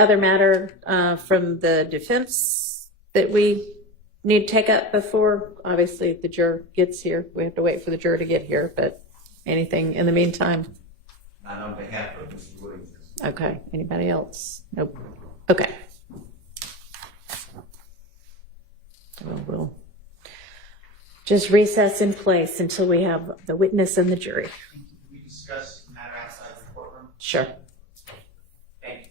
other matter from the defense that we need to take up before, obviously, the juror gets here? We have to wait for the juror to get here, but anything in the meantime? Not on behalf of Mr. Williams. Okay. Anybody else? Nope. Okay. We'll just recess in place until we have the witness and the jury. Can we discuss the matter outside the courtroom? Sure. Thank you.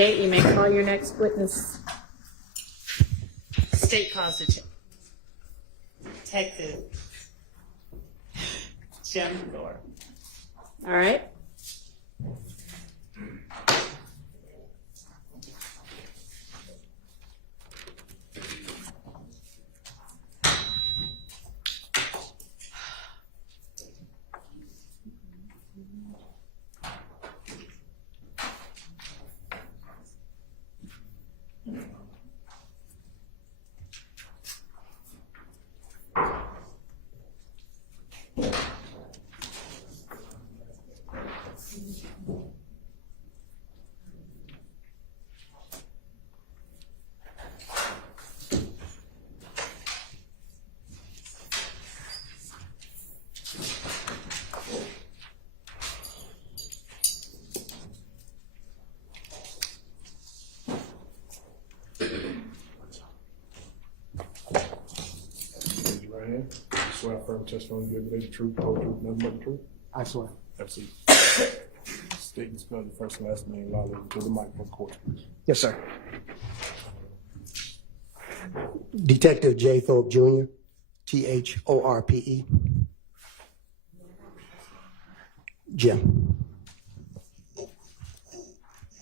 State, you may call your next witness. State calls Detective Jim Thor. All right. Raise your right hand. Swear affirm testimony you give the truth, the whole truth, nothing but the truth. I swear. Absolutely. State and spell the first and last name loudly to the mic for the court. Yes, sir. Detective J. Thorpe Jr., Thorpe. Jim.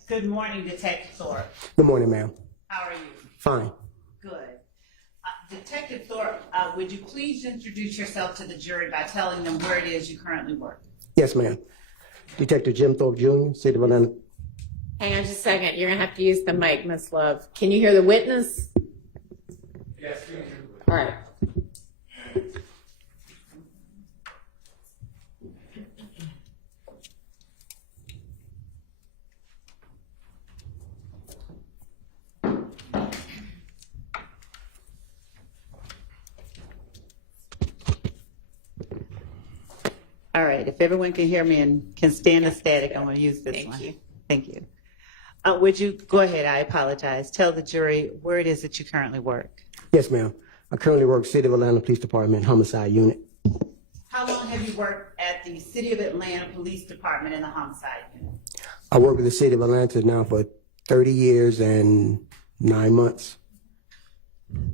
Good morning, Detective Thor. Good morning, ma'am. How are you? Fine. Good. Detective Thor, would you please introduce yourself to the jury by telling them where it is you currently work? Yes, ma'am. Detective Jim Thorpe Jr., City of Atlanta. Hang on just a second. You're going to have to use the mic, Miss Love. Can you hear the witness? Yes, All right. All right, if everyone can hear me and can stand the static, I'm going to use this Thank one. you. Thank you. Would you, go ahead, I apologize. Tell the jury where it is that you currently work. Yes, ma'am. I currently work City of Atlanta Police Department, Homicide Unit. How long have you worked at the City of Atlanta Police Department in the Homicide Unit? I work with the City of Atlanta now for 30 years and 9 months.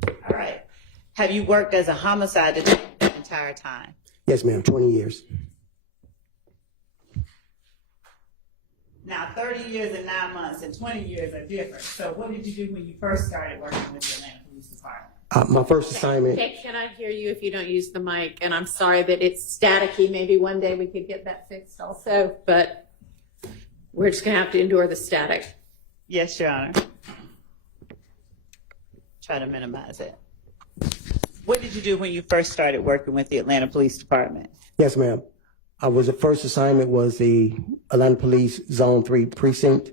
All right. Have you worked as a homicide detective the entire time? Yes, ma'am, 20 years. Now, 30 years and 9 months and 20 years are different. So what did you do when you first started working with the Atlanta Police Department? My first assignment, Okay, can I hear you if you don't use the mic? And I'm sorry that it's staticky. Maybe one day we could get that fixed also, but we're just going to have to endure the static. Yes, Your Honor. Try to minimize it. What did you do when you first started working with the Atlanta Police Department? yes, ma'am. The first assignment was the Atlanta Police Zone 3 Precinct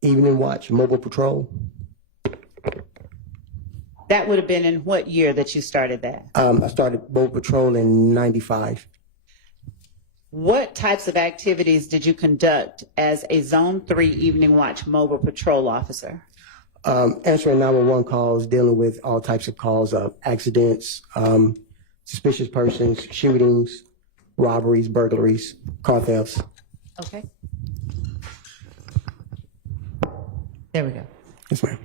Evening Watch Mobile Patrol. That would have been in what year that you started that? I started Mobile Patrol in 95. What types of activities did you conduct as a Zone 3 Evening Watch Mobile Patrol officer? Answering 911 calls, dealing with all types of calls of accidents, suspicious persons, shootings, robberies, burglaries, car thefts. Okay. There we go. Yes, ma'am.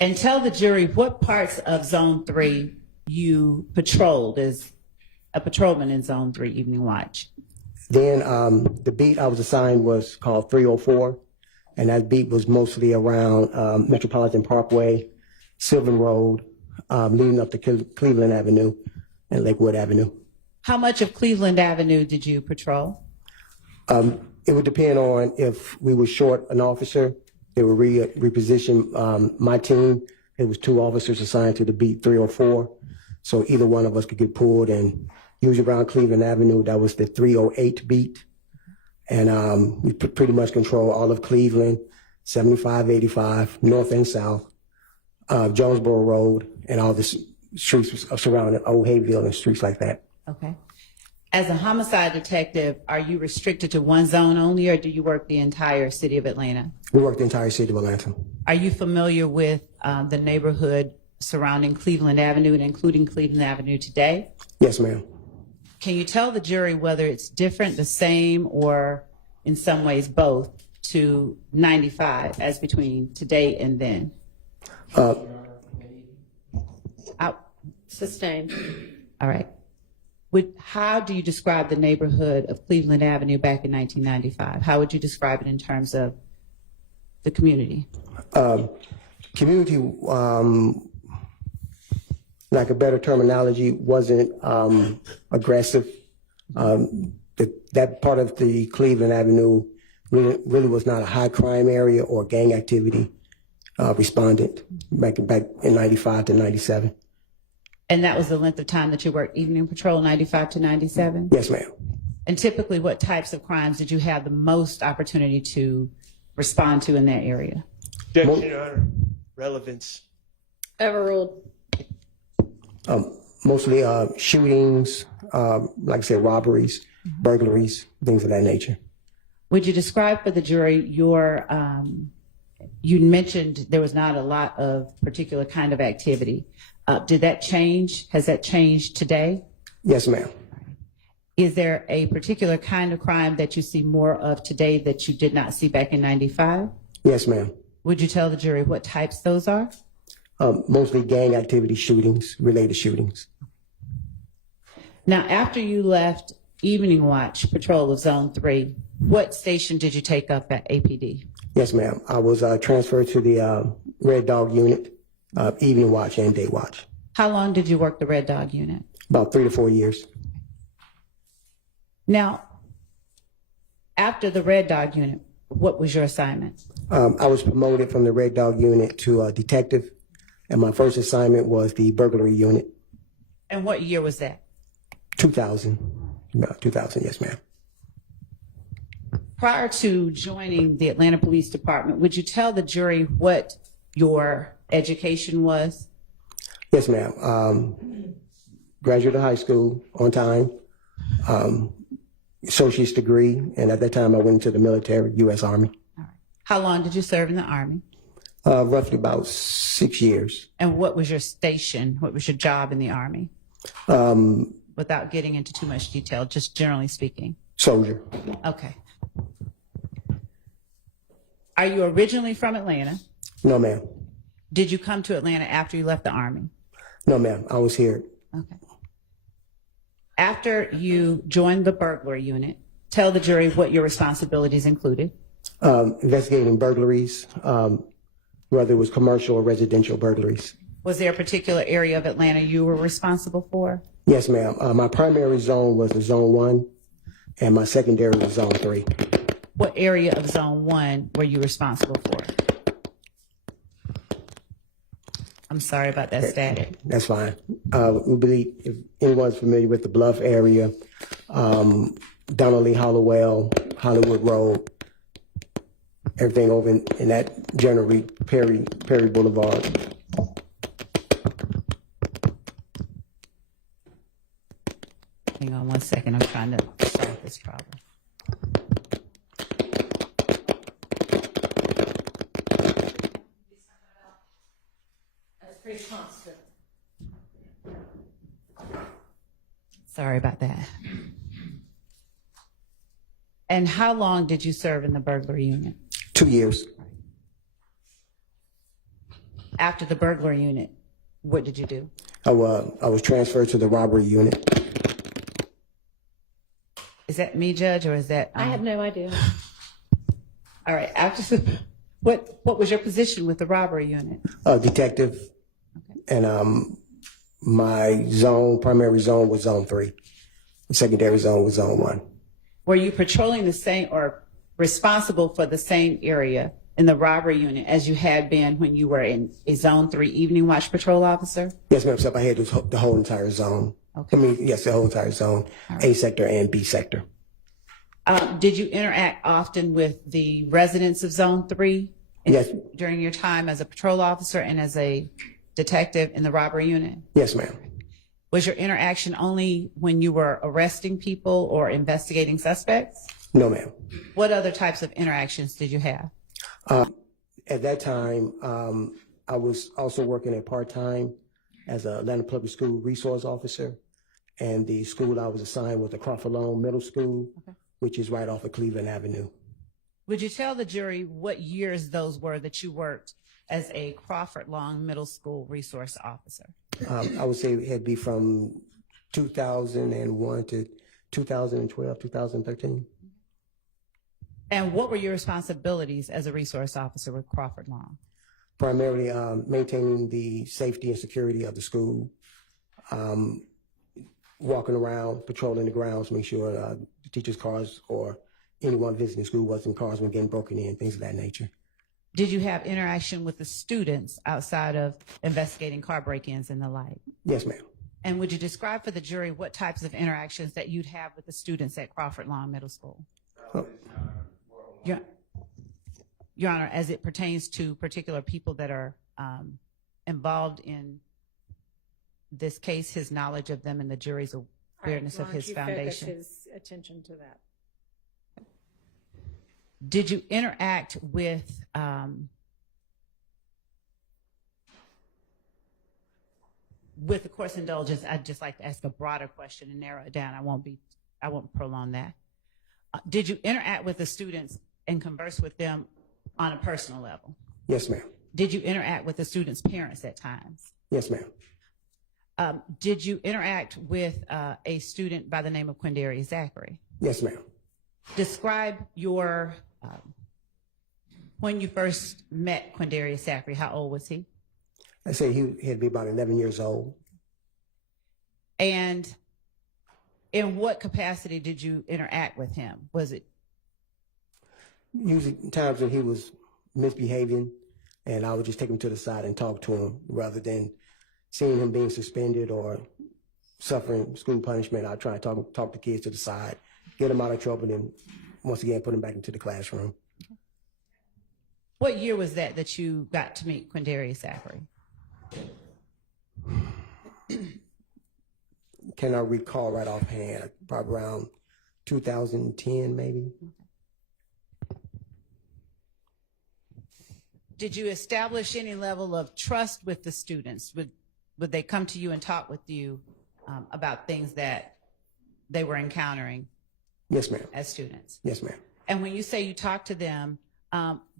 And tell the jury what parts of Zone 3 you patrolled as a patrolman in Zone 3 Evening Watch. Then the beat I was assigned was called 304, and that beat was mostly around Metropolitan Parkway, Sylvan Road, leading up to Cleveland Avenue and Lakewood Avenue. How much of Cleveland Avenue did you patrol? It would depend on if we were short an officer. They would reposition my team. It was 2 officers assigned to the beat 304. So either one of us could get pulled, and usually around Cleveland Avenue, that was the 308 beat. And we pretty much control all of Cleveland, 75, 85, north and south, Jonesboro Road, and all the streets surrounding Old Hayville and streets like that. Okay. As a homicide detective, are you restricted to one zone only, or do you work the entire city of Atlanta? We work the entire city of Atlanta. Are you familiar with the neighborhood surrounding Cleveland Avenue and including Cleveland Avenue today? Yes, ma'am. Can you tell the jury whether it's different, the same, or in some ways both to 95 as between today and then? Sustained. All right. How do you describe the neighborhood of Cleveland Avenue back in 1995? How would you describe it in terms of the community? Community, like a better terminology, wasn't aggressive. That part of the Cleveland Avenue really was not a high crime area or gang activity respondent back in 95 to 97. And that was the length of time that you worked evening patrol, 95 to 97? Yes, ma'am. And typically, what types of crimes did you have the most opportunity to respond to in that area? Objection, Your Honor. Relevance. Overruled. Mostly shootings, like I said, robberies, burglaries, things of that nature. Would you describe for the jury your, you mentioned there was not a lot of particular kind of activity. Did that change? Has that changed today? Yes, ma'am. Is there a particular kind of crime that you see more of today that you did not see back in 95? Yes, ma'am. Would you tell the jury what types those are? Mostly gang activity shootings, related shootings. Now, after you left evening watch patrol of Zone 3, what station did you take up at APD? Yes, ma'am. I was transferred to the Red Dog unit, evening watch and day watch. How long did you work the Red Dog unit? About 3 to 4 years. Now, after the Red Dog unit, what was your assignment? I was promoted from the Red Dog unit to detective, and my first assignment was the burglary unit. And what year was that? 2000. About 2000, yes, ma'am. Prior to joining the Atlanta Police Department, would you tell the jury what your education was? Yes, ma'am. Graduate of high school on time, associate's degree, and at that time I went into the military, U.S. Army. All right. How long did you serve in the Army? Roughly about 6 years. And what was your station? What was your job in the Army? Without getting into too much detail, just generally speaking. Soldier. Okay. Are you originally from Atlanta? No, ma'am. Did you come to Atlanta after you left the Army? No, ma'am. I was here. Okay. After you joined the burglary unit, tell the jury what your responsibilities included. Investigating burglaries, whether it was commercial or residential burglaries. Was there a particular area of Atlanta you were responsible for? Yes, ma'am. My primary zone was the Zone 1, and my secondary was Zone 3. What area of Zone 1 were you responsible for? I'm sorry about that static. That's fine. We believe, if anyone's familiar with the Bluff area, Donnelly, Hollowell, Hollywood Road, everything over in that generally Perry Boulevard. Hang on one second. I'm trying to solve this problem. That's pretty constant. Sorry about that. And how long did you serve in the burglary unit? 2 years. After the burglary unit, what did you do? I was transferred to the robbery unit. Is that me, Judge, or is that? I have no idea. All right. After what was your position with the robbery unit? Detective. Okay. And my primary zone was Zone 3. The secondary zone was Zone 1. Were you patrolling the same or responsible for the same area in the robbery unit as you had been when you were in a Zone 3 evening watch patrol officer? Yes, ma'am. So I had the whole entire zone. Okay. I mean, yes, the whole entire zone, All right. A sector and B sector. Did you interact often with the residents of Zone 3 Yes. during your time as a patrol officer and as a detective in the robbery unit? Yes, ma'am. Was your interaction only when you were arresting people or investigating suspects? No, ma'am. What other types of interactions did you have? At that time, I was also working at part-time as an Atlanta Public School resource officer. And the school I was assigned was the Crawford Middle School, which is right off of Cleveland Avenue. Would you tell the jury what years those were that you worked as a Crawford Long Middle School resource officer? I would say it'd be from 2001 to 2012, 2013. And what were your responsibilities as a resource officer with Crawford Long? Primarily maintaining the safety and security of the school, walking around, patrolling the grounds, make sure the teachers' cars or anyone visiting the school wasn't cars when getting broken in, things of that nature. Did you have interaction with the students outside of investigating car break-ins and the like? Yes, ma'am. And would you describe for the jury what types of interactions that you'd have with the students at Crawford Long Middle School? Your Honor, as it pertains to particular people that are involved in this case, his knowledge of them and the jury's awareness of his foundation. His attention to that. Did you interact with the court's indulgence? I'd just like to ask a broader question and narrow it down. I won't prolong that. Did you interact with the students and converse with them on a personal level? Yes, ma'am. Did you interact with the students' parents at times? Yes, ma'am. Did you interact with a student by the name of Quindarius Zachary? Yes, ma'am. Describe your, when you first met Quindarius Zachary, how old was he? I say he'd be about 11 years old. And in what capacity did you interact with him? Was it? Usually times when he was misbehaving, and I would just take him to the side and talk to him rather than seeing him being suspended or suffering school punishment. I'd try to talk the kids to the side, get them out of trouble, and once again, put them back into the classroom. What year was that you got to meet Quindarius Zachary? Can I recall right offhand? Probably around 2010, maybe. Did you establish any level of trust with the students? Would they come to you and talk with you about things that they were encountering? Yes, ma'am. As students? Yes, ma'am. And when you say you talked to them,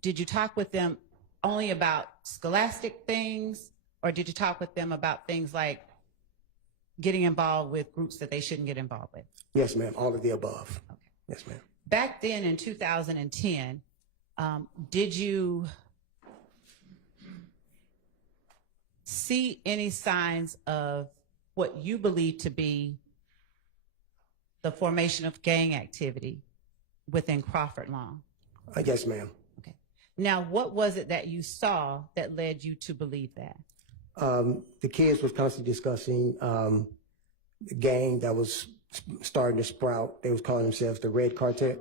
did you talk with them only about scholastic things, or did you talk with them about things like getting involved with groups that they shouldn't get involved with? Yes, ma'am. All of the above. Okay. Yes, ma'am. Back then in 2010, did you see any signs of what you believe to be the formation of gang activity within Crawford Long? Yes, ma'am. Okay. Now, what was it that you saw that led you to believe that? The kids was constantly discussing the gang that was starting to sprout. They was calling themselves the Red Cartel.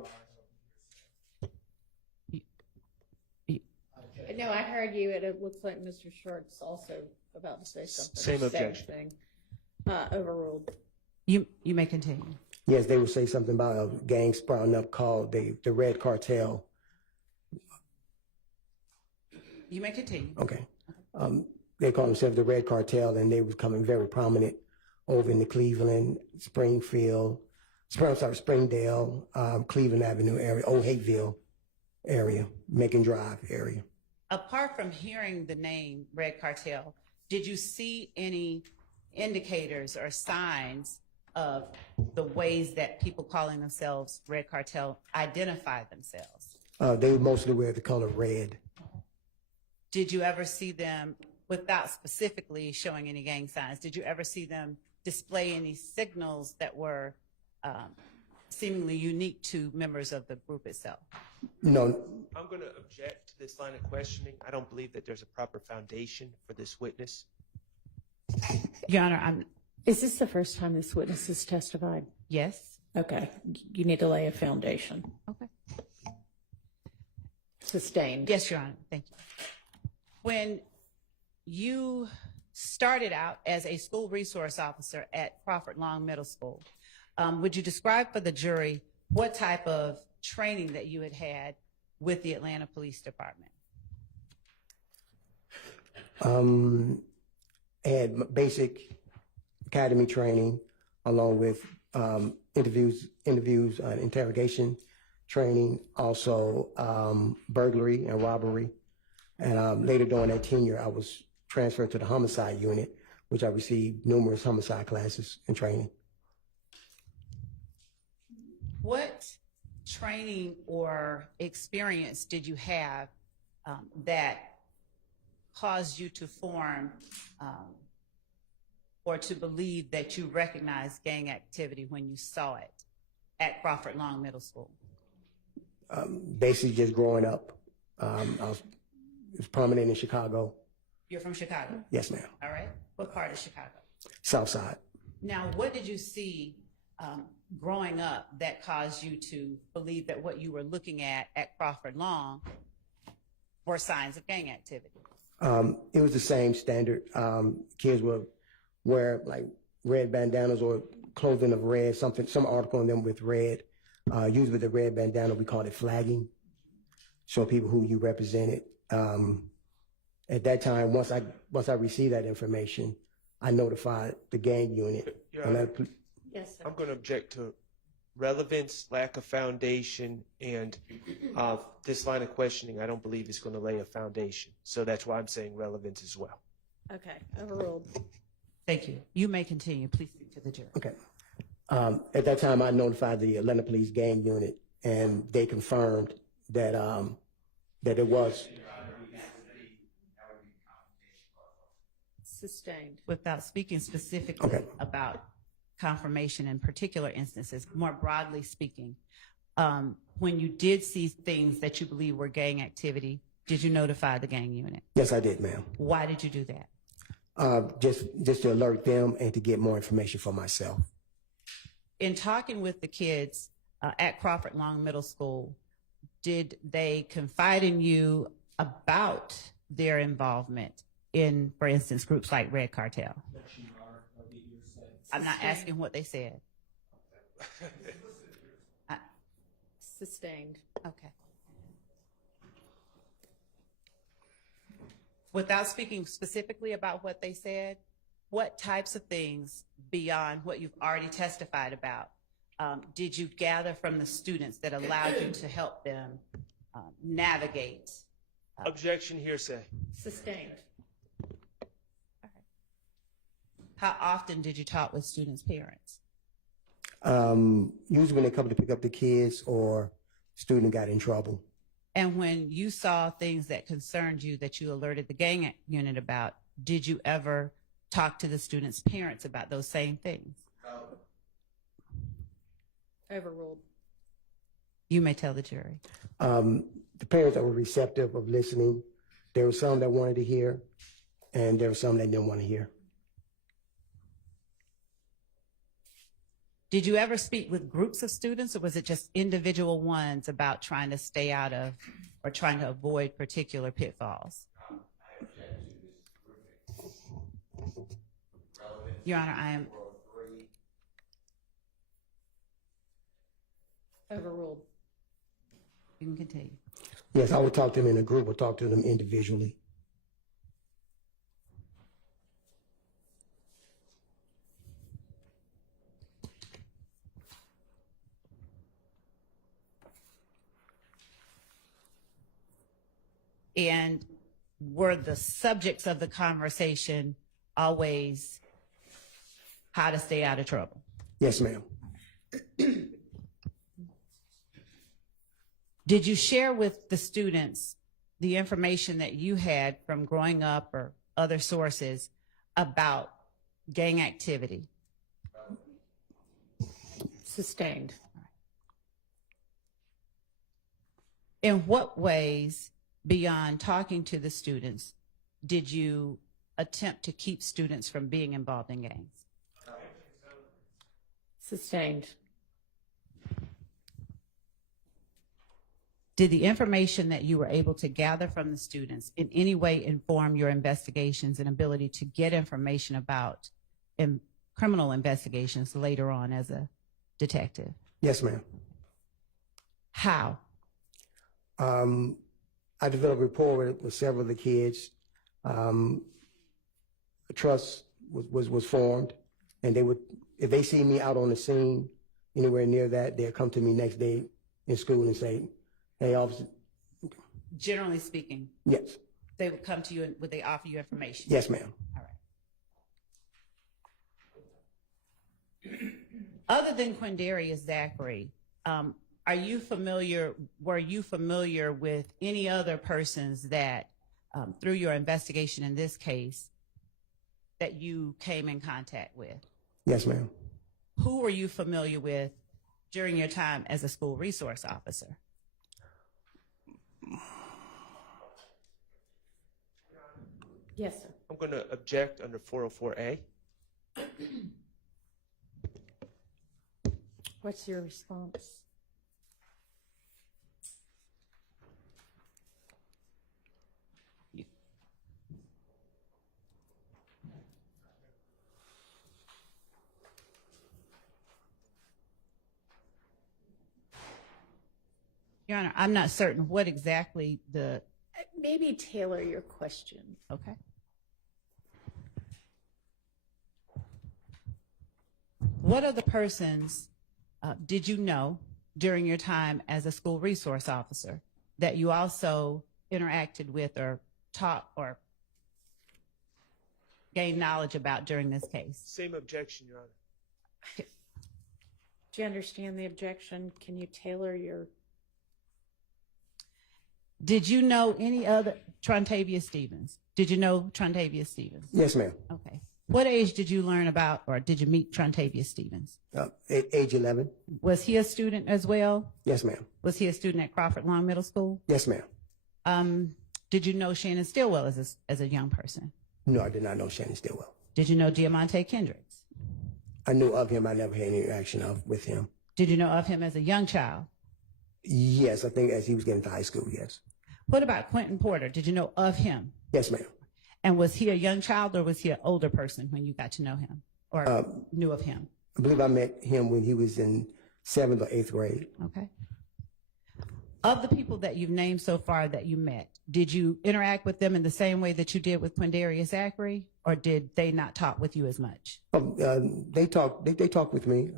No, I heard you. It looks like Mr. Short's also about to say something. Same objection. Thing. Overruled. You may continue. Yes, they would say something about a gang sprouting up called the Red Cartel. You may continue. Okay. They call themselves the Red Cartel, and they was becoming very prominent over in the Cleveland, Springdale, Cleveland Avenue area, Old Hateville area, Macon Drive area. Apart from hearing the name Red Cartel, did you see any indicators or signs of the ways that people calling themselves Red Cartel identify themselves? They would mostly wear the color red. Did you ever see them, without specifically showing any gang signs, did you ever see them display any signals that were seemingly unique to members of the group itself? No. I'm going to object to this line of questioning. I don't believe that there's a proper foundation for this witness. Your Honor, Is this the first time this witness has testified? yes. Okay. You need to lay a foundation. Okay. Sustained. Yes, Your Honor. Thank you. When you started out as a school resource officer at Crawford Long Middle School, would you describe for the jury what type of training that you had had with the Atlanta Police Department? I had basic academy training along with interviews, interrogation training, also burglary and robbery. And later during that tenure, I was transferred to the homicide unit, which I received numerous homicide classes and training. What training or experience did you have that caused you to form or to believe that you recognized gang activity when you saw it at Crawford Long Middle School? Basically just growing up. It was prominent in Chicago. You're from Chicago? Yes, ma'am. All right. What part of Chicago? South Side. Now, what did you see growing up that caused you to believe that what you were looking at Crawford Long were signs of gang activity? It was the same standard. Kids would wear like red bandanas or clothing of red, some article on them with red. Usually the red bandana, we called it flagging. Show people who you represented. At that time, once I received that information, I notified the gang unit. Your Honor, Yes, sir. I'm going to object to relevance, lack of foundation, and this line of questioning I don't believe is going to lay a foundation. So that's why I'm saying relevance as well. Okay, overruled. Thank you. You may continue. Please speak to the jury. Okay. At that time, I notified the Atlanta Police gang unit, and they confirmed that that it was. Sustained. Without speaking specifically Okay. about confirmation in particular instances, more broadly speaking, when you did see things that you believe were gang activity, did you notify the gang unit? Yes, I did, ma'am. Why did you do that? Just to alert them and to get more information for myself. In talking with the kids at Crawford Long Middle School, did they confide in you about their involvement in, for instance, groups like Red Cartel? I'm not asking what they said. Sustained. Okay. Without speaking specifically about what they said, what types of things beyond what you've already testified about did you gather from the students that allowed you to help them navigate? Objection, hearsay. Sustained. How often did you talk with students' parents? Usually when they come to pick up the kids or student got in trouble. And when you saw things that concerned you that you alerted the gang unit about, did you ever talk to the students' parents about those same things? Overruled. You may tell the jury. The parents that were receptive of listening, there were some that wanted to hear, and there were some that didn't want to hear. Did you ever speak with groups of students, or was it just individual ones about trying to stay out of or trying to avoid particular pitfalls? Your Honor, I am. Overruled. You can continue. Yes, I would talk to them in a group or talk to them individually. And were the subjects of the conversation always how to stay out of trouble? Yes, ma'am. Did you share with the students the information that you had from growing up or other sources about gang activity? Sustained. In what ways, beyond talking to the students, did you attempt to keep students from being involved in gangs? Sustained. Did the information that you were able to gather from the students in any way inform your investigations and ability to get information about criminal investigations later on as a detective? Yes, ma'am. How? I developed rapport with several of the kids. A trust was formed, and they would, if they see me out on the scene anywhere near that, they'll come to me next day in school and say, hey, officer, Generally speaking, yes, they would come to you and would they offer you information? yes, ma'am. All right. Other than Quindarius Zachary, were you familiar with any other persons that, through your investigation in this case, that you came in contact with? Yes, ma'am. Who were you familiar with during your time as a school resource officer? Yes, sir. I'm going to object under 404A. What's your response? Your Honor, I'm not certain what exactly the, Maybe tailor your question. okay. What other persons did you know during your time as a school resource officer that you also interacted with or taught or gained knowledge about during this case? Same objection, Your Honor. Do you understand the objection? Can you tailor your? Did you know any other, Trontavia Stevens? Did you know Trontavia Stevens? Yes, ma'am. Okay. What age did you learn about or did you meet Trontavia Stevens? At age 11. Was he a student as well? Yes, ma'am. Was he a student at Crawford Long Middle School? Yes, ma'am. Did you know Shannon Stillwell as a young person? No, I did not know Shannon Stillwell. Did you know Diamante Kendricks? I knew of him. I never had any interaction with him. Did you know of him as a young child? Yes, I think as he was getting to high school, yes. What about Quentin Porter? Did you know of him? Yes, ma'am. And was he a young child or was he an older person when you got to know him or knew of him? I believe I met him when he was in 7th or 8th grade. Okay. Of the people that you've named so far that you met, did you interact with them in the same way that you did with Quindarius Zachary, or did they not talk with you as much? They talked with me,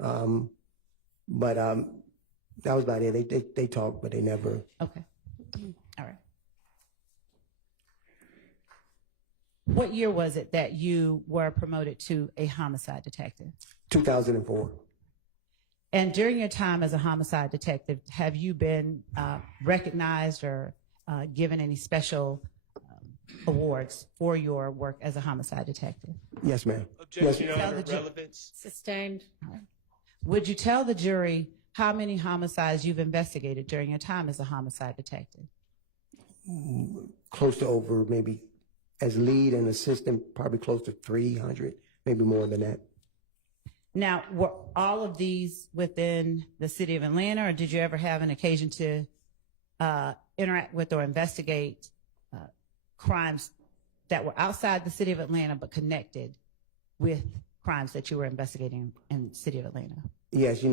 but that was about it. They talked, but they never. Okay. All right. What year was it that you were promoted to a homicide detective? 2004. And during your time as a homicide detective, have you been recognized or given any special awards for your work as a homicide detective? Yes, ma'am. Objection, Yes, Your Honor. Tell the Relevance. Sustained. Would you tell the jury how many homicides you've investigated during your time as a homicide detective? Close to over, maybe as lead and assistant, probably close to 300, maybe more than that. Now, were all of these within the city of Atlanta, or did you ever have an occasion to interact with or investigate crimes that were outside the city of Atlanta but connected with crimes that you were investigating in the city of Atlanta? Yes,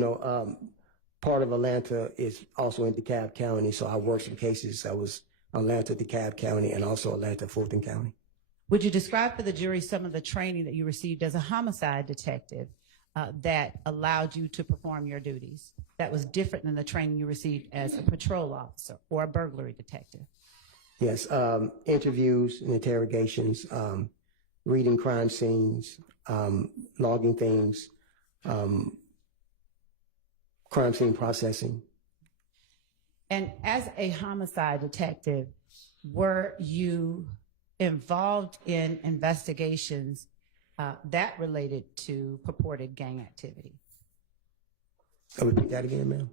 part of Atlanta is also in DeKalb County, so I worked some cases. I was Atlanta, DeKalb County, and also Atlanta, Fulton County. Would you describe for the jury some of the training that you received as a homicide detective that allowed you to perform your duties that was different than the training you received as a patrol officer or a burglary detective? Yes, interviews and interrogations, reading crime scenes, logging things, crime scene processing. And as a homicide detective, were you involved in investigations that related to purported gang activity? I'll repeat that again, ma'am.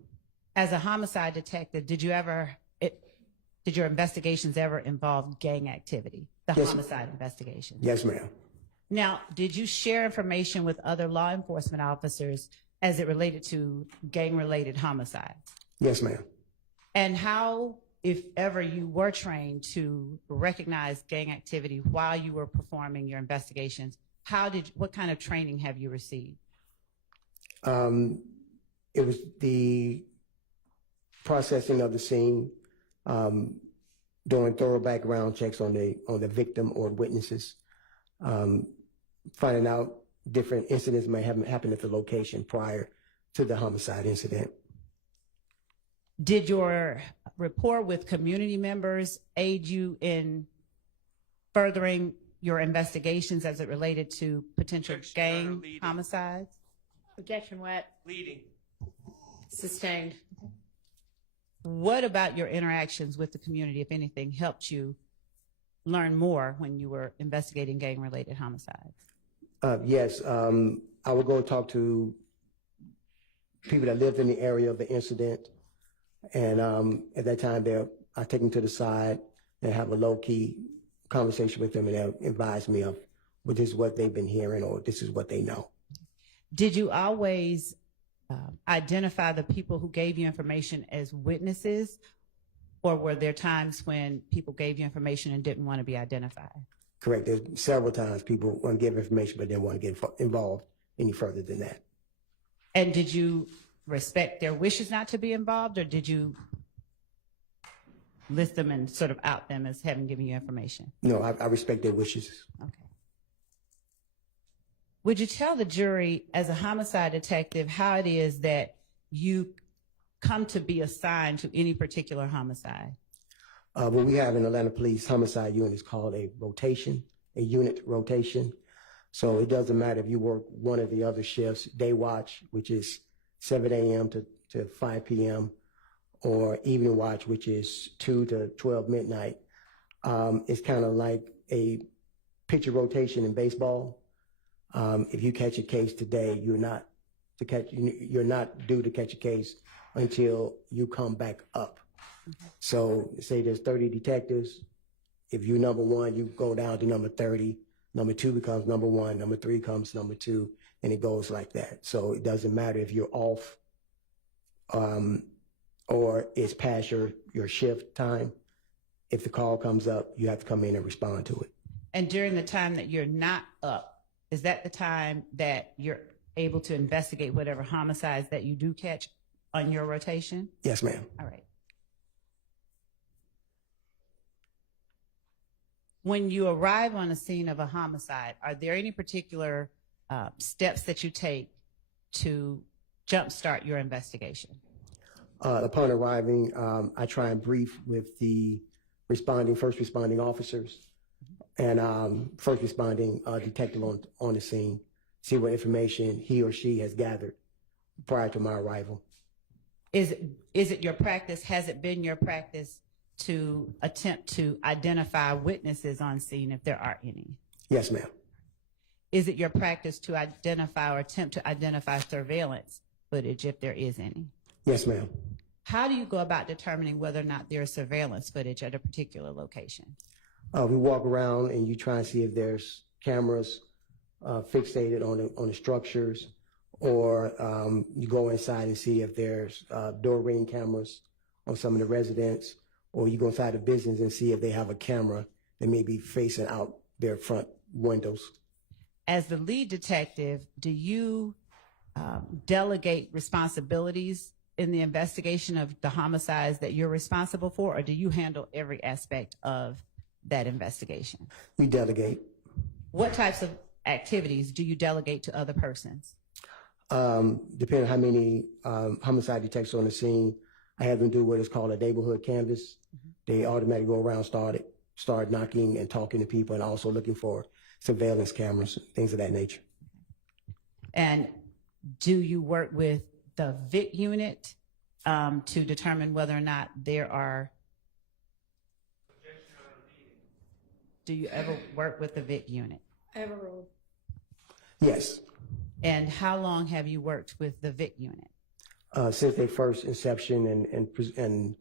As a homicide detective, did your investigations ever involve gang activity, the Yes. homicide investigation? Yes, ma'am. Now, did you share information with other law enforcement officers as it related to gang-related homicides? Yes, ma'am. And how, if ever you were trained to recognize gang activity while you were performing your investigations, what kind of training have you received? It was the processing of the scene, doing thorough background checks on the victim or witnesses, finding out different incidents may have happened at the location prior to the homicide incident. Did your rapport with community members aid you in furthering your investigations as it related to potential Objection, Your Honor, gang leading. homicides? Objection, what? Leading. Sustained. What about your interactions with the community, if anything, helped you learn more when you were investigating gang-related homicides? Yes, I would go and talk to people that lived in the area of the incident. And at that time, I take them to the side and have a low-key conversation with them, and they'll advise me of, well, this is what they've been hearing, or this is what they know. Did you always identify the people who gave you information as witnesses, or were there times when people gave you information and didn't want to be identified? Correct. There's several times people want to give information, but didn't want to get involved any further than that. And did you respect their wishes not to be involved, or did you list them and sort of out them as having given you information? No, I respect their wishes. Okay. Would you tell the jury, as a homicide detective, how it is that you come to be assigned to any particular homicide? What we have in Atlanta Police Homicide Unit is called a unit rotation. So it doesn't matter if you work one of the other shifts, day watch, which is 7 a.m. to 5 p.m., or evening watch, which is 2 to 12 midnight. It's kind of like a pitcher rotation in baseball. If you catch a case today, you're not due to catch a case until you come back up. So say there's 30 detectives. If you're number one, you go down to number 30. Number 2 becomes number 1. Number 3 comes number 2, and it goes like that. So it doesn't matter if you're off or it's past your shift time. If the call comes up, you have to come in and respond to it. And during the time that you're not up, is that the time that you're able to investigate whatever homicides that you do catch on your rotation? Yes, ma'am. All right. When you arrive on a scene of a homicide, are there any particular steps that you take to jumpstart your investigation? Upon arriving, I try and brief with the first responding officers and first responding detective on the scene, see what information he or she has gathered prior to my arrival. Is it your practice, has it been your practice to attempt to identify witnesses on scene if there are any? Yes, ma'am. Is it your practice to identify or attempt to identify surveillance footage if there is any? Yes, ma'am. How do you go about determining whether or not there is surveillance footage at a particular location? We walk around and you try and see if there's cameras fixated on the structures, or you go inside and see if there's door ring cameras on some of the residents, or you go inside the business and see if they have a camera that may be facing out their front windows. As the lead detective, do you delegate responsibilities in the investigation of the homicides that you're responsible for, or do you handle every aspect of that investigation? We delegate. What types of activities do you delegate to other persons? Depending on how many homicide detectives on the scene, I have them do what is called a neighborhood canvas. They automatically go around, start knocking and talking to people, and also looking for surveillance cameras, things of that nature. And do you work with the VIC unit to determine whether or not there are? Do you ever work with the VIC unit? Overruled. Yes. And how long have you worked with the VIC unit? Since their first inception and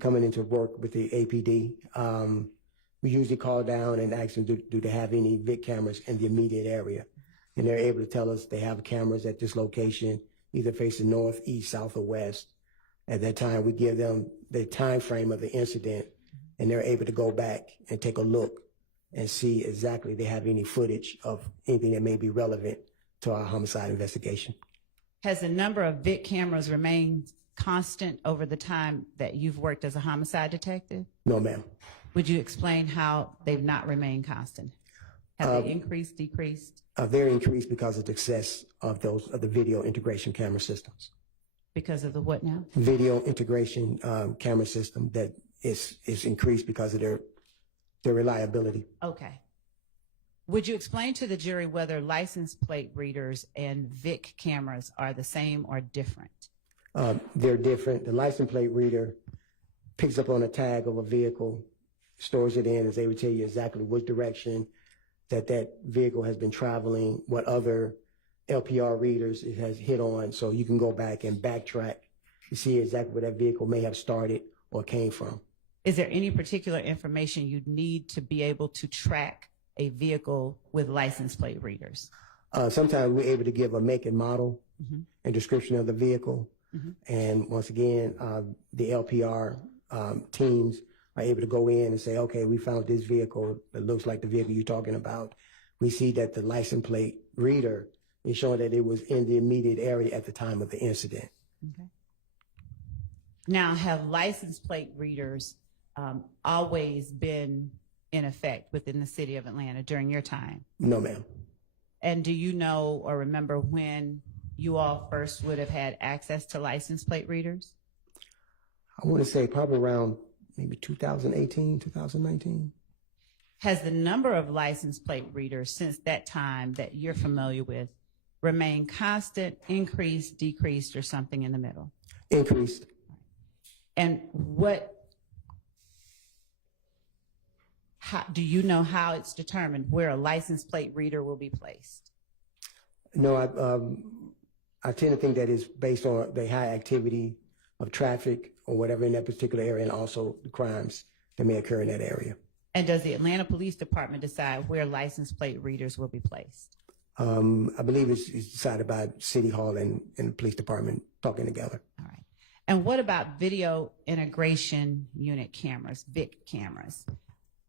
coming into work with the APD, we usually call down and ask them, do they have any VIC cameras in the immediate area? And they're able to tell us they have cameras at this location, either facing north, east, south, or west. At that time, we give them the time frame of the incident, and they're able to go back and take a look and see exactly if they have any footage of anything that may be relevant to our homicide investigation. Has the number of VIC cameras remained constant over the time that you've worked as a homicide detective? No, ma'am. Would you explain how they've not remained constant? Have they increased, decreased? They're increased because of the success of the video integration camera systems. Because of the what now? Video integration camera system that is increased because of their reliability. Okay. Would you explain to the jury whether license plate readers and VIC cameras are the same or different? They're different. The license plate reader picks up on a tag of a vehicle, stores it in, as they would tell you exactly which direction that vehicle has been traveling, what other LPR readers it has hit on, so you can go back and backtrack to see exactly where that vehicle may have started or came from. Is there any particular information you'd need to be able to track a vehicle with license plate readers? Sometimes we're able to give a make and model and description of the vehicle. And once again, the LPR teams are able to go in and say, okay, we found this vehicle that looks like the vehicle you're talking about. We see that the license plate reader is showing that it was in the immediate area at the time of the incident. Okay. Now, have license plate readers always been in effect within the city of Atlanta during your time? No, ma'am. And do you know or remember when you all first would have had access to license plate readers? I want to say probably around maybe 2018, 2019. Has the number of license plate readers since that time that you're familiar with remained constant, increased, decreased, or something in the middle? Increased. And how do you know how it's determined where a license plate reader will be placed? No, I tend to think that it's based on the high activity of traffic or whatever in that particular area, and also the crimes that may occur in that area. And does the Atlanta Police Department decide where license plate readers will be placed? I believe it's decided by City Hall and the police department talking together. All right. And what about video integration unit cameras, VIC cameras?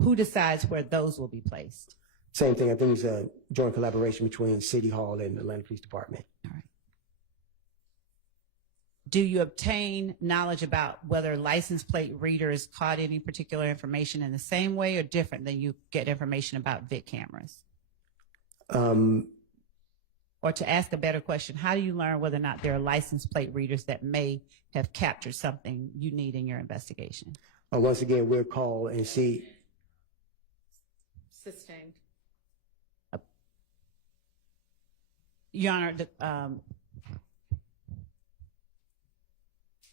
Who decides where those will be placed? Same thing. I think it's a joint collaboration between City Hall and the Atlanta Police Department. All right. Do you obtain knowledge about whether license plate readers caught any particular information in the same way or different than you get information about VIC cameras? Or to ask a better question, how do you learn whether or not there are license plate readers that may have captured something you need in your investigation? Once again, we'll call and see. Sustained. Your Honor,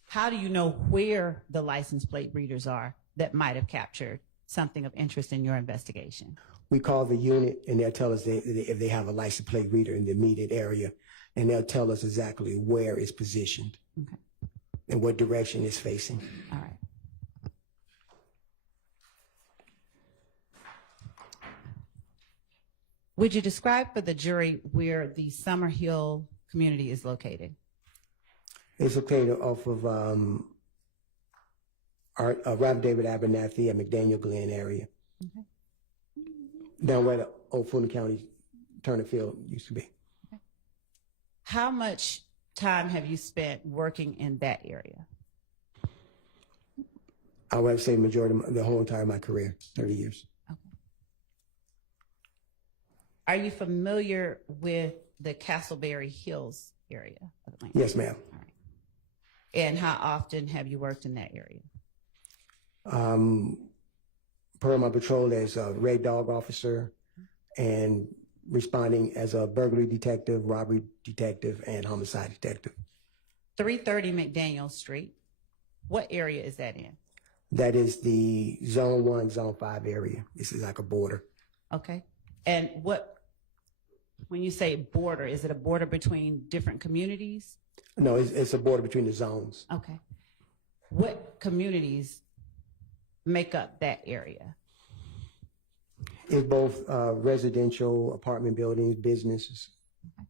how do you know where the license plate readers are that might have captured something of interest in your investigation? We call the unit and they'll tell us if they have a license plate reader in the immediate area, and they'll tell us exactly where it's positioned and what direction it's facing. All right. Would you describe for the jury where the Summer Hill community is located? It's located off of Robert David Abernathy and McDaniel Glen area. Okay. Down where the old Fulton County Turner Field used to be. Okay. How much time have you spent working in that area? I would say majority of the whole entire my career, 30 years. Okay. Are you familiar with the Castleberry Hills area of Atlanta? Yes, ma'am. All right. And how often have you worked in that area? Per my patrol as a Red Dog officer and responding as a burglary detective, robbery detective, and homicide detective. 330 McDaniel Street. What area is that in? That is the Zone 1, Zone 5 area. This is like a border. Okay. And when you say border, is it a border between different communities? No, it's a border between the zones. Okay. What communities make up that area? It's both residential, apartment buildings, businesses. Okay.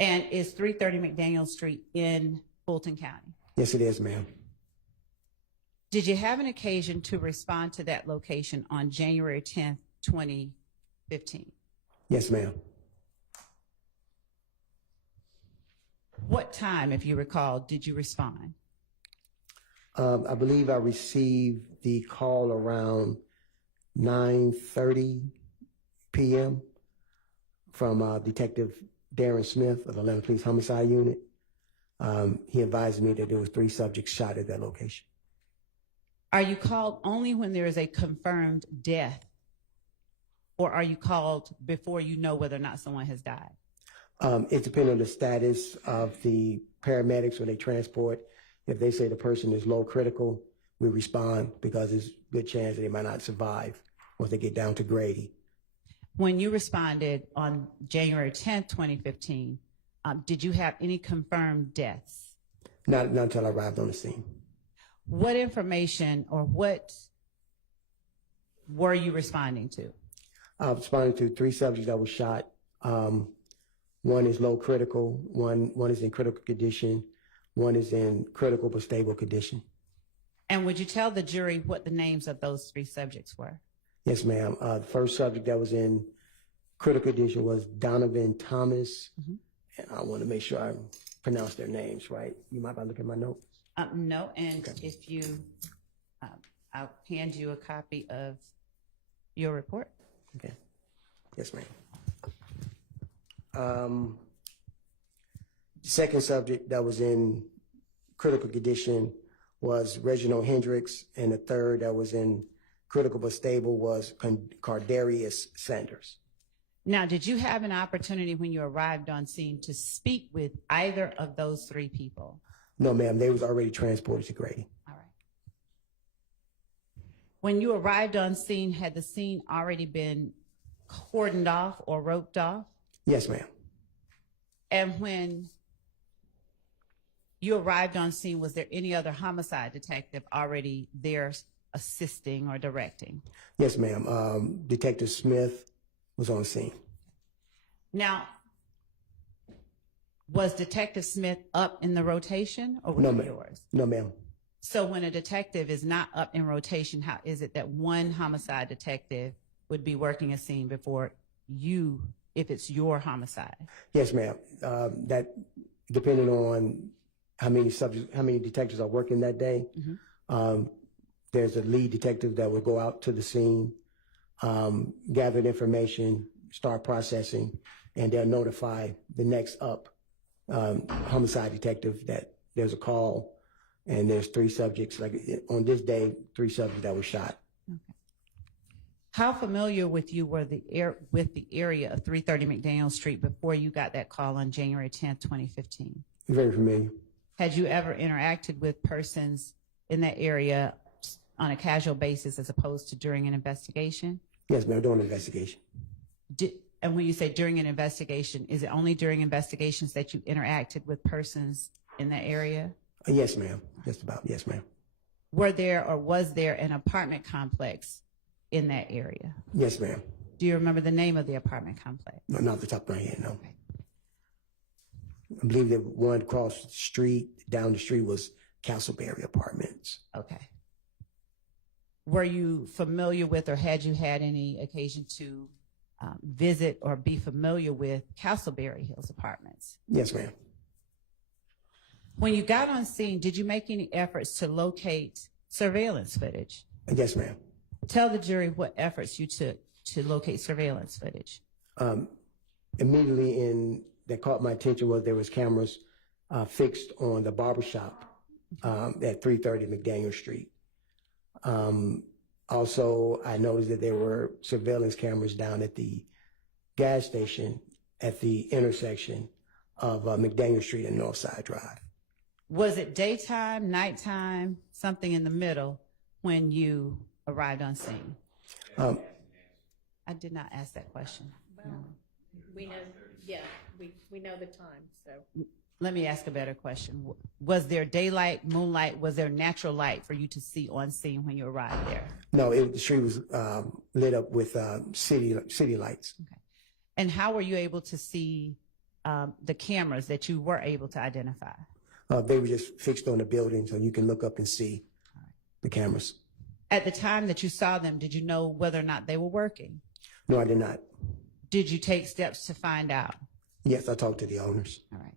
And is 330 McDaniel Street in Fulton County? Yes, it is, ma'am. Did you have an occasion to respond to that location on January 10th, 2015? Yes, ma'am. What time, if you recall, did you respond? I believe I received the call around 9:30 p.m. from Detective Darren Smith of the Atlanta Police Homicide Unit. He advised me that there was 3 subjects shot at that location. Are you called only when there is a confirmed death, or are you called before you know whether or not someone has died? It depends on the status of the paramedics when they transport. If they say the person is low critical, we respond because there's a good chance that they might not survive once they get down to Grady. When you responded on January 10th, 2015, did you have any confirmed deaths? Not until I arrived on the scene. What information or what were you responding to? I responded to 3 subjects that were shot. One is low critical, one is in critical condition, one is in critical but stable condition. And would you tell the jury what the names of those 3 subjects were? Yes, ma'am. The first subject that was in critical condition was Donovan Thomas. And I want to make sure I pronounce their names right. You might look at my notes. No, and if you, I'll hand you a copy of your report. Okay. Yes, ma'am. The second subject that was in critical condition was Reginald Hendricks, and the third that was in critical but stable was Cardarius Sanders. Now, did you have an opportunity when you arrived on scene to speak with either of those 3 people? No, ma'am. They was already transported to Grady. All right. When you arrived on scene, had the scene already been cordoned off or roped off? Yes, ma'am. And when you arrived on scene, was there any other homicide detective already there assisting or directing? Yes, ma'am. Detective Smith was on scene. Now, was Detective Smith up in the rotation or was No, it ma'am. yours? No, ma'am. So when a detective is not up in rotation, how is it that one homicide detective would be working a scene before you, if it's your homicide? Yes, ma'am. That depending on how many detectives are working that day. There's a lead detective that will go out to the scene, gather the information, start processing, and they'll notify the next up homicide detective that there's a call and there's 3 subjects. Like on this day, 3 subjects that were shot. Okay. How familiar with you were with the area of 330 McDaniel Street before you got that call on January 10th, 2015? Very familiar. Had you ever interacted with persons in that area on a casual basis as opposed to during an investigation? Yes, ma'am. Doing an investigation. And when you say during an investigation, is it only during investigations that you interacted with persons in that area? Yes, ma'am. Just about. Yes, ma'am. Were there or was there an apartment complex in that area? Yes, ma'am. Do you remember the name of the apartment complex? No, not off the top of my head, no. Okay. I believe that one across the street, down the street, was Castleberry Apartments. Okay. Were you familiar with or had you had any occasion to visit or be familiar with Castleberry Hills Apartments? Yes, ma'am. When you got on scene, did you make any efforts to locate surveillance footage? Yes, ma'am. Tell the jury what efforts you took to locate surveillance footage. Immediately that caught my attention was there was cameras fixed on the barbershop at 330 McDaniel Street. Also, I noticed that there were surveillance cameras down at the gas station at the intersection of McDaniel Street and Northside Drive. Was it daytime, nighttime, something in the middle when you arrived on scene? I did not ask that question. No. We know, yeah, we know the time, so. Let me ask a better question. Was there daylight, moonlight, was there natural light for you to see on scene when you arrived there? No, the street was lit up with city lights. Okay. And how were you able to see the cameras that you were able to identify? They were just fixed on the building, so you can look up and see the cameras. At the time that you saw them, did you know whether or not they were working? No, I did not. Did you take steps to find out? Yes, I talked to the owners. All right.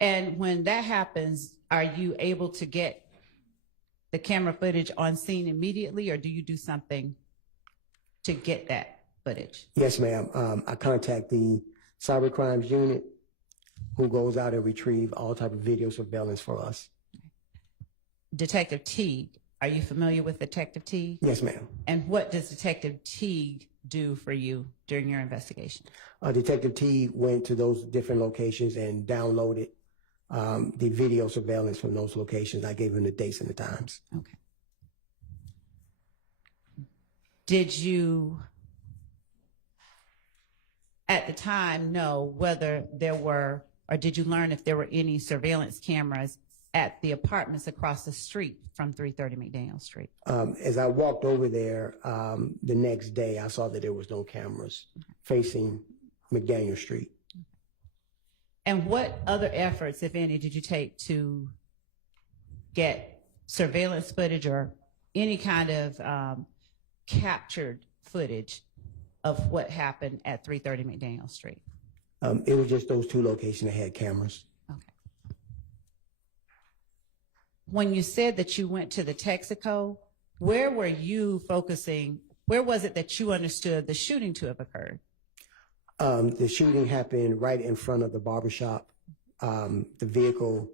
And when that happens, are you able to get the camera footage on scene immediately, or do you do something to get that footage? Yes, ma'am. I contact the cyber crimes unit. who goes out and retrieve all type of video surveillance for us. Detective Teague, are you familiar with Detective Teague? Yes, ma'am. And what does Detective Teague do for you during your investigation? Detective T went to those different locations and downloaded the video surveillance from those locations. I gave him the dates and the times. Okay. Did you, at the time, know whether there were, or did you learn if there were any surveillance cameras at the apartments across the street from 330 McDaniel Street? As I walked over there the next day, I saw that there was no cameras facing McDaniel Street. And what other efforts, if any, did you take to get surveillance footage or any kind of captured footage of what happened at 330 McDaniel Street? It was just those two locations that had cameras. Okay. When you said that you went to the Texaco, where were you focusing? Where was it that you understood the shooting to have occurred? The shooting happened right in front of the barbershop. The vehicle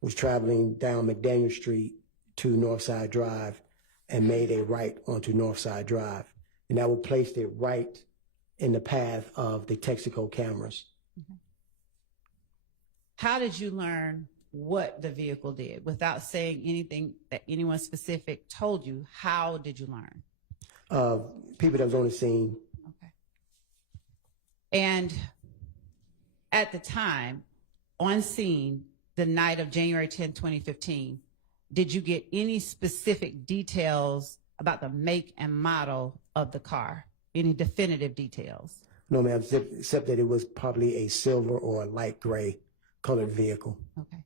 was traveling down McDaniel Street to Northside Drive and made a right onto Northside Drive. And that would place it right in the path of the Texaco cameras. How did you learn what the vehicle did without saying anything that anyone specific told you? How did you learn? People that was on the scene. Okay. And at the time, on scene, the night of January 10, 2015, did you get any specific details about the make and model of the car? Any definitive details? No, ma'am, except that it was probably a silver or a light gray colored vehicle. Okay.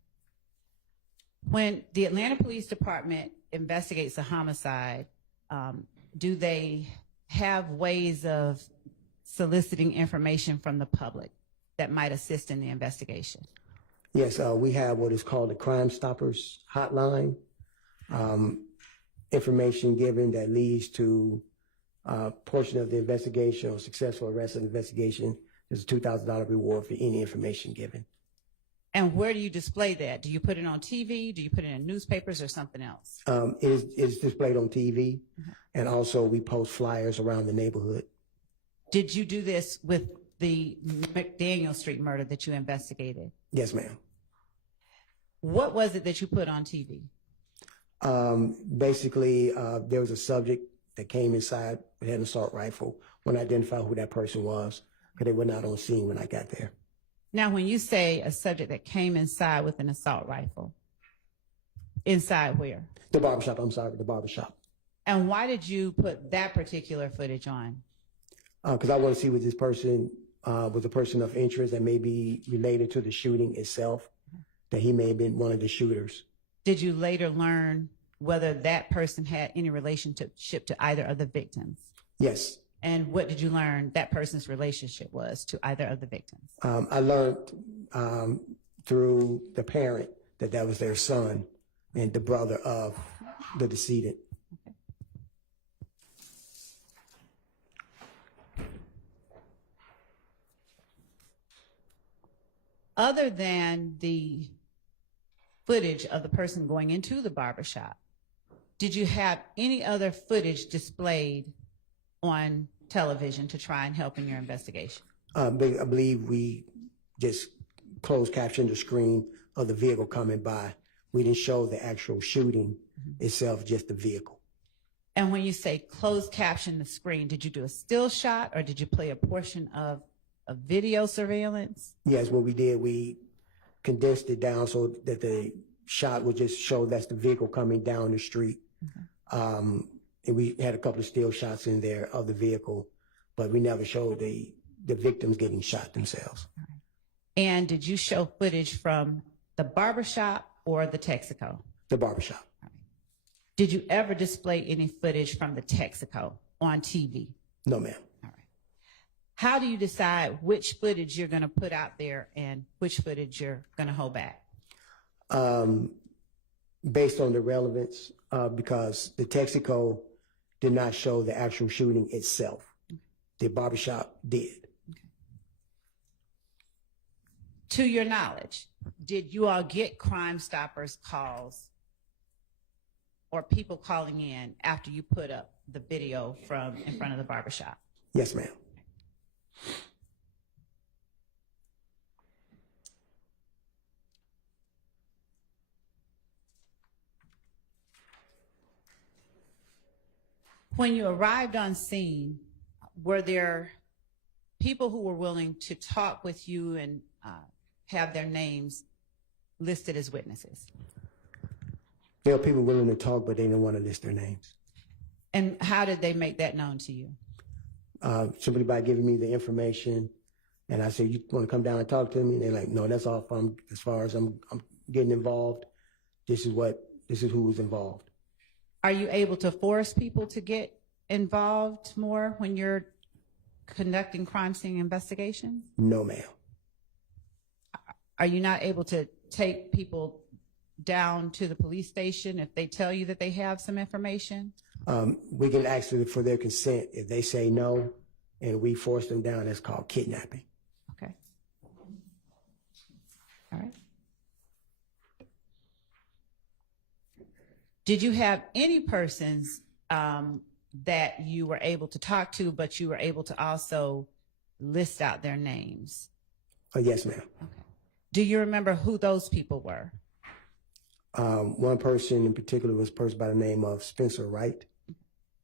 When the Atlanta Police Department investigates a homicide, do they have ways of soliciting information from the public that might assist in the investigation? Yes, we have what is called the Crime Stoppers hotline. Information given that leads to a portion of the investigation or successful arrest of the investigation. There's a $2,000 reward for any information given. And where do you display that? Do you put it on TV? Do you put it in newspapers or something else? It is displayed on TV, and also we post flyers around the neighborhood. Did you do this with the McDaniel Street murder that you investigated? Yes, ma'am. What was it that you put on TV? Basically, there was a subject that came inside with an assault rifle. When I identified who that person was, because they were not on scene when I got there. Now, when you say a subject that came inside with an assault rifle, inside where? The barbershop, I'm sorry, the barbershop. And why did you put that particular footage on? Because I want to see what this person was a person of interest that may be related to the shooting itself, that he may have been one of the shooters. Did you later learn whether that person had any relationship to either of the victims? Yes. And what did you learn that person's relationship was to either of the victims? I learned through the parent that was their son and the brother of the decedent. Okay. Other than the footage of the person going into the barbershop, did you have any other footage displayed on television to try and help in your investigation? I believe we just closed captioned the screen of the vehicle coming by. We didn't show the actual shooting itself, just the vehicle. And when you say closed caption the screen, did you do a still shot or did you play a portion of a video surveillance? Yes, what we did, we condensed it down so that the shot would just show that's the vehicle coming down the street. And we had a couple of still shots in there of the vehicle, but we never showed the victims getting shot themselves. And did you show footage from the barbershop or the Texaco? The barbershop. Did you ever display any footage from the Texaco on TV? No, ma'am. All right. How do you decide which footage you're going to put out there and which footage you're going to hold back? Based on the relevance, because the Texaco did not show the actual shooting itself. The barbershop did. To your knowledge, did you all get Crime Stoppers calls or people calling in after you put up the video from in front of the barbershop? Yes, ma'am. When you arrived on scene, were there people who were willing to talk with you and have their names listed as witnesses? There are people willing to talk, but they don't want to list their names. And how did they make that known to you? Simply by giving me the information, and I said, "You want to come down and talk to me?" And they're like, "No, that's all. As far as I'm getting involved. This is who was involved." Are you able to force people to get involved more when you're conducting crime scene investigations? No, ma'am. Are you not able to take people down to the police station if they tell you that they have some information? We can ask for their consent. If they say no and we force them down, that's called kidnapping. Okay. All right. Did you have any persons that you were able to talk to, but you were able to also list out their names? Yes, ma'am. Okay. Do you remember who those people were? One person in particular was a person by the name of Spencer Wright.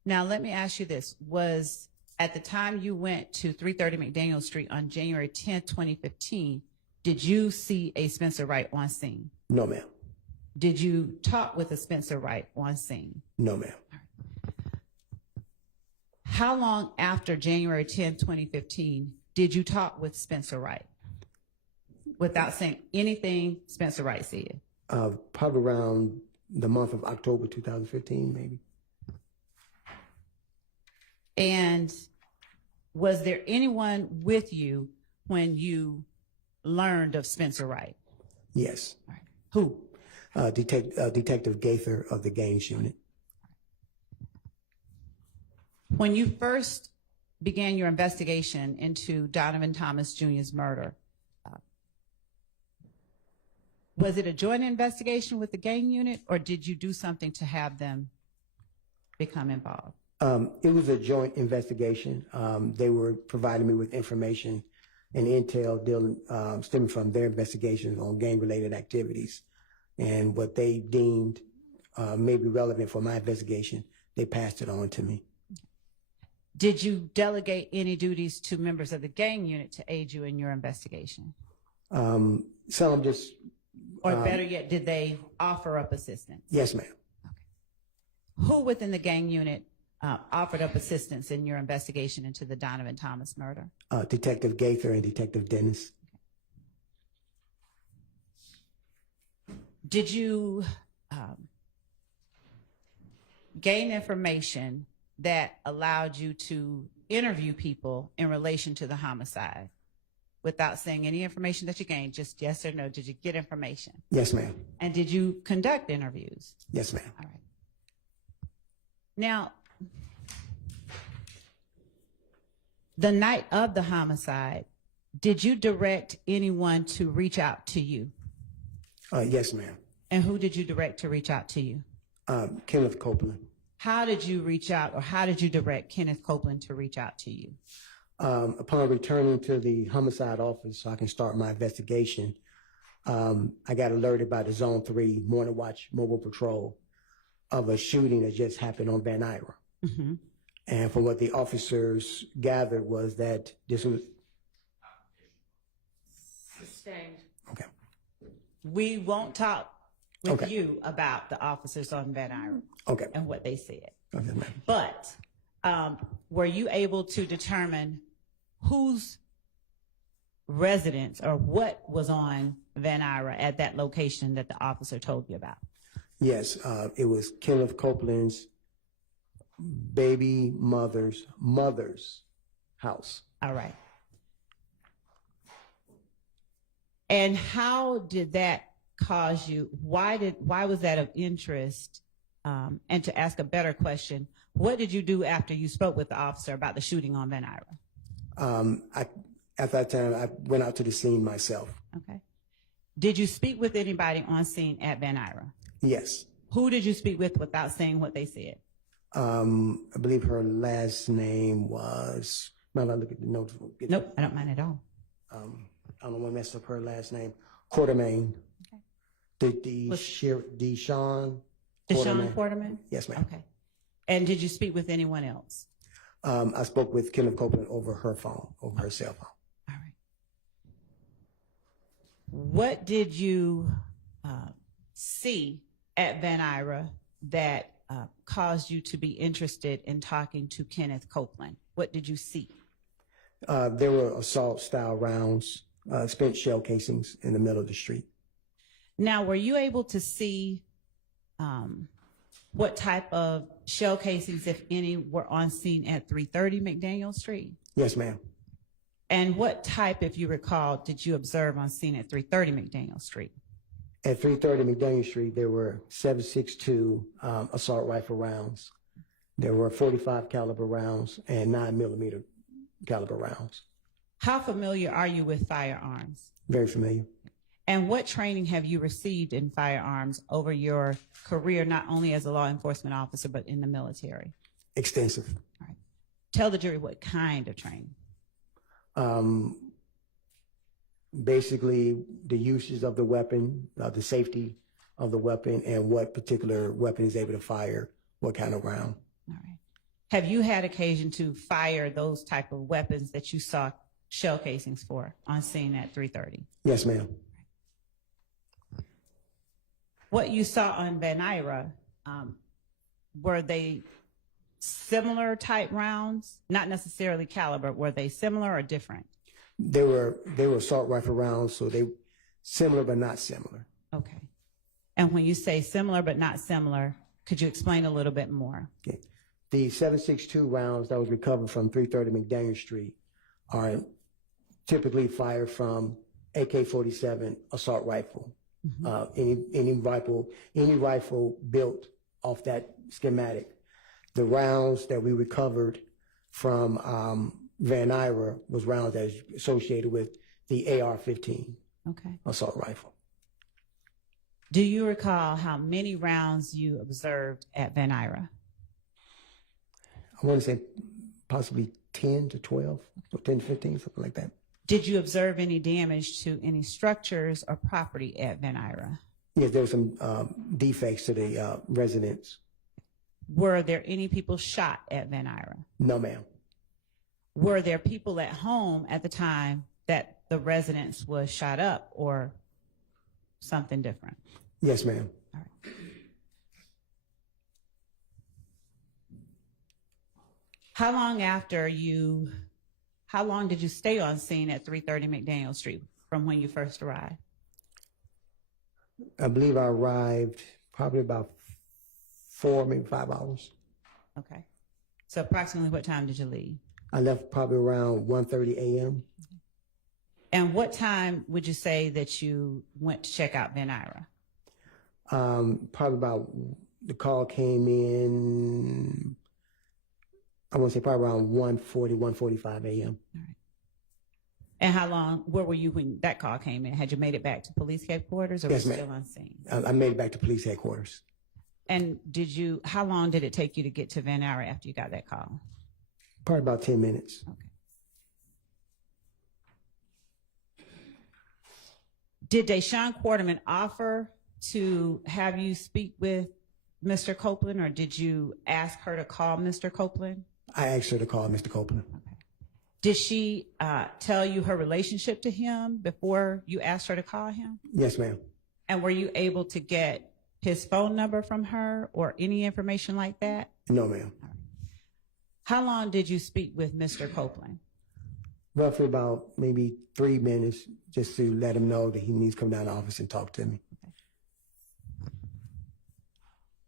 Now, let me ask you this. Was at the time you went to 330 McDaniel Street on January 10th, 2015, did you see a Spencer Wright on scene? No, ma'am. Did you talk with a Spencer Wright on scene? No, ma'am. How long after January 10th, 2015, did you talk with Spencer Wright? Without saying anything Spencer Wright said? Probably around the month of October 2015, maybe. And was there anyone with you when you learned of Spencer Wright? Yes. All right. Who? Detective Gaither of the Gaines Unit. When you first began your investigation into Donovan Thomas Jr.'s murder, was it a joint investigation with the gang unit, or did you do something to have them become involved? It was a joint investigation. They were providing me with information and intel stemming from their investigations on gang-related activities. And what they deemed may be relevant for my investigation, they passed it on to me. Did you delegate any duties to members of the gang unit to aid you in your investigation? Some just... Or better yet, did they offer up assistance? Yes, ma'am. Okay. Who within the gang unit offered up assistance in your investigation into the Donovan Thomas murder? Detective Gaither and Detective Dennis. Did you gain information that allowed you to interview people in relation to the homicide without saying any information that you gained, just yes or no? Did you get information? Yes, ma'am. And did you conduct interviews? Yes, ma'am. All right. Now, the night of the homicide, did you direct anyone to reach out to you? Yes, ma'am. And who did you direct to reach out to you? Kenneth Copeland. How did you reach out, or how did you direct Kenneth Copeland to reach out to you? Upon returning to the homicide office so I can start my investigation, I got alerted by the Zone 3 Morning Watch Mobile Patrol of a shooting that just happened on Van Ira. Mm-hmm. And from what the officers gathered was that this was... Sustained. Okay. We won't talk with Okay. you about the officers on Van Ira Okay. and what they said. Okay, ma'am. But were you able to determine whose residence or what was on Van Ira at that location that the officer told you about? Yes, it was Kenneth Copeland's baby mother's house. All right. And how did that cause you? Why was that of interest? And to ask a better question, what did you do after you spoke with the officer about the shooting on Van Ira? At that time, I went out to the scene myself. Okay. Did you speak with anybody on scene at Van Ira? Yes. Who did you speak with without saying what they said? I believe her last name was, now I look at the notes. Nope, I don't mind at all. I don't want to mess up her last name. Quartermain. Okay. Deshawn. Deshawn Quarterman? Yes, ma'am. Okay. And did you speak with anyone else? I spoke with Kenneth Copeland over her phone, over her cell phone. All right. What did you see at Van Ira that caused you to be interested in talking to Kenneth Copeland? What did you see? There were assault-style rounds, spent shell casings in the middle of the street. Now, were you able to see what type of shell casings, if any, were on scene at 330 McDaniel Street? Yes, ma'am. And what type, if you recall, did you observe on scene at 330 McDaniel Street? At 330 McDaniel Street, there were 7.62 assault rifle rounds. There were 45 caliber rounds and 9mm caliber rounds. How familiar are you with firearms? Very familiar. And what training have you received in firearms over your career, not only as a law enforcement officer, but in the military? Extensive. All right. Tell the jury what kind of training. Basically, the uses of the weapon, the safety of the weapon, and what particular weapon is able to fire, what kind of round. All right. Have you had occasion to fire those type of weapons that you saw shell casings for on scene at 330? Yes, ma'am. What you saw on Van Ira, were they similar type rounds? Not necessarily caliber. Were they similar or different? They were assault rifle rounds, so they similar but not similar. Okay. And when you say similar but not similar, could you explain a little bit more? Okay. The 7.62 rounds that was recovered from 330 McDaniel Street are typically fired from AK-47 assault rifle. Any rifle built off that schematic. The rounds that we recovered from Van Ira was rounds that is associated with the AR-15 Okay. assault rifle. Do you recall how many rounds you observed at Van Ira? I want to say possibly 10 to 12, or 10 to 15, something like that. Did you observe any damage to any structures or property at Van Ira? Yes, there were some defects to the residence. Were there any people shot at Van Ira? No, ma'am. Were there people at home at the time that the residence was shot up, or something different? Yes, ma'am. All right. How long did you stay on scene at 330 McDaniel Street from when you first arrived? I believe I arrived probably about 4, maybe 5 hours. Okay. So approximately what time did you leave? I left probably around 1:30 a.m. And what time would you say that you went to check out Van Ira? Probably about, the call came in, I want to say probably around 1:40, 1:45 a.m. All right. And where were you when that call came in? Had you made it back to police headquarters, or Yes, were you ma'am. still on scene? I made it back to police headquarters. And how long did it take you to get to Van Ira after you got that call? Probably about 10 minutes. Okay. Did Deshawn Quarterman offer to have you speak with Mr. Copeland, or did you ask her to call Mr. Copeland? I asked her to call Mr. Copeland. Okay. Did she tell you her relationship to him before you asked her to call him? Yes, ma'am. And were you able to get his phone number from her or any information like that? No, ma'am. How long did you speak with Mr. Copeland? Roughly about maybe 3 minutes, just to let him know that he needs to come down to the office and talk to me.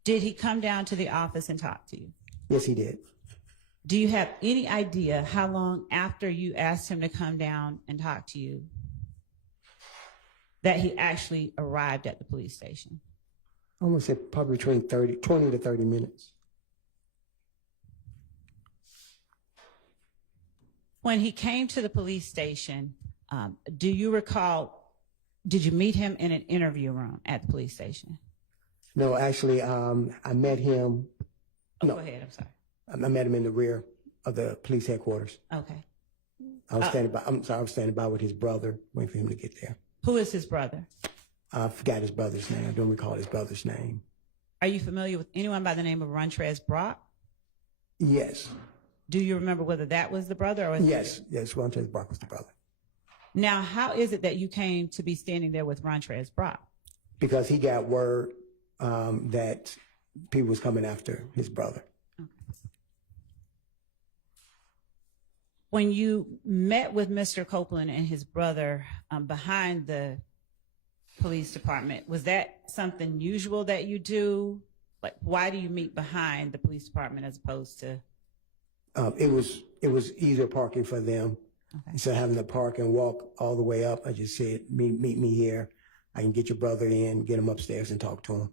Did he come down to the office and talk to you? Yes, he did. Do you have any idea how long after you asked him to come down and talk to you that he actually arrived at the police station? I want to say probably between 20 to 30 minutes. When he came to the police station, do you recall, did you meet him in an interview room at the police station? No, actually, I met him. Oh, No. go ahead, I'm sorry. I met him in the rear of the police headquarters. Okay. I was standing by. I'm sorry, I was standing by with his brother, waiting for him to get there. Who is his brother? I forgot his brother's name. I don't recall his brother's name. Are you familiar with anyone by the name of Rontrez Brock? Yes, Do you remember whether that was the brother or was yes. Rontrez Brock was the brother. Now, how is it that you came to be standing there with Rontrez Brock? Because he got word that people was coming after his brother. When you met with Mr. Copeland and his brother behind the police department, was that something usual that you do? Like, why do you meet behind the police department as opposed to? It was easier parking for them. Okay. Instead of having to park and walk all the way up, I just said, meet me here. I can get your brother in, get him upstairs and talk to him.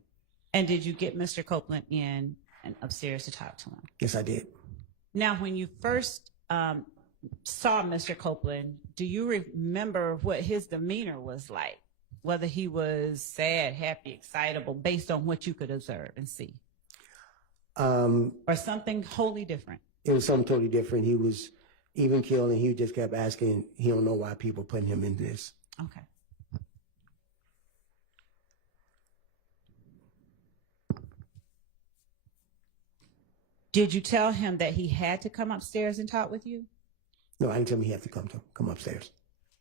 And did you get Mr. Copeland in and upstairs to talk to him? Yes, I did. Now, when you first saw Mr. Copeland, do you remember what his demeanor was like? Whether he was sad, happy, excitable, based on what you could observe and see? Or something wholly different? It was something totally different. He was even killed, and he just kept asking. He don't know why people putting him in this. Okay. Did you tell him that he had to come upstairs and talk with you? No, I didn't tell him he had to come upstairs.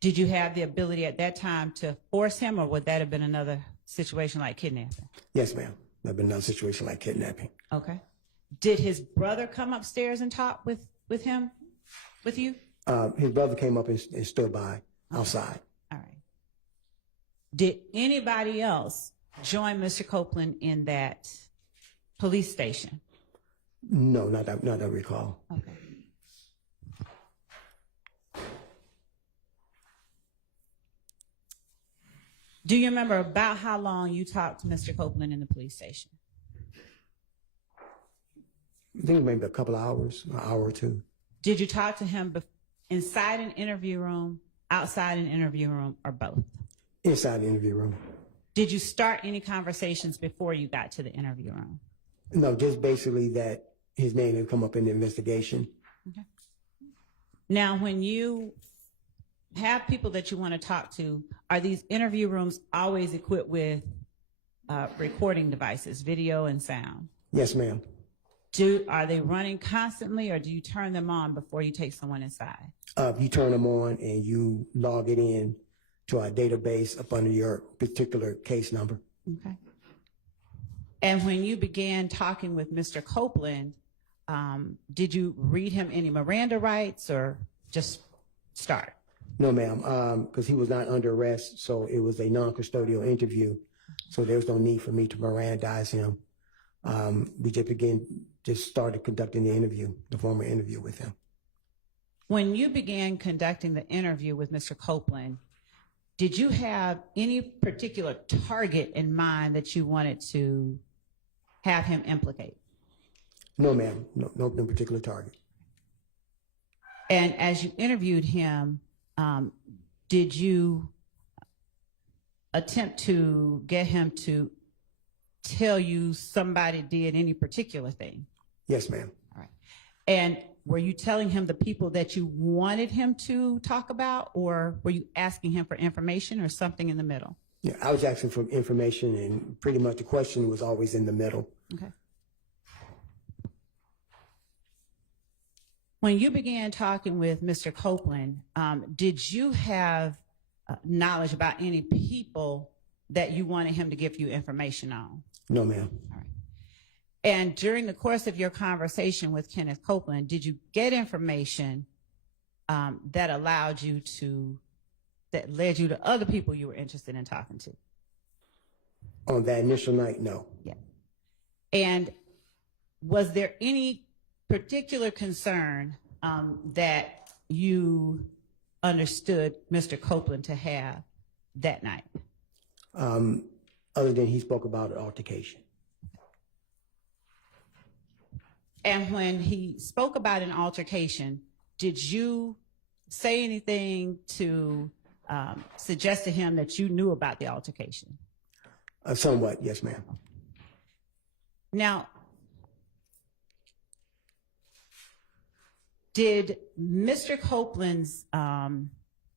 Did you have the ability at that time to force him, or would that have been another situation like kidnapping? Yes, ma'am. That'd been another situation like kidnapping. Okay. Did his brother come upstairs and talk with him, with you? His brother came up and stood by outside. All right. Did anybody else join Mr. Copeland in that police station? No, not that I recall. Okay. Do you remember about how long you talked to Mr. Copeland in the police station? I think maybe a couple of hours, an hour or two. Did you talk to him inside an interview room, outside an interview room, or both? Inside the interview room. Did you start any conversations before you got to the interview room? No, just basically that his name had come up in the investigation. Okay. Now, when you have people that you want to talk to, are these interview rooms always equipped with recording devices, video and sound? Yes, ma'am. Are they running constantly, or do you turn them on before you take someone inside? You turn them on and you log it in to our database up under your particular case number. Okay. And when you began talking with Mr. Copeland, did you read him any Miranda rights or just start? No, ma'am, because he was not under arrest, so it was a non-custodial interview. So there was no need for me to Mirandize him. We just started conducting the formal interview with him. When you began conducting the interview with Mr. Copeland, did you have any particular target in mind that you wanted to have him implicate? No, ma'am, no particular target. And as you interviewed him, did you attempt to get him to tell you somebody did any particular thing? Yes, ma'am. All right. And were you telling him the people that you wanted him to talk about, or were you asking him for information or something in the middle? Yeah, I was asking for information, and pretty much the question was always in the middle. Okay. When you began talking with Mr. Copeland, did you have knowledge about any people that you wanted him to give you information on? No, ma'am. All right. And during the course of your conversation with Kenneth Copeland, did you get information that led you to other people you were interested in talking to? On that initial night, no. Yeah. And was there any particular concern that you understood Mr. Copeland to have that night? Other than he spoke about an altercation. And when he spoke about an altercation, did you say anything to suggest to him that you knew about the altercation? Somewhat, yes, ma'am. Now, did Mr. Copeland's,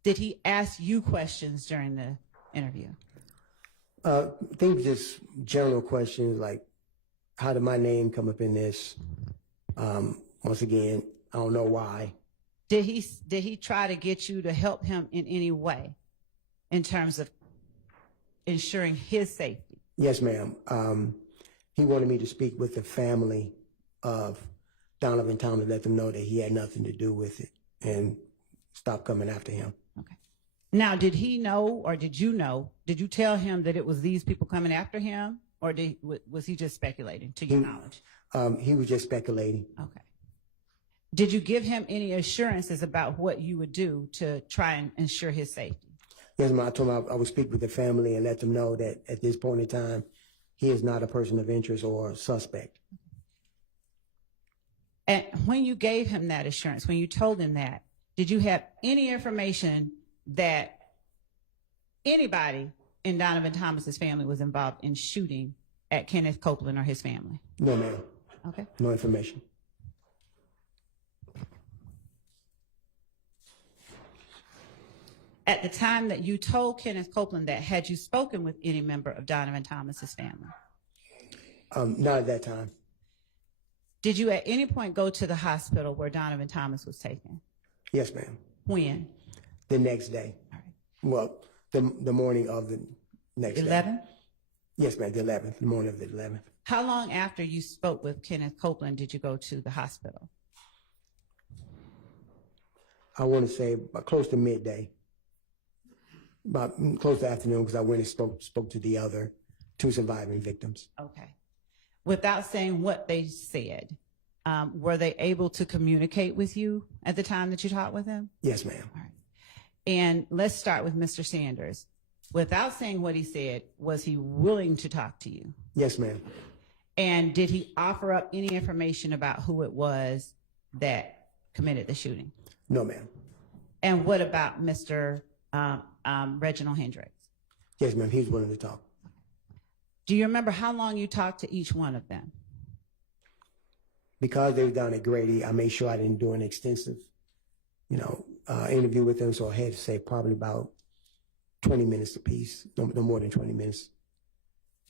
did he ask you questions during the interview? I think just general questions like, how did my name come up in this? Once again, I don't know why. Did he try to get you to help him in any way in terms of ensuring his safety? Yes, ma'am. He wanted me to speak with the family of Donovan Thomas, let them know that he had nothing to do with it and stop coming after him. Okay. Now, did he know, or did you know, did you tell him that it was these people coming after him, or was he just speculating to your knowledge? He was just speculating. Okay. Did you give him any assurances about what you would do to try and ensure his safety? Yes, ma'am. I told him I would speak with the family and let them know that at this point in time, he is not a person of interest or a suspect. And when you gave him that assurance, when you told him that, did you have any information that anybody in Donovan Thomas's family was involved in shooting at Kenneth Copeland or his family? No, ma'am. Okay. No information. At the time that you told Kenneth Copeland that, had you spoken with any member of Donovan Thomas's family? Not at that time. Did you at any point go to the hospital where Donovan Thomas was taken? Yes, ma'am. When? The next day. All right. Well, the morning of the next day. 11? Yes, ma'am. The 11th. The morning of the 11th. How long after you spoke with Kenneth Copeland did you go to the hospital? I want to say about close to midday. About close to afternoon, because I went and spoke to the other two surviving victims. Okay. Without saying what they said, were they able to communicate with you at the time that you talked with them? Yes, ma'am. All right. And let's start with Mr. Sanders. Without saying what he said, was he willing to talk to you? Yes, ma'am. And did he offer up any information about who it was that committed the shooting? No, ma'am. And what about Mr. Reginald Hendricks? Yes, ma'am. He was willing to talk. Do you remember how long you talked to each one of them? Because they were down at Grady, I made sure I didn't do an extensive, interview with them. So I had to say probably about 20 minutes apiece, no more than 20 minutes.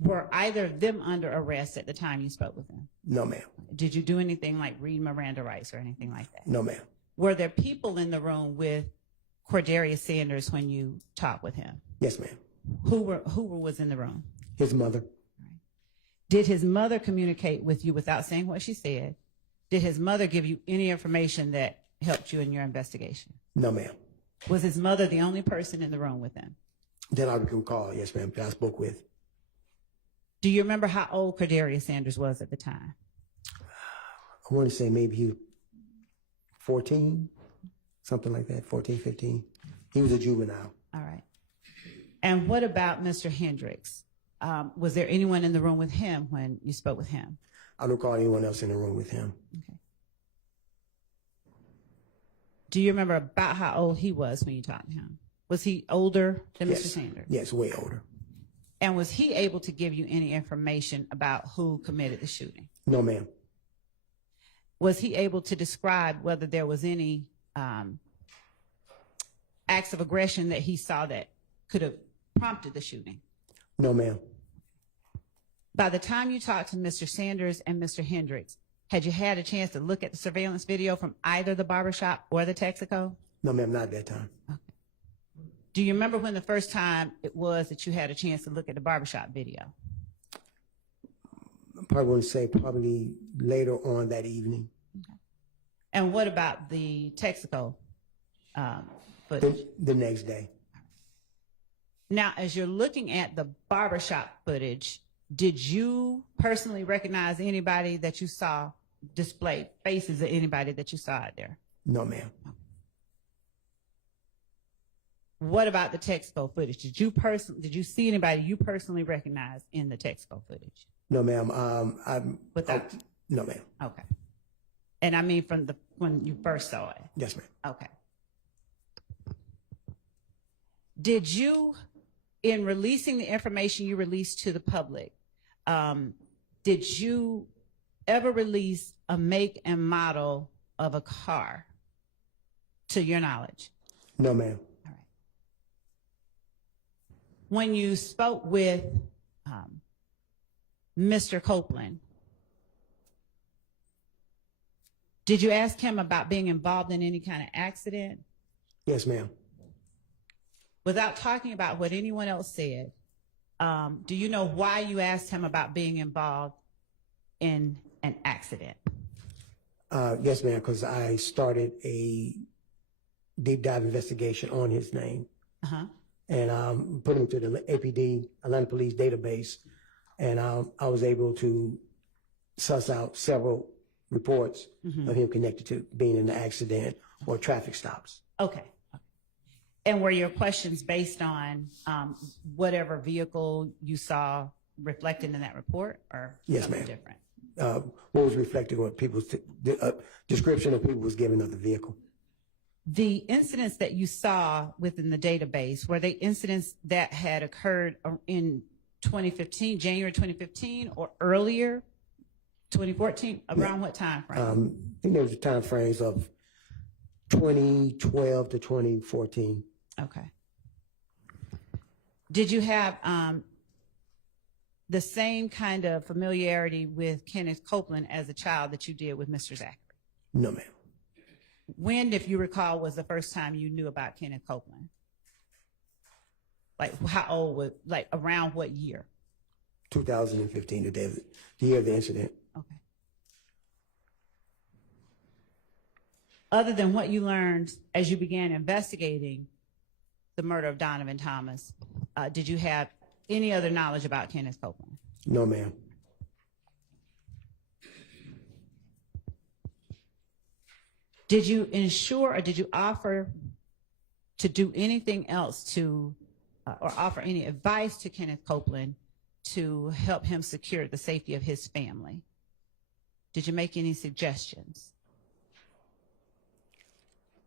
Were either of them under arrest at the time you spoke with them? No, ma'am. Did you do anything like read Miranda rights or anything like that? No, ma'am. Were there people in the room with Cordarius Sanders when you talked with him? Yes, ma'am. Who was in the room? His mother. Did his mother communicate with you without saying what she said? Did his mother give you any information that helped you in your investigation? No, ma'am. Was his mother the only person in the room with them? That I can recall, yes, ma'am, that I spoke with. Do you remember how old Cordarius Sanders was at the time? I want to say maybe he was 14, something like that, 14, 15. He was a juvenile. All right. And what about Mr. Hendricks? Was there anyone in the room with him when you spoke with him? I don't recall anyone else in the room with him. Okay. Do you remember about how old he was when you talked to him? Was he older than Mr. Sanders? Yes, way older. And was he able to give you any information about who committed the shooting? No, ma'am. Was he able to describe whether there was any acts of aggression that he saw that could have prompted the shooting? No, ma'am. By the time you talked to Mr. Sanders and Mr. Hendricks, had you had a chance to look at the surveillance video from either the barbershop or the Texaco? No, ma'am, not at that time. Okay. Do you remember when the first time it was that you had a chance to look at the barbershop video? I probably want to say probably later on that evening. Okay. And what about the Texaco footage? The next day. Now, as you're looking at the barbershop footage, did you personally recognize anybody that you saw displayed, faces of anybody that you saw out there? No, ma'am. What about the Texaco footage? Did you see anybody you personally recognized in the Texaco footage? No, ma'am. No, ma'am. Okay. And I mean when you first saw it? Yes, ma'am. Okay. Did you, in releasing the information you released to the public, did you ever release a make and model of a car, to your knowledge? No, ma'am. All right. When you spoke with Mr. Copeland, did you ask him about being involved in any kind of accident? Yes, ma'am. Without talking about what anyone else said, do you know why you asked him about being involved in an accident? Yes, ma'am, because I started a deep dive investigation on his name and put him to the APD, Atlanta Police database, and I was able to suss out several reports of him connected to being in an accident or traffic stops. Okay. And were your questions based on whatever vehicle you saw reflected in that report, or Yes, something ma'am. different? What was reflected on people's description of people was given of the vehicle. The incidents that you saw within the database, were they incidents that had occurred in 2015, January 2015, or earlier, 2014? Around what time frame? I think there was time frames of 2012 to 2014. Okay. Did you have the same kind of familiarity with Kenneth Copeland as a child that you did with Mr. Zachary? No, ma'am. When, if you recall, was the first time you knew about Kenneth Copeland? Like, how old was, like, around what year? 2015, the year of the incident. Okay. Other than what you learned as you began investigating the murder of Donovan Thomas, did you have any other knowledge about Kenneth Copeland? No, ma'am. Did you ensure or did you offer to do anything else to, or offer any advice to Kenneth Copeland to help him secure the safety of his family? Did you make any suggestions?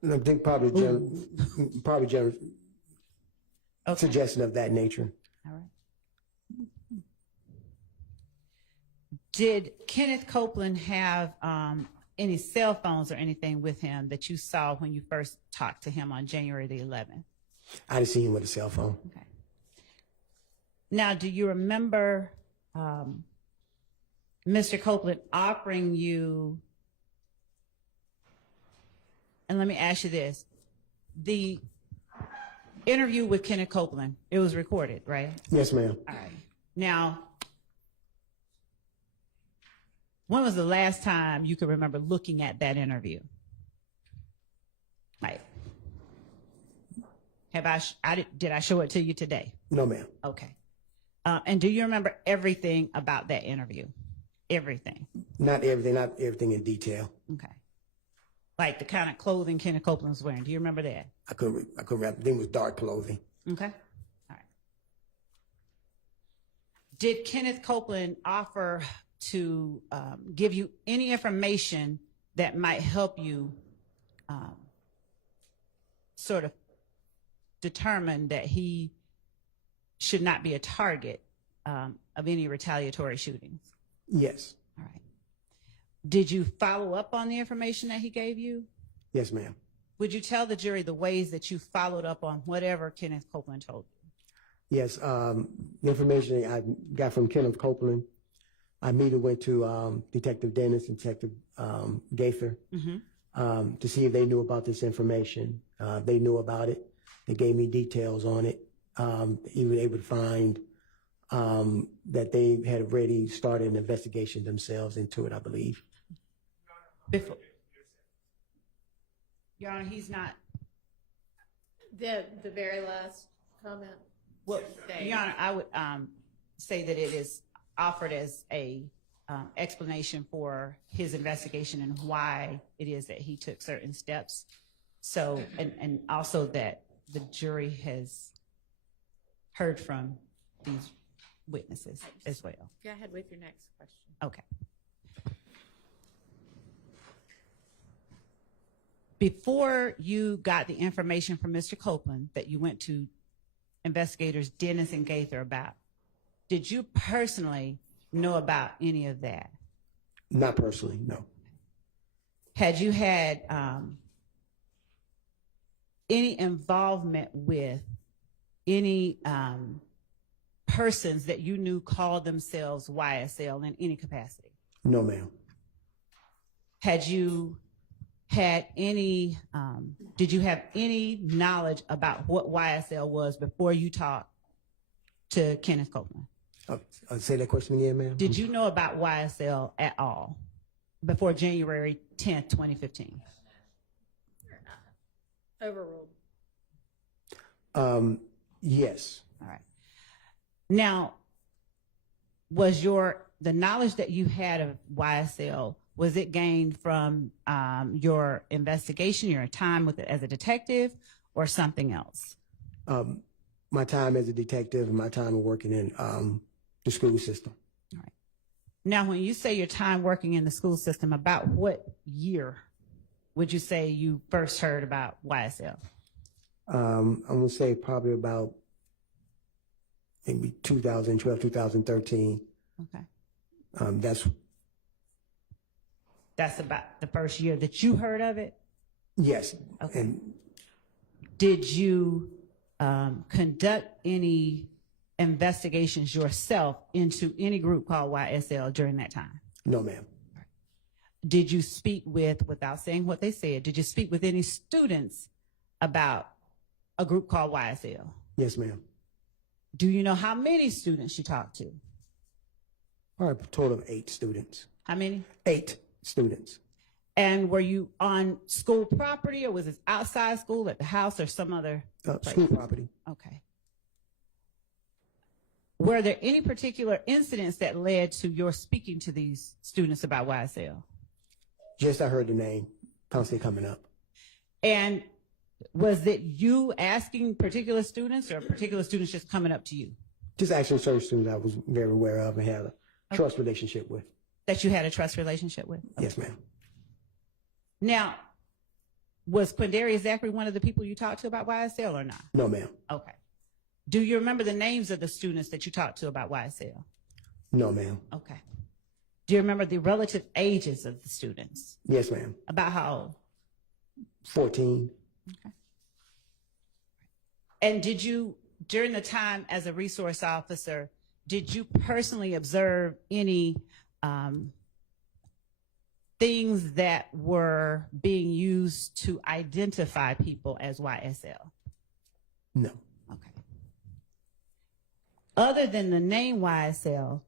I think probably general Okay. suggestion of that nature. All right. Did Kenneth Copeland have any cell phones or anything with him that you saw when you first talked to him on January the 11th? I didn't see him with a cell phone. Okay. Now, do you remember Mr. Copeland offering you, and let me ask you this, the interview with Kenneth Copeland, it was recorded, right? Yes, ma'am. All right. Now, when was the last time you could remember looking at that interview? Like, did I show it to you today? No, ma'am. Okay. And do you remember everything about that interview? Everything? Not everything in detail. Okay. Like the kind of clothing Kenneth Copeland was wearing. Do you remember that? I couldn't. I think it was dark clothing. Okay. All right. Did Kenneth Copeland offer to give you any information that might help you sort of determine that he should not be a target of any retaliatory shootings? Yes. All right. Did you follow up on the information that he gave you? Yes, ma'am. Would you tell the jury the ways that you followed up on whatever Kenneth Copeland told you? Yes. The information I got from Kenneth Copeland, I immediately went to Detective Dennis and Detective Gaither to see if they knew about this information. They knew about it. They gave me details on it. He was able to find that they had already started an investigation themselves into it, I believe. Before. Your Honor, he's not. The very last comment. Well, Your Honor, I would say that it is offered as a explanation for his investigation and why it is that he took certain steps. So, and also that the jury has heard from these witnesses as well. Go ahead with your next question. Okay. Before you got the information from Mr. Copeland that you went to investigators Dennis and Gaither about, did you personally know about any of that? Not personally, no. Had you had any involvement with any persons that you knew called themselves YSL in any capacity? No, ma'am. Had you had any, did you have any knowledge about what YSL was before you talked to Kenneth Copeland? Say that question again, ma'am. Did you know about YSL at all before January 10th, 2015? Overruled. Yes. All right. Now, was the knowledge that you had of YSL, was it gained from your investigation, your time with it as a detective, or something else? My time as a detective and my time working in the school system. All right. Now, when you say your time working in the school system, about what year would you say you first heard about YSL? I'm going to say probably about maybe 2012, 2013. Okay. That's about the first year that you heard of it? yes. Okay. And Did you conduct any investigations yourself into any group called YSL during that time? no, ma'am. Did you speak with, without saying what they said, did you speak with any students about a group called YSL? Yes, ma'am. Do you know how many students you talked to? Probably a total of 8 students. How many? 8 students. And were you on school property, or was it outside school, at the house, or some other place? School property. Okay. Were there any particular incidents that led to your speaking to these students about YSL? Just I heard the name constantly coming up. And was it you asking particular students, or particular students just coming up to you? Just actually certain students I was very aware of and had a trust relationship with. That you had a trust relationship with? Yes, ma'am. Now, was Quindarius Zachary one of the people you talked to about YSL or not? No, ma'am. Okay. Do you remember the names of the students that you talked to about YSL? No, ma'am. Okay. Do you remember the relative ages of the students? Yes, ma'am. About how old? 14. Okay. And did you, during the time as a resource officer, did you personally observe any things that were being used to identify people as YSL? No. Okay. Other than the name YSL,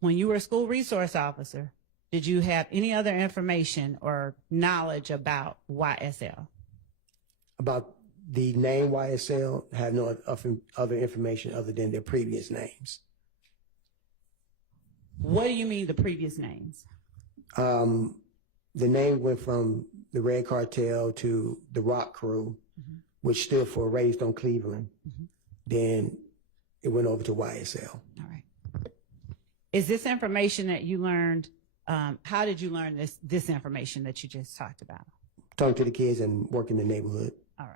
when you were a school resource officer, did you have any other information or knowledge about YSL? About the name YSL, I have no other information other than their previous names. What do you mean the previous names? The name went from the Red Cartel to the Rock Crew, which stood for Raised on Cleveland. Then it went over to YSL. All right. Is this information that you learned, how did you learn this information that you just talked about? Talking to the kids and work in the neighborhood. All right.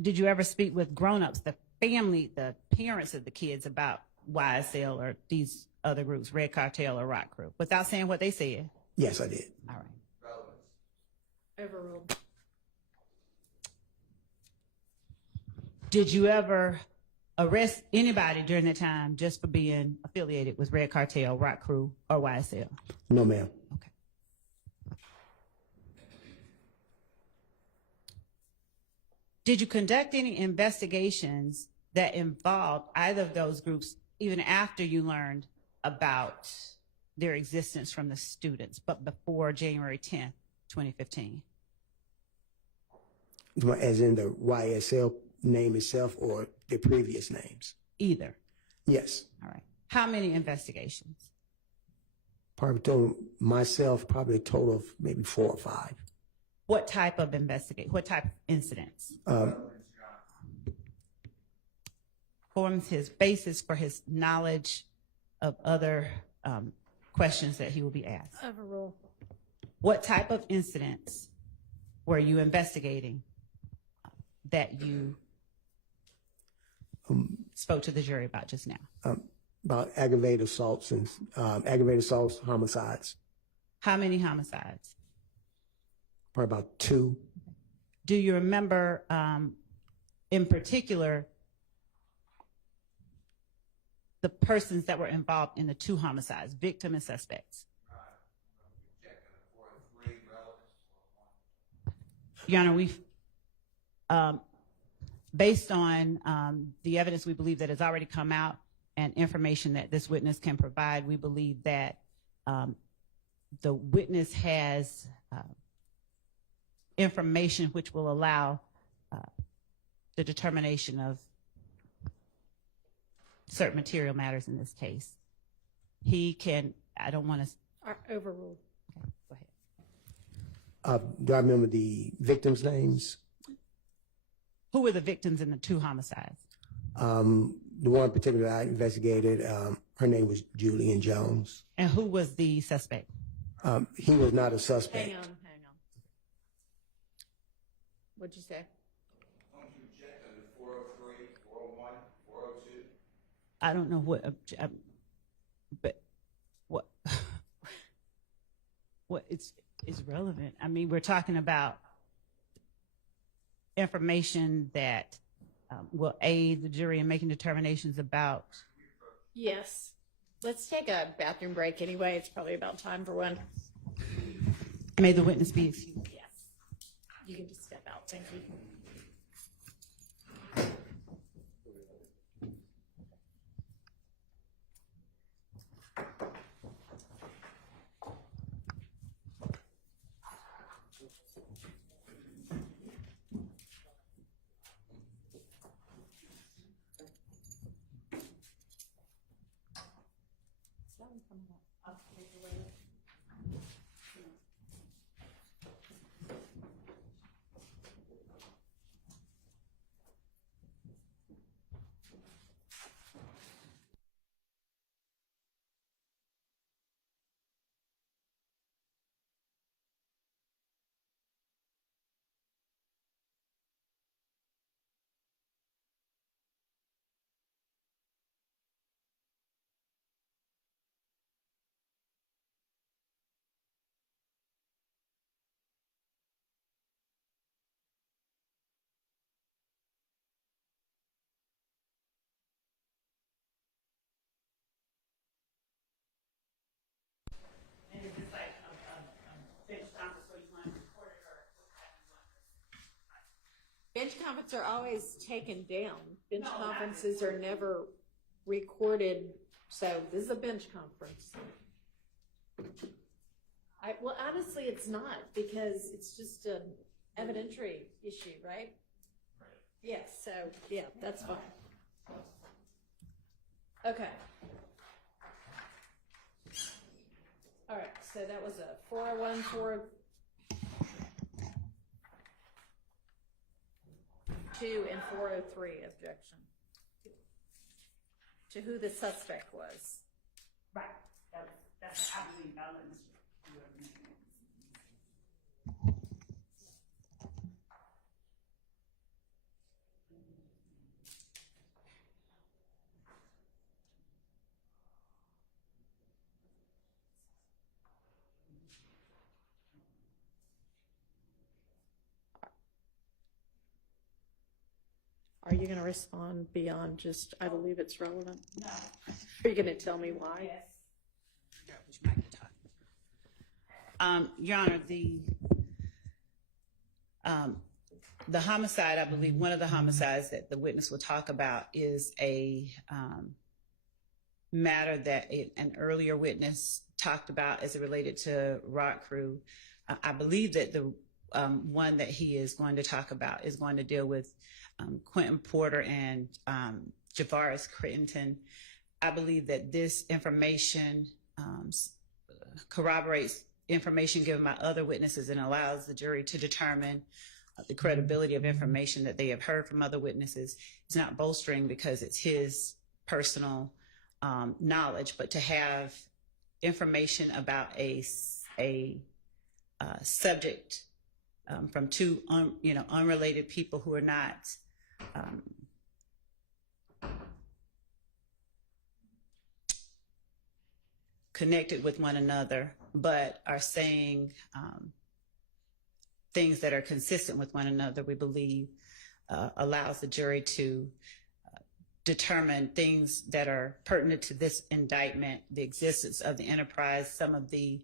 Did you ever speak with grown-ups, the family, the parents of the kids about YSL or these other groups, Red Cartel or Rock Crew, without saying what they said? Yes, I did. All right. Overruled. Did you ever arrest anybody during that time just for being affiliated with Red Cartel, Rock Crew, or YSL? No, ma'am. Okay. Did you conduct any investigations that involved either of those groups even after you learned about their existence from the students, but before January 10th, 2015? As in the YSL name itself or the previous names? Either. Yes. All right. How many investigations? Probably total myself, probably a total of maybe 4 or 5. What type of what type of incidents? Forms his basis for his knowledge of other questions that he will be asked. Overruled. What type of incidents were you investigating that you spoke to the jury about just now? About aggravated assaults, homicides, How many homicides? probably about 2. Do you remember, in particular, the persons that were involved in the 2 homicides, victim and suspects? Your Honor, we've, based on the evidence we believe that has already come out and information that this witness can provide, we believe that the witness has information which will allow the determination of certain material matters in this case. He can, I don't want to. Overruled. Okay, go ahead. Do I remember the victims' names? Who were the victims in the 2 homicides? The one in particular I investigated, her name was Julian Jones. And who was the suspect? He was not a suspect. Hang on. What'd you say? Don't you check under 403, 401, 402? I don't know what, but what is relevant. I mean, we're talking about information that will aid the jury in making determinations about. Yes. Let's take a bathroom break anyway. It's probably about time for one. May the witness be excused. Yes. You can just step out. Thank you. Bench conferences are always taken down. Bench conferences are never recorded, so this is a bench conference. Well, honestly, it's not, because it's just an evidentiary issue, right? Right. Yes, so, yeah, that's fine. Okay. All right, so that was a 401, 402, and 403 objection to who the suspect was. Right. That's I believe. I'll let Mr. Are you going to respond beyond just, I believe it's relevant? No. Are you going to tell me why? Yes. Your Honor, the homicide, I believe one of the homicides that the witness will talk about is a matter that an earlier witness talked about as it related to Rock Crew. I believe that the one that he is going to talk about is going to deal with Quentin Porter and Javaris Crittenton. I believe that this information corroborates information given by other witnesses and allows the jury to determine the credibility of information that they have heard from other witnesses. It's not bolstering because it's his personal knowledge, but to have information about a subject from two unrelated people who are not connected with one another, but are saying things that are consistent with one another, we believe allows the jury to determine things that are pertinent to this indictment, the existence of the enterprise, some of the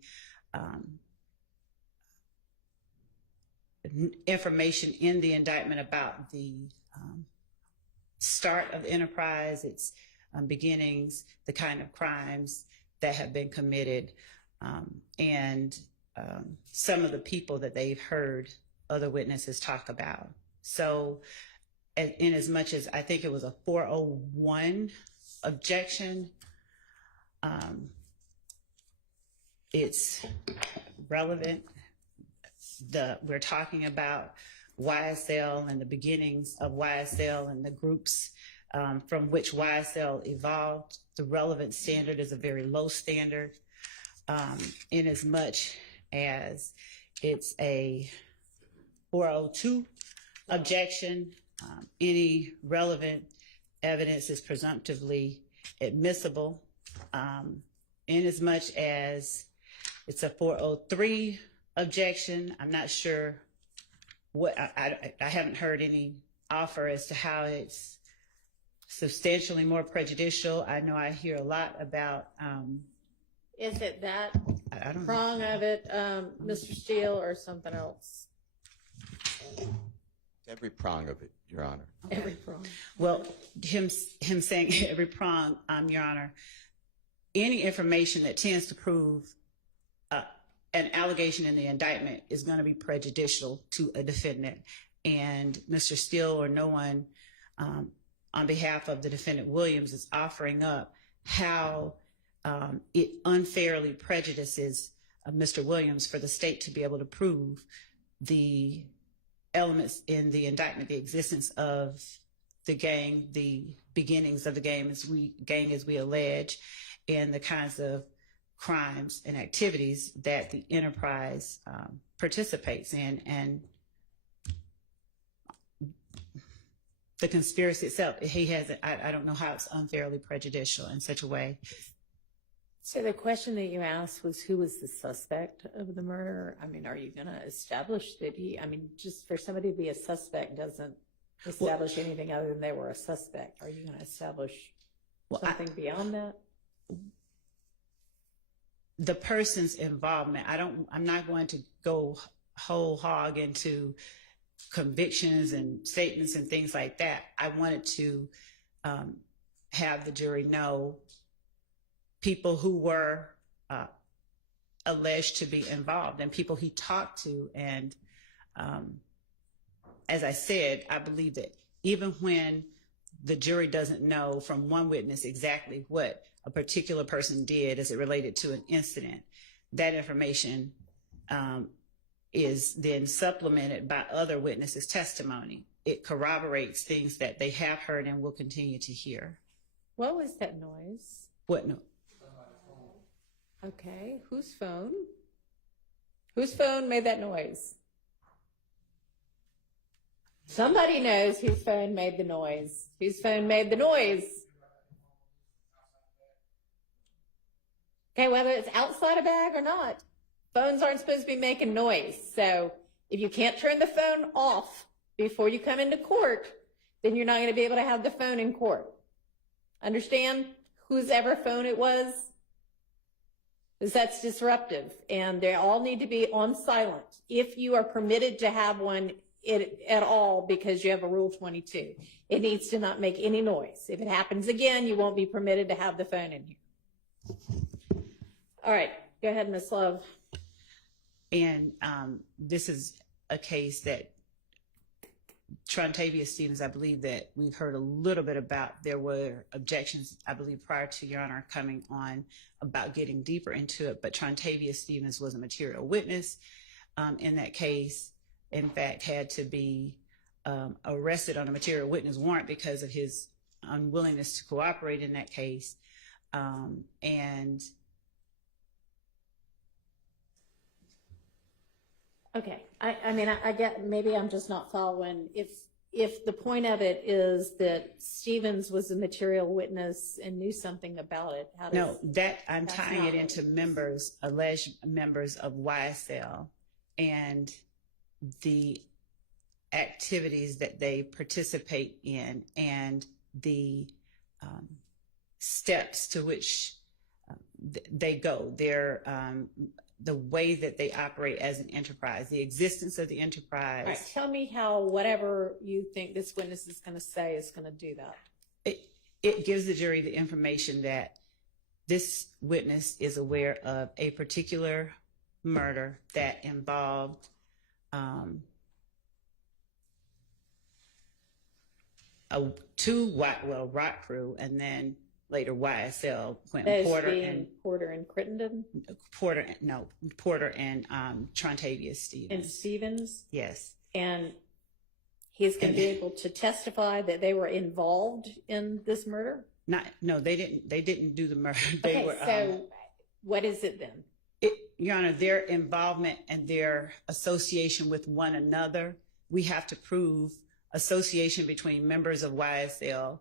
information in the indictment about the start of the enterprise, its beginnings, the kind of crimes that have been committed, and some of the people that they've heard other witnesses talk about. So in as much as I think it was a 401 objection, it's relevant. We're talking about YSL and the beginnings of YSL and the groups from which YSL evolved. The relevant standard is a very low standard, in as much as it's a 402 objection. Any relevant evidence is presumptively admissible. In as much as it's a 403 objection, I'm not sure what, I haven't heard any offer as to how it's substantially more prejudicial. I know I hear a lot about. Is it that I don't know. prong of it, Mr. Steele, or something else? Every prong of it, Your Honor. Every prong. Well, him saying every prong, Your Honor, any information that tends to prove an allegation in the indictment is going to be prejudicial to a defendant. And Mr. Steele or no one on behalf of the defendant Williams is offering up how it unfairly prejudices Mr. Williams for the state to be able to prove the elements in the indictment, the existence of the gang, the beginnings of the gang as we allege, and the kinds of crimes and activities that the enterprise participates in, and the conspiracy itself. I don't know how it's unfairly prejudicial in such a way. So the question that you asked was, who was the suspect of the murder? I mean, are you going to establish that just for somebody to be a suspect doesn't establish anything other than they were a suspect. Are you going to establish something beyond that? The person's involvement, I'm not going to go whole hog into convictions and statements and things like that. I wanted to have the jury know people who were alleged to be involved and people he talked to. And as I said, I believe that even when the jury doesn't know from one witness exactly what a particular person did as it related to an incident, that information is then supplemented by other witnesses' testimony. It corroborates things that they have heard and will continue to hear. What was that noise? What no? Okay, whose phone? Whose phone made that noise? Somebody knows whose phone made the noise. Whose phone made the noise? Okay, whether it's outside a bag or not, phones aren't supposed to be making noise. So if you can't turn the phone off before you come into court, then you're not going to be able to have the phone in court. Understand? Whose ever phone it was? Because that's disruptive, and they all need to be on silent if you are permitted to have one at all because you have a Rule 22. It needs to not make any noise. If it happens again, you won't be permitted to have the phone in here. All right, go ahead, Ms. Love. And this is a case that Trontavia Stevens, I believe that we've heard a little bit about. There were objections, I believe, prior to Your Honor coming on about getting deeper into it, but Trontavia Stevens was a material witness in that case. In fact, had to be arrested on a material witness warrant because of his unwillingness to cooperate in that case. Okay, I mean, I get, maybe I'm just not following. If if the point of it is that Stevens was a material witness and knew something about it, how does? No, that I'm That's tying not it into alleged members of YSL and the activities that they participate in and the steps to which they go. The way that they operate as an enterprise, the existence of the enterprise. All right, tell me how whatever you think this witness is going to say is going to do that. It gives the jury the information that this witness is aware of a particular murder that involved Rock Crew and then later YSL, Quentin Those Porter being and Porter and Crittenden Porter and Trontavious Stevens. and Stevens, Yes. and he's going to be able to testify that they were involved in this murder. No, they didn't do the murder. Okay, so what is it then? Your Honor, their involvement and their association with one another, we have to prove association between members of YSL.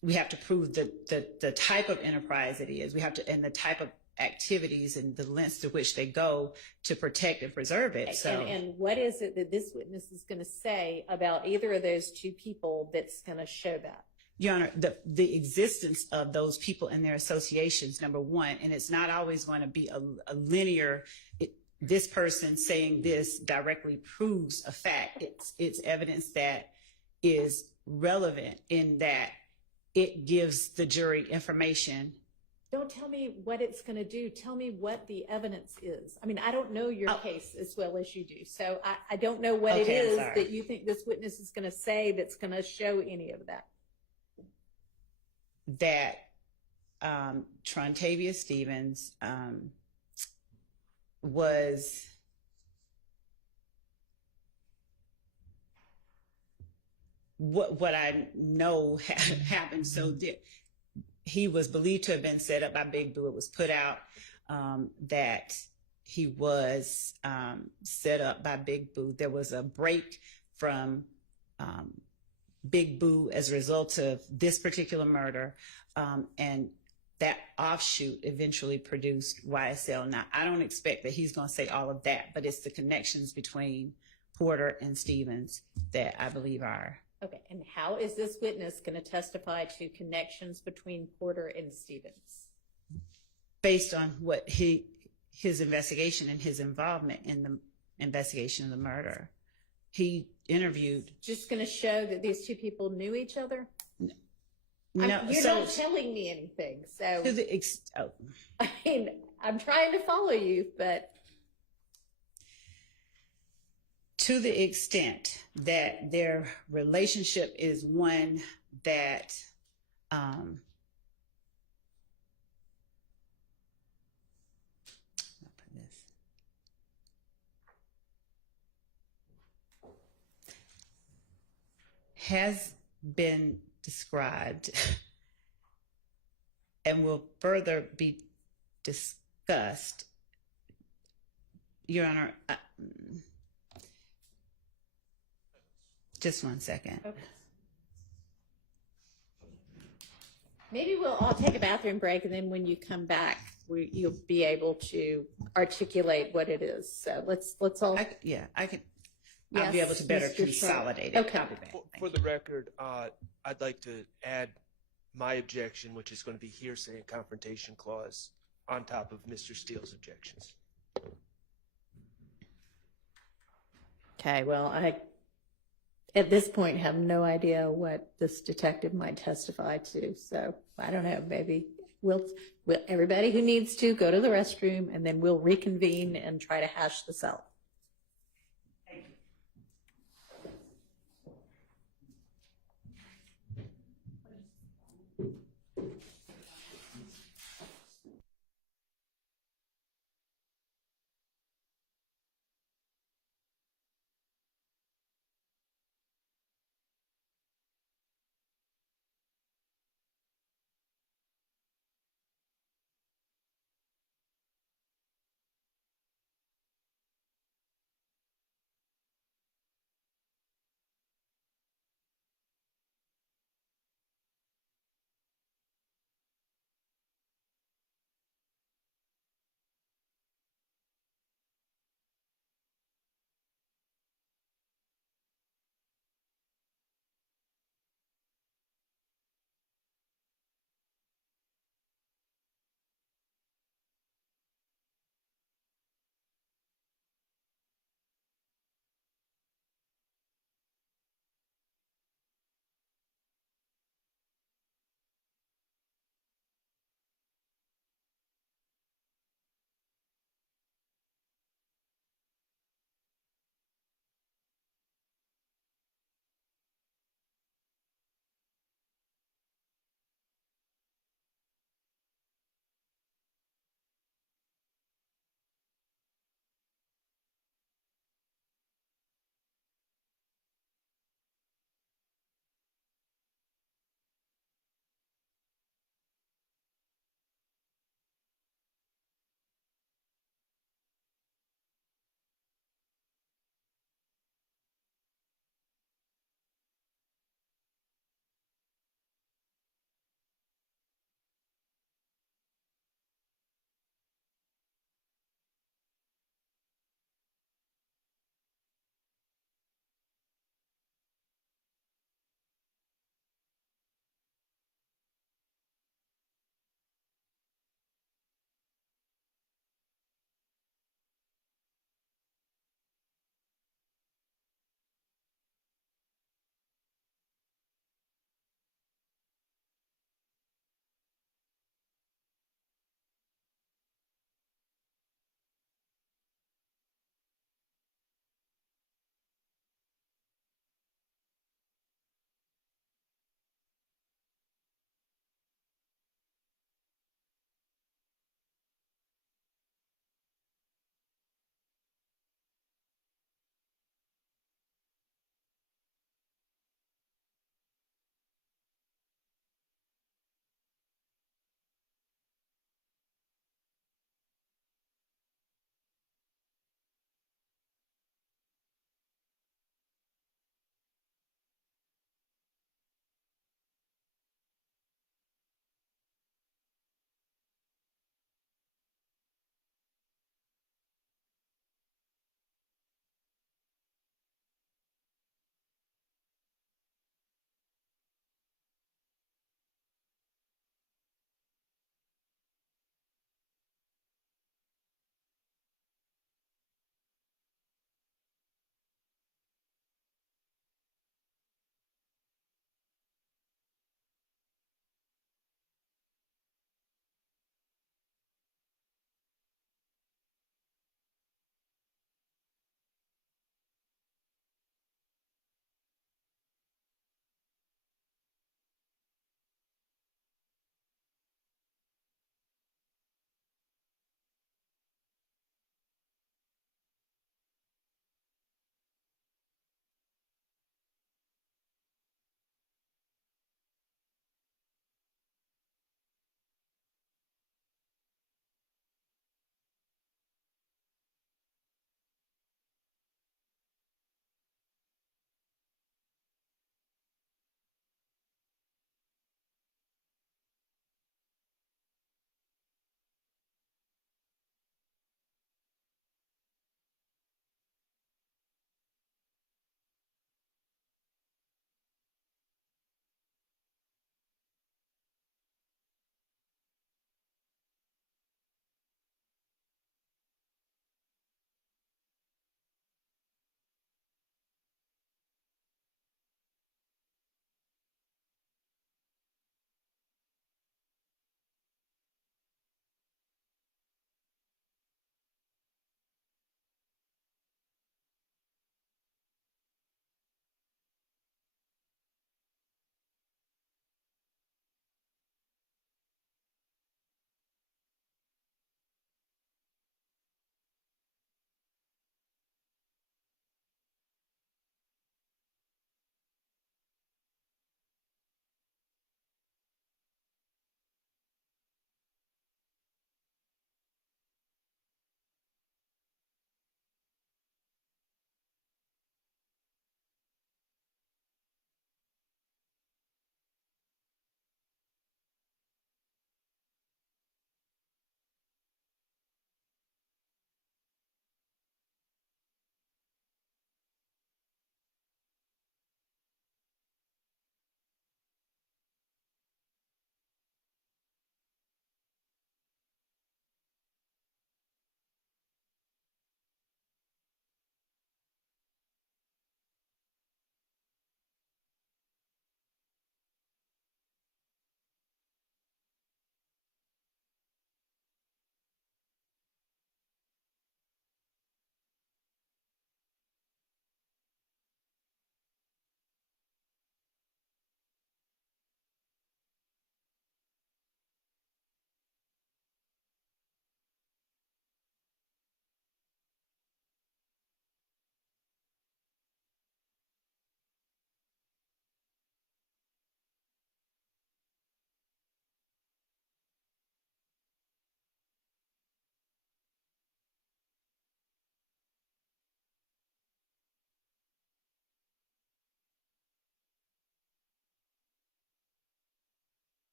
We have to prove the type of enterprise it is. We have to, and the type of activities and the lengths to which they go to protect and preserve it. So, and what is it that this witness is going to say about either of those two people that's going to show that? Your Honor, the existence of those people and their associations, number one, and it's not always going to be a linear, this person saying this directly proves a fact. It's evidence that is relevant in that it gives the jury information. Don't tell me what it's going to do. Tell me what the evidence is. I mean, I don't know your case as well as you do. So I don't know what it is that you think this witness is going to say that's going to show any of that. That Trontavious Stevens was what I know happened. So he was believed to have been set up by Big Boo. It was put out that he was set up by Big Boo. There was a break from Big Boo as a result of this particular murder, and that offshoot eventually produced YSL. Now, I don't expect that he's going to say all of that, but it's the connections between Porter and Stevens that I believe are. Okay, and how is this witness going to testify to connections between Porter and Stevens? Based on what his investigation and his involvement in the investigation of the murder. He interviewed. Just going to show that these two people knew each other? No, you're not telling me anything. So to the I mean, I'm trying to follow you, but to the extent that their relationship is one that has been described and will further be discussed. Your Honor, just 1 second. okay. Maybe we'll all take a bathroom break, and then when you come back, you'll be able to articulate what it is. So let's all. I can. I'll be able to better consolidate it. Okay. I'll be back. For the record, I'd like to add my objection, which is going to be hearsay and confrontation clause, on top of Mr. Steele's objections. Okay, well, I, at this point, have no idea what this detective might testify to. So I don't know, maybe we'll everybody who needs to go to the restroom, and then we'll reconvene and try to hash this out.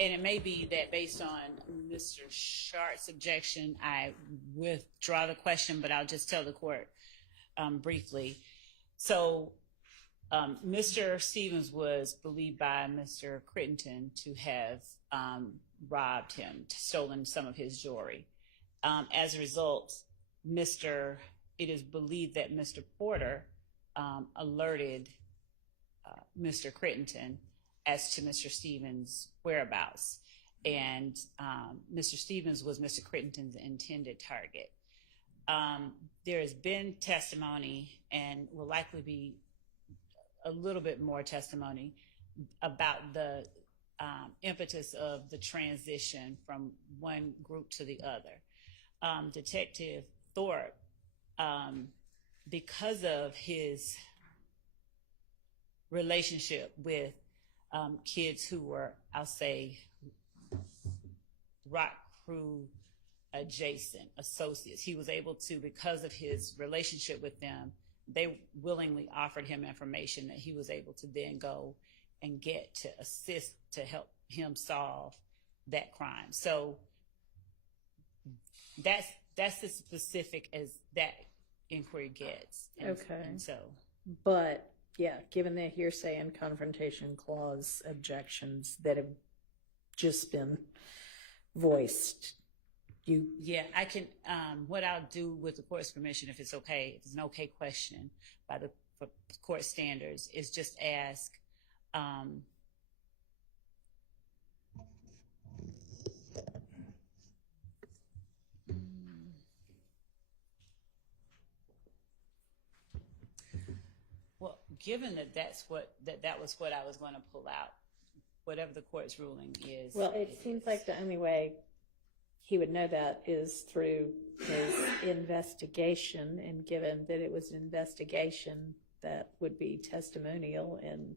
And it may be that based on Mr. Sharp's objection, I withdraw the question, but I'll just tell the court briefly. So Mr. Stevens was believed by Mr. Crittenden to have robbed him, stolen some of his jewelry. As a result, it is believed that Mr. Porter alerted Mr. Crittenden as to Mr. Stevens' whereabouts. And Mr. Stevens was Mr. Crittenden's intended target. There has been testimony, and will likely be a little bit more testimony, about the impetus of the transition from one group to the other. Detective Thor, because of his relationship with kids who were, I'll say, rock crew adjacent associates, he was able to, because of his relationship with them, they willingly offered him information that he was able to then go and get to assist to help him solve that crime. So that's as specific as that inquiry gets. Okay. And so, But yeah, given the hearsay and confrontation clause objections that have just been voiced, yeah, I can, what I'll do with the court's permission, if it's okay, if it's an okay question by the court standards, is just ask, well, given that that was what I was going to pull out, whatever the court's ruling is. well, it seems like the only way he would know that is through his investigation, and given that it was an investigation, that would be testimonial. And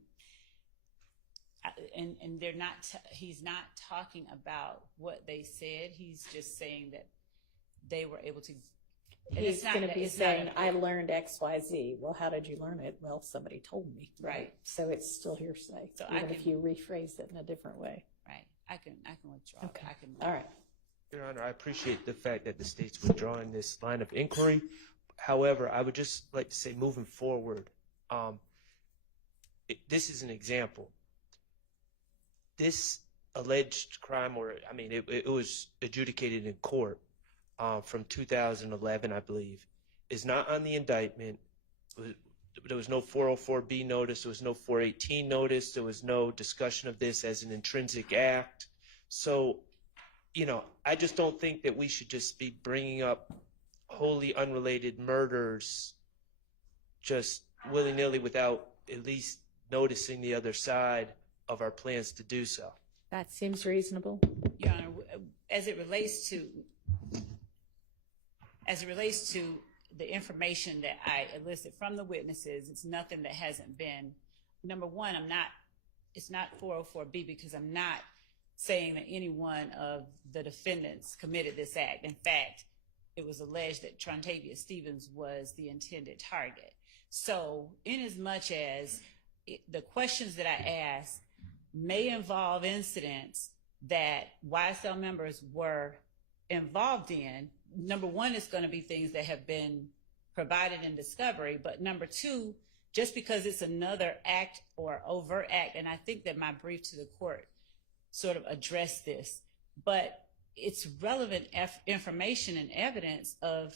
they're not, he's not talking about what they said. He's just saying that they were able to. he's going to be saying, I learned X, Y, Z. Well, how did you learn it? Well, somebody told me. Right. So it's still hearsay, So even if you rephrase it in a different way. Right. I can withdraw. Okay. I can. All right. Your Honor, I appreciate the fact that the state's withdrawing this line of inquiry. However, I would just like to say, moving forward, this is an example. This alleged crime, it was adjudicated in court from 2011, I believe, is not on the indictment. There was no 404B notice. There was no 418 notice. There was no discussion of this as an intrinsic act. So, I just don't think that we should just be bringing up wholly unrelated murders just willy-nilly without at least noticing the other side of our plans to do so. That seems reasonable. Your Honor, as it relates to the information that I elicit from the witnesses, it's nothing that hasn't been. Number one, it's not 404B because I'm not saying that any one of the defendants committed this act. In fact, it was alleged that Trontavia Stevens was the intended target. So inasmuch as the questions that I ask may involve incidents that YSL members were involved in, number one, it's going to be things that have been provided in discovery. But number two, just because it's another act or overt act, and I think that my brief to the court sort of addressed this, but it's relevant information and evidence of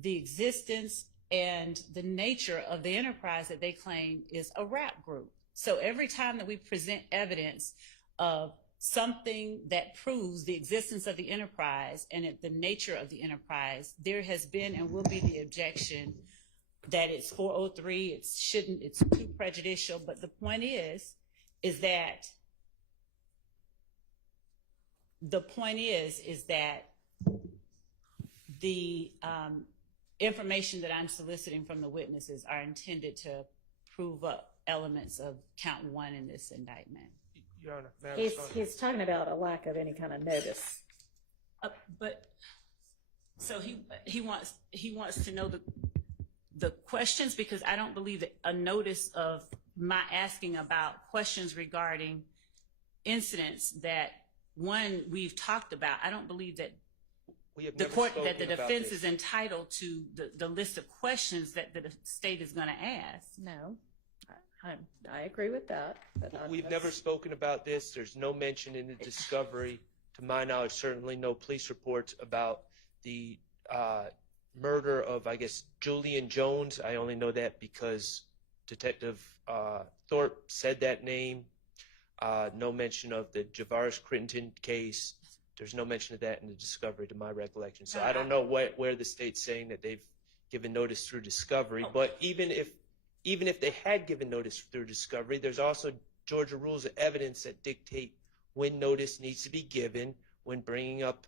the existence and the nature of the enterprise that they claim is a rap group. So every time that we present evidence of something that proves the existence of the enterprise and the nature of the enterprise, there has been and will be the objection that it's 403, it's too prejudicial. But the point is that the information that I'm soliciting from the witnesses are intended to prove up elements of count one in this indictment. Your Honor, may I respond? He's talking about a lack of any kind of notice. But so he wants to know the questions, because I don't believe that a notice of my asking about questions regarding incidents that, one, we've talked about. I don't believe that We have the never court, spoken that the about defense this. is entitled to the list of questions that the state is going to ask. No, I agree with that. But We've that's- never spoken about this. There's no mention in the discovery. To my knowledge, certainly no police reports about the murder of, I guess, Julian Jones. I only know that because Detective Thorpe said that name. No mention of the Javaris Crittenton case. There's no mention of that in the discovery, to my recollection. So I don't know where the state's saying that they've given notice through discovery. But even if they had given notice through discovery, there's also Georgia rules of evidence that dictate when notice needs to be given when bringing up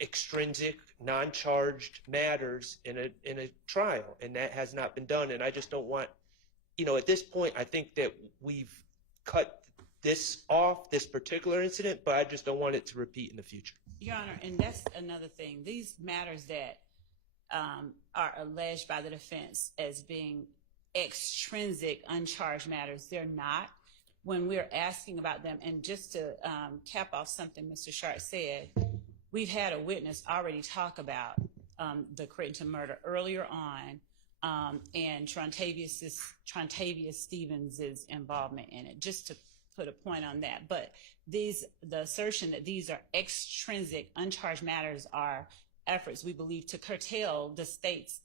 extrinsic, non-charged matters in a trial, and that has not been done. And I just don't want, at this point, I think that we've cut this off, this particular incident, but I just don't want it to repeat in the future. Your Honor, and that's another thing. These matters that are alleged by the defense as being extrinsic, uncharged matters, they're not. When we're asking about them, and just to cap off something Mr. Sharp said, we've had a witness already talk about the Crittenton murder earlier on, and Trontavious Stevens' involvement in it, just to put a point on that. But the assertion that these are extrinsic, uncharged matters are efforts, we believe, to curtail the state's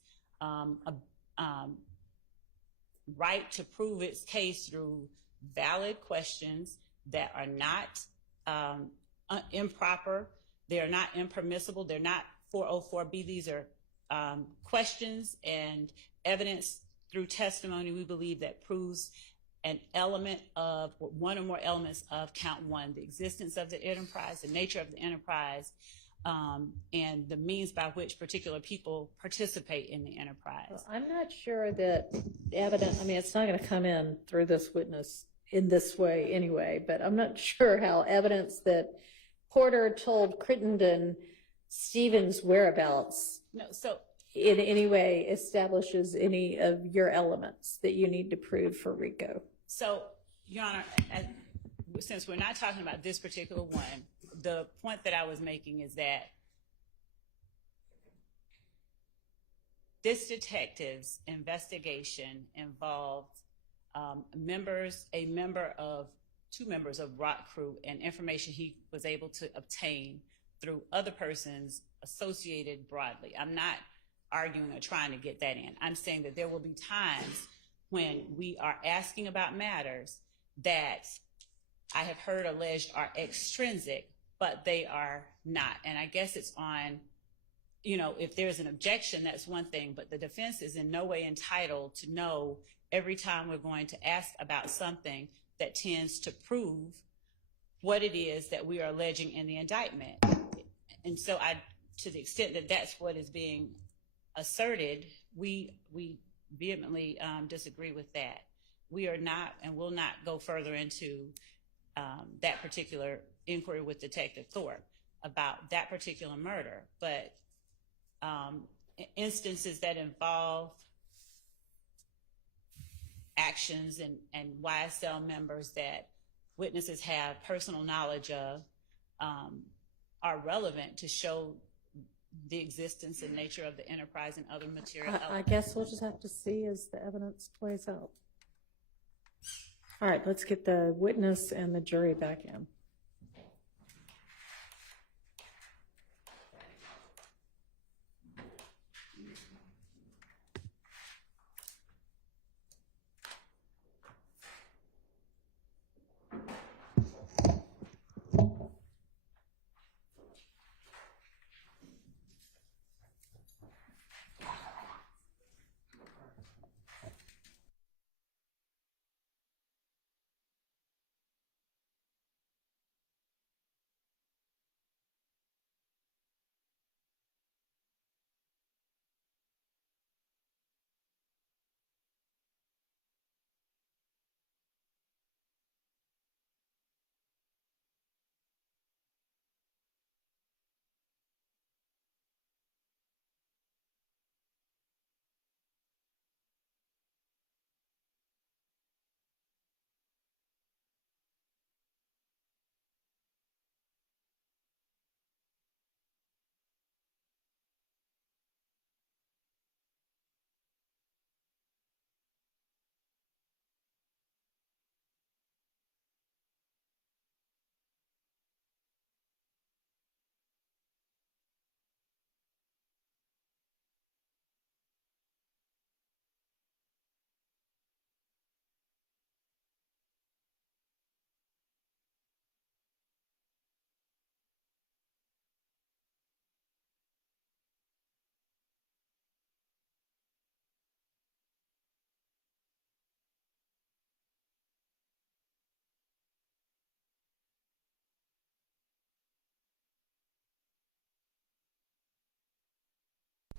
right to prove its case through valid questions that are not improper, they're not impermissible, they're not 404B. These are questions and evidence through testimony, we believe, that proves an element of one or more elements of count one, the existence of the enterprise, the nature of the enterprise, and the means by which particular people participate in the enterprise. Well, I'm not sure that evidence, it's not going to come in through this witness in this way anyway, but I'm not sure how evidence that Porter told Crittenden Stevens' whereabouts in any way establishes any of your elements that you need to prove for RICO. So, Your Honor, since we're not talking about this particular one, the point that I was making is that this detective's investigation involved two members of Rock Crew, and information he was able to obtain through other persons associated broadly. I'm not arguing or trying to get that in. I'm saying that there will be times when we are asking about matters that I have heard alleged are extrinsic, but they are not. And I guess it's on, if there's an objection, that's one thing, but the defense is in no way entitled to know every time we're going to ask about something that tends to prove what it is that we are alleging in the indictment. And so to the extent that that's what is being asserted, we vehemently disagree with that. We are not and will not go further into that particular inquiry with Detective Thorpe about that particular murder. But instances that involve actions and YSL members that witnesses have personal knowledge of are relevant to show the existence and nature of the enterprise and other material elements. I guess we'll just have to see as the evidence plays out. All right, let's get the witness and the jury back in.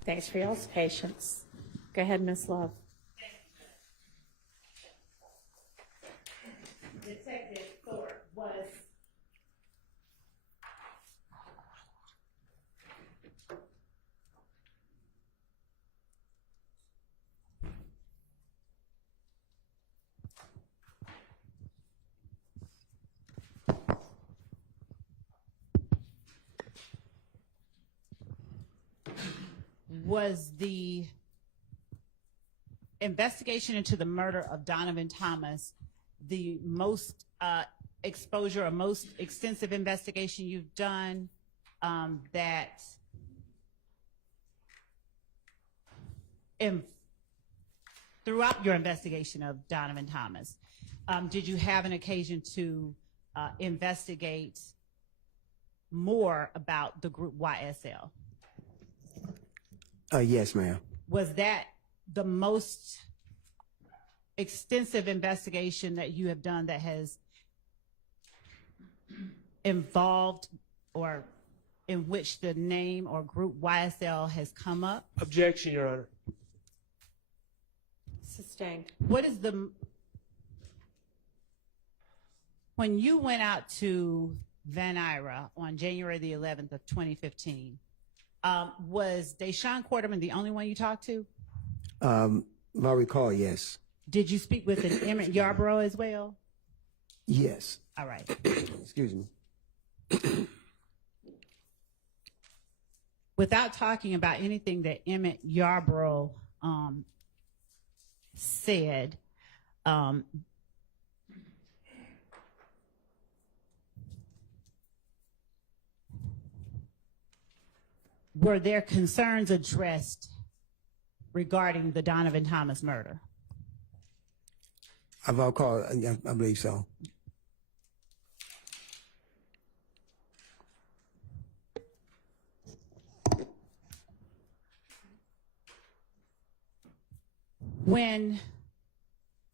Thanks for y'all's patience. Go ahead, Ms. Love. Detective Thor was the investigation into the murder of Donovan Thomas the most exposure or most extensive investigation you've done that throughout your investigation of Donovan Thomas, did you have an occasion to investigate more about the group YSL? Yes, ma'am. Was that the most extensive investigation that you have done that has involved or in which the name or group YSL has come up? Objection, Your Honor. Sustained. What is when you went out to Van Ira on January the 11th of 2015, was Deshaun Quarterman the only one you talked to? I recall, yes. Did you speak with an Emmett Yarborough as well? Yes. All right. Excuse me. Without talking about anything that Emmett Yarborough said, were there concerns addressed regarding the Donovan Thomas murder? I recall, I believe so. When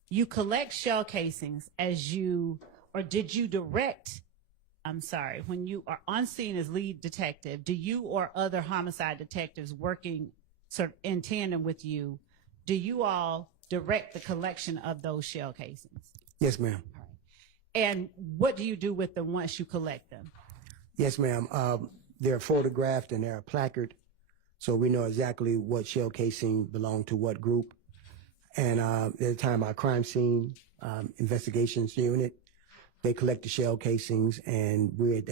you collect shell casings, did you direct, when you are on scene as lead detective, do you or other homicide detectives working sort of in tandem with you, do you all direct the collection of those shell casings? Yes, ma'am. All right. And what do you do with them once you collect them? Yes, ma'am. They're photographed and they're placarded, so we know exactly what shell casing belonged to what group. And at the time, our crime scene investigations unit, they collect the shell casings, and we at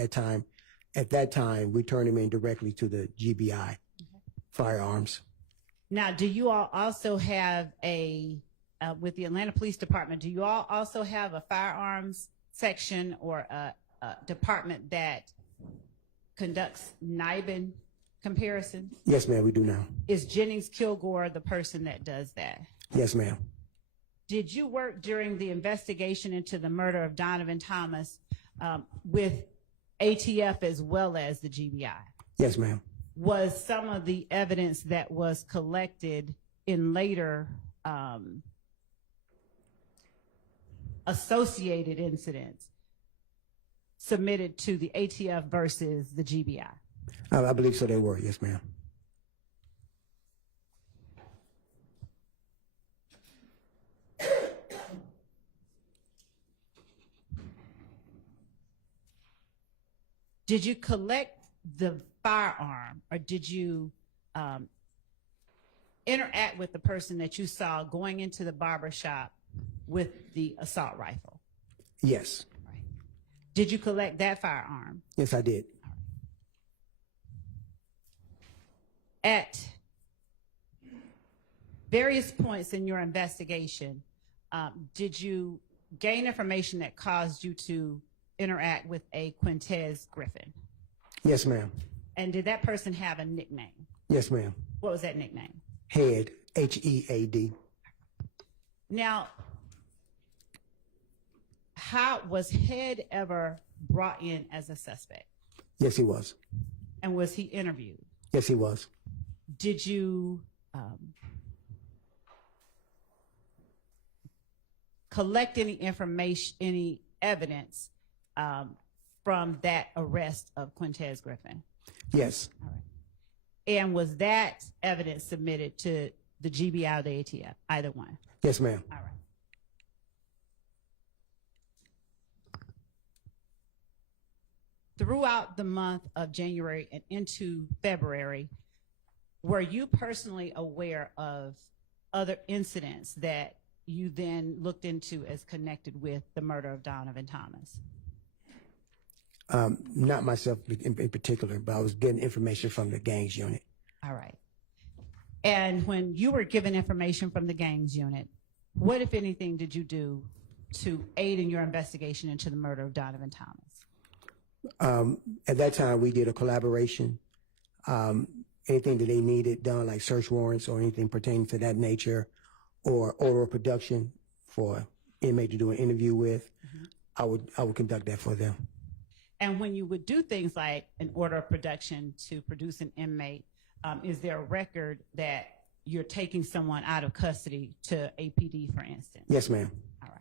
that time, we turn them in directly to the GBI, firearms. Now, do you all also have with the Atlanta Police Department, do you all also have a firearms section or a department that conducts NIBIN comparisons? Yes, ma'am, we do now. Is Jennings Kilgore the person that does that? Yes, ma'am. Did you work during the investigation into the murder of Donovan Thomas with ATF as well as the GBI? Yes, ma'am. Was some of the evidence that was collected in later associated incidents submitted to the ATF versus the GBI? I believe so, they were. Yes, ma'am. Did you collect the firearm, or did you interact with the person that you saw going into the barber shop with the assault rifle? Yes. Right. Did you collect that firearm? Yes, I did. At various points in your investigation, did you gain information that caused you to interact with a Quintez Griffin? Yes, ma'am. And did that person have a nickname? Yes, ma'am. What was that nickname? Head, H-E-A-D. Now, how was Head ever brought in as a suspect? Yes, he was. And was he interviewed? Yes, he was. Did you collect any information, any evidence from that arrest of Quintez Griffin? Yes. All right. And was that evidence submitted to the GBI or the ATF? Either one. Yes, ma'am. All right. Throughout the month of January and into February, were you personally aware of other incidents that you then looked into as connected with the murder of Donovan Thomas? Not myself in particular, but I was getting information from the gangs unit. All right. And when you were given information from the gangs unit, what, if anything, did you do to aid in your investigation into the murder of Donovan Thomas? At that time, we did a collaboration. Anything that they needed done, like search warrants or anything pertaining to that nature, or order of production for inmate to do an interview with, I would conduct that for them. And when you would do things like an order of production to produce an inmate, is there a record that you're taking someone out of custody to APD, for instance? Yes, ma'am. All right.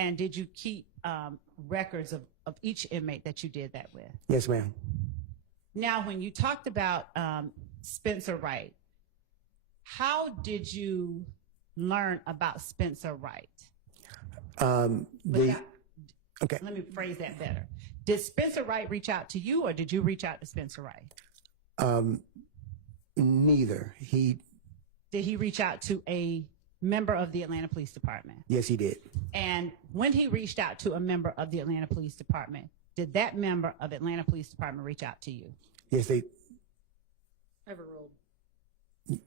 And did you keep records of each inmate that you did that with? Yes, ma'am. Now, when you talked about Spencer Wright, how did you learn about Spencer Wright? Okay. Let me phrase that better. Did Spencer Wright reach out to you, or did you reach out to Spencer Wright? Neither. Did he reach out to a member of the Atlanta Police Department? Yes, he did. And when he reached out to a member of the Atlanta Police Department, did that member of Atlanta Police Department reach out to you? Yes, they. Overruled.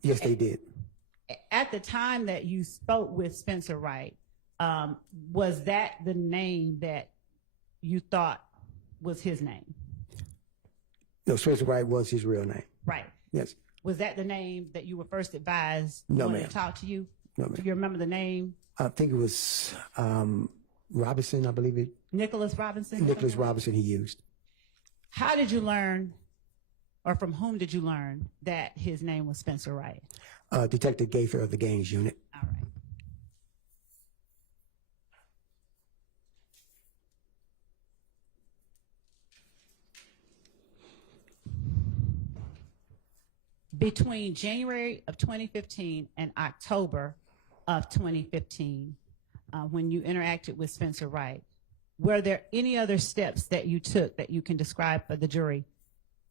Yes, they did. At the time that you spoke with Spencer Wright, was that the name that you thought was his name? No, Spencer Wright was his real name. Right. Yes. Was that the name that you were first advised No, when ma'am. to talk to you? No, ma'am. Do you remember the name? I think it was Robinson, I believe it. Nicholas Robinson? Nicholas Robinson he used. How did you learn, or from whom did you learn that his name was Spencer Wright? Detective Gaither of the gangs unit. All right. Between January of 2015 and October of 2015, when you interacted with Spencer Wright, were there any other steps that you took that you can describe for the jury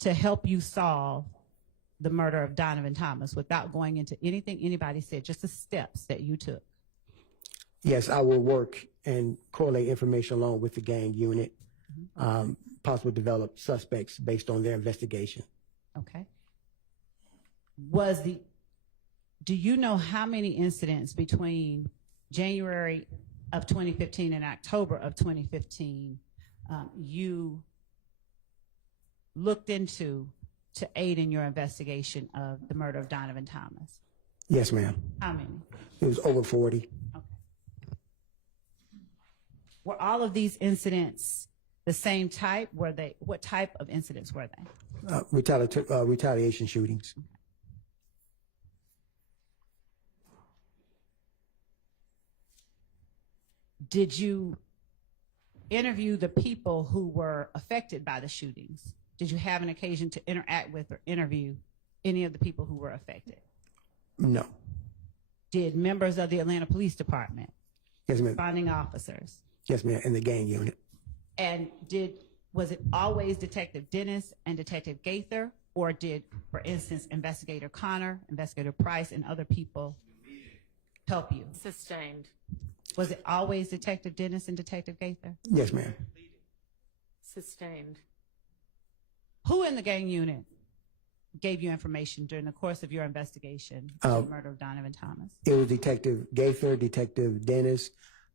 to help you solve the murder of Donovan Thomas without going into anything anybody said, just the steps that you took? Yes, I will work and correlate information along with the gang unit, possibly develop suspects based on their investigation. Okay. Do you know how many incidents between January of 2015 and October of 2015 you looked into to aid in your investigation of the murder of Donovan Thomas? Yes, ma'am. How many? It was over 40. Okay. Were all of these incidents the same type? What type of incidents were they? Retaliation shootings. Did you interview the people who were affected by the shootings? Did you have an occasion to interact with or interview any of the people who were affected? No. Did members of the Atlanta Police Department, Yes, ma'am. responding officers, Yes, ma'am. In the gang unit. and was it always Detective Dennis and Detective Gaither, or did, for instance, Investigator Connor, Investigator Price, and other people help you? Sustained. Was it always Detective Dennis and Detective Gaither? Yes, ma'am. Sustained. Who in the gang unit gave you information during the course of your investigation of the murder of Donovan Thomas? It was Detective Gaither, Detective Dennis,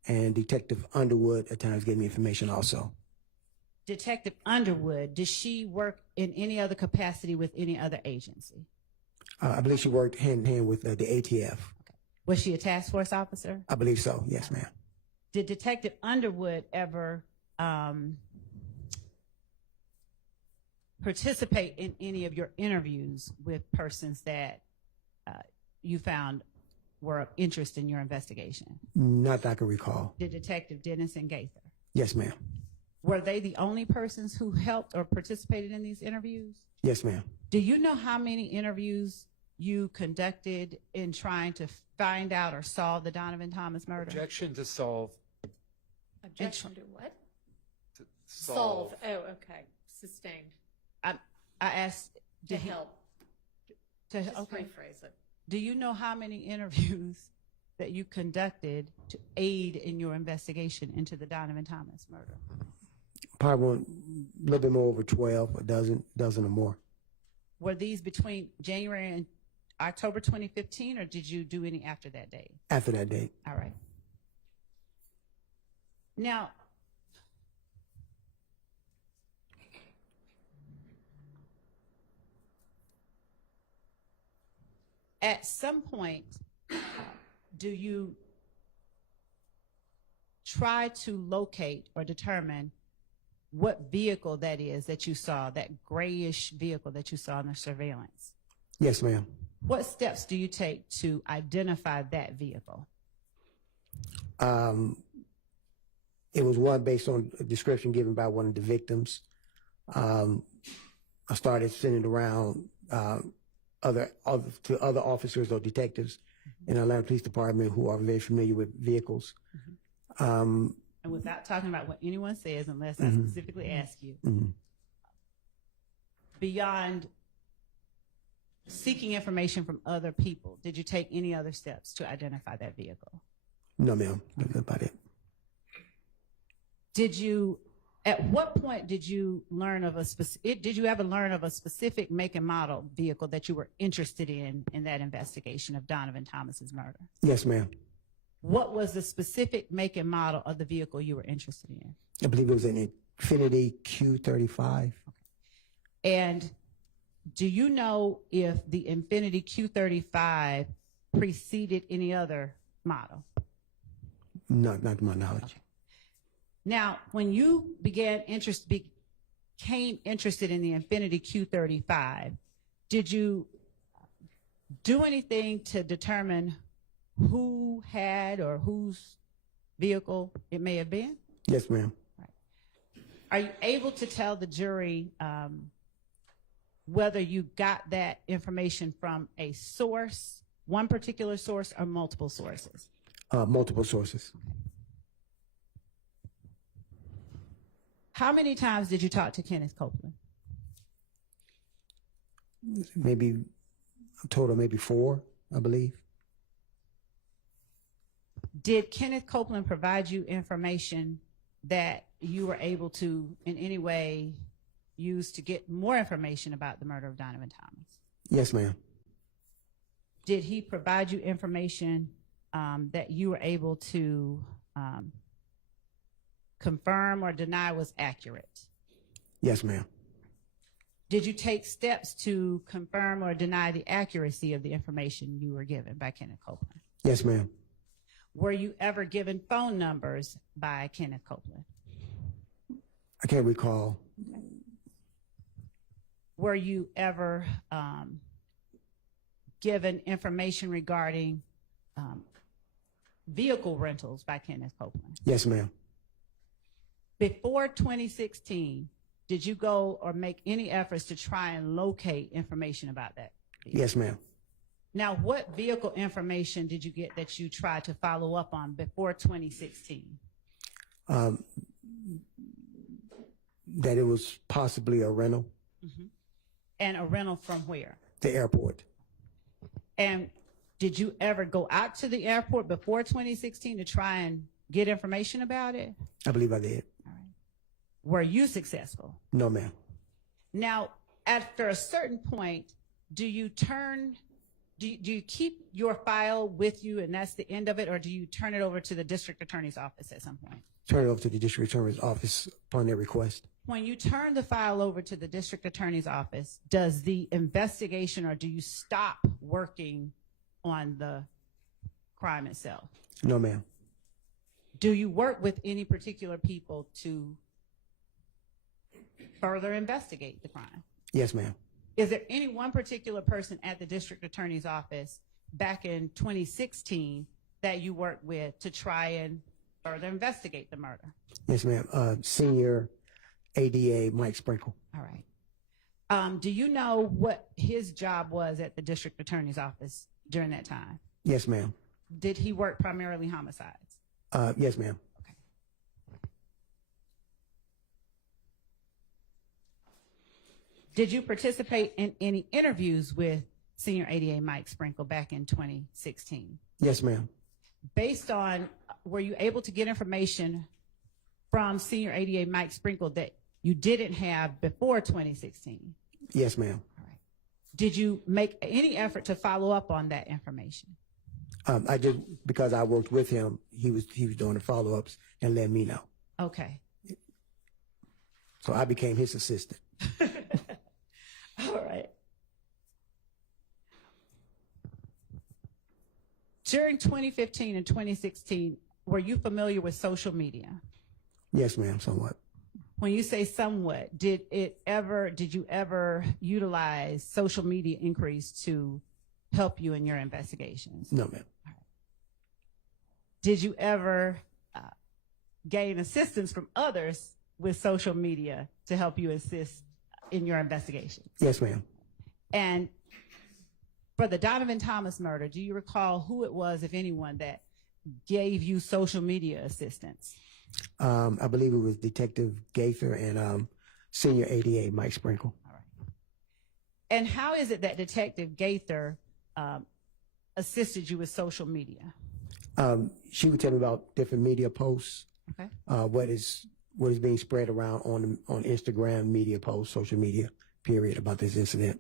and Detective Underwood at times gave me information also. Detective Underwood, did she work in any other capacity with any other agency? I believe she worked hand in hand with the ATF. Was she a task force officer? I believe so. Yes, ma'am. Did Detective Underwood ever participate in any of your interviews with persons that you found were of interest in your investigation? Not that I can recall. Did Detective Dennis and Gaither? Yes, ma'am. Were they the only persons who helped or participated in these interviews? Yes, ma'am. Do you know how many interviews you conducted in trying to find out or solve the Donovan Thomas murder? Objection to solve. Objection to what? To Solve. Oh, okay. Sustained. I asked, To did he, help. to, Just okay. rephrase it. Do you know how many interviews that you conducted to aid in your investigation into the Donovan Thomas murder? Probably a little bit more over 12, a dozen or more. Were these between January and October 2015, or did you do any after that date? After that date. All right. Now, at some point, do you try to locate or determine what vehicle that is that you saw, that grayish vehicle that you saw in the surveillance? Yes, ma'am. What steps do you take to identify that vehicle? It was one based on a description given by one of the victims. I started sending around to other officers or detectives in the Atlanta Police Department who are very familiar with vehicles. And without talking about what anyone says, unless I specifically ask you, beyond seeking information from other people, did you take any other steps to identify that vehicle? No, ma'am. That's about it. Did you, at what point did you learn of a specific, did you ever learn of a specific make and model vehicle that you were interested in that investigation of Donovan Thomas's murder? Yes, ma'am. What was the specific make and model of the vehicle you were interested in? I believe it was an Infinity Q35. And do you know if the Infinity Q35 preceded any other model? No, not to my knowledge. Okay. Now, when you became interested in the Infinity Q35, did you do anything to determine who had or whose vehicle it may have been? Yes, ma'am. Right. Are you able to tell the jury whether you got that information from a source, one particular source, or multiple sources? Multiple sources. How many times did you talk to Kenneth Copeland? Maybe a total, maybe 4, I believe. Did Kenneth Copeland provide you information that you were able to in any way use to get more information about the murder of Donovan Thomas? Yes, ma'am. Did he provide you information that you were able to confirm or deny was accurate? Yes, ma'am. Did you take steps to confirm or deny the accuracy of the information you were given by Kenneth Copeland? Yes, ma'am. Were you ever given phone numbers by Kenneth Copeland? I can't recall. Were you ever given information regarding vehicle rentals by Kenneth Copeland? Yes, ma'am. Before 2016, did you go or make any efforts to try and locate information about that vehicle? Yes, ma'am. Now, what vehicle information did you get that you tried to follow up on before 2016? That it was possibly a rental. And a rental from where? The airport. And did you ever go out to the airport before 2016 to try and get information about it? I believe I did. All right. Were you successful? No, ma'am. Now, after a certain point, do you keep your file with you and that's the end of it, or do you turn it over to the district attorney's office at some point? Turn it over to the district attorney's office upon their request. When you turn the file over to the district attorney's office, does the investigation, or do you stop working on the crime itself? No, ma'am. Do you work with any particular people to further investigate the crime? Yes, ma'am. Is there any one particular person at the district attorney's office back in 2016 that you worked with to try and further investigate the murder? Yes, ma'am. Senior ADA Mike Sprinkle. All right. Do you know what his job was at the district attorney's office during that time? Yes, ma'am. Did he work primarily homicides? Yes, ma'am. Okay. Did you participate in any interviews with Senior ADA Mike Sprinkle back in 2016? Yes, ma'am. Based on, were you able to get information from Senior ADA Mike Sprinkle that you didn't have before 2016? Yes, ma'am. All right. Did you make any effort to follow up on that information? I did, because I worked with him. He was doing the follow-ups and let me know. Okay. So I became his assistant. All right. During 2015 and 2016, were you familiar with social media? Yes, ma'am, somewhat. When you say somewhat, did you ever utilize social media inquiries to help you in your investigations? No, ma'am. Did you ever gain assistance from others with social media to help you assist in your investigations? Yes, ma'am. And for the Donovan Thomas murder, do you recall who it was, if anyone, that gave you social media assistance? I believe it was Detective Gaither and Senior ADA Mike Sprinkle. All right. And how is it that Detective Gaither assisted you with social media? She would tell me about different media posts, Okay. what is being spread around on Instagram, media posts, social media, period, about this incident.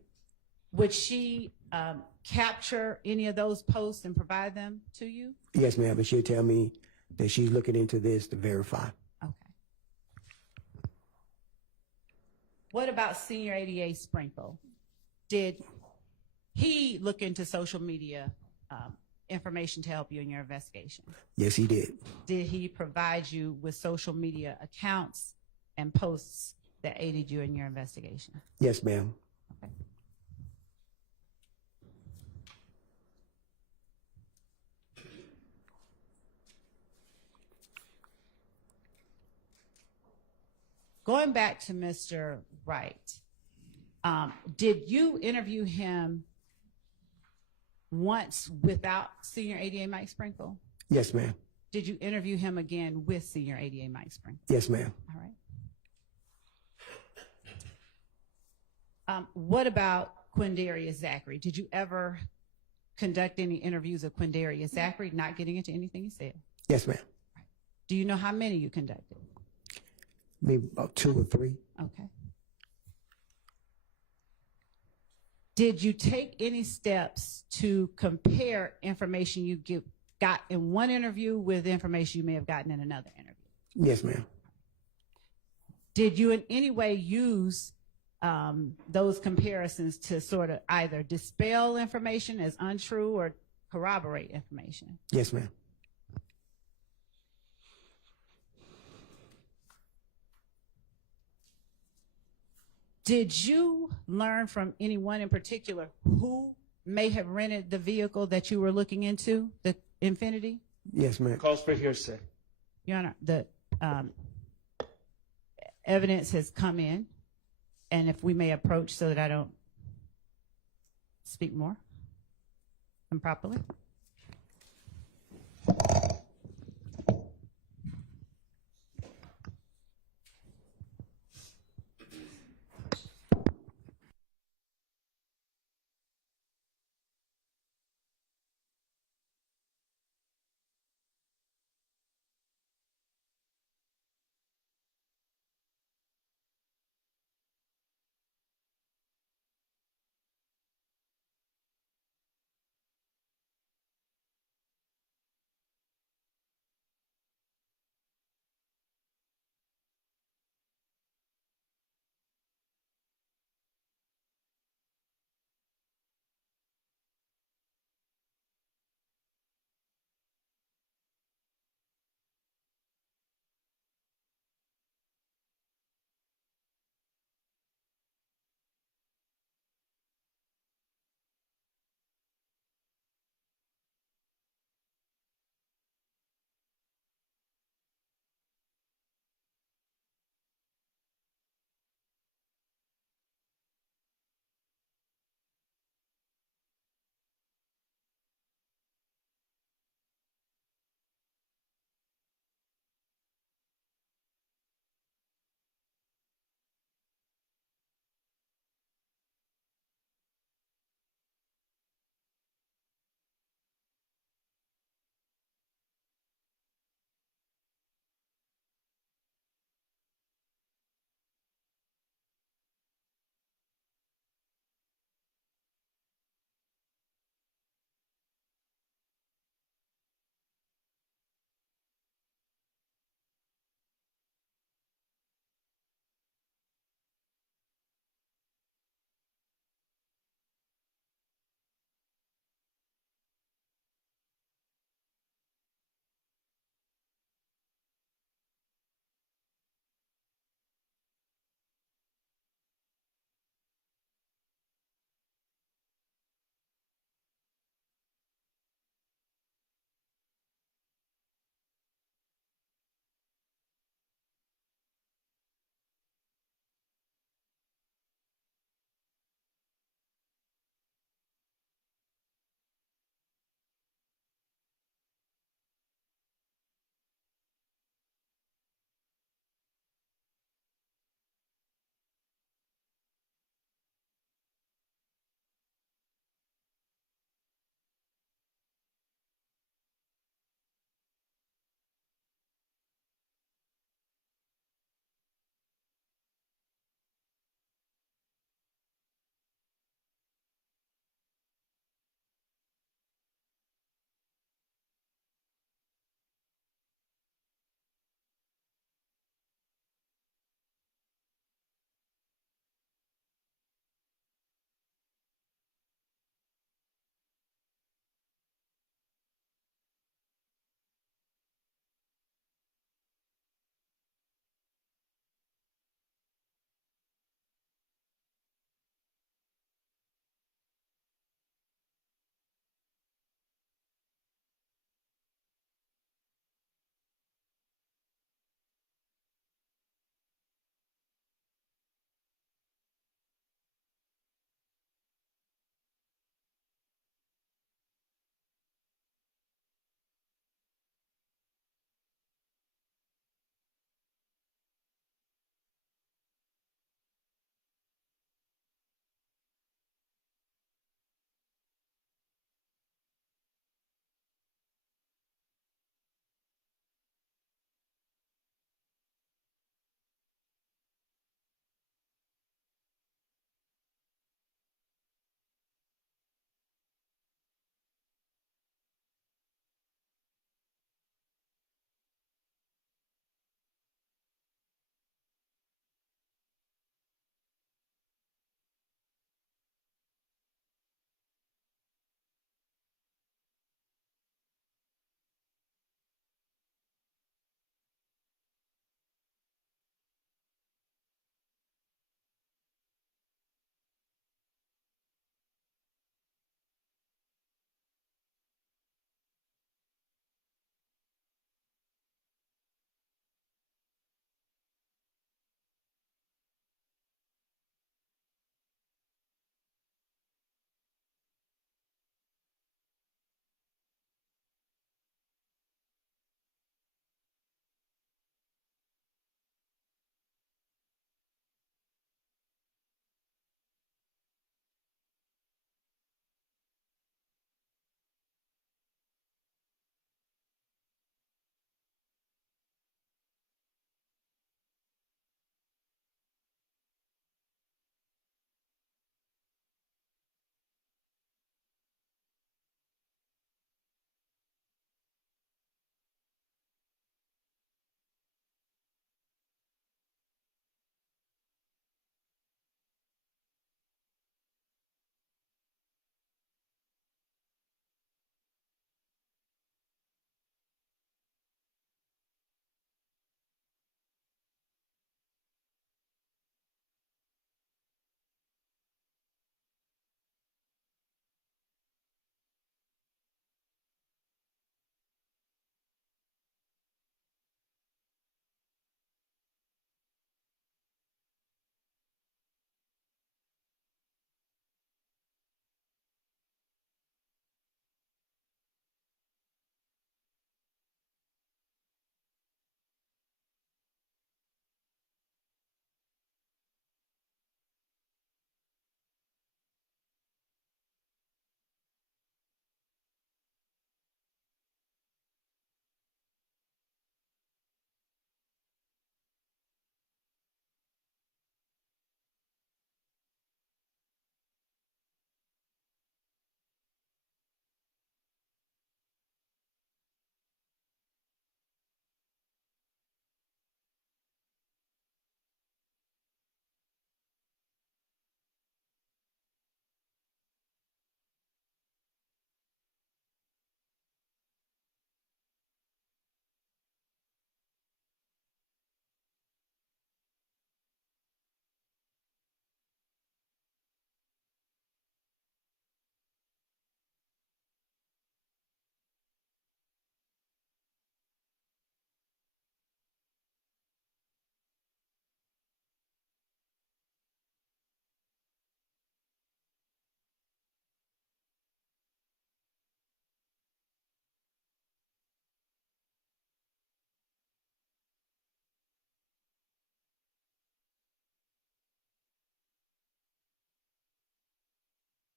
Would she capture any of those posts and provide them to you? Yes, ma'am. And she'll tell me that she's looking into this to verify. Okay. What about Senior ADA Sprinkle? Did he look into social media information to help you in your investigation? Yes, he did. Did he provide you with social media accounts and posts that aided you in your investigation? Yes, ma'am. Okay. Going back to Mr. Wright, did you interview him once without Senior ADA Mike Sprinkle? Yes, ma'am. Did you interview him again with Senior ADA Mike Sprinkle? Yes, ma'am. All right. What about Quindarius Zachary? Did you ever conduct any interviews of Quindarius Zachary, not getting into anything he said? Yes, ma'am. Right. Do you know how many you conducted? Maybe about 2 or 3. Okay. Did you take any steps to compare information you got in one interview with information you may have gotten in another interview? Yes, ma'am. Did you in any way use those comparisons to sort of either dispel information as untrue or corroborate information? Yes, ma'am. Did you learn from anyone in particular who may have rented the vehicle that you were looking into, the Infiniti? Yes, ma'am. Calls for hearsay. Your Honor, the evidence has come in, and if we may approach so that I don't speak more improperly.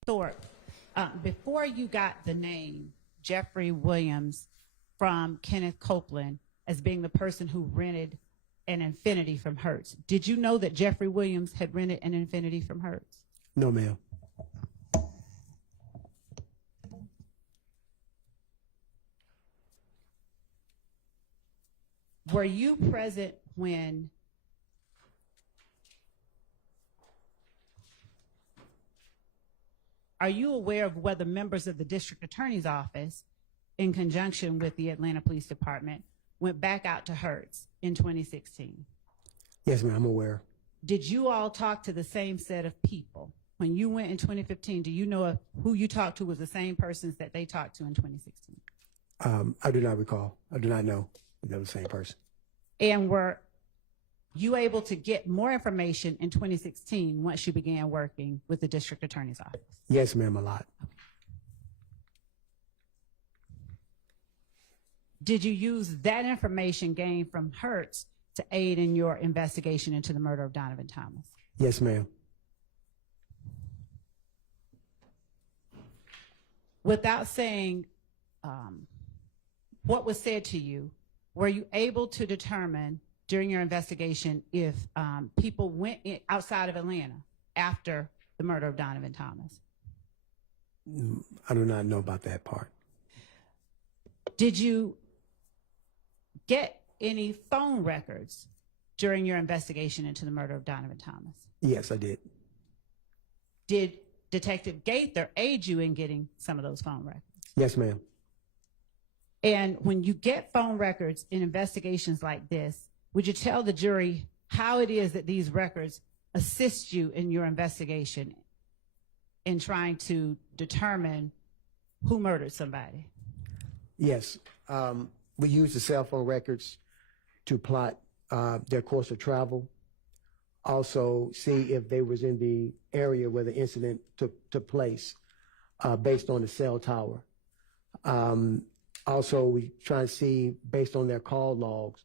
Thor, before you got the name Jeffrey Williams from Kenneth Copeland as being the person who rented an Infiniti from Hertz, did you know that Jeffrey Williams had rented an Infiniti from Hertz? No, ma'am. Were you present when are you aware of whether members of the district attorney's office, in conjunction with the Atlanta Police Department, went back out to Hertz in 2016? Yes, ma'am, I'm aware. Did you all talk to the same set of people? When you went in 2015, do you know if who you talked to was the same persons that they talked to in 2016? I do not recall. I do not know if they're the same person. And were you able to get more information in 2016 once you began working with the district attorney's office? Yes, ma'am, a lot. Did you use that information gained from Hertz to aid in your investigation into the murder of Donovan Thomas? Yes, ma'am. Without saying what was said to you, were you able to determine during your investigation if people went outside of Atlanta after the murder of Donovan Thomas? I do not know about that part. Did you get any phone records during your investigation into the murder of Donovan Thomas? Yes, I did. Did Detective Gaither aid you in getting some of those phone records? Yes, ma'am. And when you get phone records in investigations like this, would you tell the jury how it is that these records assist you in your investigation in trying to determine who murdered somebody? Yes. We use the cell phone records to plot their course of travel. Also see if they was in the area where the incident took place based on the cell tower. Also, we try and see, based on their call logs,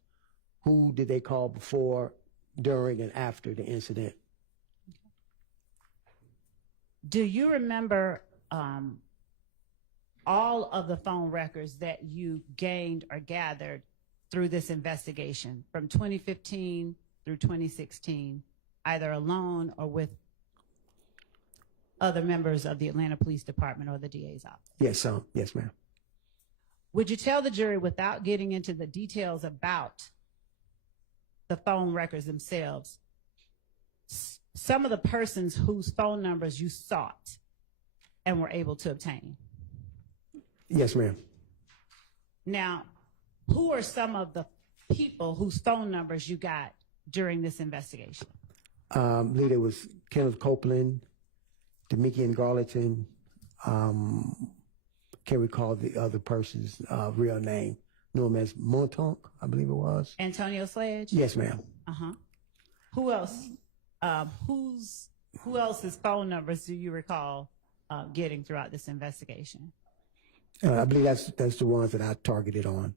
who did they call before, during, and after the incident. Do you remember all of the phone records that you gained or gathered through this investigation from 2015 through 2016, either alone or with other members of the Atlanta Police Department or the DA's office? Yes, yes, ma'am. Would you tell the jury, without getting into the details about the phone records themselves, some of the persons whose phone numbers you sought and were able to obtain? Yes, ma'am. Now, who are some of the people whose phone numbers you got during this investigation? I believe there was Kenneth Copeland, Demikian Garlington. Can't recall the other person's real name. Knew him as Montonk, I believe it was. Antonio Sledge? Yes, ma'am. Uh-huh. Who else? Who else's phone numbers do you recall getting throughout this investigation? I believe that's the ones that I targeted on.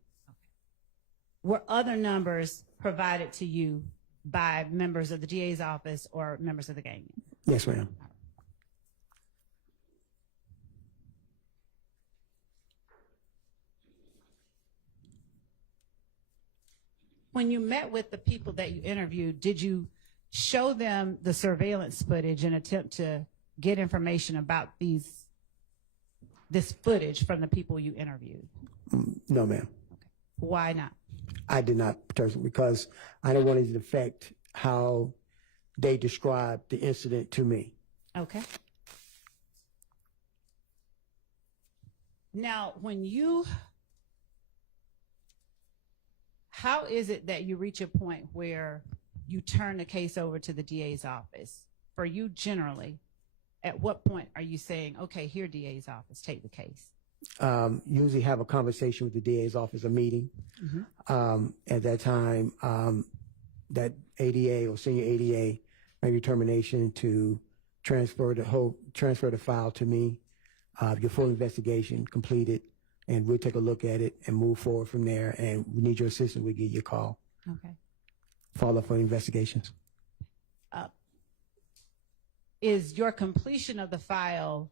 Were other numbers provided to you by members of the DA's office or members of the gang? Yes, ma'am. When you met with the people that you interviewed, did you show them the surveillance footage and attempt to get information about this footage from the people you interviewed? No, ma'am. Okay. Why not? I did not, personally, because I didn't want it to affect how they described the incident to me. Okay. Now, how is it that you reach a point where you turn the case over to the DA's office? For you generally, at what point are you saying, okay, here, DA's office, take the case? Usually have a conversation with the DA's office, a meeting. Mm-hmm. At that time, that ADA or senior ADA made a determination to transfer the file to me, your full investigation completed, and we'll take a look at it and move forward from there. And we need your assistance. We'll give you a call. Okay. Follow up for investigations. Is your completion of the file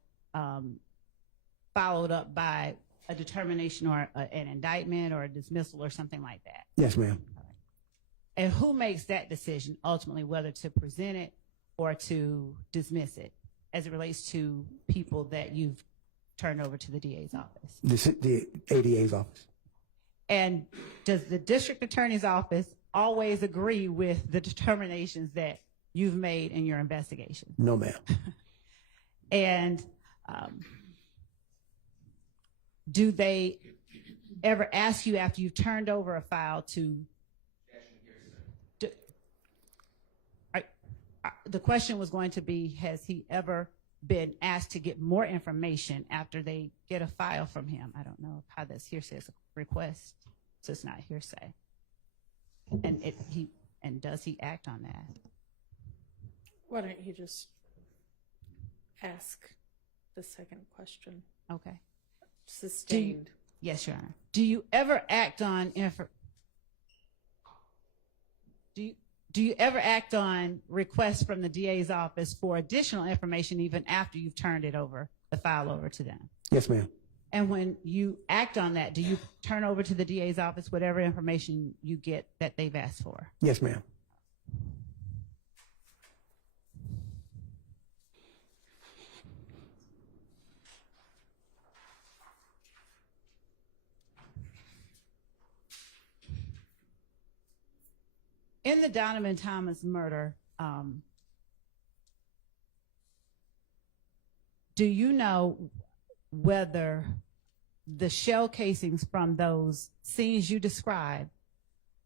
followed up by a determination or an indictment or a dismissal or something like that? Yes, ma'am. And who makes that decision ultimately, whether to present it or to dismiss it, as it relates to people that you've turned over to the DA's office? The ADA's office. And does the district attorney's office always agree with the determinations that you've made in your investigation? No, ma'am. And do they ever ask you after you've turned over a file to? The question was going to be, has he ever been asked to get more information after they get a file from him? I don't know how that's hearsay. It's a request, so it's not hearsay. And does he act on that? Why don't you just ask the second question? Okay. Sustained. Yes, Your Honor. Do you ever act on Do you ever act on requests from the DA's office for additional information even after you've turned the file over to them? Yes, ma'am. And when you act on that, do you turn over to the DA's office whatever information you get that they've asked for? Yes, ma'am. In the Donovan Thomas murder, do you know whether the shell casings from those scenes you described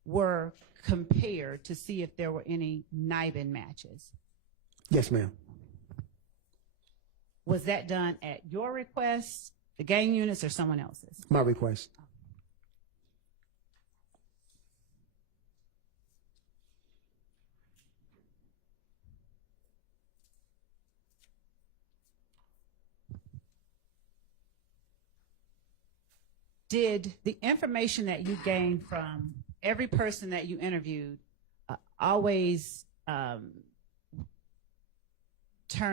were compared to see if there were any Nibin matches? Yes, ma'am. Was that done at your request, the gang units, or someone else's? My request. Did the information that you gained from every person that you interviewed always turn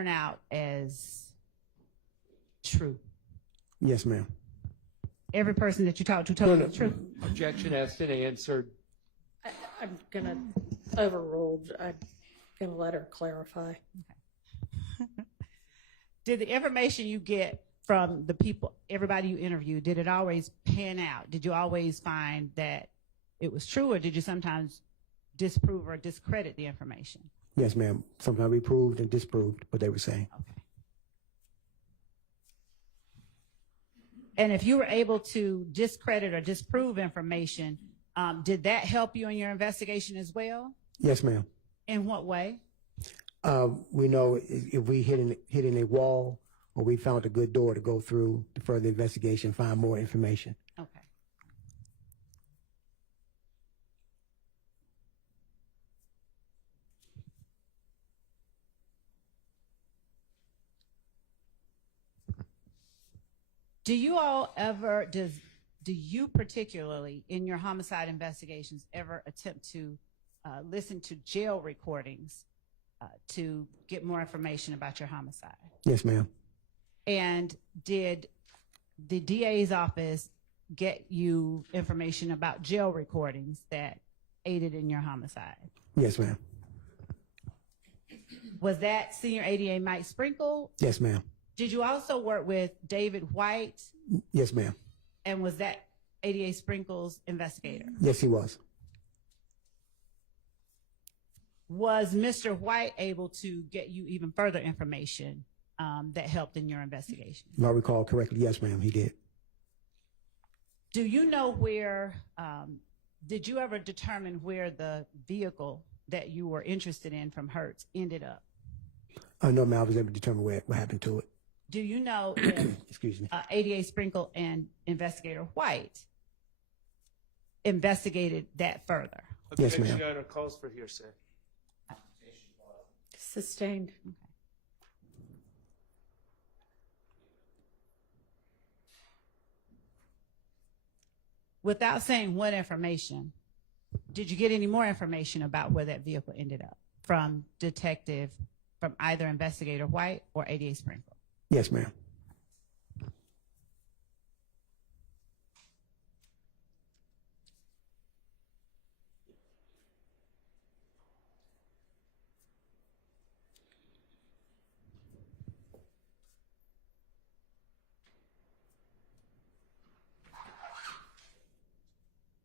out as true? Yes, ma'am. Every person that you talked to told you the truth? Objection has been answered. I'm going to overrule. I'm going to let her clarify. Did the information you get from the people, everybody you interviewed, did it always pan out? Did you always find that it was true, or did you sometimes disprove or discredit the information? Yes, ma'am. Sometimes we proved and disproved what they were saying. Okay. And if you were able to discredit or disprove information, did that help you in your investigation as well? Yes, ma'am. In what way? We know if we hit in a wall or we found a good door to go through to further investigation, find more information. Okay. Do you particularly in your homicide investigations ever attempt to listen to jail recordings to get more information about your homicide? Yes, ma'am. And did the DA's office get you information about jail recordings that aided in your homicide? Yes, ma'am. Was that Senior ADA Mike Sprinkle? Yes, ma'am. Did you also work with David White? Yes, ma'am. And was that ADA Sprinkle's investigator? Yes, he was. Was Mr. White able to get you even further information that helped in your investigation? If I recall correctly, yes, ma'am, he did. Do you know where, did you ever determine where the vehicle that you were interested in from Hertz ended up? No, ma'am, I was able to determine what happened to it. Do you know if Excuse me. ADA Sprinkle and Investigator White investigated that further? Yes, ma'am. Objection, Your Honor, calls for hearsay. Sustained. Okay. Without saying what information, did you get any more information about where that vehicle ended up from either Investigator White or ADA Sprinkle? Yes, ma'am.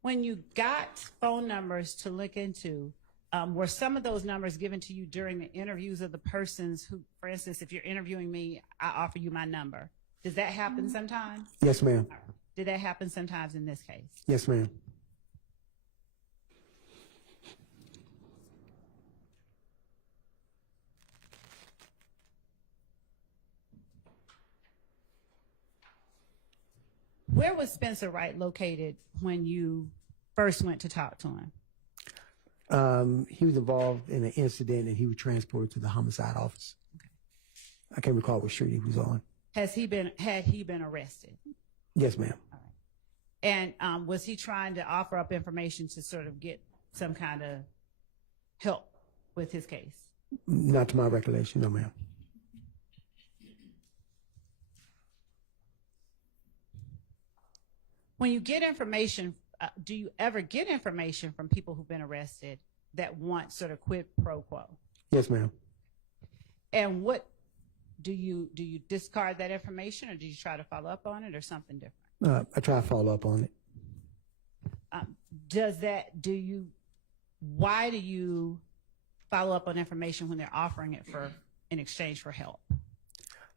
When you got phone numbers to look into, were some of those numbers given to you during the interviews of the persons who, for instance, if you're interviewing me, I offer you my number. Does that happen sometimes? Yes, ma'am. Did that happen sometimes in this case? Yes, ma'am. Where was Spencer Wright located when you first went to talk to him? He was involved in an incident and he was transported to the homicide office. I can't recall what street he was on. Had he been arrested? Yes, ma'am. And was he trying to offer up information to sort of get some kind of help with his case? Not to my recollection, no, ma'am. When you get information, do you ever get information from people who've been arrested that want sort of quid pro quo? Yes, ma'am. And what do you discard that information, or do you try to follow up on it, or something different? I try to follow up on it. Why do you follow up on information when they're offering it in exchange for help?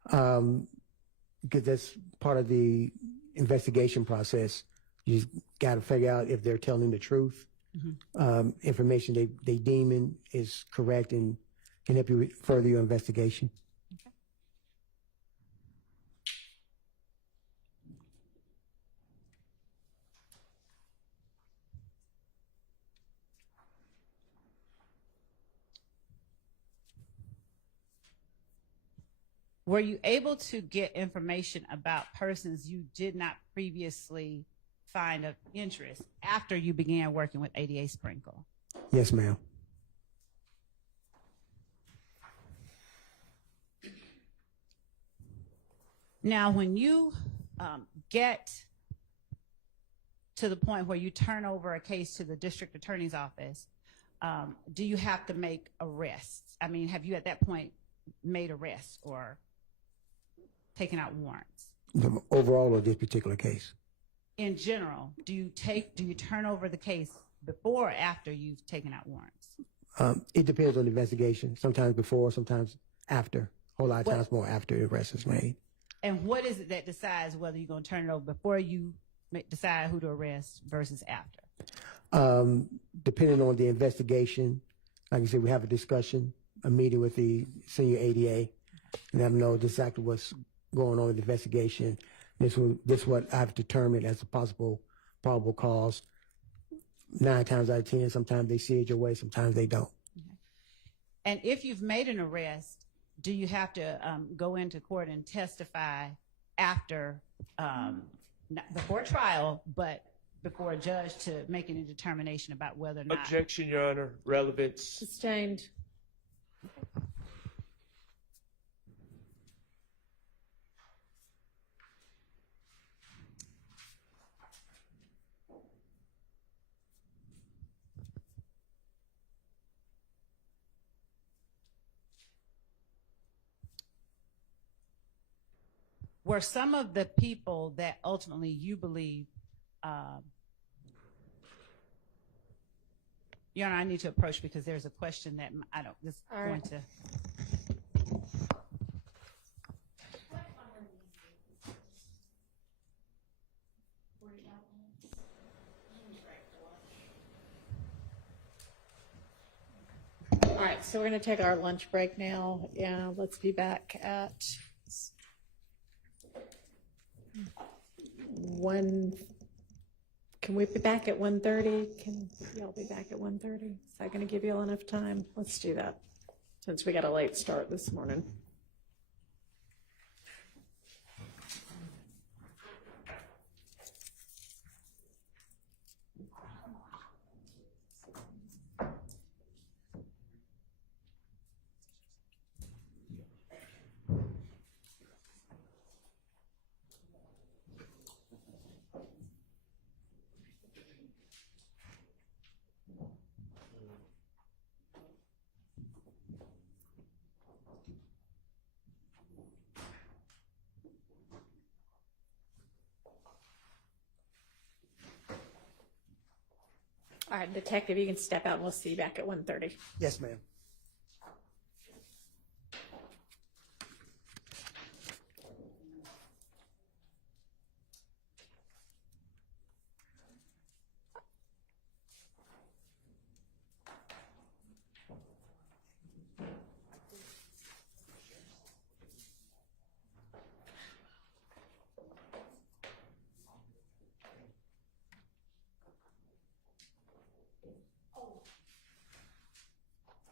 Because that's part of the investigation process. You got to figure out if they're telling the truth. Information they deeming is correct and can help you with further your investigation. Okay. Were you able to get information about persons you did not previously find of interest after you began working with ADA Sprinkle? Yes, ma'am. Now, when you get to the point where you turn over a case to the district attorney's office, do you have to make arrests? I mean, have you at that point made arrests or taken out warrants? Overall, or this particular case? In general, do you turn over the case before or after you've taken out warrants? It depends on the investigation. Sometimes before, sometimes after. A whole lot of times more after the arrest is made. And what is it that decides whether you're going to turn it over before you decide who to arrest versus after? Depending on the investigation, like I said, we have a discussion, a meeting with the senior ADA, and let them know exactly what's going on with the investigation. This is what I've determined as a possible probable cause. 9 times out of 10, sometimes they see it your way, sometimes they don't. Okay. And if you've made an arrest, do you have to go into court and testify after, not before trial, but before a judge to make any determination about whether or not? Objection, Your Honor. Relevance. Sustained. Were some of the people that ultimately you believe, Your Honor, I need to approach because there's a question that this is All going right. to. All right, so we're going to take our lunch break now. Yeah, let's be back at 1. Can we be back at 1:30? Can y'all be back at 1:30? Is that going to give you all enough time? Let's do that, since we got a late start this morning. All right, detective, you can step out and we'll see you back at 1:30. Yes, ma'am.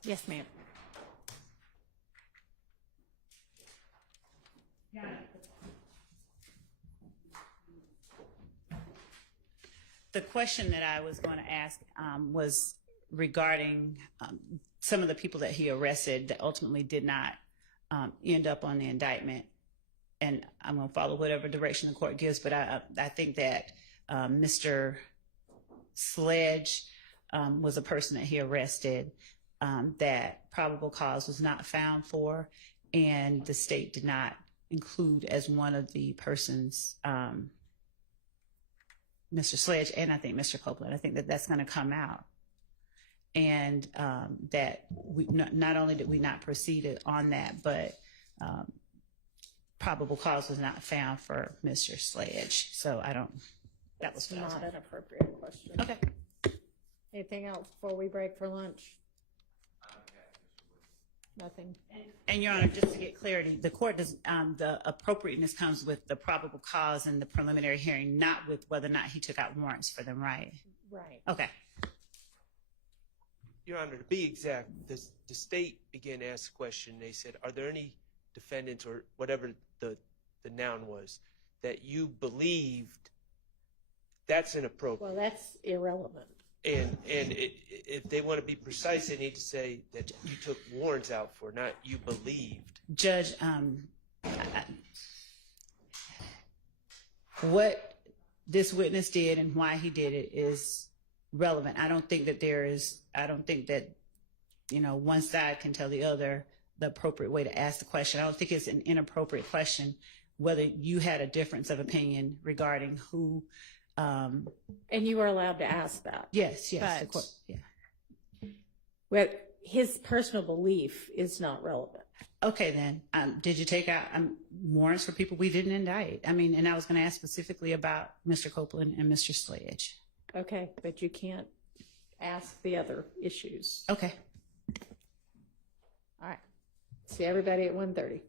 Yes, ma'am. The question that I was going to ask was regarding some of the people that he arrested that ultimately did not end up on the indictment. And I'm going to follow whatever direction the court gives, but I think that Mr. Sledge was a person that he arrested that probable cause was not found for, and the state did not include as one of the persons Mr. Sledge and I think Mr. Copeland. I think that that's going to come out. And that we not only did we not proceed on that, but probable cause was not found for Mr. Sledge. So that was what I was Not an appropriate question. Okay. Anything else before we break for lunch? Nothing. And Your Honor, just to get clarity, the court does, the appropriateness comes with the probable cause and the preliminary hearing, not with whether or not he took out warrants for them, right? Right. Okay. Your Honor, to be exact, the state began to ask the question. They said, are there any defendants or whatever the noun was that you believed? That's inappropriate. Well, that's irrelevant. And if they want to be precise, they need to say that you took warrants out for, not you believed. Judge, what this witness did and why he did it is relevant. I don't think that, one side can tell the other the appropriate way to ask the question. I don't think it's an inappropriate question, whether you had a difference of opinion regarding who. And you were allowed to ask that. Yes, the But- court, yeah. But his personal belief is not relevant. Okay, then, did you take out warrants for people we didn't indict? I mean, and I was going to ask specifically about Mr. Copeland and Mr. Sledge. Okay, but you can't ask the other issues. Okay. All right. See everybody at 1:30.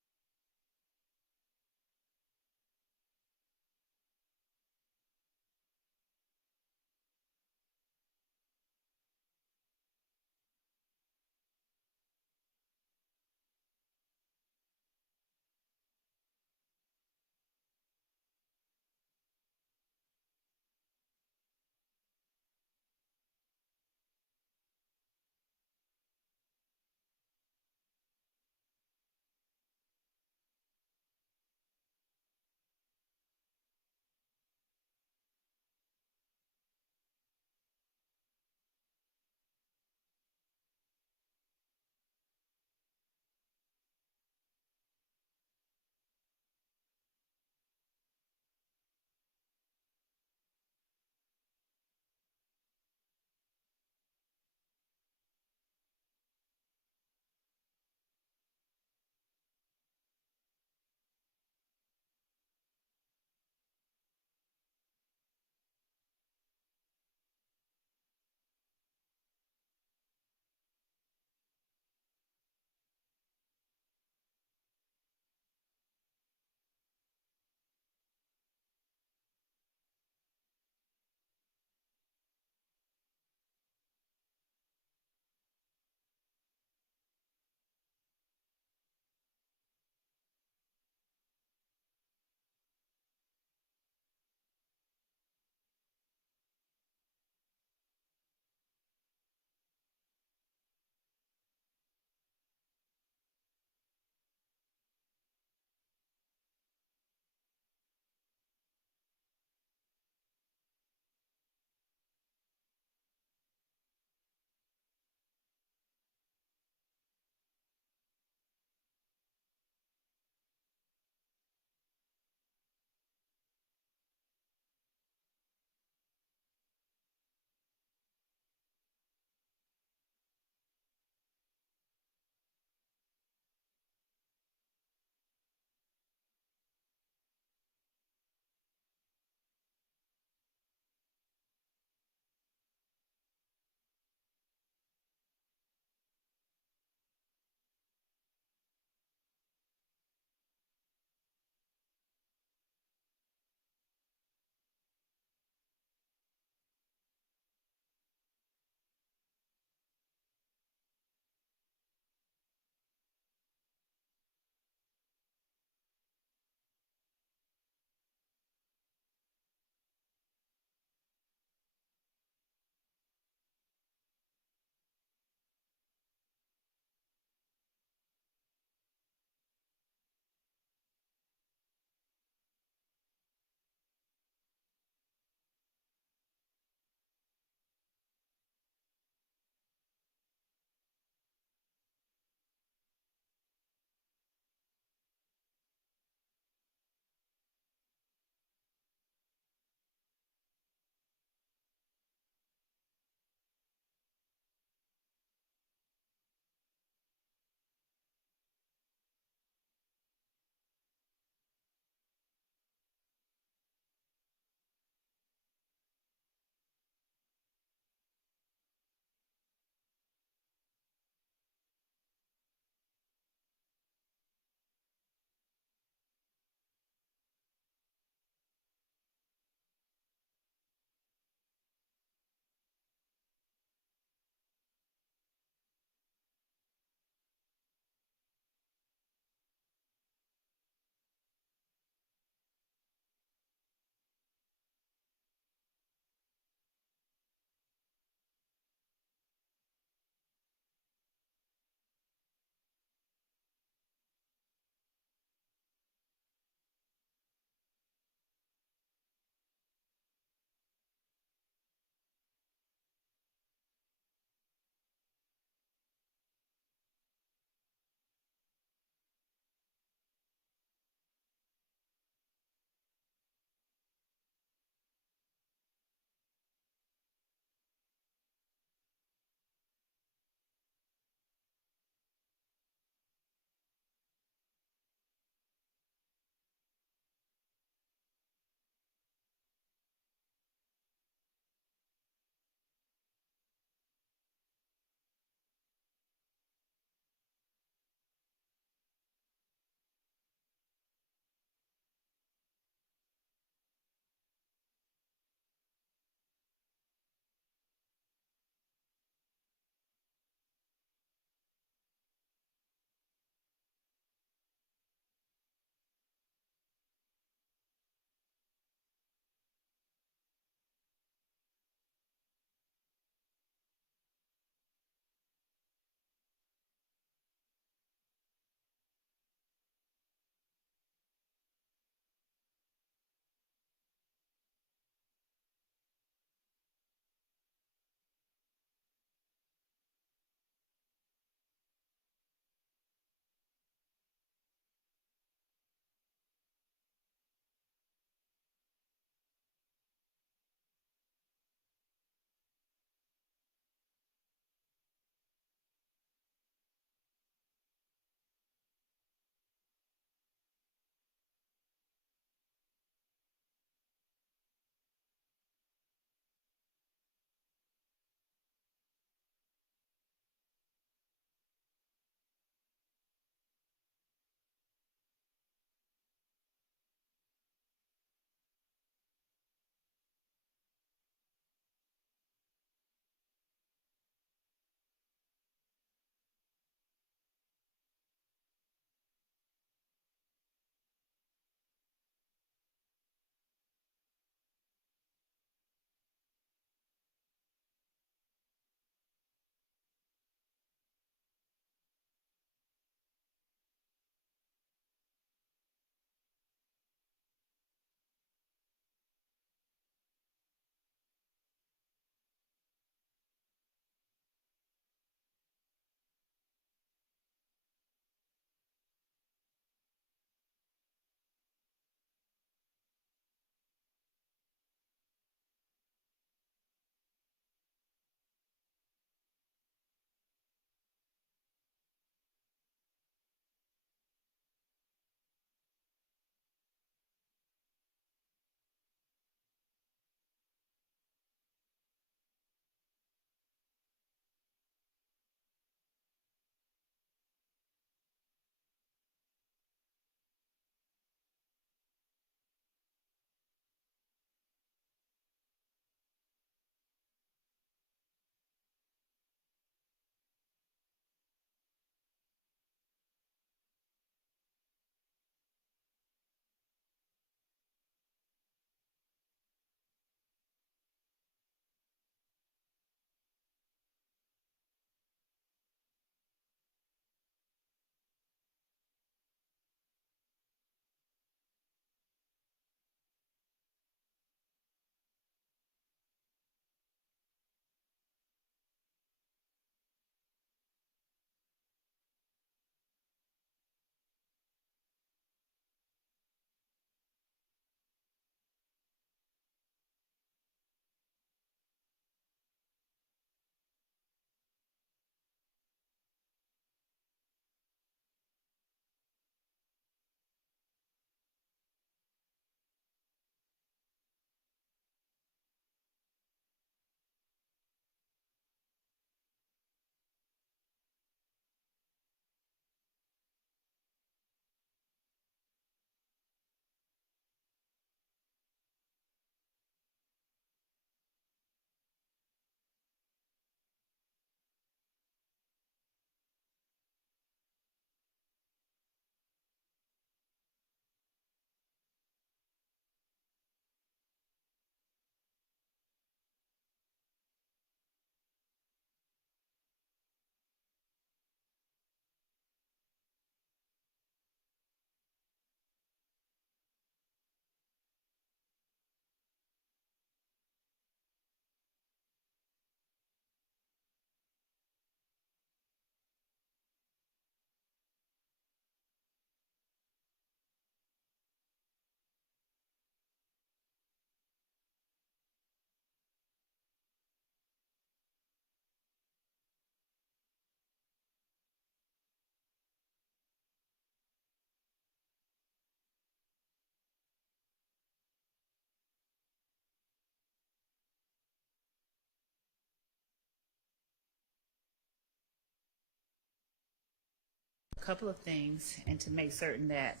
couple of things and to make certain that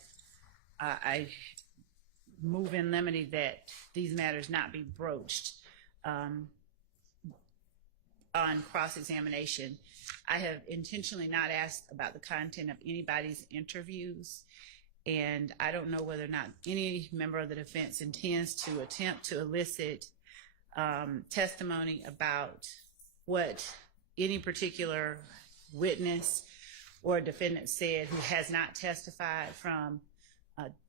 I move in limine that these matters not be broached on cross-examination. I have intentionally not asked about the content of anybody's interviews, and I don't know whether or not any member of the defense intends to attempt to elicit testimony about what any particular witness or defendant said who has not testified from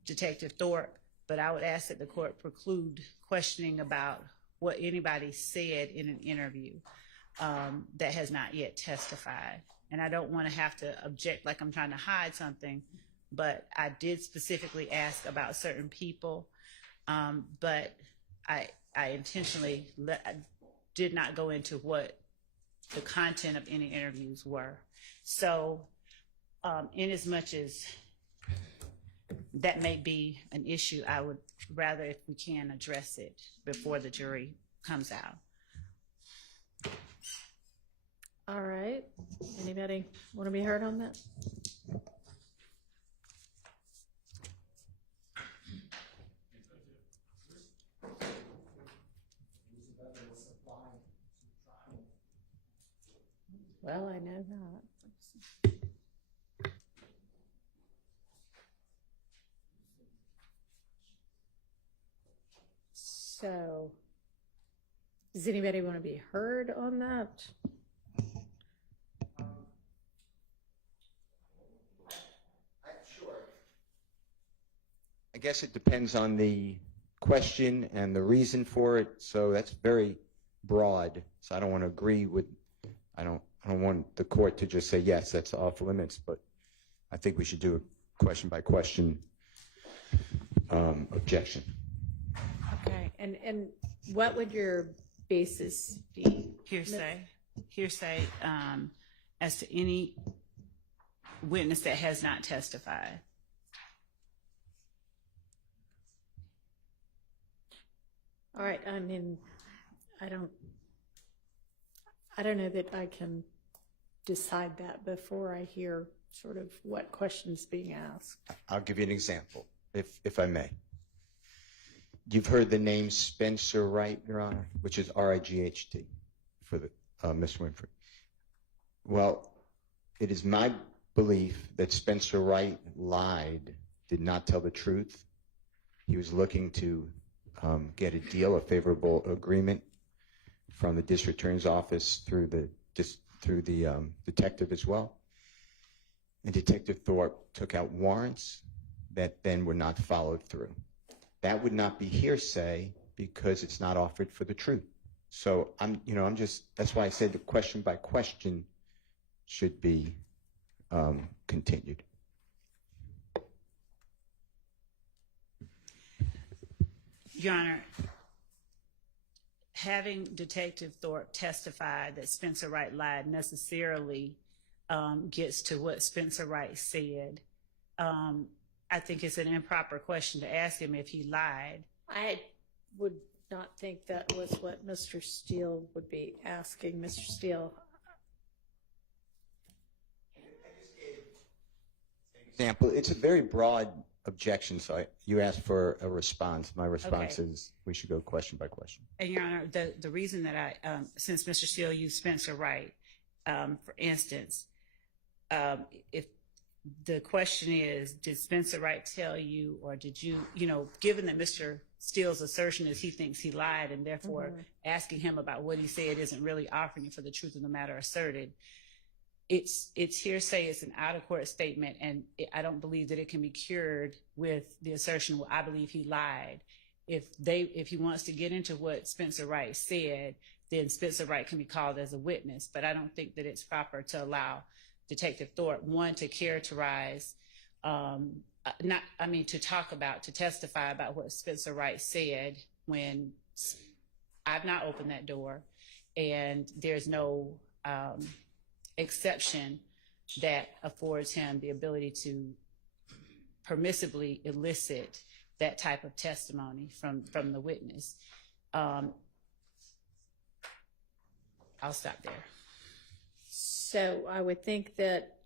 Detective Thorpe, but I would ask that the court preclude questioning about what anybody said in an interview that has not yet testified. And I don't want to have to object like I'm trying to hide something, but I did specifically ask about certain people, but I intentionally did not go into what the content of any interviews were. So in as much as that may be an issue, I would rather, if we can, address it before the jury comes out. All right. Anybody want to be heard on that? Well, I know that. So, does anybody want to be heard on that? Sure. I guess it depends on the question and the reason for it, so that's very broad. So I don't want to agree with, I don't want the court to just say, yes, that's off limits, but I think we should do a question by question objection. Okay, and what would your basis be? Hearsay as to any witness that has not testified. All right, I mean, I don't know that I can decide that before I hear sort of what questions being asked. I'll give you an example, if I may. You've heard the name Spencer Wright, Your Honor, which is R-I-G-H-T for the Miss Winfrey. Well, it is my belief that Spencer Wright lied, did not tell the truth. He was looking to get a deal, a favorable agreement from the district attorney's office through the detective as well. And Detective Thorpe took out warrants that then were not followed through. That would not be hearsay because it's not offered for the truth. So that's why I said the question by question should be continued. Your Honor, having Detective Thorpe testify that Spencer Wright lied necessarily gets to what Spencer Wright said. I think it's an improper question to ask him if he lied. I would not think that was what Mr. Steele would be asking. Mr. Steele. Example, it's a very broad objection, so you asked for a response. My response is we should go question by question. And Your Honor, the reason that since Mr. Steele used Spencer Wright, for instance, if the question is, did Spencer Wright tell you, or did you, given that Mr. Steele's assertion is he thinks he lied, and therefore asking him about what he said isn't really offering for the truth of the matter asserted, it's hearsay, it's an out-of-court statement, and I don't believe that it can be cured with the assertion, well, I believe he lied. If he wants to get into what Spencer Wright said, then Spencer Wright can be called as a witness, but I don't think that it's proper to allow Detective Thorpe, one, to characterize, to testify about what Spencer Wright said when I've not opened that door, and there's no exception that affords him the ability to permissibly elicit that type of testimony from the witness. I'll stop there. So I would think that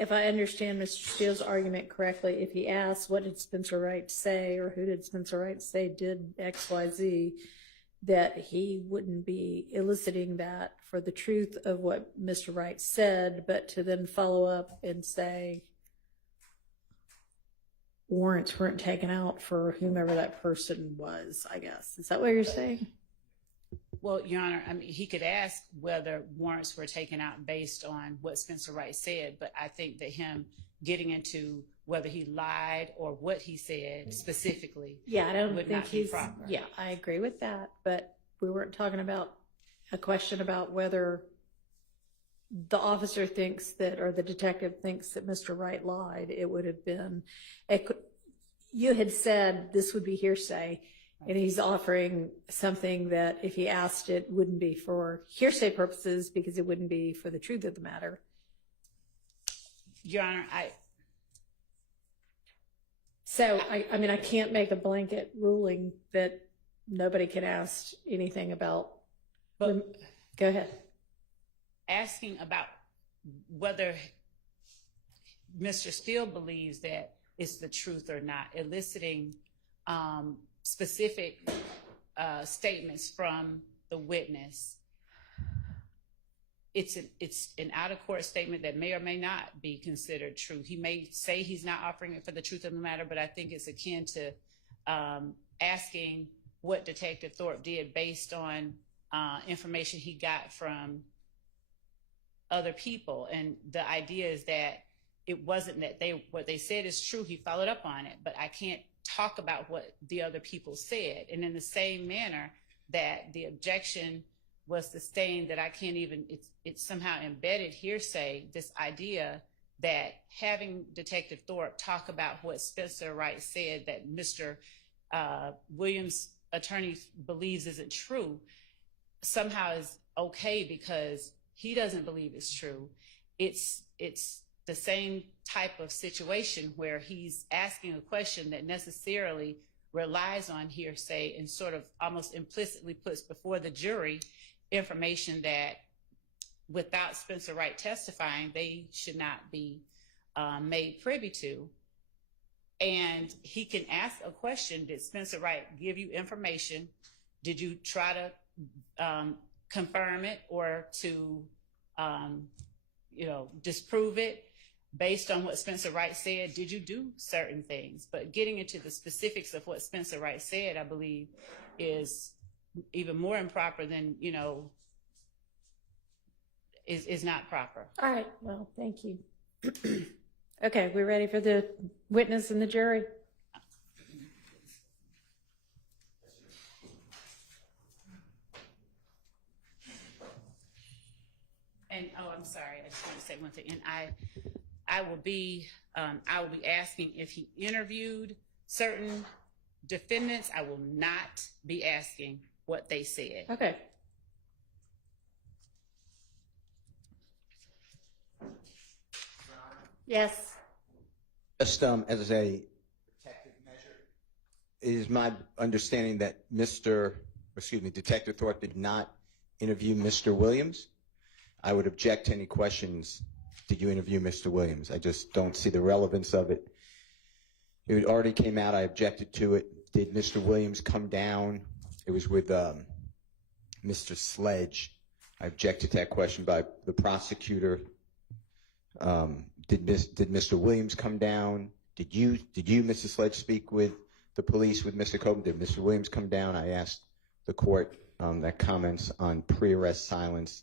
if I understand Mr. Steele's argument correctly, if he asks, what did Spencer Wright say, or who did Spencer Wright say did X, Y, Z, that he wouldn't be eliciting that for the truth of what Mr. Wright said, but to then follow up and say warrants weren't taken out for whomever that person was, I guess. Is that what you're saying? Well, Your Honor, I mean, he could ask whether warrants were taken out based on what Spencer Wright said, but I think that him getting into whether he lied or what he said specifically Yeah, I don't would think not be he's, proper. yeah, I agree with that, but we weren't talking about a question about whether the officer thinks that, or the detective thinks that Mr. Wright lied. It would have been, you had said this would be hearsay, and he's offering something that if he asked it wouldn't be for hearsay purposes because it wouldn't be for the truth of the matter. Your Honor, So, I mean, I can't make a blanket ruling that nobody can ask anything about. But Go ahead. asking about whether Mr. Steele believes that it's the truth or not, eliciting specific statements from the witness. It's an out-of-court statement that may or may not be considered true. He may say he's not offering it for the truth of the matter, but I think it's akin to asking what Detective Thorpe did based on information he got from other people. And the idea is that it wasn't that what they said is true. He followed up on it, but I can't talk about what the other people said. And in the same manner that the objection was sustained, that I can't even, it's somehow embedded hearsay, this idea that having Detective Thorpe talk about what Spencer Wright said that Mr. Williams' attorney believes isn't true somehow is okay because he doesn't believe it's true. It's the same type of situation where he's asking a question that necessarily relies on hearsay and sort of almost implicitly puts before the jury information that without Spencer Wright testifying, they should not be made privy to. And he can ask a question, did Spencer Wright give you information? Did you try to confirm it or to disprove it based on what Spencer Wright said? Did you do certain things? But getting into the specifics of what Spencer Wright said, I believe, is even more improper than, is not proper. All right, well, thank you. Okay, we're ready for the witness and the jury. And I'm sorry, I just want to say one thing. And I will be asking if he interviewed certain defendants. I will not be asking what they said. Okay. Yes. Just as a protective measure, it is my understanding that Detective Thorpe did not interview Mr. Williams. I would object to any questions. Did you interview Mr. Williams? I just don't see the relevance of it. It already came out. I objected to it. Did Mr. Williams come down? It was with Mr. Sledge. I objected to that question by the prosecutor. Did Mr. Williams come down? Did you, Mr. Sledge, speak with the police with Mr. Copeland? Did Mr. Williams come down? I asked the court that comments on pre-arrest silence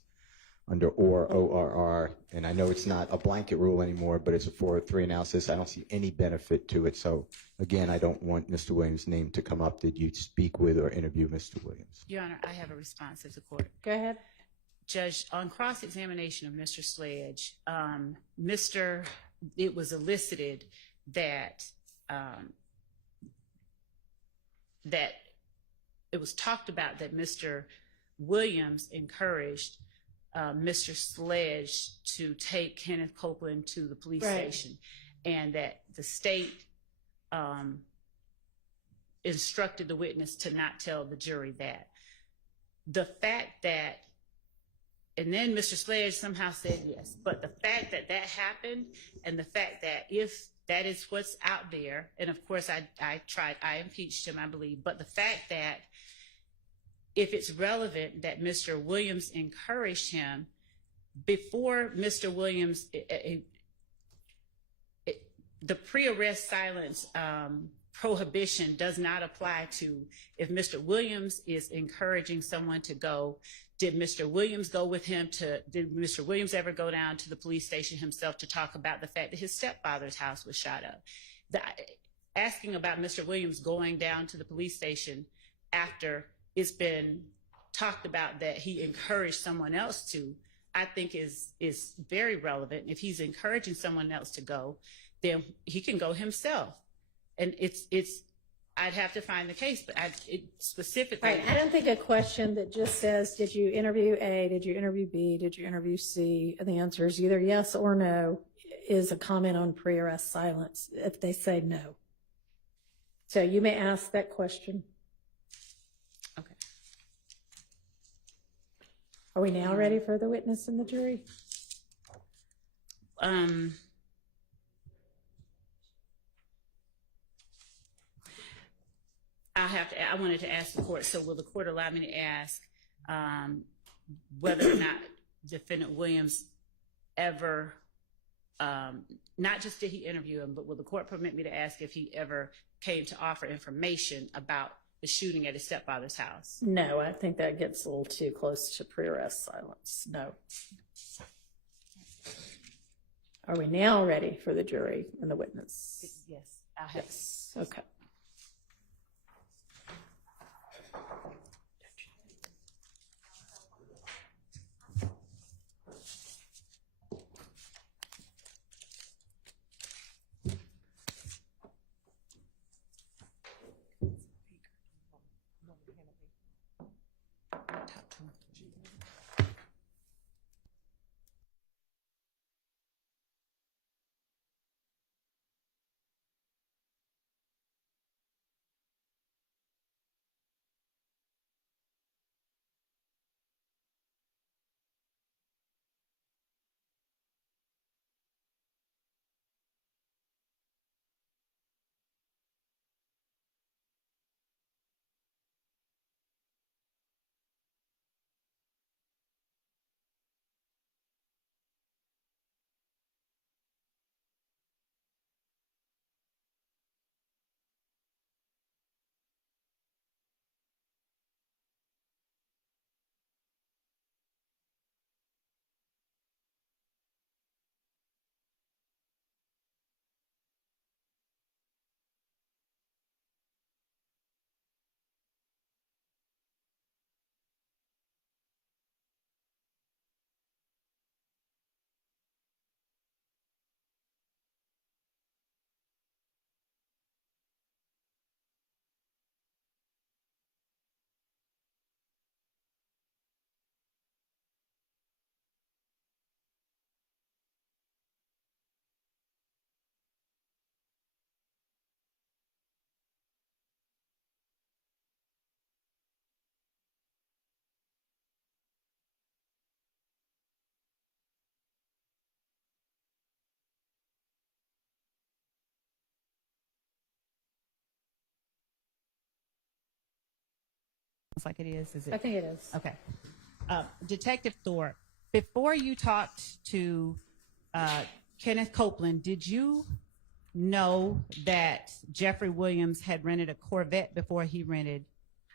under ORR, and I know it's not a blanket rule anymore, but it's a 403 analysis. I don't see any benefit to it. So again, I don't want Mr. Williams' name to come up. Did you speak with or interview Mr. Williams? Your Honor, I have a response of the court. Go ahead. Judge, on cross-examination of Mr. Sledge, it was elicited that it was talked about that Mr. Williams encouraged Mr. Sledge to take Kenneth Copeland to the police station, and that the state instructed the witness to not tell the jury that. The fact that and then Mr. Sledge somehow said yes. But the fact that that happened, and the fact that if that is what's out there, and of course I impeached him, I believe, but the fact that if it's relevant that Mr. Williams encouraged him before Mr. Williams, the pre-arrest silence prohibition does not apply to if Mr. Williams is encouraging someone to go. Did Mr. Williams go with him did Mr. Williams ever go down to the police station himself to talk about the fact that his stepfather's house was shot up? Asking about Mr. Williams going down to the police station after it's been talked about that he encouraged someone else to, I think is very relevant. If he's encouraging someone else to go, then he can go himself. And I'd have to find the case, but specifically. Right. I don't think a question that just says, did you interview A, did you interview B, did you interview C, and the answer is either yes or no, is a comment on pre-arrest silence if they say no. So you may ask that question. Okay. Are we now ready for the witness and the jury? I wanted to ask the court, so will the court allow me to ask whether or not Defendant Williams ever, not just did he interview him, but will the court permit me to ask if he ever came to offer information about the shooting at his stepfather's house? No, I think that gets a little too close to pre-arrest silence. No. Are we now ready for the jury and the witness? Yes, I have. Yes. Okay. Like it is I it? think it is. Okay. Detective Thor, before you talked to Kenneth Copeland, did you know that Jeffrey Williams had rented a Corvette before he rented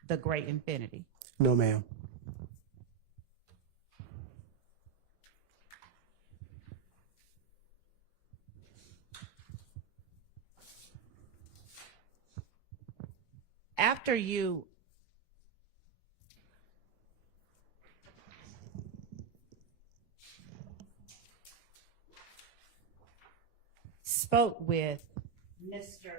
the Gray Infiniti? No, ma'am. After you spoke with Mr.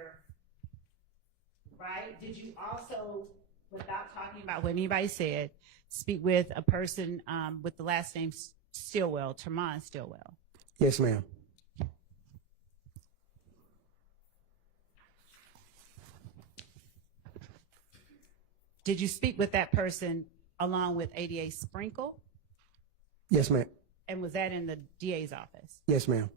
Wright, did you also, without talking about what anybody said, speak with a person with the last name Stillwell, Termon Stillwell? Yes, ma'am. Did you speak with that person along with ADA Sprinkle? Yes, ma'am. And was that in the DA's office? Yes, ma'am.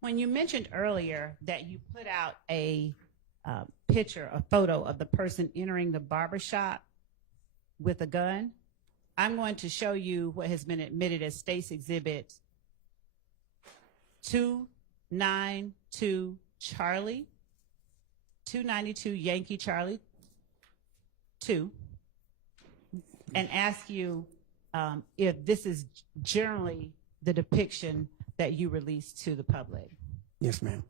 When you mentioned earlier that you put out a picture, a photo of the person entering the barbershop with a gun, I'm going to show you what has been admitted as State's Exhibit 292 Charlie, 292 Yankee Charlie 2, and ask you if this is generally the depiction that you release to the public. Yes, ma'am.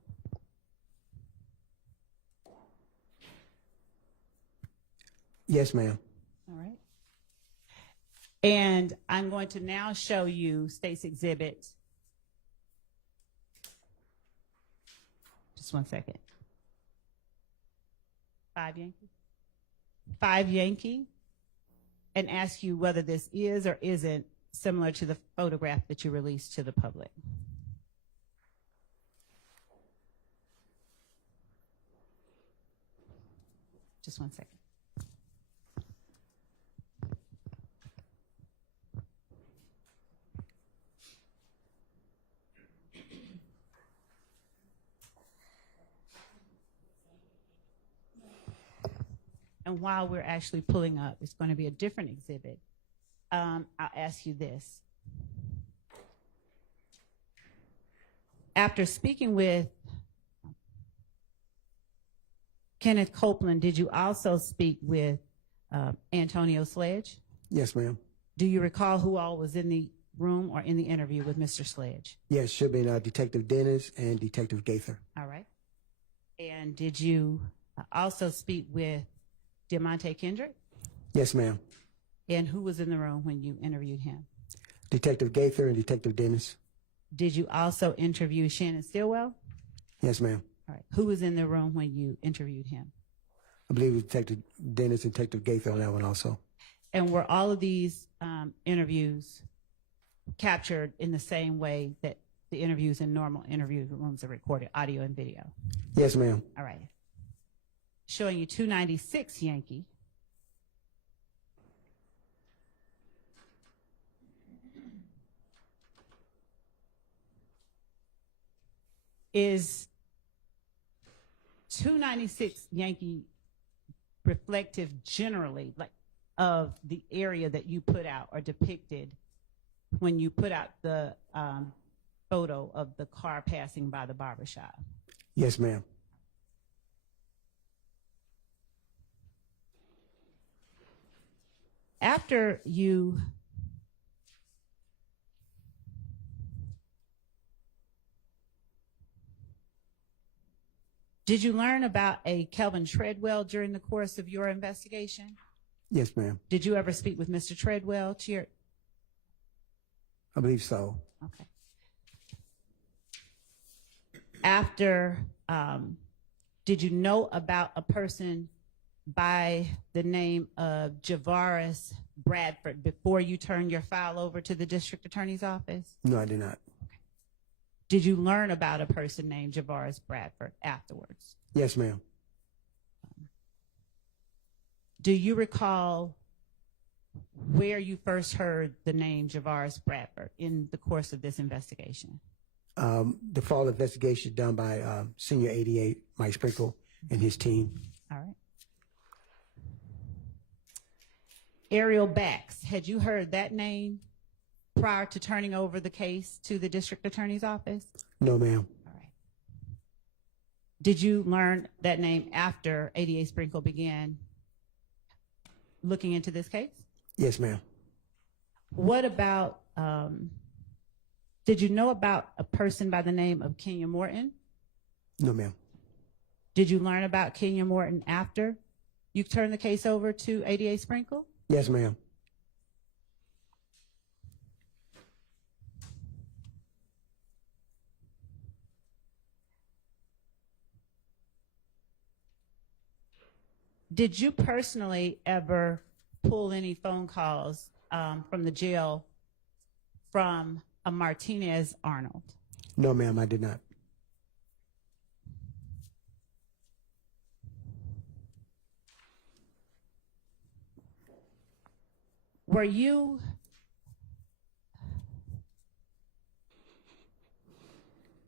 Yes, ma'am. All right. And I'm going to now show you State's Exhibit. Just one second. 5 Yankee. 5 Yankee. And ask you whether this is or isn't similar to the photograph that you released to the public. Just one second. And while we're actually pulling up, it's going to be a different exhibit. I'll ask you this. After speaking with Kenneth Copeland, did you also speak with Antonio Sledge? Yes, ma'am. Do you recall who all was in the room or in the interview with Mr. Sledge? Yes, should be Detective Dennis and Detective Gaither. All right. And did you also speak with Diamante Kendrick? Yes, ma'am. And who was in the room when you interviewed him? Detective Gaither and Detective Dennis. Did you also interview Shannon Stillwell? Yes, ma'am. All right. Who was in the room when you interviewed him? I believe it was Detective Dennis and Detective Gaither on that one also. And were all of these interviews captured in the same way that the interviews in normal interview rooms are recorded, audio and video? Yes, ma'am. All right. Showing you 296 Yankee. Is 296 Yankee reflective generally, like, of the area that you put out or depicted when you put out the photo of the car passing by the barbershop? Yes, ma'am. After you did you learn about a Kelvin Treadwell during the course of your investigation? Yes, ma'am. Did you ever speak with Mr. Treadwell? I believe so. Okay. After, did you know about a person by the name of Javaris Bradford before you turned your file over to the district attorney's office? No, I did not. Did you learn about a person named Javaris Bradford afterwards? Yes, ma'am. Do you recall where you first heard the name Javaris Bradford in the course of this investigation? The fall investigation done by Senior 88, Mike Sprinkle, and his team. All right. Ariel Bax, had you heard that name prior to turning over the case to the district attorney's office? No, ma'am. All right. Did you learn that name after ADA Sprinkle began looking into this case? Yes, ma'am. What about, did you know about a person by the name of Kenya Morton? No, ma'am. Did you learn about Kenya Morton after you turned the case over to ADA Sprinkle? Yes, ma'am. Did you personally ever pull any phone calls from the jail from a Martinez Arnold? No, ma'am, I did not. Were you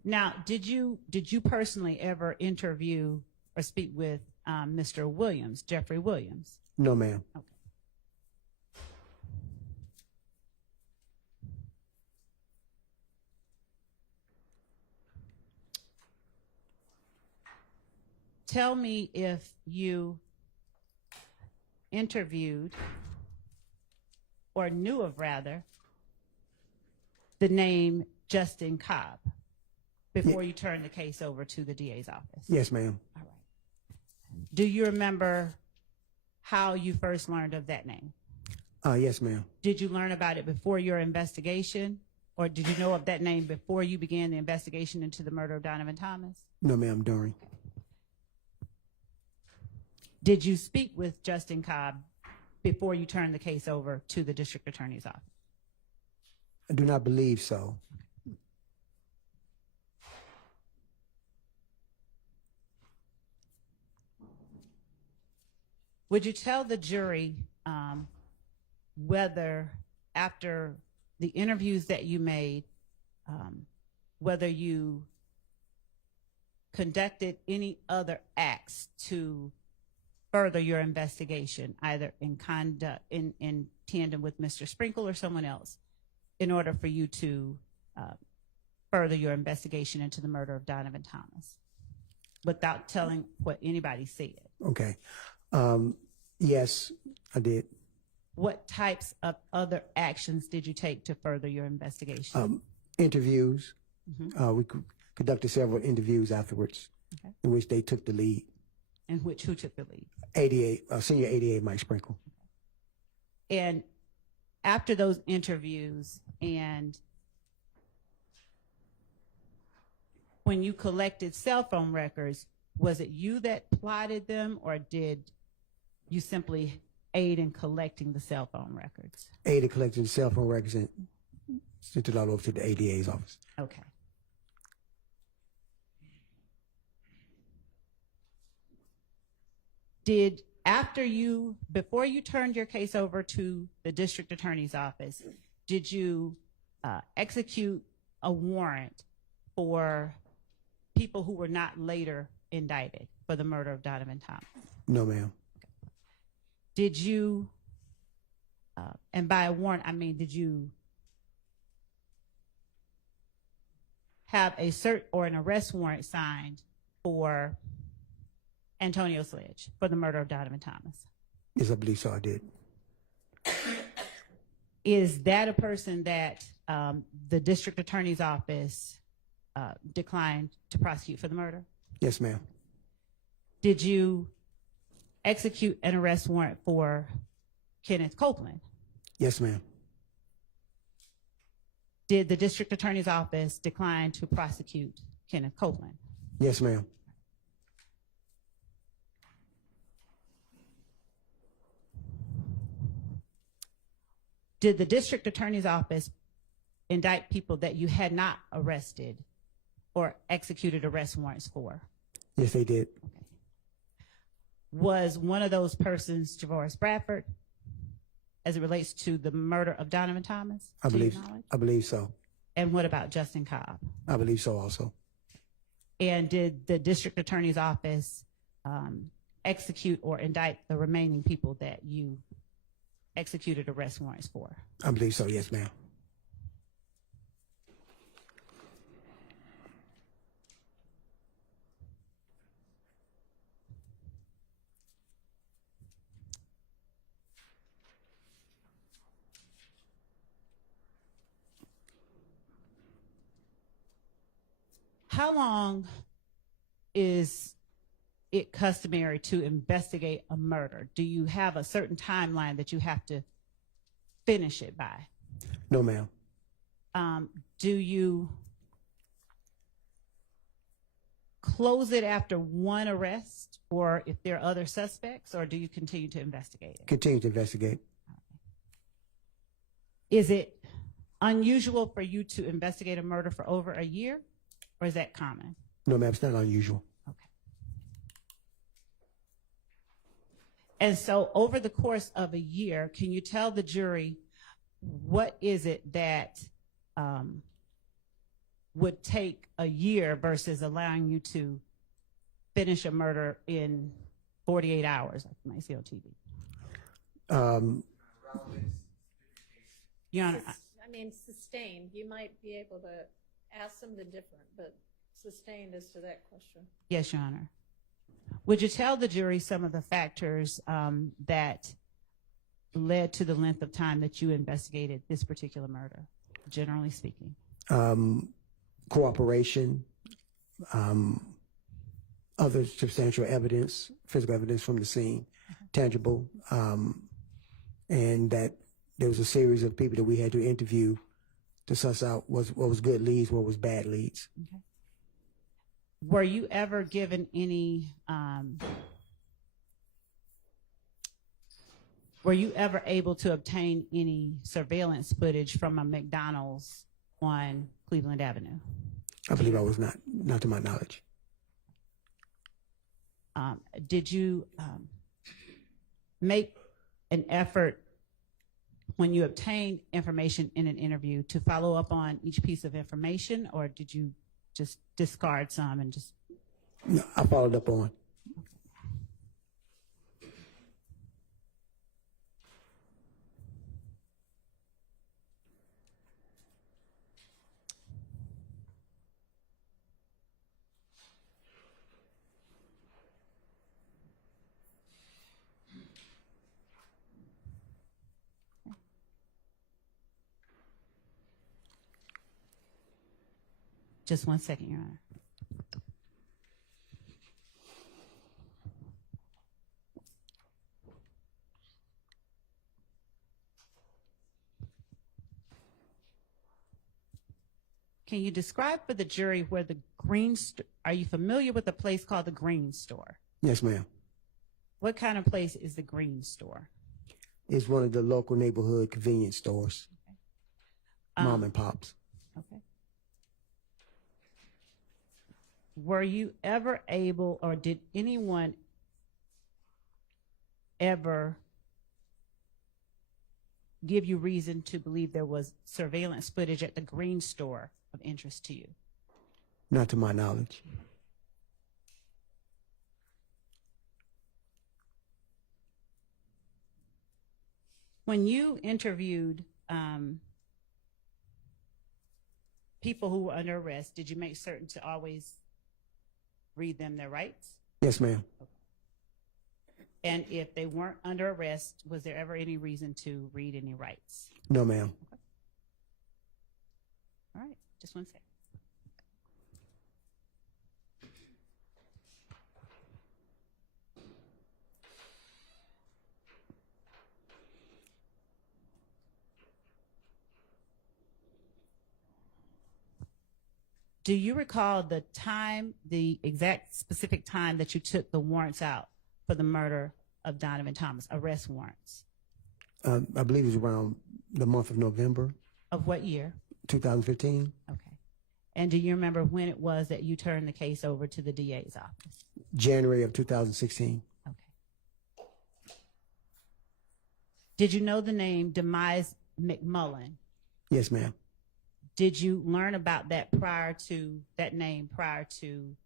now? Did you personally ever interview or speak with Mr. Williams, Jeffrey Williams? No, ma'am. Okay. Tell me if you interviewed or knew of, rather, the name Justin Cobb before you turned the case over to the DA's office. Yes, ma'am. All right. Do you remember how you first learned of that name? Yes, ma'am. Did you learn about it before your investigation, or did you know of that name before you began the investigation into the murder of Donovan Thomas? No, ma'am, during. Did you speak with Justin Cobb before you turned the case over to the district attorney's office? I do not believe so. Would you tell the jury whether, after the interviews that you made, whether you conducted any other acts to further your investigation, either in tandem with Mr. Sprinkle or someone else, in order for you to further your investigation into the murder of Donovan Thomas, without telling what anybody said? Okay. Yes, I did. What types of other actions did you take to further your investigation? Interviews. We conducted several interviews afterwards, Okay. in which they took the lead. And who took the lead? Senior ADA Mike Sprinkle. And after those interviews, and when you collected cell phone records, was it you that plotted them, or did you simply aid in collecting the cell phone records? Aid in collecting cell phone records and sent it all over to the ADA's office. Okay. Before you turned your case over to the district attorney's office, did you execute a warrant for people who were not later indicted for the murder of Donovan Thomas? No, ma'am. Did you, and by a warrant, I mean, did you have a cert or an arrest warrant signed for Antonio Sledge for the murder of Donovan Thomas? Yes, I believe so. I did. Is that a person that the district attorney's office declined to prosecute for the murder? Yes, ma'am. Did you execute an arrest warrant for Kenneth Copeland? Yes, ma'am. Did the district attorney's office decline to prosecute Kenneth Copeland? Yes, ma'am. Did the district attorney's office indict people that you had not arrested or executed arrest warrants for? Yes, they did. Was one of those persons Javoris Bradford, as it relates to the murder of Donovan Thomas? I to your believe. knowledge? I believe so. And what about Justin Cobb? I believe so also. And did the district attorney's office execute or indict the remaining people that you executed arrest warrants for? I believe so. Yes, ma'am. How long is it customary to investigate a murder? Do you have a certain timeline that you have to finish it by? No, ma'am. Do you close it after one arrest, or if there are other suspects, or do you continue to investigate it? Continue to investigate. Is it unusual for you to investigate a murder for over a year, or is that common? No, ma'am. It's not unusual. Okay. And so over the course of a year, can you tell the jury what is it that would take a year versus allowing you to finish a murder in 48 hours, like you might see on TV? Your Honor, I mean, sustained, you might be able to ask something different, but sustained as to that question. yes, Your Honor. Would you tell the jury some of the factors that led to the length of time that you investigated this particular murder, generally speaking? Cooperation, other substantial evidence, physical evidence from the scene, tangible, and that there was a series of people that we had to interview to suss out what was good leads, what was bad leads. Okay. Were you ever given any, were you ever able to obtain any surveillance footage from a McDonald's on Cleveland Avenue? I believe I was not to my knowledge. Did you make an effort when you obtained information in an interview to follow up on each piece of information, or did you just discard some and just? No, I followed up on. Just 1 second, Your Honor. Can you describe for the jury where the are you familiar with a place called the Green Store? Yes, ma'am. What kind of place is the Green Store? It's one of the local neighborhood convenience stores, mom and pops. Okay. Were you ever able, or did anyone ever give you reason to believe there was surveillance footage at the Green Store of interest to you? Not to my knowledge. When you interviewed people who were under arrest, did you make certain to always read them their rights? Yes, ma'am. And if they weren't under arrest, was there ever any reason to read any rights? No, ma'am. Okay. All right, just 1 second. Do you recall the time, the exact specific time that you took the warrants out for the murder of Donovan Thomas, arrest warrants? I believe it was around the month of November, Of what year? 2015, Okay. And do you remember when it was that you turned the case over to the DA's office? January of 2016. Okay. Did you know the name Demise McMullen? Yes, ma'am. Did you learn about that name prior to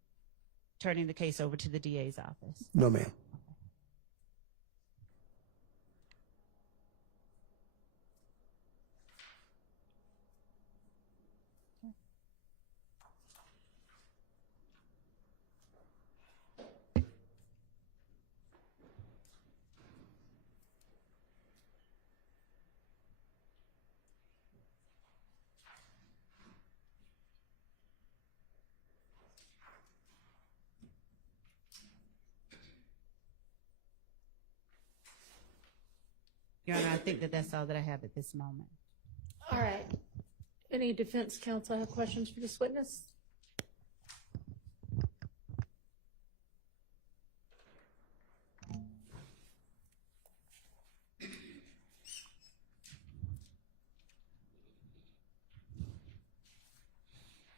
turning the case over to the DA's office? No, ma'am. Your Honor, I think that that's all that I have at this moment. All right. Any defense counsel have questions for this witness?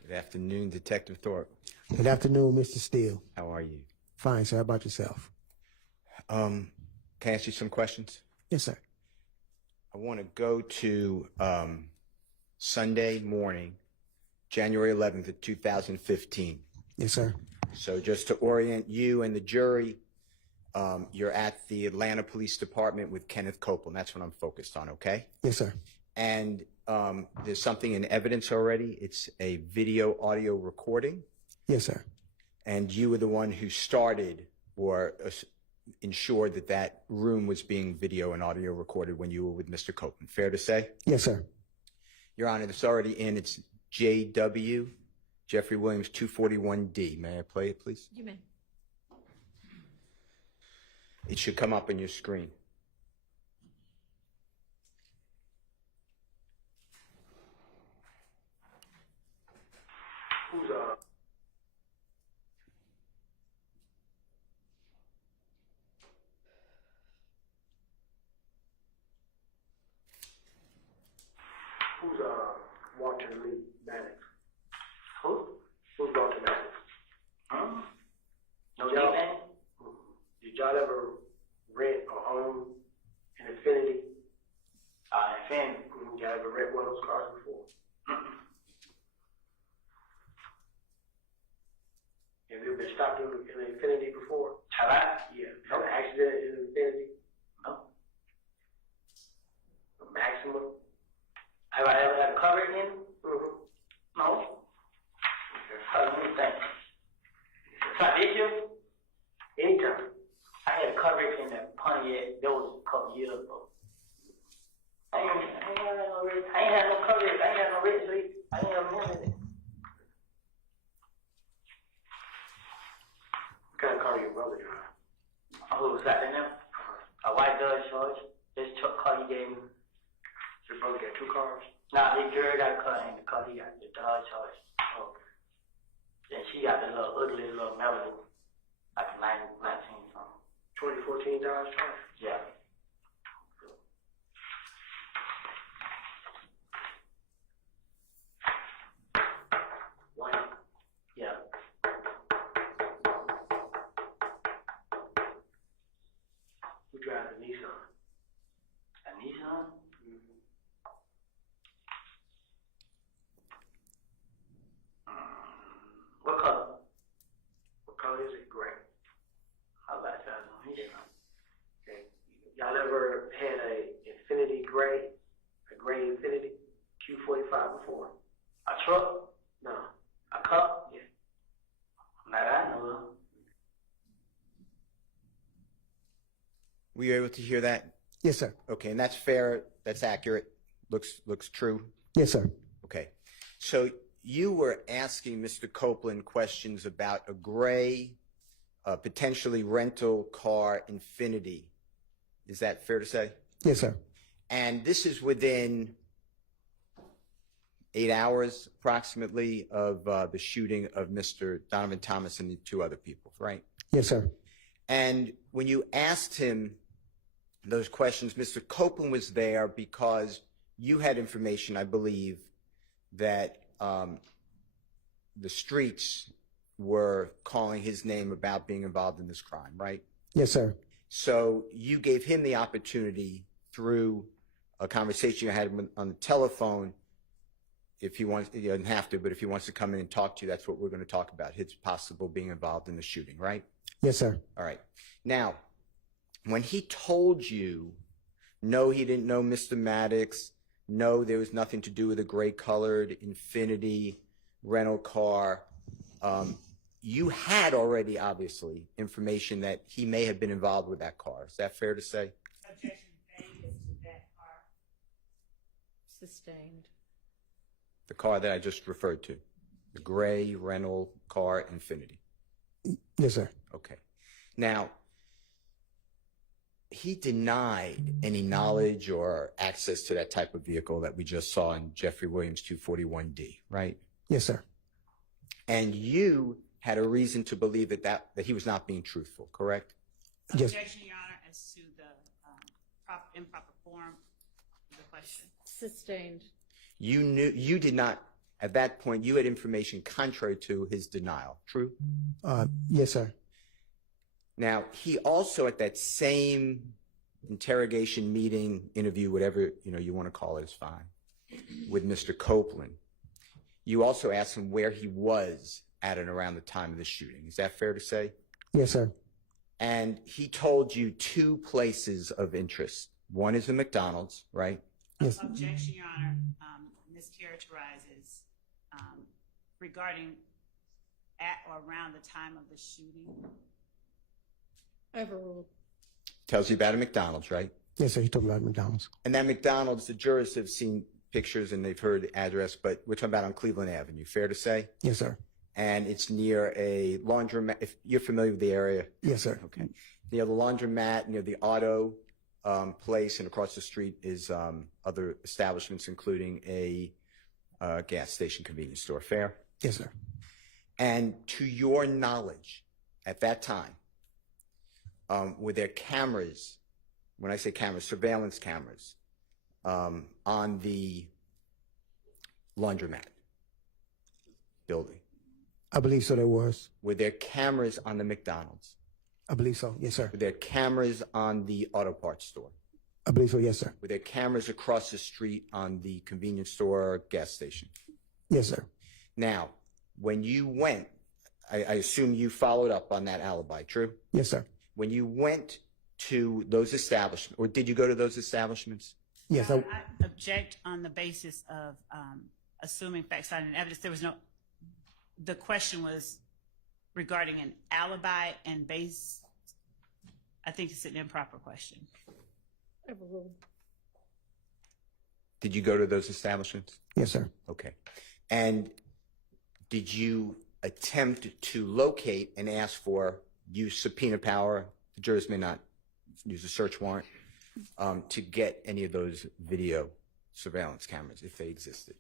Good afternoon, Detective Thor. Good afternoon, Mr. Steele. How are you? Fine, sir. How about yourself? Can I ask you some questions? Yes, sir. I want to go to Sunday morning, January 11th of 2015. Yes, sir. So just to orient you and the jury, you're at the Atlanta Police Department with Kenneth Copeland. That's what I'm focused on, okay? Yes, sir. And there's something in evidence already. It's a video audio recording. Yes, sir. And you were the one who started or ensured that that room was being video and audio recorded when you were with Mr. Copeland. Fair to say? Yes, sir. Your Honor, it's already in. It's JW, Jeffrey Williams, 241D. May I play it, please? You may. It should come up on your screen. Who's Walter Lee Maddox? Who? Who's Walter Maddox? Huh? No, y'all. Did y'all ever rent or own an Infinity? Infinity. Y'all ever rent one of those cars before? Have you been stopped in an Infinity before? Have I? Yeah. Had an accident in an Infinity? No. A maximum? Have I ever had a cover in? Mm-hmm. No. Okay. Let me think. This year? Anytime. I had coverage in the Pontiac. That was a couple years ago. I ain't had no coverage. I ain't had no registry. I ain't have none of it. What kind of car your brother drive? Who was that in there? A white Dodge Charge. This truck car he gave me. Your brother got two cars? Nah, his girl got a car and the car he got the Dodge Charge. Oh. Then she got the little ugly little Malibu. Like a 19 something. 2014 Dodge Charge? Yeah. White? Yeah. Who drives a Nissan? A Nissan? Mm-hmm. What color? What color is it? Gray. How about that? Okay. Y'all ever had a Infinity Gray? A gray Infinity Q45 before? A truck? No. A cup? Yeah. Not I know of. Were you able to hear that? Yes, sir. Okay, and that's fair. That's accurate. Looks true. Yes, sir. Okay. So you were asking Mr. Copeland questions about a gray, potentially rental car Infinity. Is that fair to say? Yes, sir. And this is within 8 hours approximately of the shooting of Mr. Donovan Thomas and the two other people, right? Yes, sir. And when you asked him those questions, Mr. Copeland was there because you had information, I believe, that the streets were calling his name about being involved in this crime, right? Yes, sir. So you gave him the opportunity through a conversation you had on the telephone. If he wants, he doesn't have to, but if he wants to come in and talk to you, that's what we're going to talk about, his possible being involved in the shooting, right? Yes, sir. All right. Now, when he told you, no, he didn't know Mr. Maddox, no, there was nothing to do with a gray-colored Infinity rental car, you had already, obviously, information that he may have been involved with that car. Is that fair to say? Objection made as to that car. Sustained. The car that I just referred to, the gray rental car Infinity. Yes, sir. Okay. Now, he denied any knowledge or access to that type of vehicle that we just saw in Jeffrey Williams 241D, right? Yes, sir. And you had a reason to believe that he was not being truthful, correct? Yes. Objection, Your Honor, as to the improper form of the question. Sustained. You did not, at that point, you had information contrary to his denial, true? Yes, sir. Now, he also at that same interrogation, meeting, interview, whatever you want to call it is fine, with Mr. Copeland. You also asked him where he was at and around the time of the shooting. Is that fair to say? Yes, sir. And he told you two places of interest. One is the McDonald's, right? Yes. Objection, Your Honor. Mischaracterizes regarding at or around the time of the shooting. Overruled. Tells you about a McDonald's, right? Yes, sir. He told me about McDonald's. And that McDonald's, the jurors have seen pictures and they've heard the address, but we're talking about on Cleveland Avenue. Fair to say? Yes, sir. And it's near a laundromat. If you're familiar with the area. Yes, sir. Okay. Near the laundromat, near the auto place, and across the street is other establishments, including a gas station convenience store. Fair? Yes, sir. And to your knowledge, at that time, were there cameras, when I say cameras, surveillance cameras, on the laundromat building? I believe so. There was. Were there cameras on the McDonald's? I believe so. Yes, sir. Were there cameras on the auto parts store? I believe so. Yes, sir. Were there cameras across the street on the convenience store or gas station? Yes, sir. Now, when you went, I assume you followed up on that alibi, true? Yes, sir. When you went to those establishments, or did you go to those establishments? Yes, I object on the basis of assuming facts and evidence. There was no. The question was regarding an alibi and base. I think it's an improper question. Overruled. Did you go to those establishments? Yes, sir. Okay. And did you attempt to locate and ask for, use subpoena power, the jurors may not use a search warrant, to get any of those video surveillance cameras if they existed?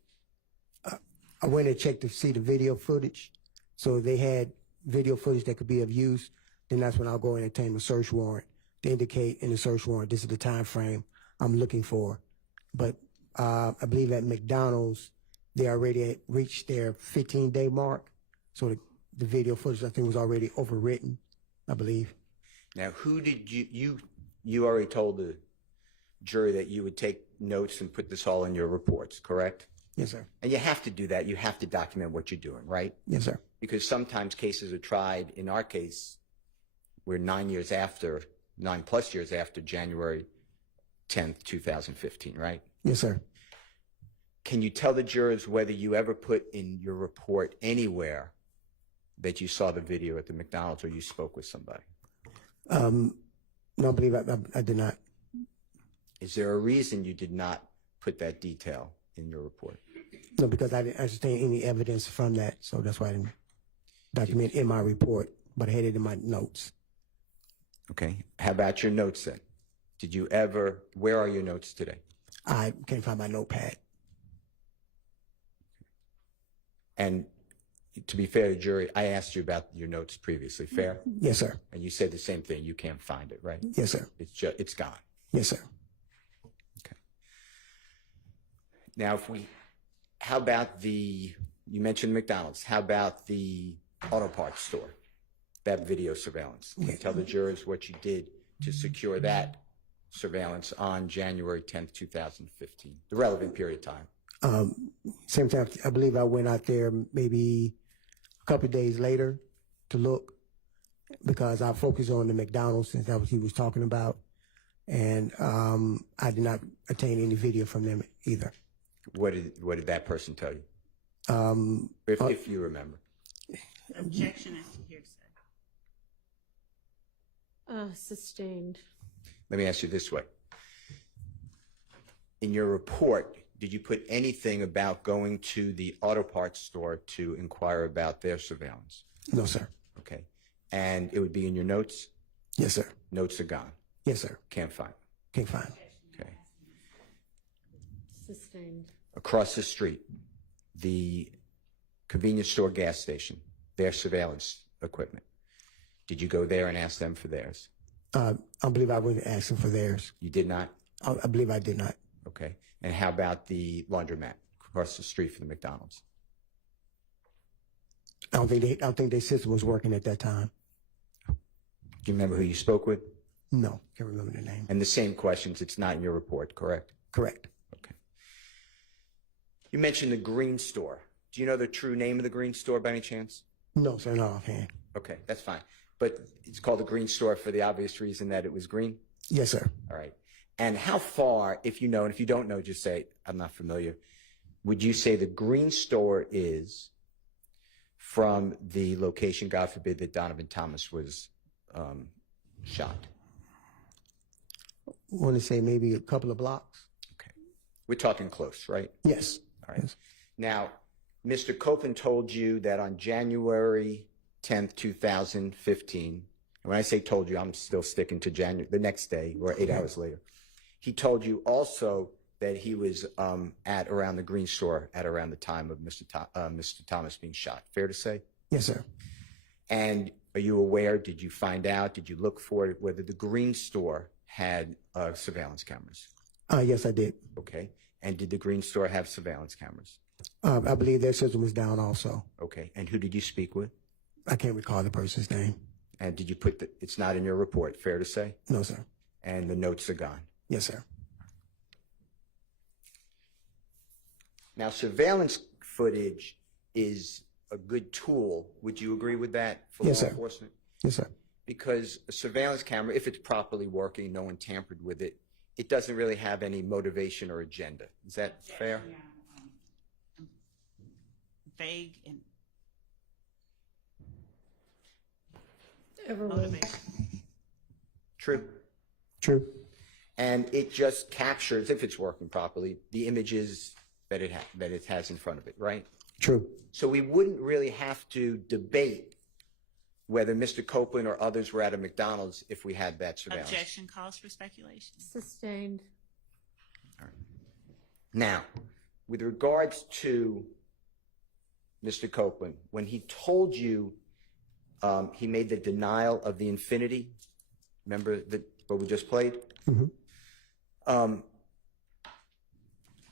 I went and checked to see the video footage. So if they had video footage that could be of use, then that's when I'll go and obtain a search warrant to indicate in the search warrant this is the time frame I'm looking for. But I believe at McDonald's, they already had reached their 15-day mark. So the video footage, I think, was already overwritten, I believe. Now, who did you already told the jury that you would take notes and put this all in your reports, correct? Yes, sir. And you have to do that. You have to document what you're doing, right? Yes, sir. Because sometimes cases are tried. In our case, we're 9+ years after January 10th, 2015, right? Yes, sir. Can you tell the jurors whether you ever put in your report anywhere that you saw the video at the McDonald's or you spoke with somebody? No, I believe I did not. Is there a reason you did not put that detail in your report? No, because I didn't understand any evidence from that. So that's why I didn't document in my report, but I had it in my notes. Okay. How about your notes then? Where are your notes today? I can't find my notepad. And to be fair to the jury, I asked you about your notes previously. Fair? Yes, sir. And you said the same thing. You can't find it, right? Yes, sir. It's gone. Yes, sir. Okay. Now, how about you mentioned McDonald's. How about the auto parts store? That video surveillance. Can you tell the jurors what you did to secure that surveillance on January 10th, 2015, the relevant period of time? Same time, I believe I went out there maybe a couple of days later to look because I focused on the McDonald's since that was he was talking about. And I did not obtain any video from them either. What did that person tell you? If you remember. Objection as to hearsay. Sustained. Let me ask you this way. In your report, did you put anything about going to the auto parts store to inquire about their surveillance? No, sir. Okay. And it would be in your notes? Yes, sir. Notes are gone. Yes, sir. Can't find. Can't find. Okay. Sustained. Across the street, the convenience store gas station, their surveillance equipment. Did you go there and ask them for theirs? I believe I went and asked them for theirs. You did not? I believe I did not. Okay. And how about the laundromat across the street from the McDonald's? I don't think their system was working at that time. Do you remember who you spoke with? No, can't remember the name. And the same questions, it's not in your report, correct? Correct. Okay. You mentioned the Green Store. Do you know the true name of the Green Store by any chance? No, sir, not offhand. Okay, that's fine. But it's called the Green Store for the obvious reason that it was green? Yes, sir. All right. And how far, if you know, and if you don't know, just say, I'm not familiar, would you say the Green Store is from the location, God forbid, that Donovan Thomas was shot? I want to say maybe a couple of blocks. Okay. We're talking close, right? Yes. All right. Yes. Now, Mr. Copeland told you that on January 10th, 2015, and when I say told you, I'm still sticking to the next day or 8 hours later. He told you also that he was at around the Green Store at around the time of Mr. Thomas being shot. Fair to say? Yes, sir. And are you aware, did you find out, did you look for it, whether the Green Store had surveillance cameras? Yes, I did. Okay. And did the Green Store have surveillance cameras? I believe their system was down also. Okay. And who did you speak with? I can't recall the person's name. And did you put it's not in your report, fair to say? No, sir. And the notes are gone. Yes, sir. Now, surveillance footage is a good tool. Would you agree with that for Yes, law sir. enforcement? Yes, sir. Because a surveillance camera, if it's properly working, no one tampered with it, it doesn't really have any motivation or agenda. Is that fair? Vague and Overruled. motivation. True. True. And it just captures, if it's working properly, the images that it has in front of it, right? True. So we wouldn't really have to debate whether Mr. Copeland or others were at a McDonald's if we had that surveillance. Objection calls for speculation. Sustained. Now, with regards to Mr. Copeland, when he told you he made the denial of the infinity, remember what we just played?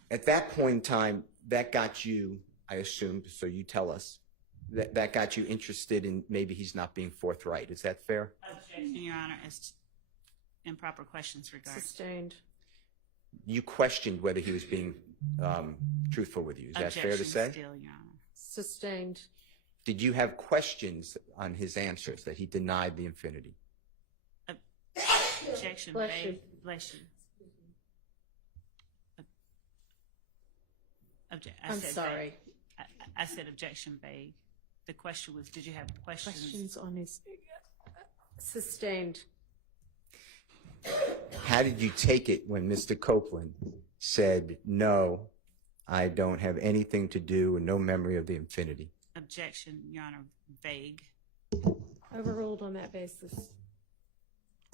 At that point in time, that got you, I assume, so you tell us, that got you interested in maybe he's not being forthright. Is that fair? Objection, Your Honor, as improper questions regarding. Sustained. You questioned whether he was being truthful with you. Is that fair to Objection say? still, Your Honor. Sustained. Did you have questions on his answers that he denied the infinity? Objection, Bless vague. you. Bless you. I'm sorry. I said objection vague. The question was, did you have questions? Questions on his. Sustained. How did you take it when Mr. Copeland said, no, I don't have anything to do and no memory of the infinity? Objection, Your Honor, vague Overruled on that basis.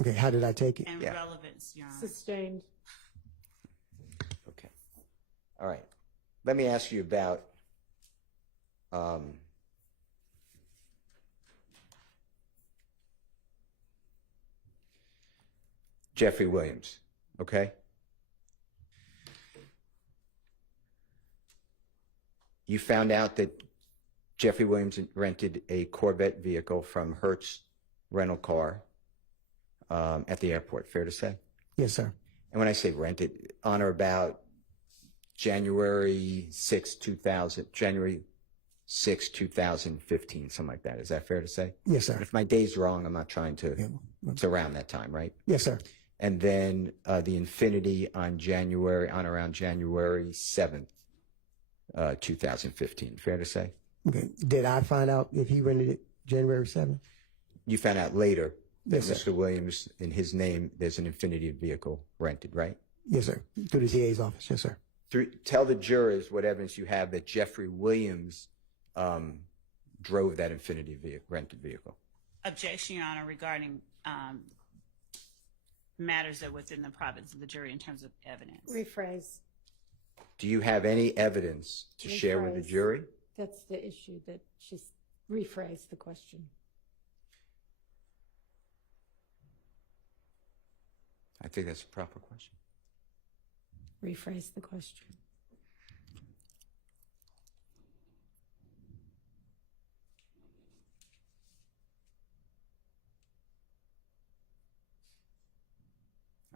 Okay, how did I take it? and Yeah. relevance, Your Honor. Sustained. Okay. All right. Let me ask you about Jeffrey Williams, okay? You found out that Jeffrey Williams rented a Corvette vehicle from Hertz Rental Car at the airport, fair to say? Yes, sir. And when I say rented, on or about January 6, 2015, something like that. Is that fair to say? Yes, sir. If my day's wrong, I'm not trying to, Yeah. it's around that time, right? Yes, sir. And then the Infinity on around January 7th, 2015. Fair to say? Okay. Did I find out if he rented it January 7th? You found out later that Yes, sir. Mr. Williams, in his name, there's an Infinity vehicle rented, right? Yes, sir. Through the DA's office. Yes, sir. Tell the jurors what evidence you have that Jeffrey Williams drove that Infinity rented vehicle. Objection, Your Honor, regarding matters that are within the province of the jury in terms of evidence. Rephrase. Do you have any evidence to share with the Rephrase. jury? That's the issue that she's rephrased the question. I think that's a proper question. Rephrase the question.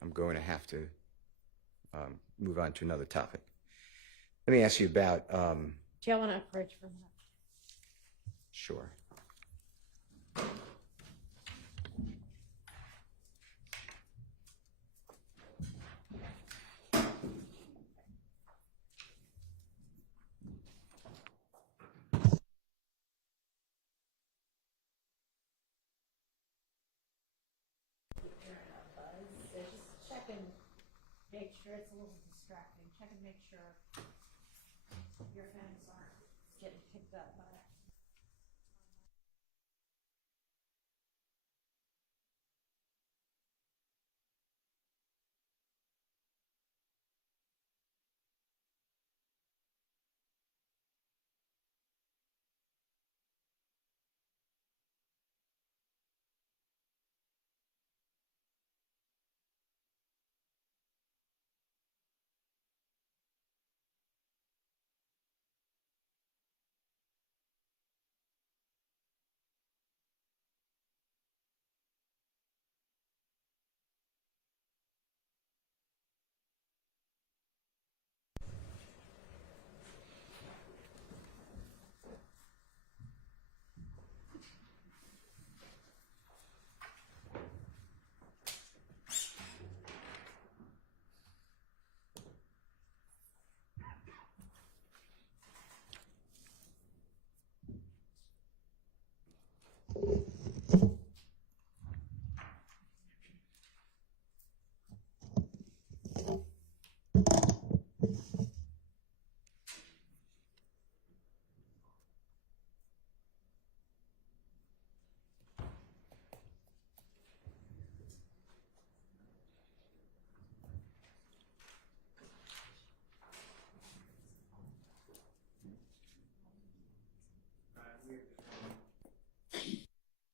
I'm going to have to move on to another topic. Let me ask you about, Do y'all want to approach from that? sure. So just check and make sure it's a little distracting. Check and make sure your phones aren't getting picked up by it.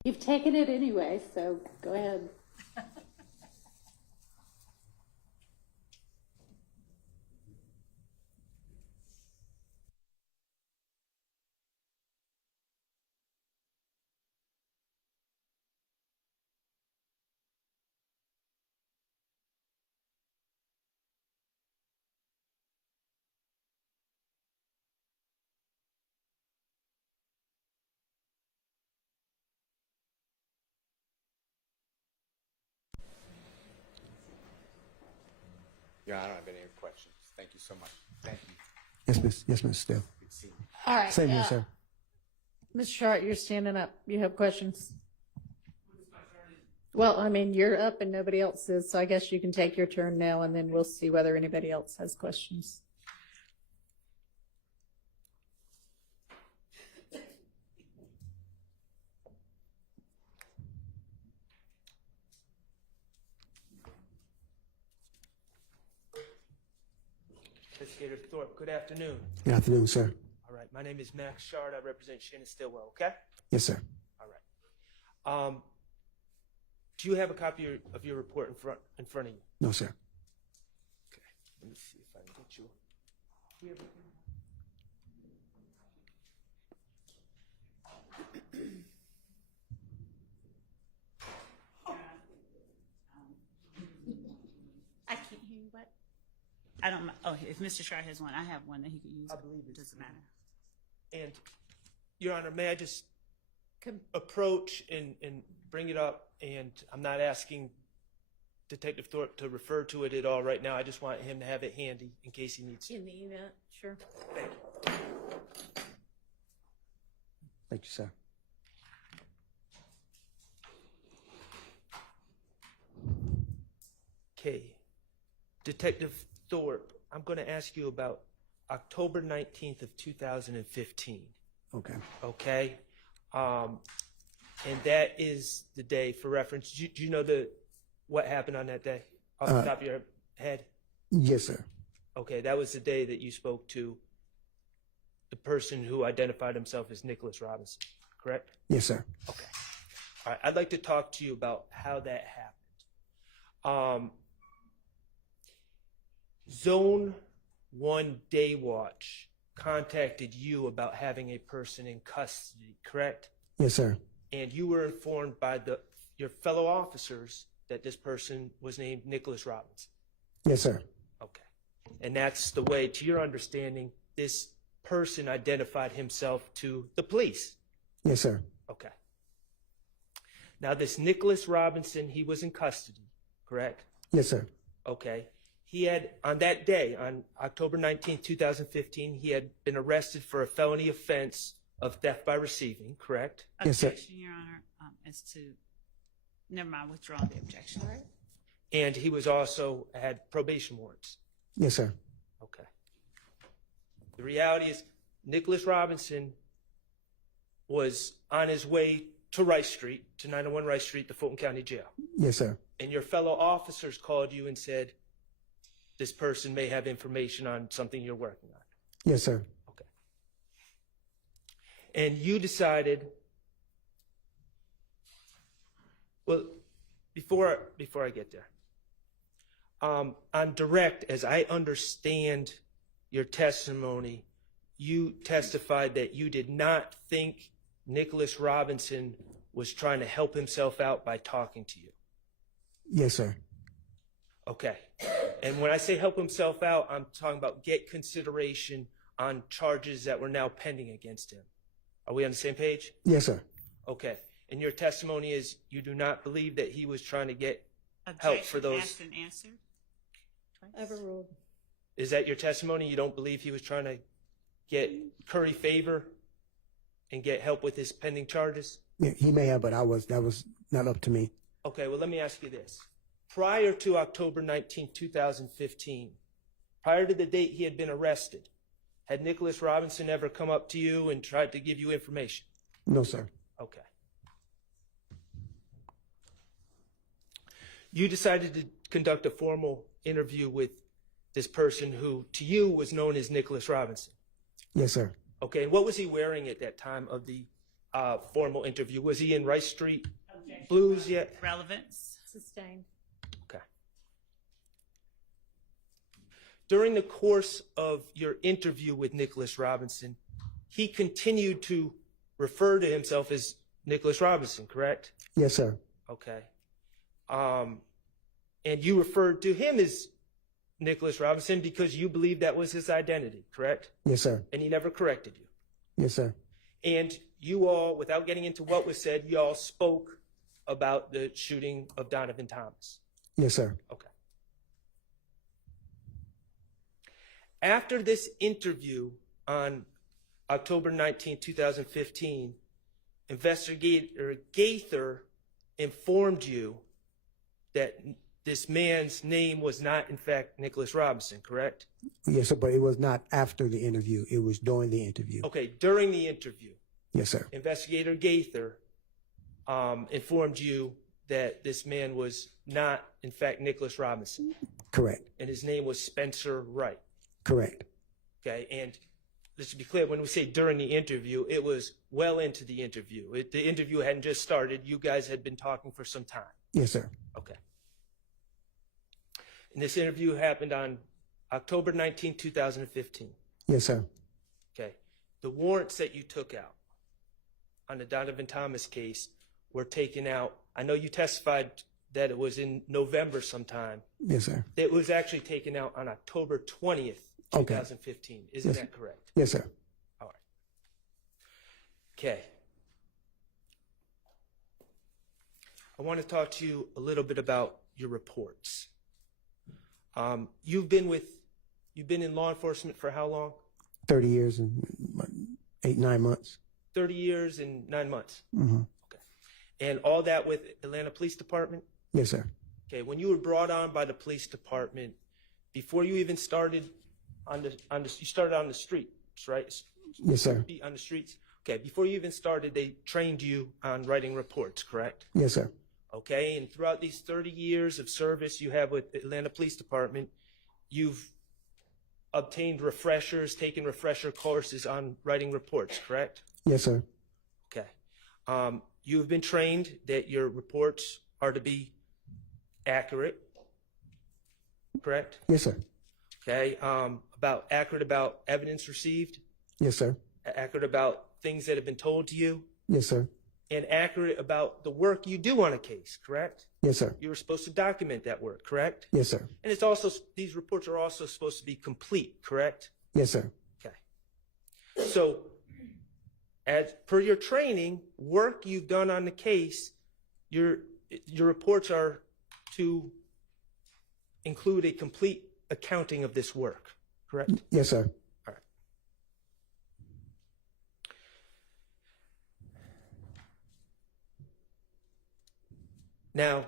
You've taken it anyway, so go ahead. Yeah, I don't have any questions. Thank you so much. Thank you. Yes, Miss. Yes, Miss Steph. Good seeing you. All right. Same here, sir. Mr. Short, you're standing up. You have questions? Well, I mean, you're up and nobody else is, so I guess you can take your turn now and then we'll see whether anybody else has questions. Investigator Thor, good afternoon. Good afternoon, sir. All right, my name is Max Shard. I represent Shannon Stillwell, okay? Yes, sir. All right. Do you have a copy of your report in front of you? No, sir. Okay, let me see if I can get you. I can't hear you. What? I don't. Oh, if Mr. Shard has one, I have one that he could use. I believe it doesn't matter. And, Your Honor, may I just approach and bring it up? And I'm not asking Detective Thorpe to refer to it at all right now. I just want him to have it handy in case he needs to. In the event, sure. Thank you. Thank you, sir. Okay. Detective Thorpe, I'm going to ask you about October 19th of 2015. Okay. Okay? And that is the day, for reference. Do you know what happened on that day off the top of your head? Yes, sir. Okay, that was the day that you spoke to the person who identified himself as Nicholas Robinson, correct? Yes, sir. Okay. All right, I'd like to talk to you about how that happened. Zone 1 Day Watch contacted you about having a person in custody, correct? Yes, sir. And you were informed by your fellow officers that this person was named Nicholas Robinson? Yes, sir. Okay. And that's the way, to your understanding, this person identified himself to the police? Yes, sir. Okay. Now, this Nicholas Robinson, he was in custody, correct? Yes, sir. Okay. He had, on that day, on October 19, 2015, he had been arrested for a felony offense of theft by receiving, correct? Yes, sir. Objection, Your Honor, as to, never mind, withdraw the objection. And he was also had probation warrants. Yes, sir. Okay. The reality is, Nicholas Robinson was on his way to Rice Street, to 901 Rice Street, the Fulton County Jail. Yes, sir. And your fellow officers called you and said, this person may have information on something you're working on. Yes, sir. Okay. And you decided, well, before I get there, on direct, as I understand your testimony, you testified that you did not think Nicholas Robinson was trying to help himself out by talking to you. Yes, sir. Okay. And when I say help himself out, I'm talking about get consideration on charges that were now pending against him. Are we on the same page? Yes, sir. Okay. And your testimony is you do not believe that he was trying to get help for those. Asked and answered. Overruled. Is that your testimony? You don't believe he was trying to get curry favor and get help with his pending charges? Yeah, he may have, but that was not up to me. Okay, well, let me ask you this. Prior to October 19, 2015, prior to the date he had been arrested, had Nicholas Robinson ever come up to you and tried to give you information? No, sir. Okay. You decided to conduct a formal interview with this person who, to you, was known as Nicholas Robinson. Yes, sir. Okay, and what was he wearing at that time of the formal interview? Was he in Rice Street Blues yet? Relevance. Sustained. Okay. During the course of your interview with Nicholas Robinson, he continued to refer to himself as Nicholas Robinson, correct? Yes, sir. Okay. And you referred to him as Nicholas Robinson because you believed that was his identity, correct? Yes, sir. And he never corrected you. Yes, sir. And you all, without getting into what was said, you all spoke about the shooting of Donovan Thomas. Yes, sir. Okay. After this interview on October 19, 2015, Investigator Gaither informed you that this man's name was not, in fact, Nicholas Robinson, correct? Yes, sir, but it was not after the interview. It was during the interview. Okay, during the interview, Yes, sir. Investigator Gaither informed you that this man was not, in fact, Nicholas Robinson, Correct. and his name was Spencer Wright. Correct. Okay, and let's be clear, when we say during the interview, it was well into the interview. The interview hadn't just started. You guys had been talking for some time. Yes, sir. Okay. And this interview happened on October 19, 2015. Yes, sir. Okay. The warrants that you took out on the Donovan Thomas case were taken out. I know you testified that it was in November sometime. Yes, sir. It was actually taken out on October 20th, 2015. Isn't Yes. that correct? Yes, sir. All right. Okay. I want to talk to you a little bit about your reports. You've been in law enforcement for how long? 30 years and 8-9 months. 30 years and 9 months. Mm-hmm. Okay. And all that with Atlanta Police Department? Yes, sir. Okay. When you were brought on by the police department, before you even started you started on the streets, right? Yes, sir. On the streets. Okay. Before you even started, they trained you on writing reports, correct? Yes, sir. Okay. And throughout these 30 years of service you have with Atlanta Police Department, you've obtained refreshers, taken refresher courses on writing reports, correct? Yes, sir. Okay. You have been trained that your reports are to be accurate, correct? Yes, sir. Okay. Accurate about evidence received, Yes, sir. accurate about things that have been told to you. Yes, sir. and accurate about the work you do on a case, correct? Yes, sir. You were supposed to document that work, correct? Yes, sir. And it's also, these reports are also supposed to be complete, correct? Yes, sir. Okay. So, as per your training, work you've done on the case, your reports are to include a complete accounting of this work, correct? Yes, sir. All right. Now,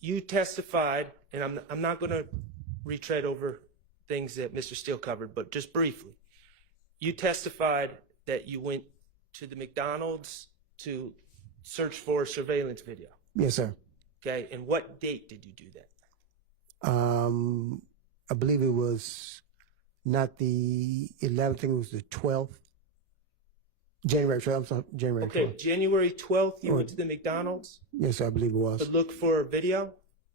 you testified, and I'm not going to retread over things that Mr. Steele covered, but just briefly. You testified that you went to the McDonald's to search for surveillance video. Yes, sir. Okay, and what date did you do that? I believe it was not the 11th, I think it was the 12th. January 12th, I'm sorry, January 12th. Okay, January 12th, you went to the McDonald's Yes, sir, I believe it was. to look for video,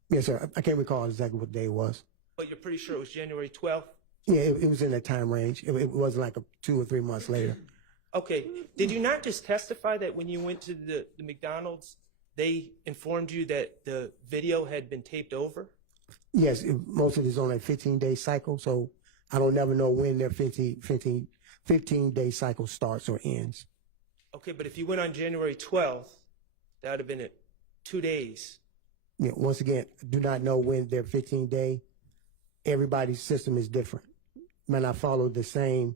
Yes, sir. I can't recall exactly what day it was. but you're pretty sure it was January 12th? Yeah, it was in that time range. It wasn't like 2 or 3 months later. Okay, did you not just testify that when you went to the McDonald's, they informed you that the video had been taped over? Yes, most of it is on a 15-day cycle, so I don't never know when their 15-day cycle starts or ends. Okay, but if you went on January 12th, that would have been 2 days. Yeah, once again, I do not know when their 15-day. Everybody's system is different. May not follow the same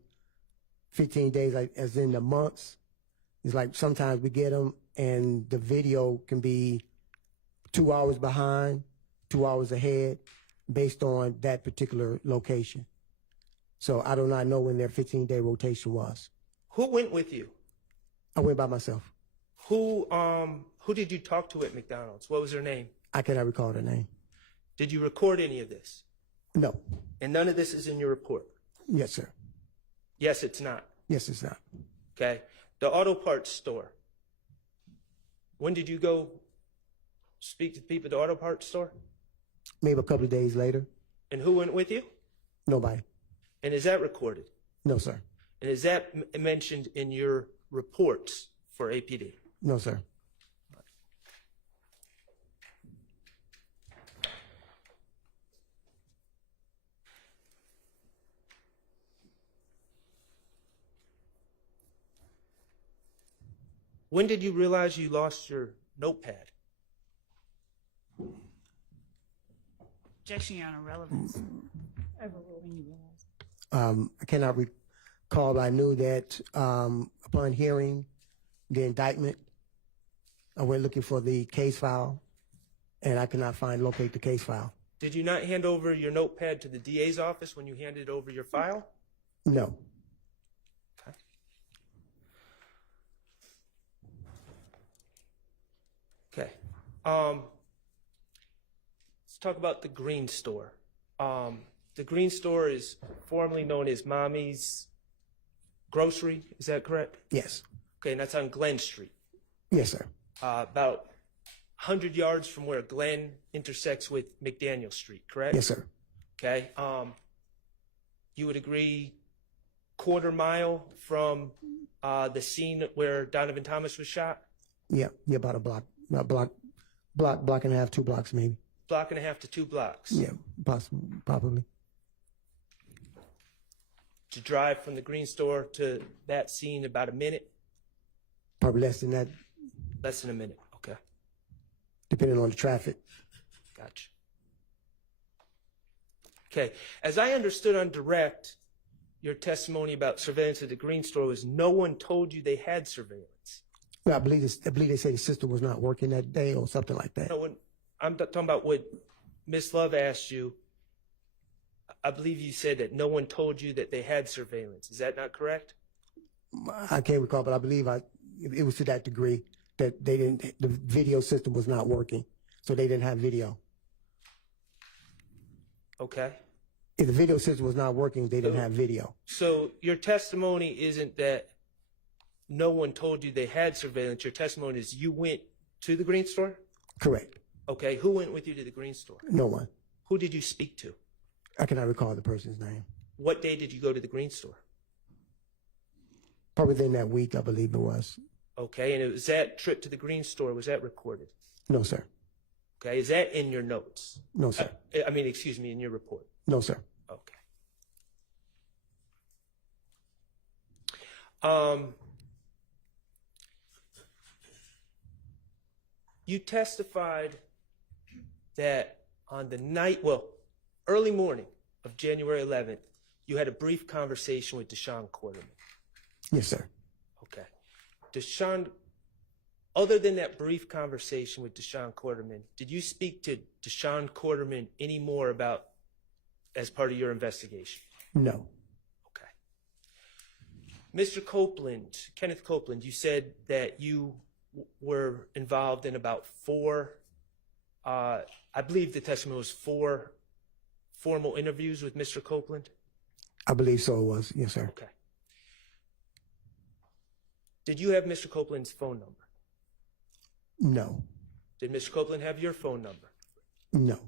15 days as in the months. It's like sometimes we get them and the video can be 2 hours behind, 2 hours ahead based on that particular location. So I do not know when their 15-day rotation was. Who went with you? I went by myself. Who did you talk to at McDonald's? What was their name? I cannot recall the name. Did you record any of this? No. And none of this is in your report? Yes, sir. Yes, it's not. Yes, it's not. Okay. The auto parts store. When did you go speak to the people at the auto parts store? Maybe a couple of days later. And who went with you? Nobody. And is that recorded? No, sir. And is that mentioned in your reports for APD? No, sir. When did you realize you lost your notepad? Objection, Your Honor, relevance. When you realize. I cannot recall, but I knew that upon hearing the indictment, I went looking for the case file, and I could not locate the case file. Did you not hand over your notepad to the DA's office when you handed over your file? No. Okay. Let's talk about the Green Store. The Green Store is formerly known as Mommy's Grocery. Is that correct? Yes. Okay, and that's on Glen Street. Yes, sir. About 100 yards from where Glen intersects with McDaniel Street, correct? Yes, sir. Okay. You would agree quarter mile from the scene where Donovan Thomas was shot? Yeah, about a block and a half, 2 blocks maybe. Block and a half to 2 blocks. Yeah, possibly, probably. To drive from the Green Store to that scene about a minute? Probably less than that, Less than a minute. Okay. depending on the traffic. Gotcha. Okay. As I understood on direct, your testimony about surveillance at the Green Store was no one told you they had surveillance. Well, I believe they said the system was not working that day or something like that. No, when I'm talking about what Miss Love asked you, I believe you said that no one told you that they had surveillance. Is that not correct? I can't recall, but I believe it was to that degree that the video system was not working, so they didn't have video. Okay. If the video system was not working, they didn't have video. So your testimony isn't that no one told you they had surveillance. Your testimony is you went to the Green Store? Correct. Okay. Who went with you to the Green Store? No one. Who did you speak to? I cannot recall the person's name. What day did you go to the Green Store? Probably within that week, I believe it was. Okay, and it was that trip to the green store, was that recorded? No, sir. Okay, is that in your notes? No, sir. I mean, excuse me, in your report? No, sir. Okay. You testified that on the night, well, early morning of January 11th, you had a brief conversation with Deshaun Quarterman. Yes, sir. Okay. Deshaun, other than that brief conversation with Deshaun Quarterman, did you speak to Deshaun Quarterman any more about as part of your investigation? No. Okay. Mr. Copeland, Kenneth Copeland, you said that you were involved in about four, I believe the testimony was 4 formal interviews with Mr. Copeland? I believe so it was. Yes, sir. Okay. Did you have Mr. Copeland's phone number? No. Did Mr. Copeland have your phone number? No.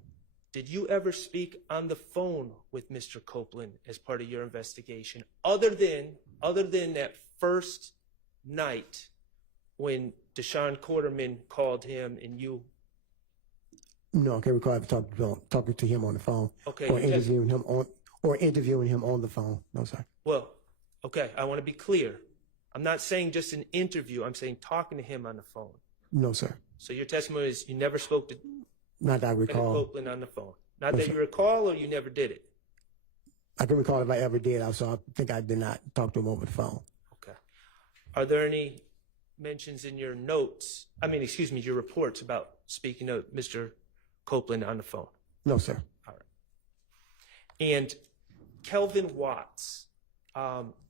Did you ever speak on the phone with Mr. Copeland as part of your investigation, other than that first night when Deshaun Quarterman called him and you? No, I can't recall ever talking to him on the phone. Okay, Or interviewing him on the phone. No, sir. Well, okay, I want to be clear. I'm not saying just an interview. I'm saying talking to him on the phone. No, sir. So your testimony is you never spoke to Not that I Kenneth recall. Copeland on the phone. Not No, that sir. you recall, or you never did it. I can recall if I ever did. So I think I did not talk to him over the phone. Okay. Are there any mentions in your notes, your reports about speaking to Mr. Copeland on the phone? No, sir. All right. And Kelvin Watts,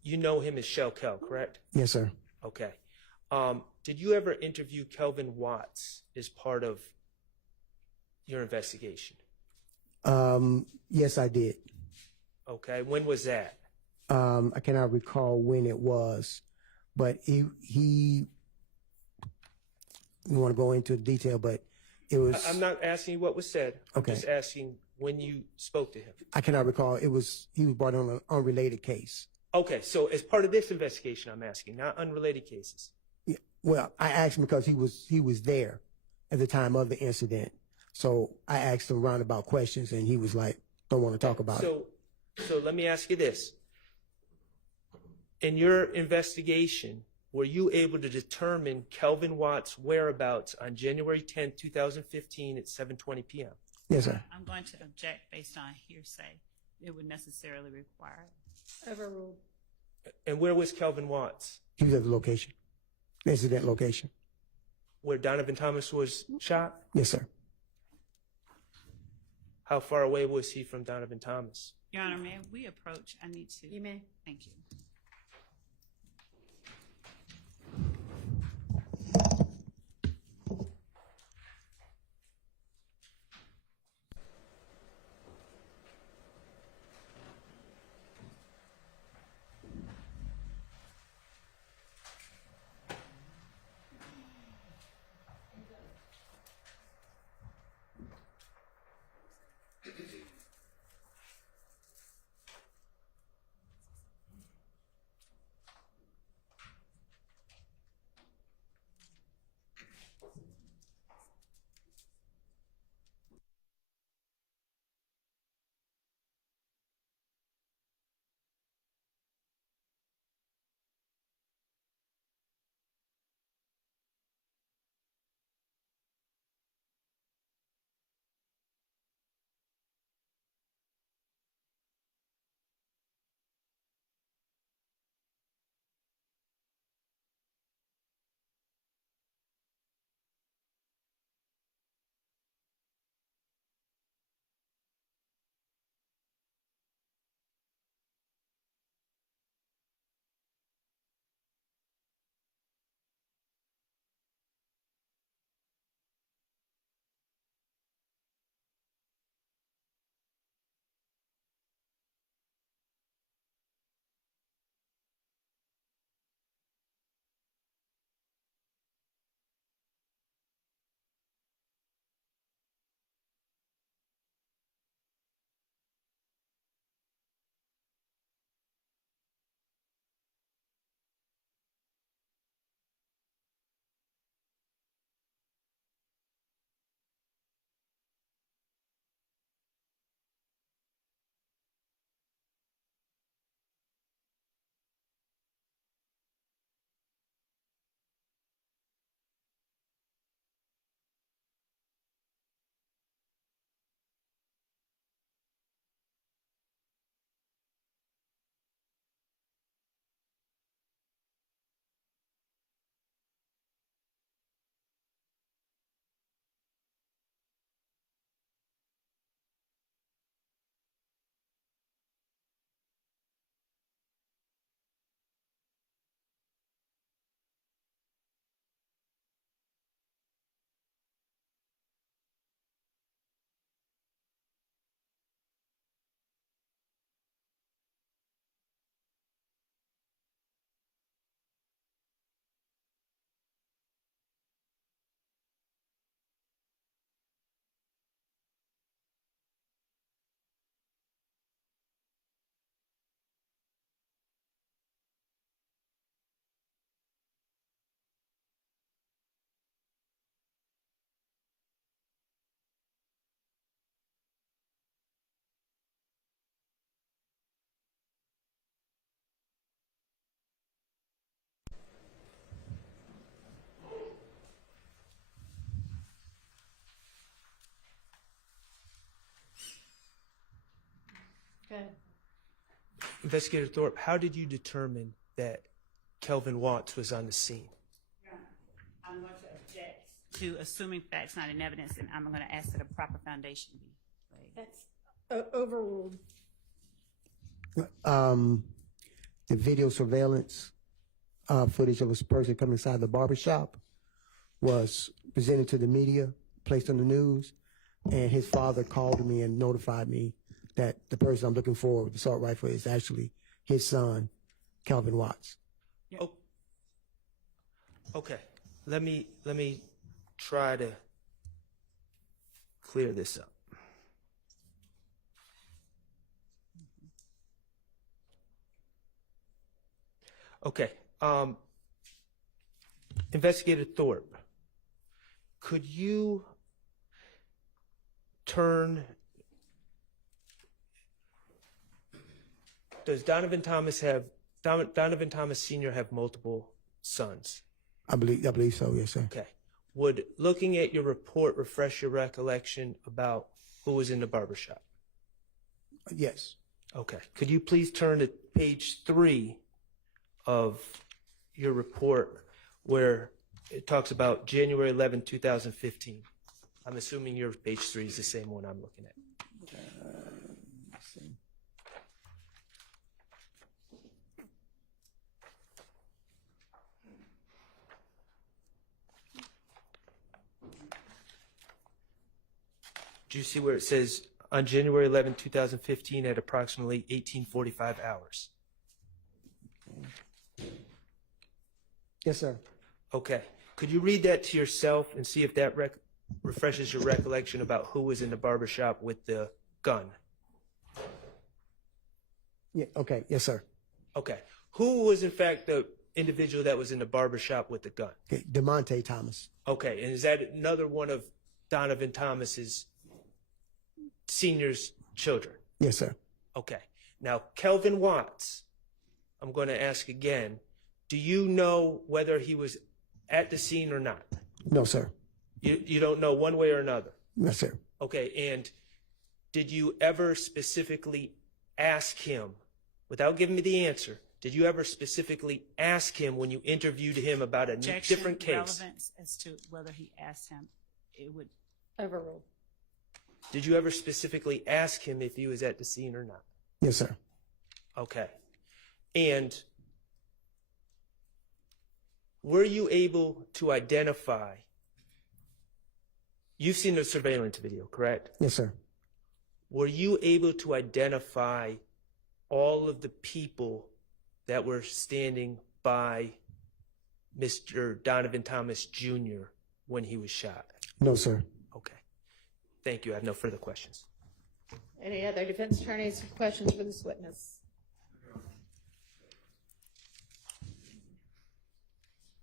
you know him as Shell Kel, correct? Yes, sir. Okay. Did you ever interview Kelvin Watts as part of your investigation? Yes, I did. Okay. When was that? I cannot recall when it was, but he you want to go into detail, but it was. I'm not asking you what was said. Okay. I'm just asking when you spoke to him. I cannot recall. He was brought on an unrelated case. Okay. So as part of this investigation, I'm asking, not unrelated cases. Yeah, well, I asked him because he was there at the time of the incident. So I asked him roundabout questions, and he was like, "Don't want to talk about it." So let me ask you this. In your investigation, were you able to determine Kelvin Watts' whereabouts on January 10th, 2015 at 7:20 p.m.? Yes, sir. I'm going to object based on hearsay. It would necessarily require it. Overruled. And where was Kelvin Watts? He was at the location, the incident location. Where Donovan Thomas was shot? Yes, sir. How far away was he from Donovan Thomas? Your Honor, may we approach? I need to. You may. Thank you. Investigator Thorpe, how did you determine that Kelvin Watts was on the scene? I'm going to object to assuming facts not in evidence, and I'm going to ask that a proper foundation be laid. That's overruled. The video surveillance footage of a person coming inside the barbershop was presented to the media, placed on the news, and his father called me and notified me that the person I'm looking for with the assault rifle is actually his son, Kelvin Watts. Oh, okay. Let me try to clear this up. Okay. Investigator Thorpe, could you turn? Does Donovan Thomas Sr. have multiple sons? I believe so, yes, sir. Okay. Would looking at your report refresh your recollection about who was in the barbershop? Yes. Okay. Could you please turn to page 3 of your report where it talks about January 11, 2015? I'm assuming your page 3 is the same one I'm looking at. Do you see where it says on January 11, 2015 at approximately 18:45 hours? Yes, sir. Okay. Could you read that to yourself and see if that refreshes your recollection about who was in the barbershop with the gun? Yeah, okay, yes, sir. Okay. Who was in fact the individual that was in the barbershop with the gun? Okay, DeMonte Thomas. Okay. And is that another one of Donovan Thomas's Sr.'s children? Yes, sir. Okay. Now, Kelvin Watts, I'm going to ask again, do you know whether he was at the scene or not? No, sir. You don't know one way or another? Yes, sir. Okay. And did you ever specifically ask him, without giving me the answer, did you ever specifically ask him when you interviewed him about a Objection, different case? relevance as to whether he asked him, it would. Overruled. Did you ever specifically ask him if he was at the scene or not? Yes, sir. Okay. And were you able to identify, you've seen the surveillance video, correct? Yes, sir. Were you able to identify all of the people that were standing by Mr. Donovan Thomas Jr. when he was shot? No, sir. Okay. Thank you. I have no further questions. Any other defense attorneys have questions for this witness?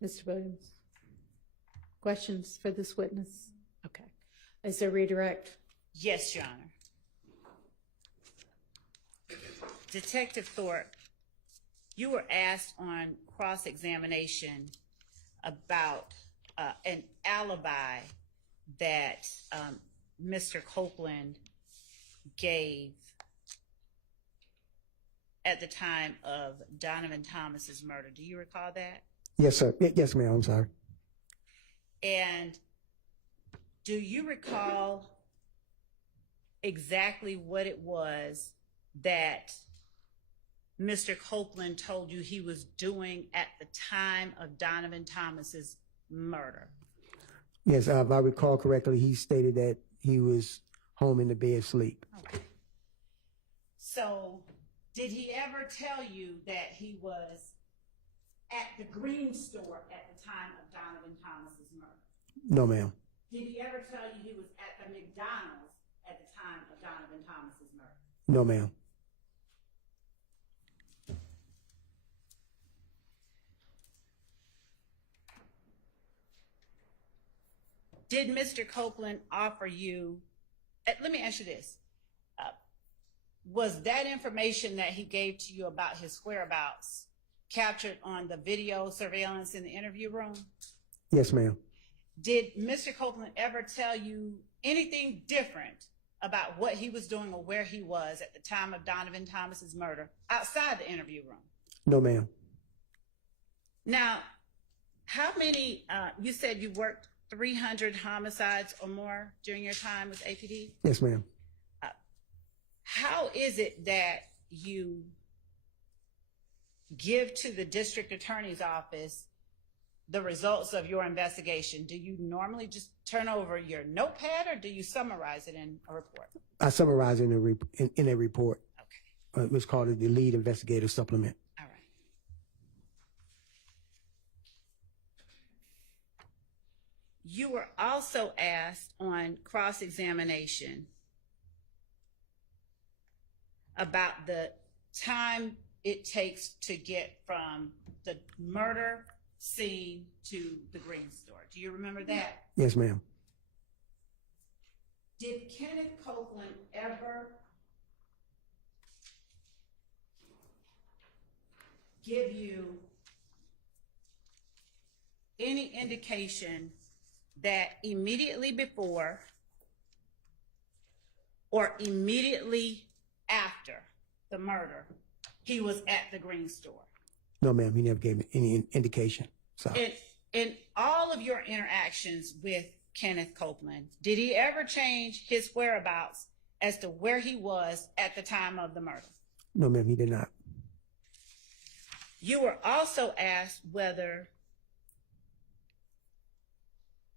Mr. Williams? Questions for this witness? Okay. Is there redirect? Yes, Your Honor. Detective Thorpe, you were asked on cross-examination about an alibi that Mr. Copeland gave at the time of Donovan Thomas's murder. Do you recall that? Yes, sir. Yes, ma'am. I'm sorry. And do you recall exactly what it was that Mr. Copeland told you he was doing at the time of Donovan Thomas's murder? Yes, if I recall correctly, he stated that he was home in the bed asleep. Okay. So, did he ever tell you that he was at the green store at the time of Donovan Thomas's murder? No, ma'am. Did he ever tell you he was at the McDonald's at the time of Donovan Thomas's murder? No, ma'am. Did Mr. Copeland offer you, let me ask you this, was that information that he gave to you about his whereabouts captured on the video surveillance in the interview room? Yes, ma'am. Did Mr. Copeland ever tell you anything different about what he was doing or where he was at the time of Donovan Thomas's murder outside the interview room? No, ma'am. Now, how many, you said you worked 300 homicides or more during your time with APD? Yes, ma'am. How is it that you give to the district attorney's office the results of your investigation? Do you normally just turn over your notepad, or do you summarize it in a report? I summarize it in a report. Okay. It was called the Lead Investigative Supplement. All right. You were also asked on cross-examination about the time it takes to get from the murder scene to the green store. Do you remember that? Yes, ma'am. Did Kenneth Copeland ever give you any indication that immediately before or immediately after the murder, he was at the green store? No, ma'am. He never gave me any indication. So In all of your interactions with Kenneth Copeland, did he ever change his whereabouts as to where he was at the time of the murder? no, ma'am, he did not. You were also asked whether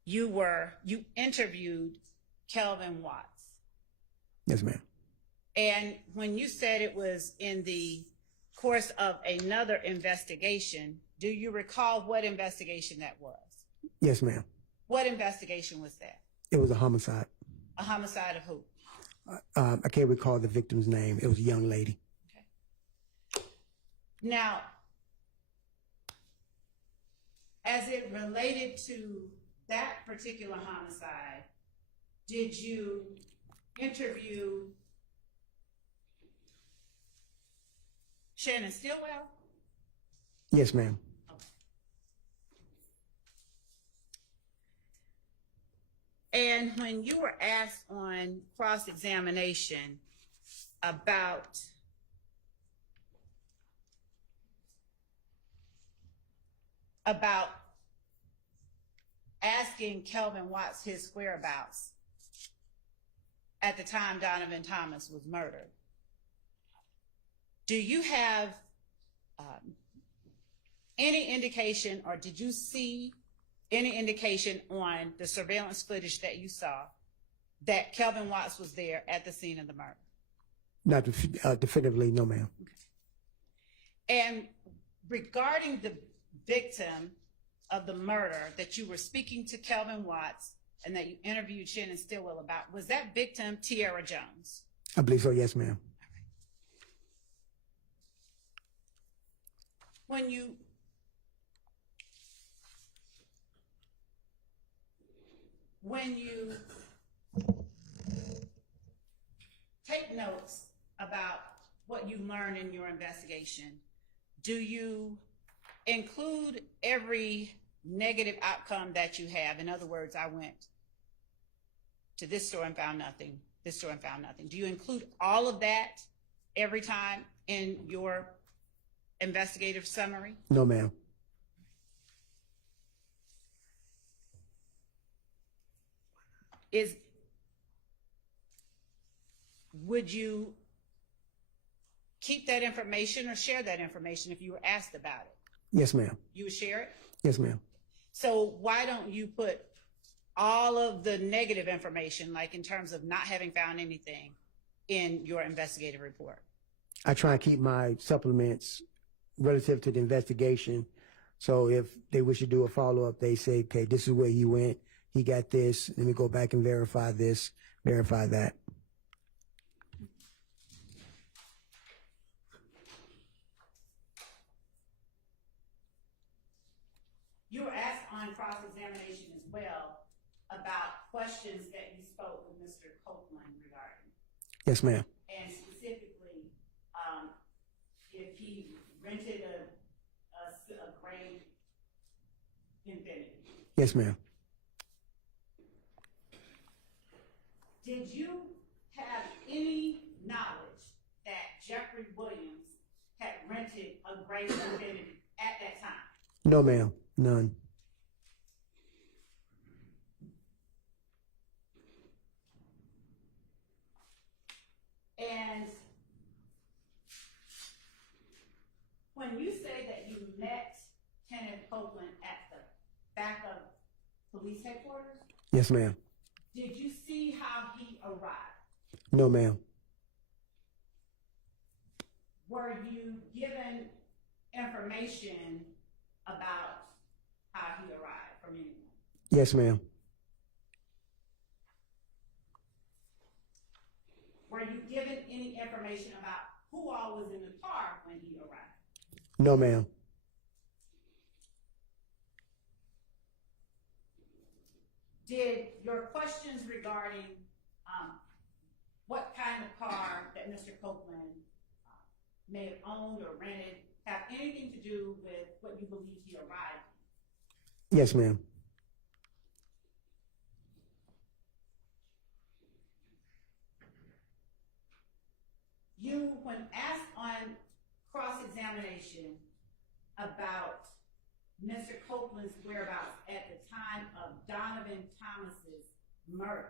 you interviewed Kelvin Watts. Yes, ma'am. And when you said it was in the course of another investigation, do you recall what investigation that was? Yes, ma'am. What investigation was that? It was a homicide. A homicide of who? I can't recall the victim's name. It was a young lady. Okay. Now, as it related to that particular homicide, did you interview Shannon Stillwell? Yes, ma'am. And when you were asked on cross-examination about asking Kelvin Watts his whereabouts at the time Donovan Thomas was murdered, do you have any indication, or did you see any indication on the surveillance footage that you saw that Kelvin Watts was there at the scene of the murder? Not definitively, no, ma'am. Okay. And regarding the victim of the murder that you were speaking to Kelvin Watts and that you interviewed Shannon Stillwell about, was that victim Tiara Jones? I believe so, yes, ma'am. When you take notes about what you learned in your investigation, do you include every negative outcome that you have? In other words, I went to this store and found nothing, this store and found nothing. Do you include all of that every time in your investigative summary? No, ma'am. Would you keep that information or share that information if you were asked about it? Yes, ma'am. You would share it? Yes, ma'am. So why don't you put all of the negative information, like in terms of not having found anything, in your investigative report? I try and keep my supplements relative to the investigation. So if they wish to do a follow-up, they say, okay, this is where he went. He got this. Let me go back and verify this, verify that. You were asked on cross-examination as well about questions that you spoke with Mr. Copeland regarding. Yes, ma'am. And specifically, if he rented a gray Infiniti. Yes, ma'am. Did you have any knowledge that Jeffrey Williams had rented a gray Infiniti at that time? No, ma'am. None. And when you say that you met Kenneth Copeland at the back of police headquarters, Yes, ma'am. did you see how he arrived? No, ma'am. Were you given information about how he arrived from anyone? Yes, ma'am. Were you given any information about who all was in the car when he arrived? No, ma'am. Did your questions regarding what kind of car that Mr. Copeland may have owned or rented have anything to do with what you believe he arrived in? Yes, ma'am. You, when asked on cross-examination about Mr. Copeland's whereabouts at the time of Donovan Thomas's murder,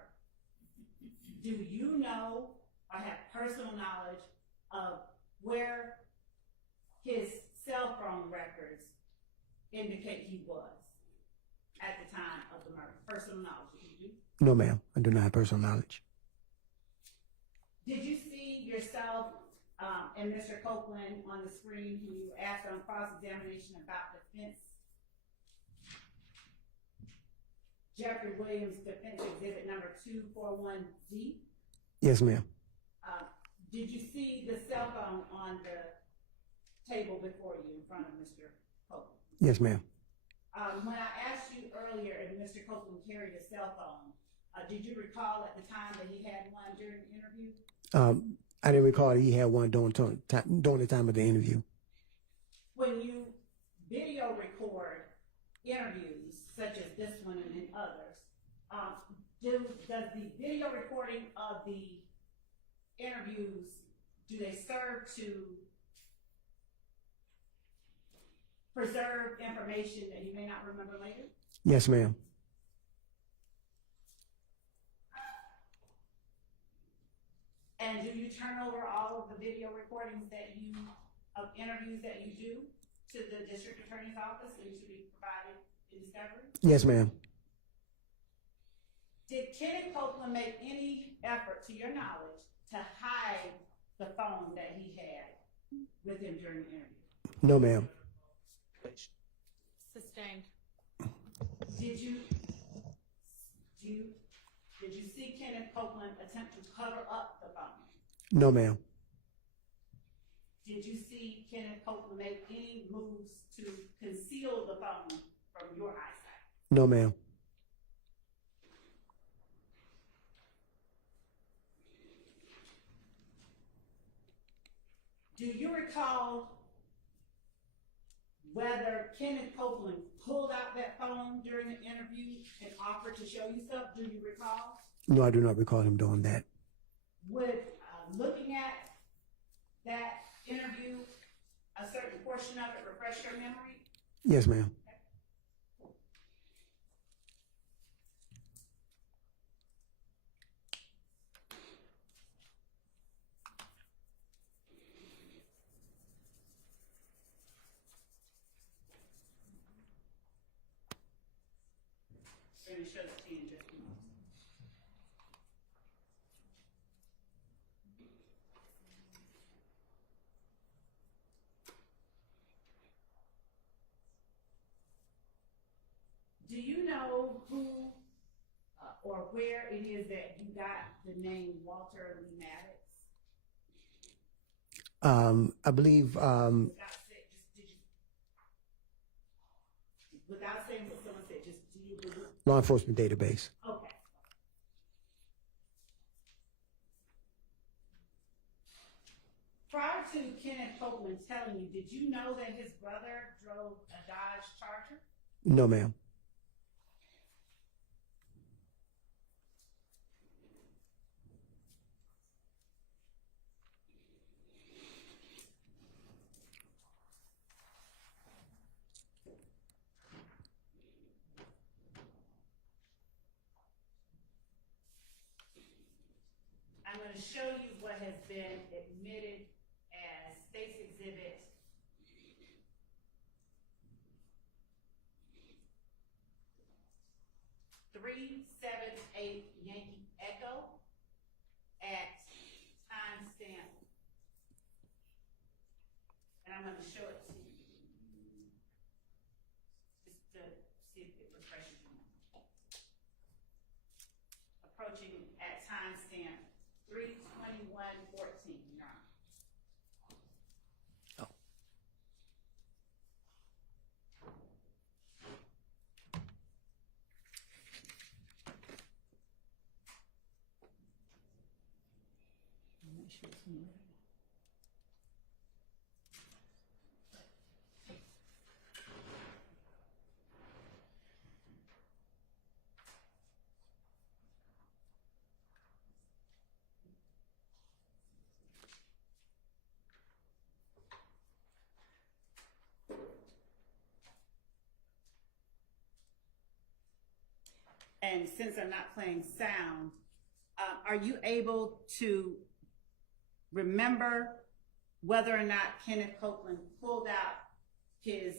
do you know or have personal knowledge of where his cell phone records indicate he was at the time of the murder? Personal knowledge, do you do? No, ma'am. I do not have personal knowledge. Did you see yourself and Mr. Copeland on the screen when you were asked on cross-examination about defense? Jeffrey Williams Defense Exhibit number 241D? Yes, ma'am. Did you see the cell phone on the table before you in front of Mr. Copeland? Yes, ma'am. When I asked you earlier if Mr. Copeland carried a cell phone, did you recall at the time that he had one during the interview? I didn't recall that he had one during the time of the interview. When you video record interviews, such as this one and others, does the video recording of the interviews, do they serve to preserve information that you may not remember later? Yes, ma'am. And do you turn over all of the video recordings of interviews that you do to the district attorney's office and to be provided in discovery? Yes, ma'am. Did Kenneth Copeland make any effort, to your knowledge, to hide the phone that he had with him during the interview? No, ma'am. Sustained. Did you see Kenneth Copeland attempt to cover up the phone? No, ma'am. Did you see Kenneth Copeland make any moves to conceal the phone from your eyesight? No, ma'am. Do you recall whether Kenneth Copeland pulled out that phone during the interview and offered to show you stuff? Do you recall? No, I do not recall him doing that. Would looking at that interview, a certain portion of it, refresh your memory? Yes, ma'am. I'm going to show this to you in just a moment. Do you know who or where it is that you got the name Walter Lee Maddox? I believe, Without saying what someone said, just do you believe? law enforcement database. Okay. Prior to Kenneth Copeland telling you, did you know that his brother drove a Dodge Charger? No, ma'am. to show you what has been admitted as State's Exhibit 378 Yankee Echo at timestamp. And I'm going to show it to you just to see if it refreshes you. Approaching at timestamp 3/21/14, Your Honor. Make sure it's muted. And since I'm not playing sound, are you able to remember whether or not Kenneth Copeland pulled out his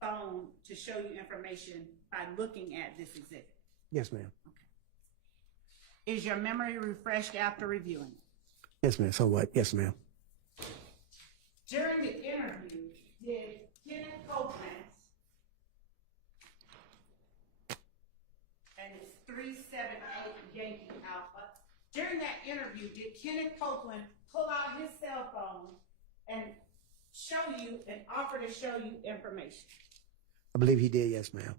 phone to show you information by looking at this exhibit? Yes, ma'am. Okay. Is your memory refreshed after reviewing it? Yes, ma'am. So what? Yes, ma'am. During the interview, did Kenneth Copeland, and it's 378 Yankee Alpha, during that interview, did Kenneth Copeland pull out his cell phone and show you and offer to show you information? I believe he did. Yes, ma'am.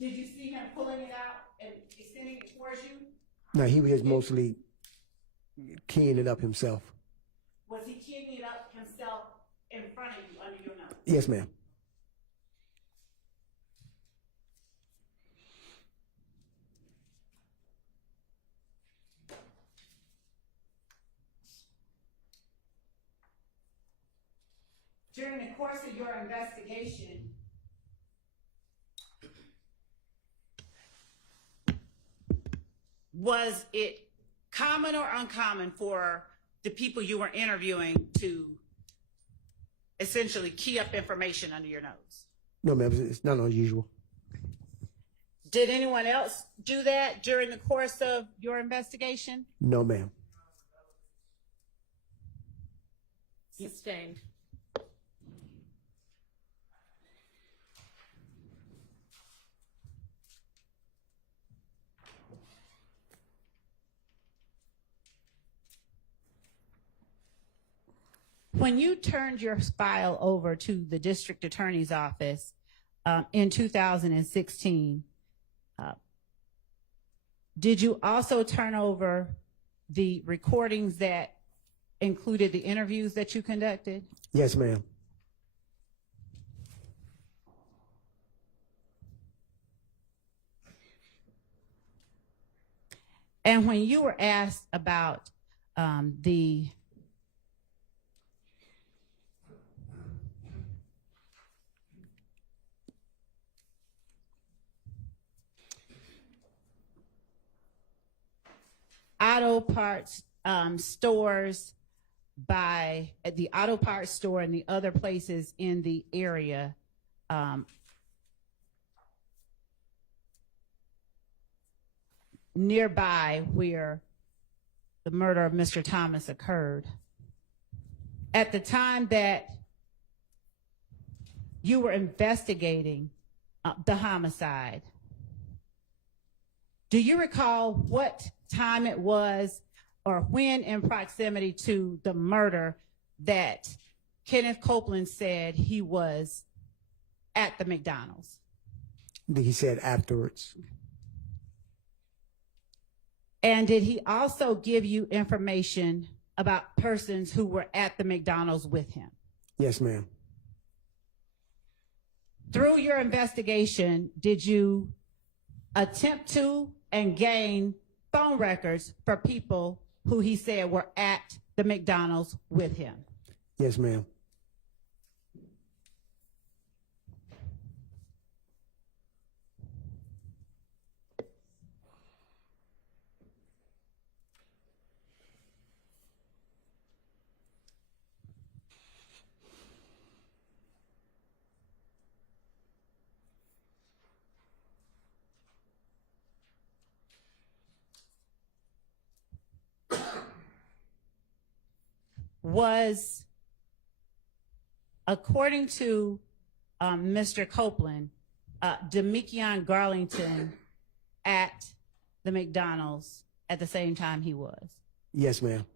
Did you see him pulling it out and extending it towards you? No, he was mostly keying it up himself. Was he keying it up himself in front of you under your nose? Yes, ma'am. During the course of your investigation, was it common or uncommon for the people you were interviewing to essentially key up information under your nose? No, ma'am. It's not unusual. Did anyone else do that during the course of your investigation? No, ma'am. Sustained. When you turned your file over to the district attorney's office in 2016, did you also turn over the recordings that included the interviews that you conducted? Yes, ma'am. And when you were asked about the auto parts stores at the auto parts store and the other places in the area, nearby where the murder of Mr. Thomas occurred, at the time that you were investigating the homicide, do you recall what time it was or when in proximity to the murder that Kenneth Copeland said he was at the McDonald's? He said afterwards. And did he also give you information about persons who were at the McDonald's with him? Yes, ma'am. Through your investigation, did you attempt to and gain phone records for people who he said were at the McDonald's with him? Yes, ma'am. was, according to Mr. Copeland, Demekion Garlington at the McDonald's at the same time he was? Yes, ma'am.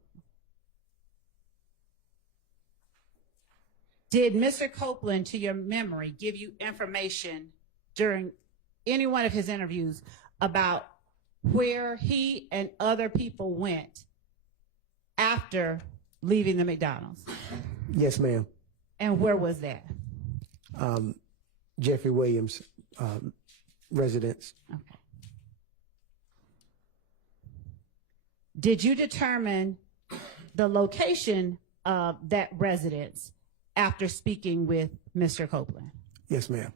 Did Mr. Copeland, to your memory, give you information during any one of his interviews about where he and other people went after leaving the McDonald's? Yes, ma'am. And where was that? Jeffrey Williams' residence. Okay. Did you determine the location of that residence after speaking with Mr. Copeland? Yes, ma'am.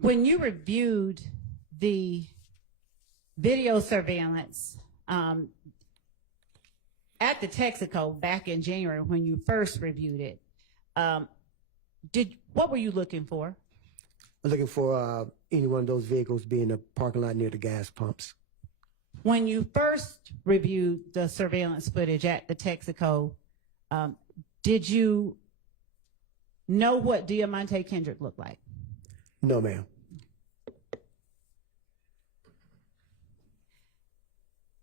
When you reviewed the video surveillance at the Texaco back in January, when you first reviewed it, what were you looking for? I was looking for any one of those vehicles being in the parking lot near the gas pumps. When you first reviewed the surveillance footage at the Texaco, did you know what Diamante Kendrick looked like? No, ma'am.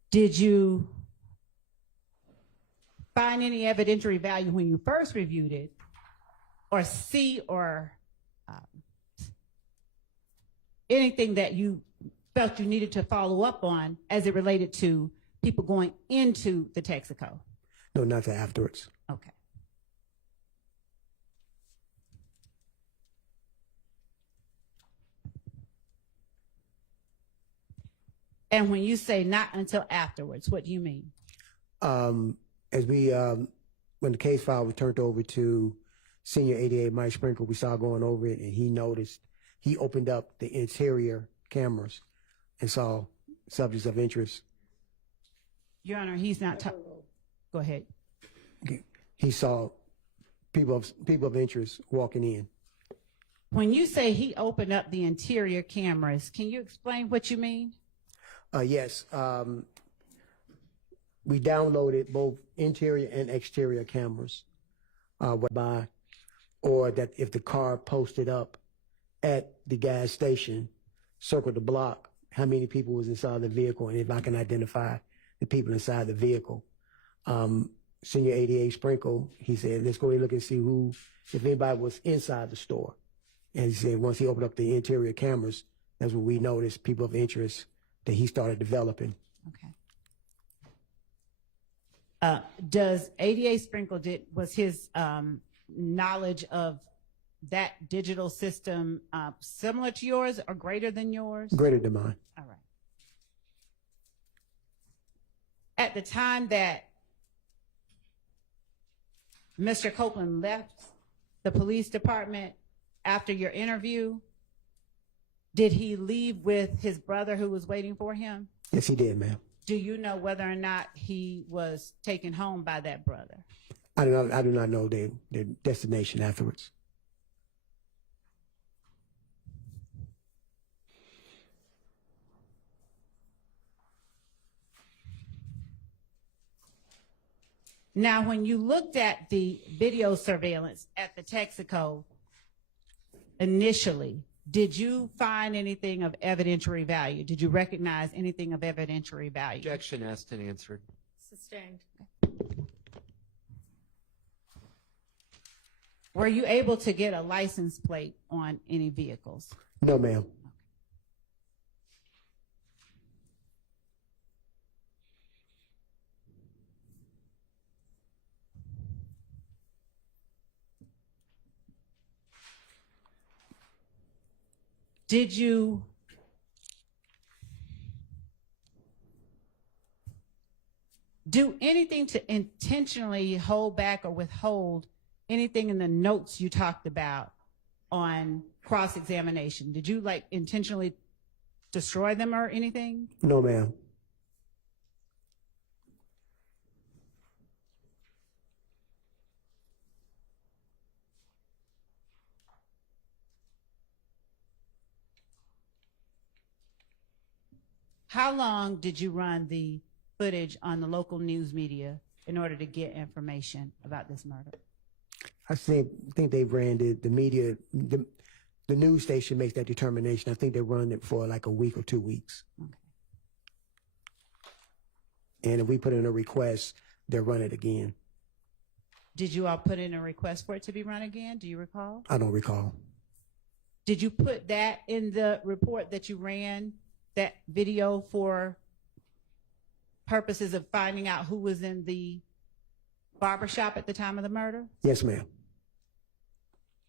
Did you find any evidentiary value when you first reviewed it, or see or anything that you felt you needed to follow up on as it related to people going into the Texaco? No, nothing afterwards. Okay. And when you say not until afterwards, what do you mean? As we, when the case file was turned over to Senior 88 Mike Sprinkle, we saw going over it, and he noticed, he opened up the interior cameras and saw subjects of interest. Your Honor, he's not go ahead. He saw people of interest walking in. When you say he opened up the interior cameras, can you explain what you mean? Yes. We downloaded both interior and exterior cameras, whereby, or that if the car posted up at the gas station, circle the block, how many people was inside the vehicle, and if I can identify the people inside the vehicle. Senior 88 Sprinkle, he said, let's go and look and see if anybody was inside the store. And he said, once he opened up the interior cameras, that's when we noticed people of interest that he started developing. Okay. Does 88 Sprinkle was his knowledge of that digital system similar to yours or greater than yours? Greater than mine. All right. At the time that Mr. Copeland left the police department after your interview, did he leave with his brother who was waiting for him? Yes, he did, ma'am. Do you know whether or not he was taken home by that brother? I do not know their destination afterwards. Now, when you looked at the video surveillance at the Texaco initially, did you find anything of evidentiary value? Did you recognize anything of evidentiary value? Objection asked and answered. Sustained. Were you able to get a license plate on any vehicles? No, ma'am. Did you do anything to intentionally hold back or withhold anything in the notes you talked about on cross-examination? Did you intentionally destroy them or anything? No, ma'am. How long did you run the footage on the local news media in order to get information about this murder? I think they ran the media, the news station makes that determination. I think they run it for like a week or 2 weeks. Okay. And if we put in a request, they'll run it again. Did you all put in a request for it to be run again? Do you recall? I don't recall. Did you put that in the report that you ran, that video, for purposes of finding out who was in the barbershop at the time of the murder? Yes, ma'am.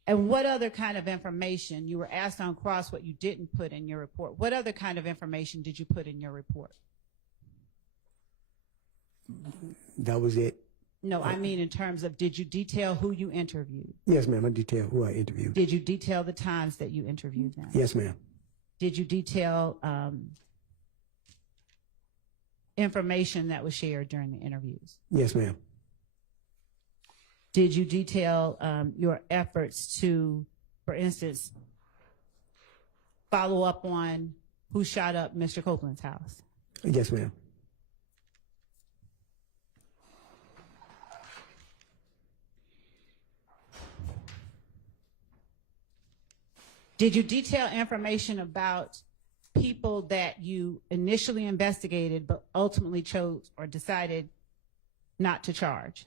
And what other kind of information, you were asked on cross what you didn't put in your report. What other kind of information did you put in your report? That was it. No, I mean in terms of, did you detail who you interviewed? Yes, ma'am. I detailed who I interviewed. Did you detail the times that you interviewed them? Yes, ma'am. Did you detail information that was shared during the interviews? Yes, ma'am. Did you detail your efforts to, for instance, follow up on who shot up Mr. Copeland's house? Yes, ma'am. Did you detail information about people that you initially investigated but ultimately chose or decided not to charge?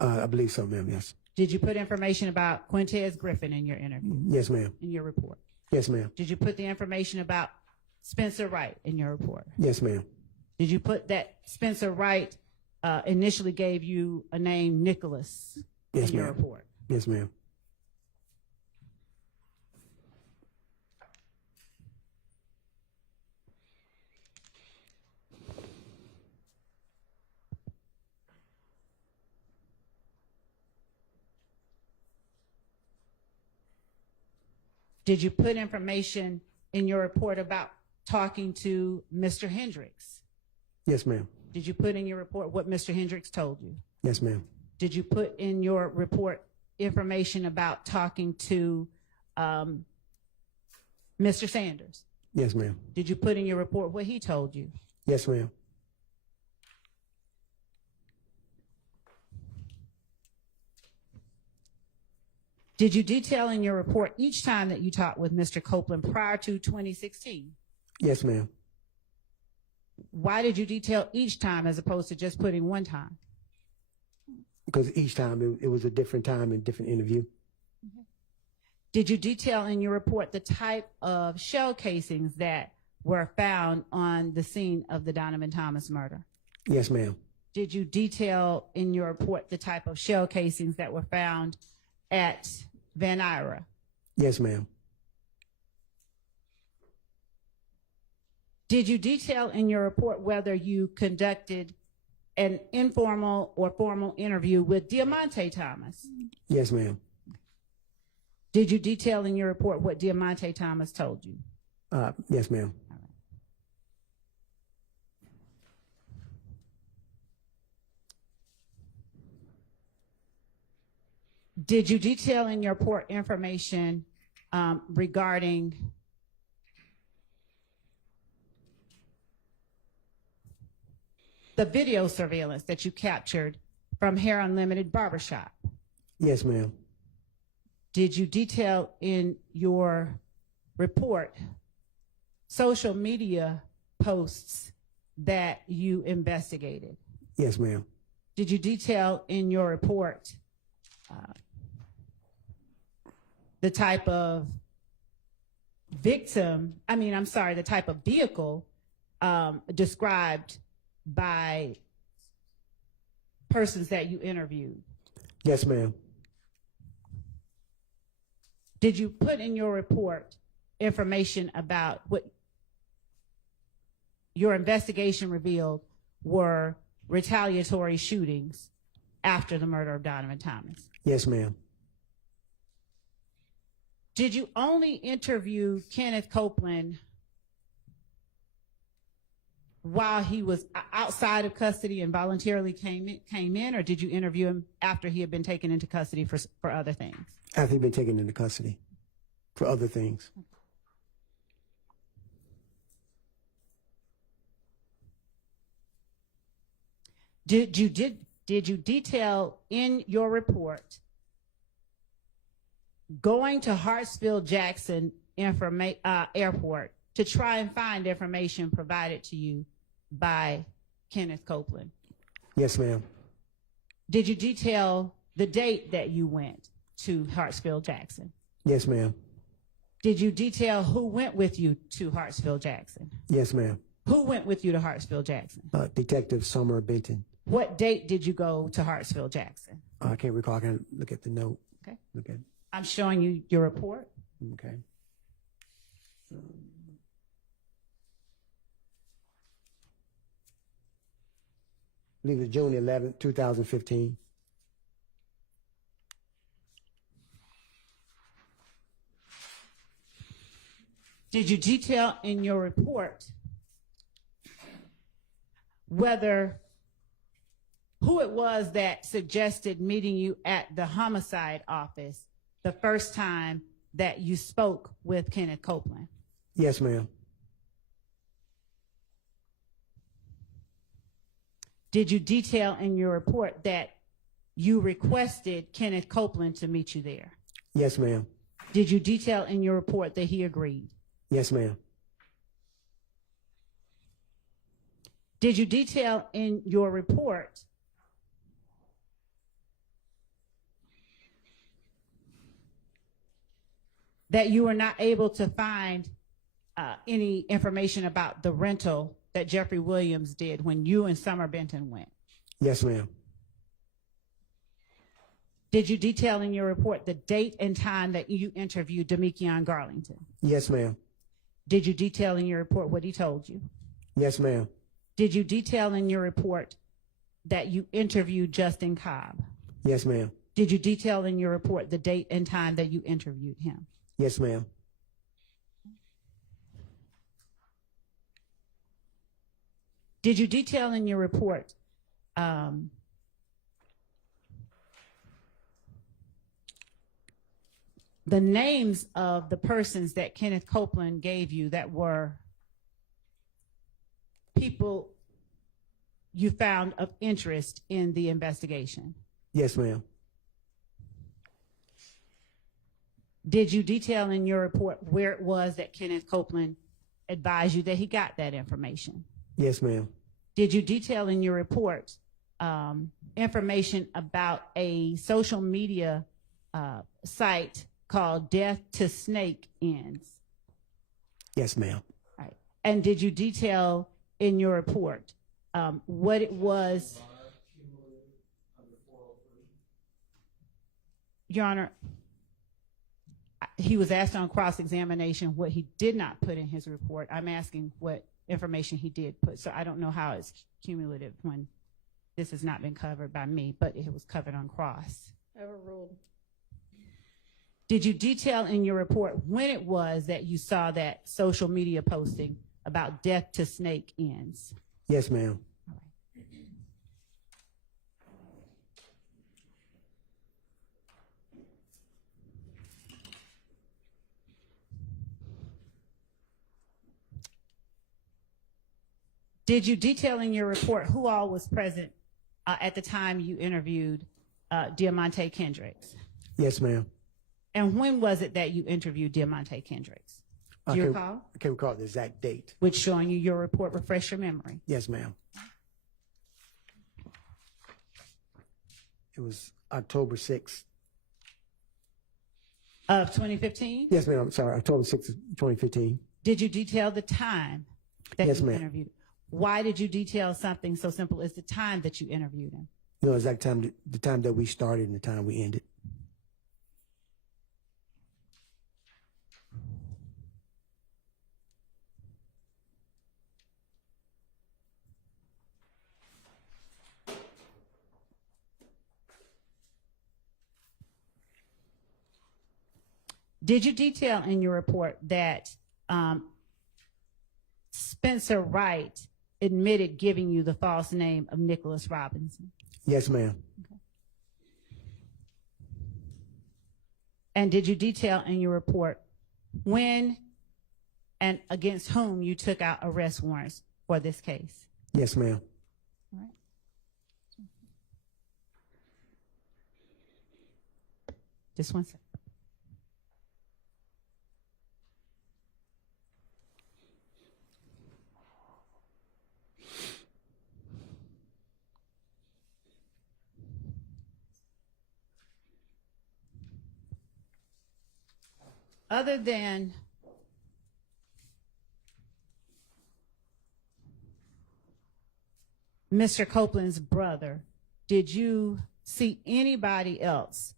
I believe so, ma'am. Yes. Did you put information about Quintez Griffin in your interview? Yes, ma'am. In your report? Yes, ma'am. Did you put the information about Spencer Wright in your report? Yes, ma'am. Did you put that Spencer Wright initially gave you a name, Nicholas, Yes, in your ma'am. report? Yes, ma'am. Did you put information in your report about talking to Mr. Hendricks? Yes, ma'am. Did you put in your report what Mr. Hendricks told you? Yes, ma'am. Did you put in your report information about talking to Mr. Sanders? Yes, ma'am. Did you put in your report what he told you? Yes, ma'am. Did you detail in your report each time that you talked with Mr. Copeland prior to 2016? Yes, ma'am. Why did you detail each time as opposed to just putting one time? Because each time it was a different time and different interview. Did you detail in your report the type of shell casings that were found on the scene of the Donovan Thomas murder? Yes, ma'am. Did you detail in your report the type of shell casings that were found at Van Ira? Yes, ma'am. Did you detail in your report whether you conducted an informal or formal interview with Diamante Thomas? Yes, ma'am. Did you detail in your report what Diamante Thomas told you? Yes, ma'am. Did you detail in your report information regarding the video surveillance that you captured from Hair Unlimited Barbershop? Yes, ma'am. Did you detail in your report social media posts that you investigated? Yes, ma'am. Did you detail in your report the type of the type of vehicle described by persons that you interviewed? Yes, ma'am. Did you put in your report information about what your investigation revealed were retaliatory shootings after the murder of Donovan Thomas? Yes, ma'am. Did you only interview Kenneth Copeland while he was outside of custody and voluntarily came in, or did you interview him after he had been taken into custody for other things? After he'd been taken into custody for other things. Did you detail in your report going to Hartsfield-Jackson Airport to try and find information provided to you by Kenneth Copeland? Yes, ma'am. Did you detail the date that you went to Hartsfield-Jackson? Yes, ma'am. Did you detail who went with you to Hartsfield-Jackson? Yes, ma'am. Who went with you to Hartsfield-Jackson? Detective Summer Benton. What date did you go to Hartsfield-Jackson? I can't recall. I can look at the note. Okay. Okay. I'm showing you your report. Okay. I believe it was June 11th, 2015. Did you detail in your report who it was that suggested meeting you at the homicide office the first time that you spoke with Kenneth Copeland? Yes, ma'am. Did you detail in your report that you requested Kenneth Copeland to meet you there? Yes, ma'am. Did you detail in your report that he agreed? Yes, ma'am. Did you detail in your report that you were not able to find any information about the rental that Jeffrey Williams did when you and Summer Benton went? Yes, ma'am. Did you detail in your report the date and time that you interviewed Demekion Garlington? Yes, ma'am. Did you detail in your report what he told you? Yes, ma'am. Did you detail in your report that you interviewed Justin Cobb? Yes, ma'am. Did you detail in your report the date and time that you interviewed him? Yes, ma'am. Did you detail in your report the names of the persons that Kenneth Copeland gave you that were people you found of interest in the investigation? Yes, ma'am. Did you detail in your report where it was that Kenneth Copeland advised you that he got that information? Yes, ma'am. Did you detail in your report information about a social media site called Death to Snake Ends? Yes, ma'am. All right. And did you detail in your report what it was? Your Honor, he was asked on cross-examination what he did not put in his report. I'm asking what information he did put. So I don't know how it's cumulative when this has not been covered by me, but it was covered on cross. Overruled. Did you detail in your report when it was that you saw that social media posting about Death to Snake Ends? Yes, ma'am. All right. Did you detail in your report who all was present at the time you interviewed Diamante Kendricks? Yes, ma'am. And when was it that you interviewed Diamante Kendricks? Do you recall? I can't recall the exact date. Which, showing you your report, refresh your memory. Yes, ma'am. It was October 6th. Of 2015? Yes, ma'am. I'm sorry. October 6th, 2015. Did you detail the time that Yes, you ma'am. interviewed? Why did you detail something so simple as the time that you interviewed him? You know, exact time, the time that we started and the time we ended. Did you detail in your report that Spencer Wright admitted giving you the false name of Nicholas Robinson? Yes, ma'am. Okay. And did you detail in your report when and against whom you took out arrest warrants for this case? Yes, ma'am. All right. Just one second. Other than Mr. Copeland's brother, did you see anybody else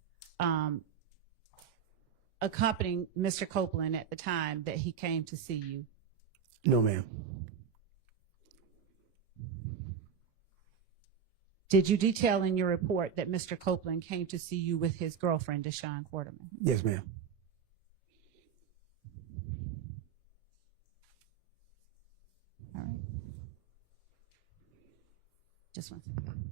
accompanying Mr. Copeland at the time that he came to see you? No, ma'am. Did you detail in your report that Mr. Copeland came to see you with his girlfriend, Deshawn Quarterman? Yes, ma'am. All right. Just one second.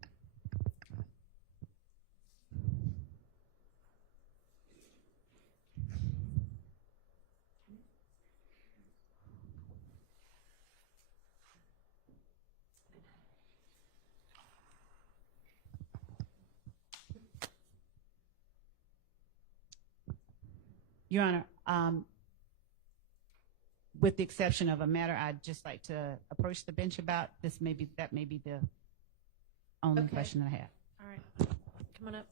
Your Honor, with the exception of a matter I'd just like to approach the bench about, that may be the only Okay. question that I have. All right, come on up.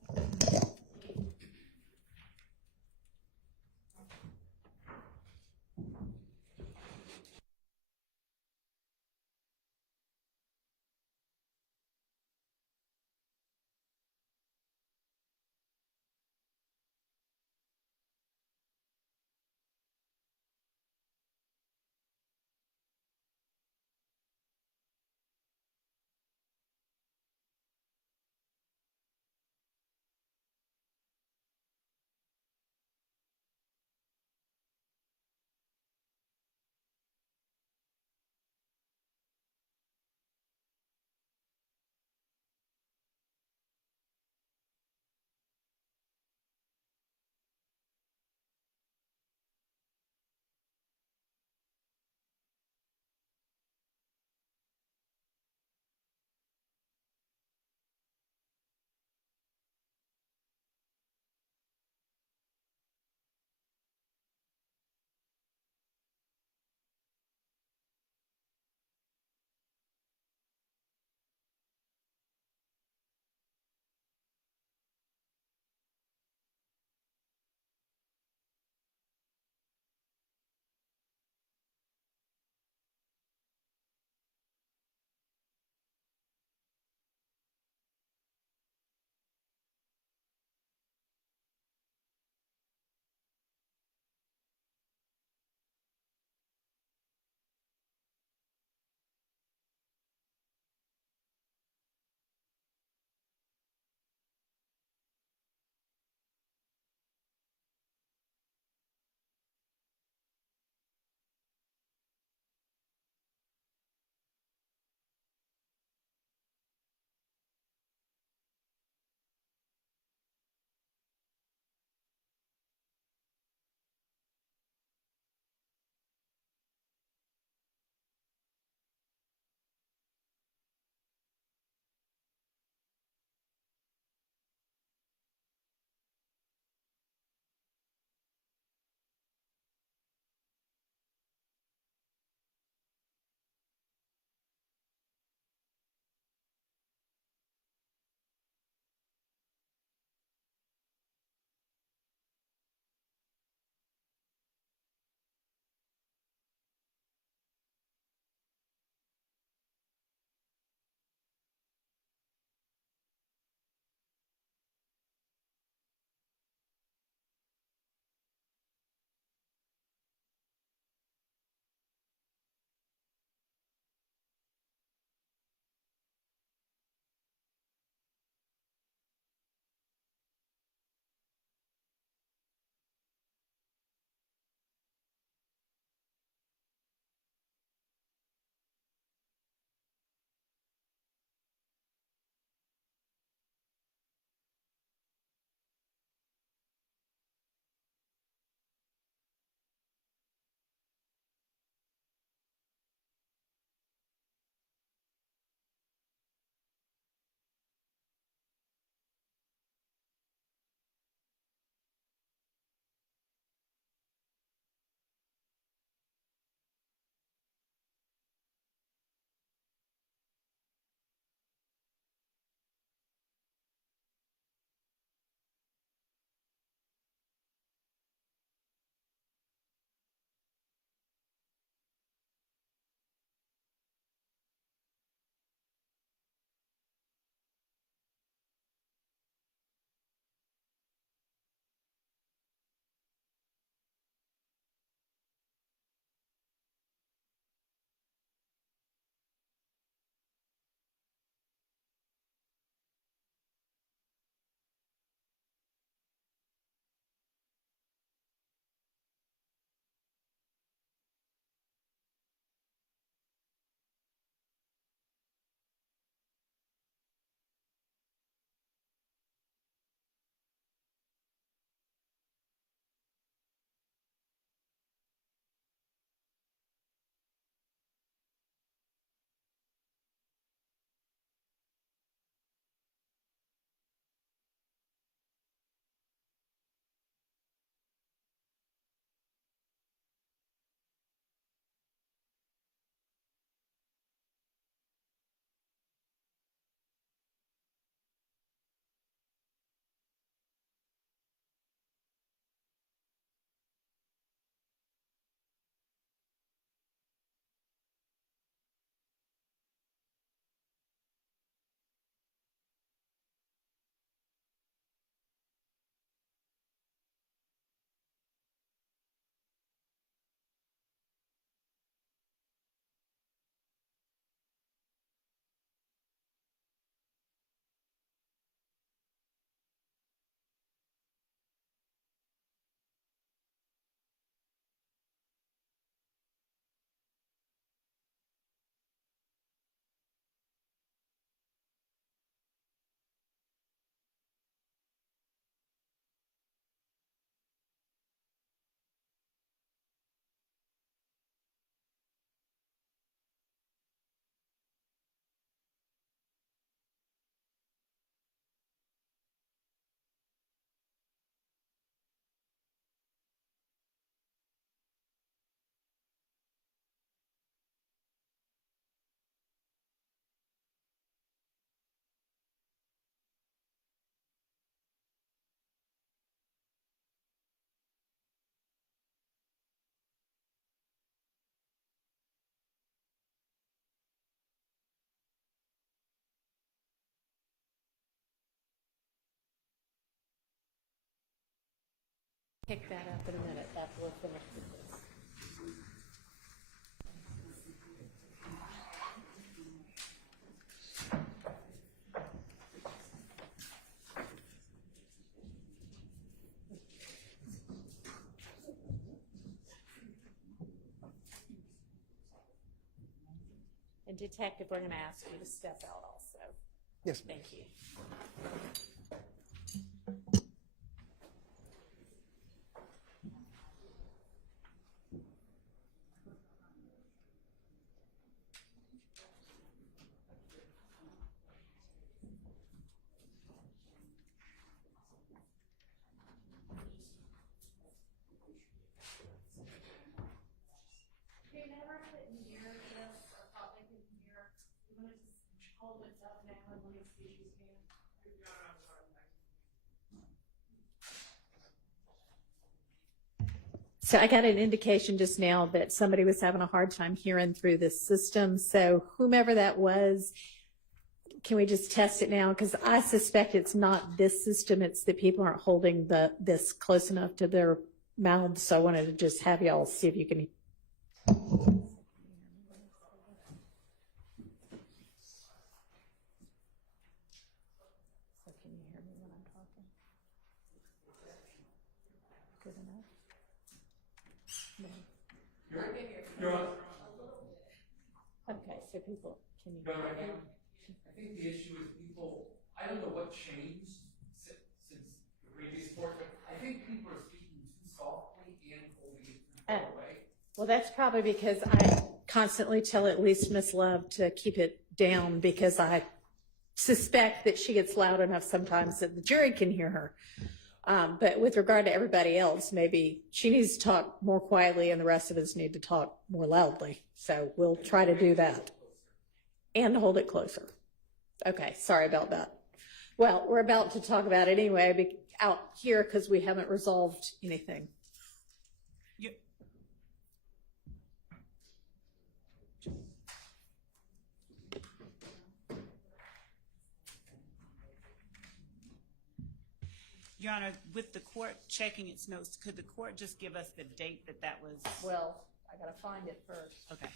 Pick that up in a minute after we're finished with this. And Detective, we're going to ask you to step out also. Yes, Thank you. So I got an indication just now that somebody was having a hard time hearing through this system. So whomever that was, can we just test it now? Because I suspect it's not this system. It's that people aren't holding this close enough to their mouths. So I wanted to just have y'all see if you can. So can you hear me when I'm talking? Good enough? Okay, so people, can you hear me now? I think the issue is people, I don't know what changed since the previous board, but I think people are speaking too softly and holding it too far away. Well, that's probably because I constantly tell at least Miss Love to keep it down because I suspect that she gets loud enough sometimes that the jury can hear her. But with regard to everybody else, maybe she needs to talk more quietly and the rest of us need to talk more loudly. So we'll try to do that and hold it closer. Okay, sorry about that. Well, we're about to talk about it anyway out here because we haven't resolved anything. Your Honor, with the court checking its notes, could the court just give us the date that was? Well, I gotta find it first. Okay.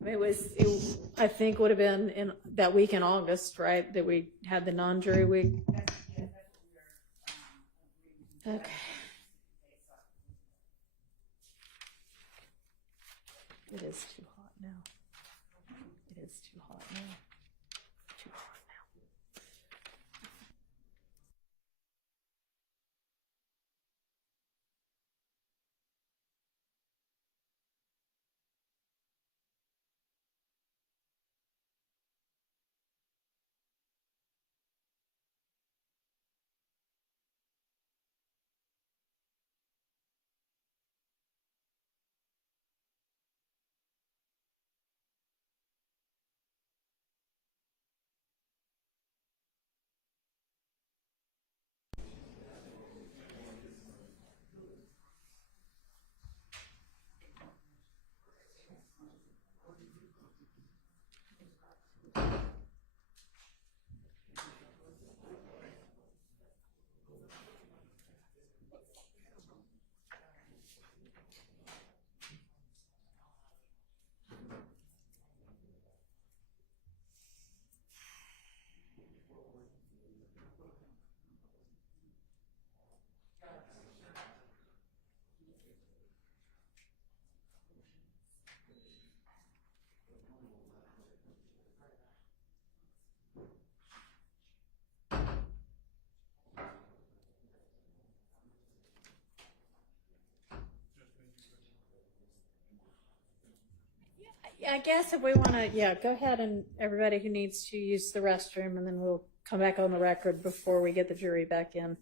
It I think would have been in that week in August, right? That we had the non-jury week. Okay. It is too hot now. It is too hot now. Too hot now. I guess if we want to, yeah, go ahead and everybody who needs to use the restroom, and then we'll come back on the record before we get the jury back in.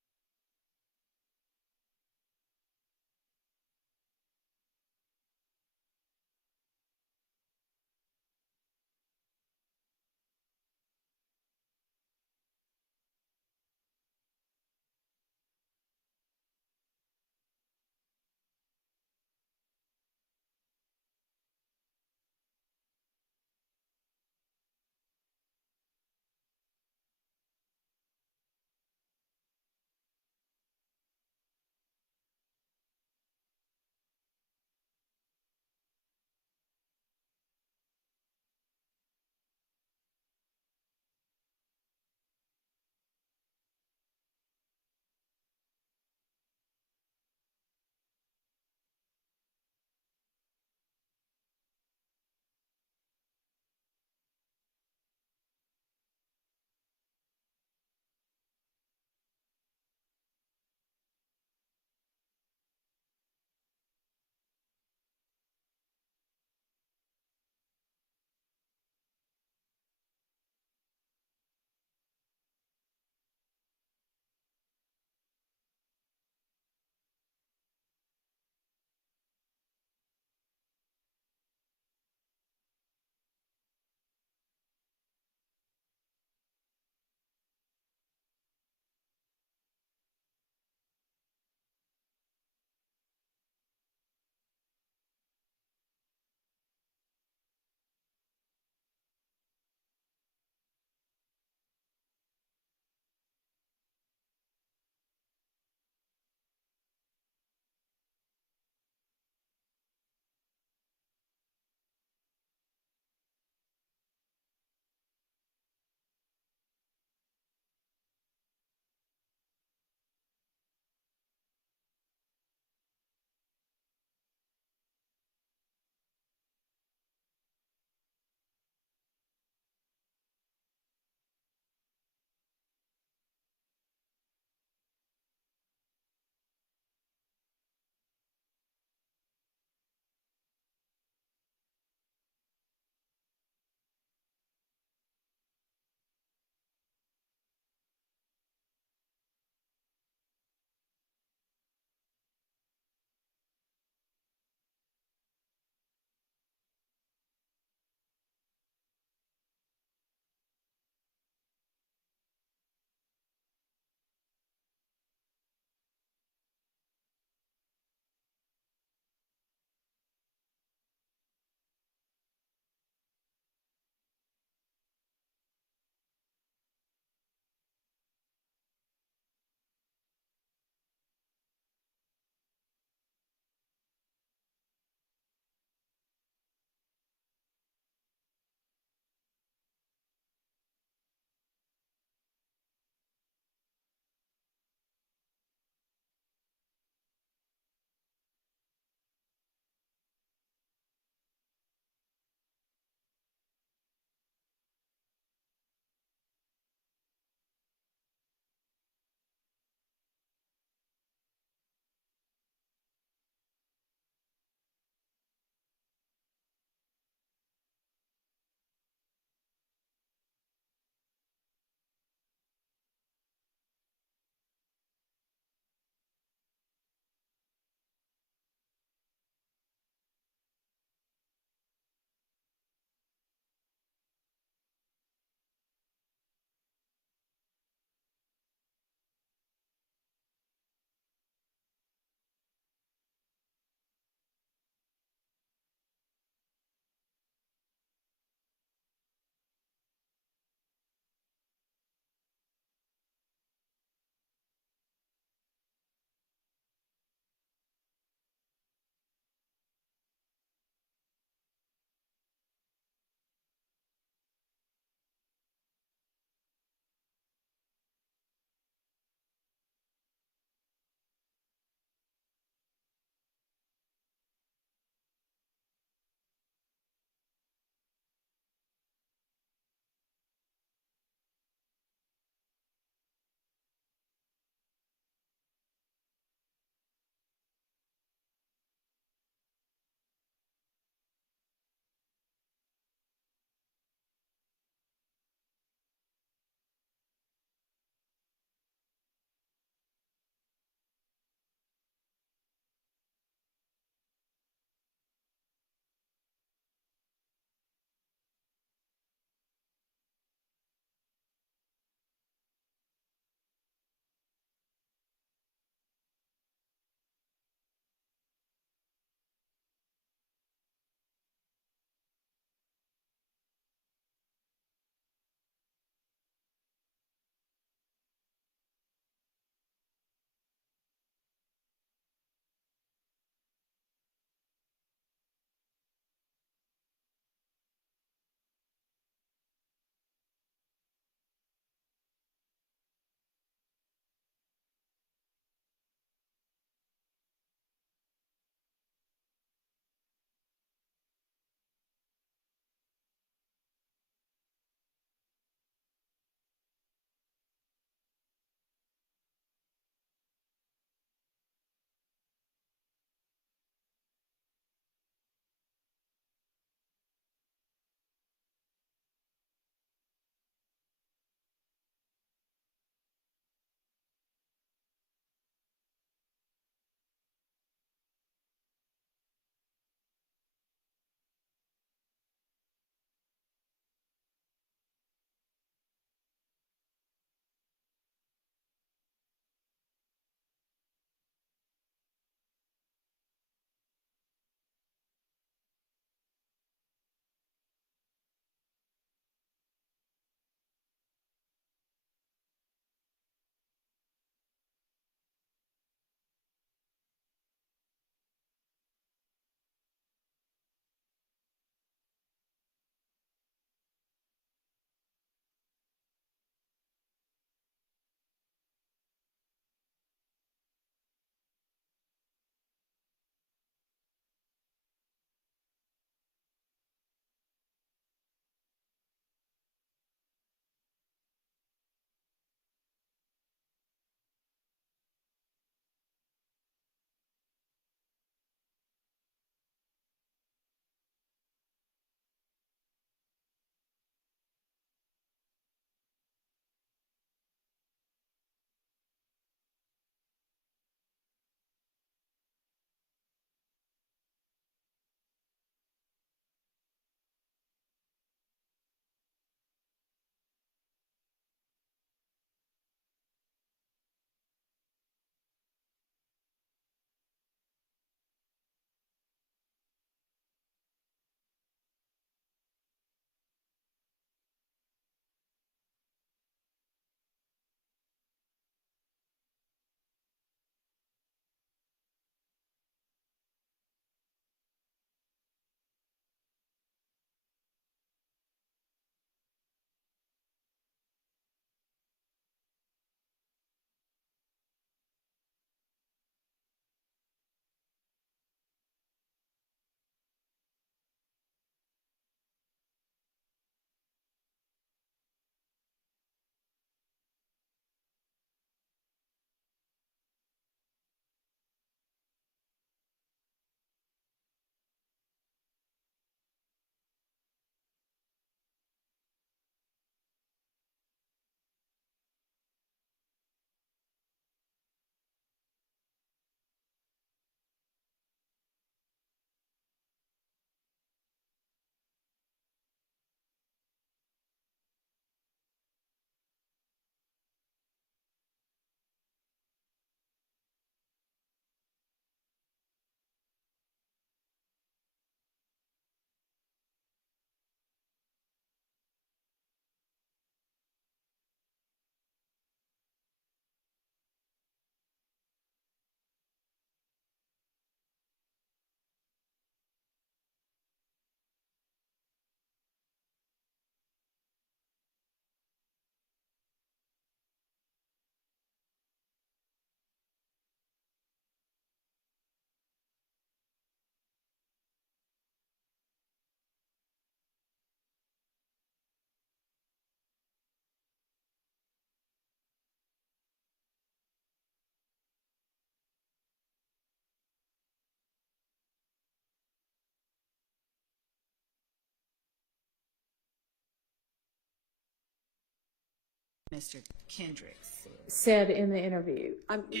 Mr. Kendricks said. said in the interview. Let me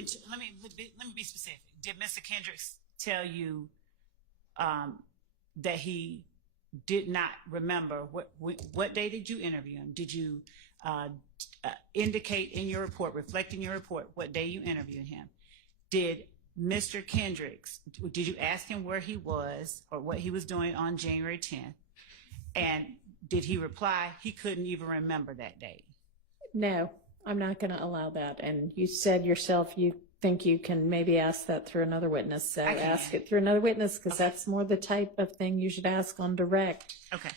be specific. Did Mr. Kendricks tell you that he did not remember what day did you interview him? Did you indicate in your report, reflect in your report, what day you interviewed him? Did Mr. Kendricks, did you ask him where he was or what he was doing on January 10th? And did he reply he couldn't even remember that day? No, I'm not going to allow that. And you said yourself you think you can maybe ask that through another witness. So ask it through another witness because that's more the type of thing you should ask on direct. Okay.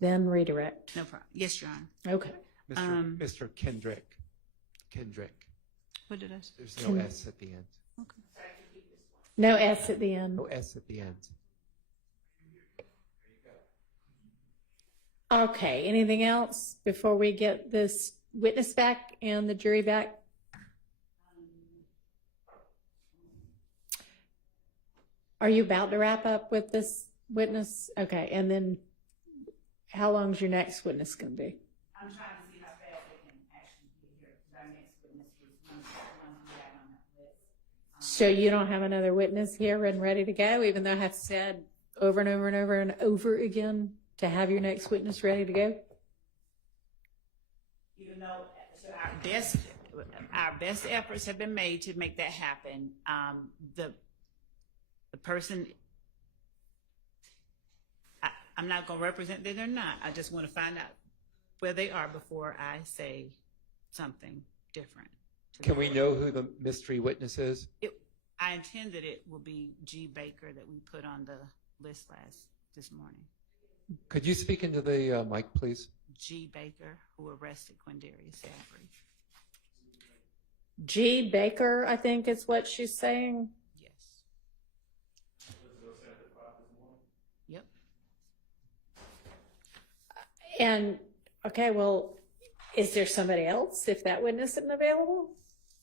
Then redirect. No problem. Yes, Your Honor. Okay. Mr. Kendrick. What did I say? There's no S at the end. Okay. No S at the end. No S at the end. Okay. Anything else before we get this witness back and the jury back? Are you about to wrap up with this witness? Okay. And then how long is your next witness going to be? I'm trying to see how fast they can actually get here because our next witness was one we have on that list. So you don't have another witness here and ready to go, even though I have said over and over and over and over again to have your next witness ready to go? Even though so our best efforts have been made to make that happen. The person, I'm not going to represent them or not. I just want to find out where they are before I say something different. Can we know who the mystery witness is? I intend that it will be G. Baker that we put on the list this morning. Could you speak into the mic, please? G. Baker, who arrested Quindarius Sabry. G. Baker, I think is what she's saying. Yes. Yep. And, okay, well, is there somebody else if that witness isn't available?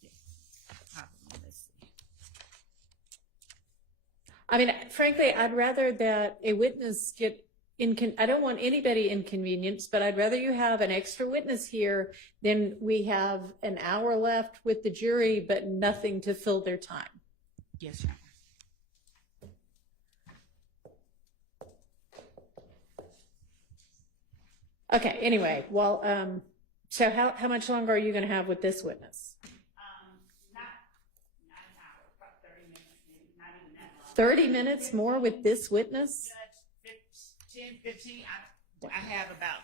Let's see. I mean, frankly, I'd rather that a witness get I don't want anybody inconvenienced, but I'd rather you have an extra witness here than we have an hour left with the jury, but nothing to fill their time. Yes, Your Honor. Okay, anyway, well, so how much longer are you going to have with this witness? Not an hour, about 30 minutes, maybe, not even that long. 30 minutes more with this witness? Judge, 10, 15, I have about,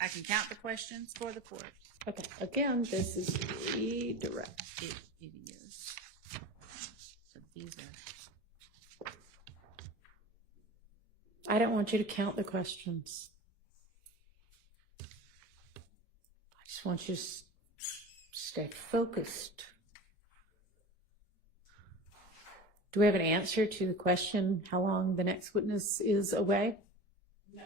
I can count the questions for the court. Okay, again, this is redirect. It is. So these are. I don't want you to count the questions. I just want you to stay focused. Do we have an answer to the question how long the next witness is away? No.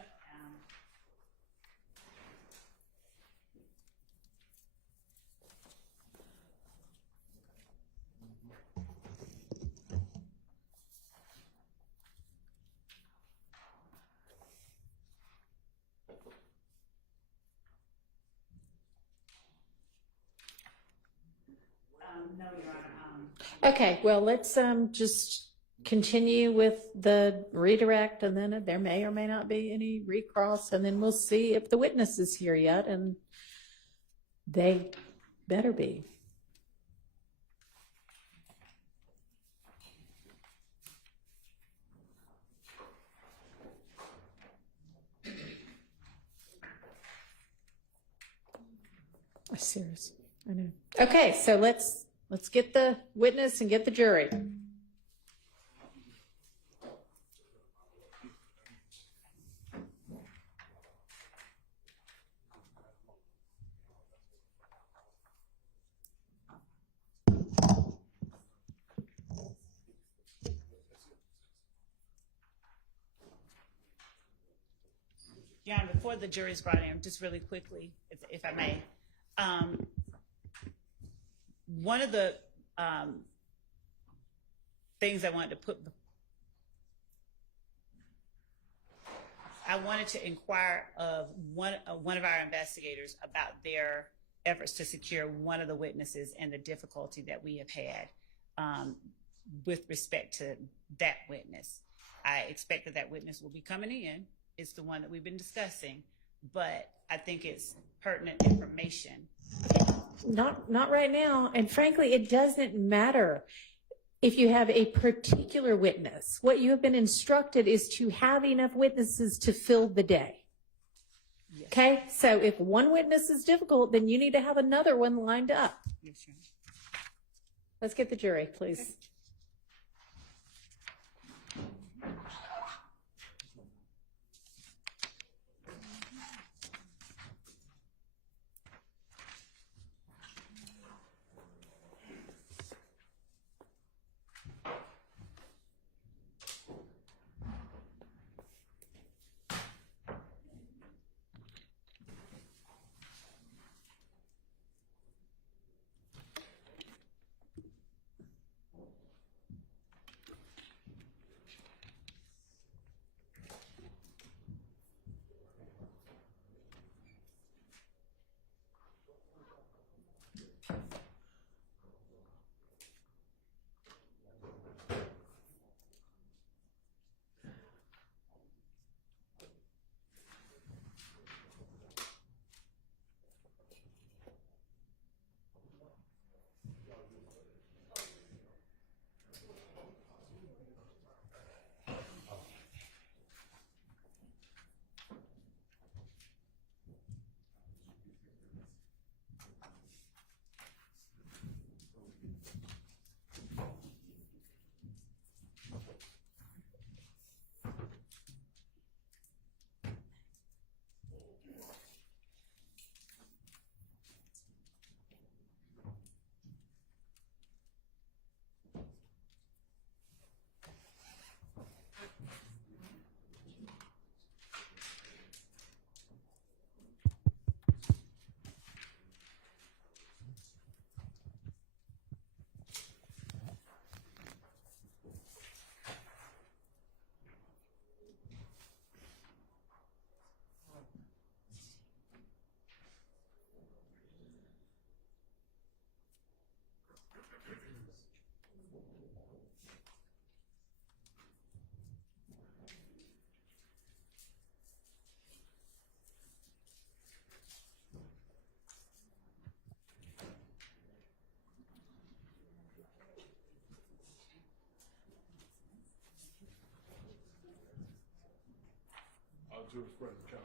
No, Your Honor. Okay, well, let's just continue with the redirect, and then there may or may not be any recross, and then we'll see if the witness is here yet, and they better be. I'm serious. I know. Okay, so let's get the witness and get the jury. Your Honor, before the jury's brought in, just really quickly, if I may, one of the things I wanted to inquire of one of our investigators about their efforts to secure one of the witnesses and the difficulty that we have had with respect to that witness. I expect that that witness will be coming in. It's the one that we've been discussing, but I think it's pertinent information. Not right now. And frankly, it doesn't matter if you have a particular witness. What you have been instructed is to have enough witnesses to fill the day. Yes. Okay? So if one witness is difficult, then you need to have another one lined up. Yes, Your Honor. Let's get the jury, please. Okay.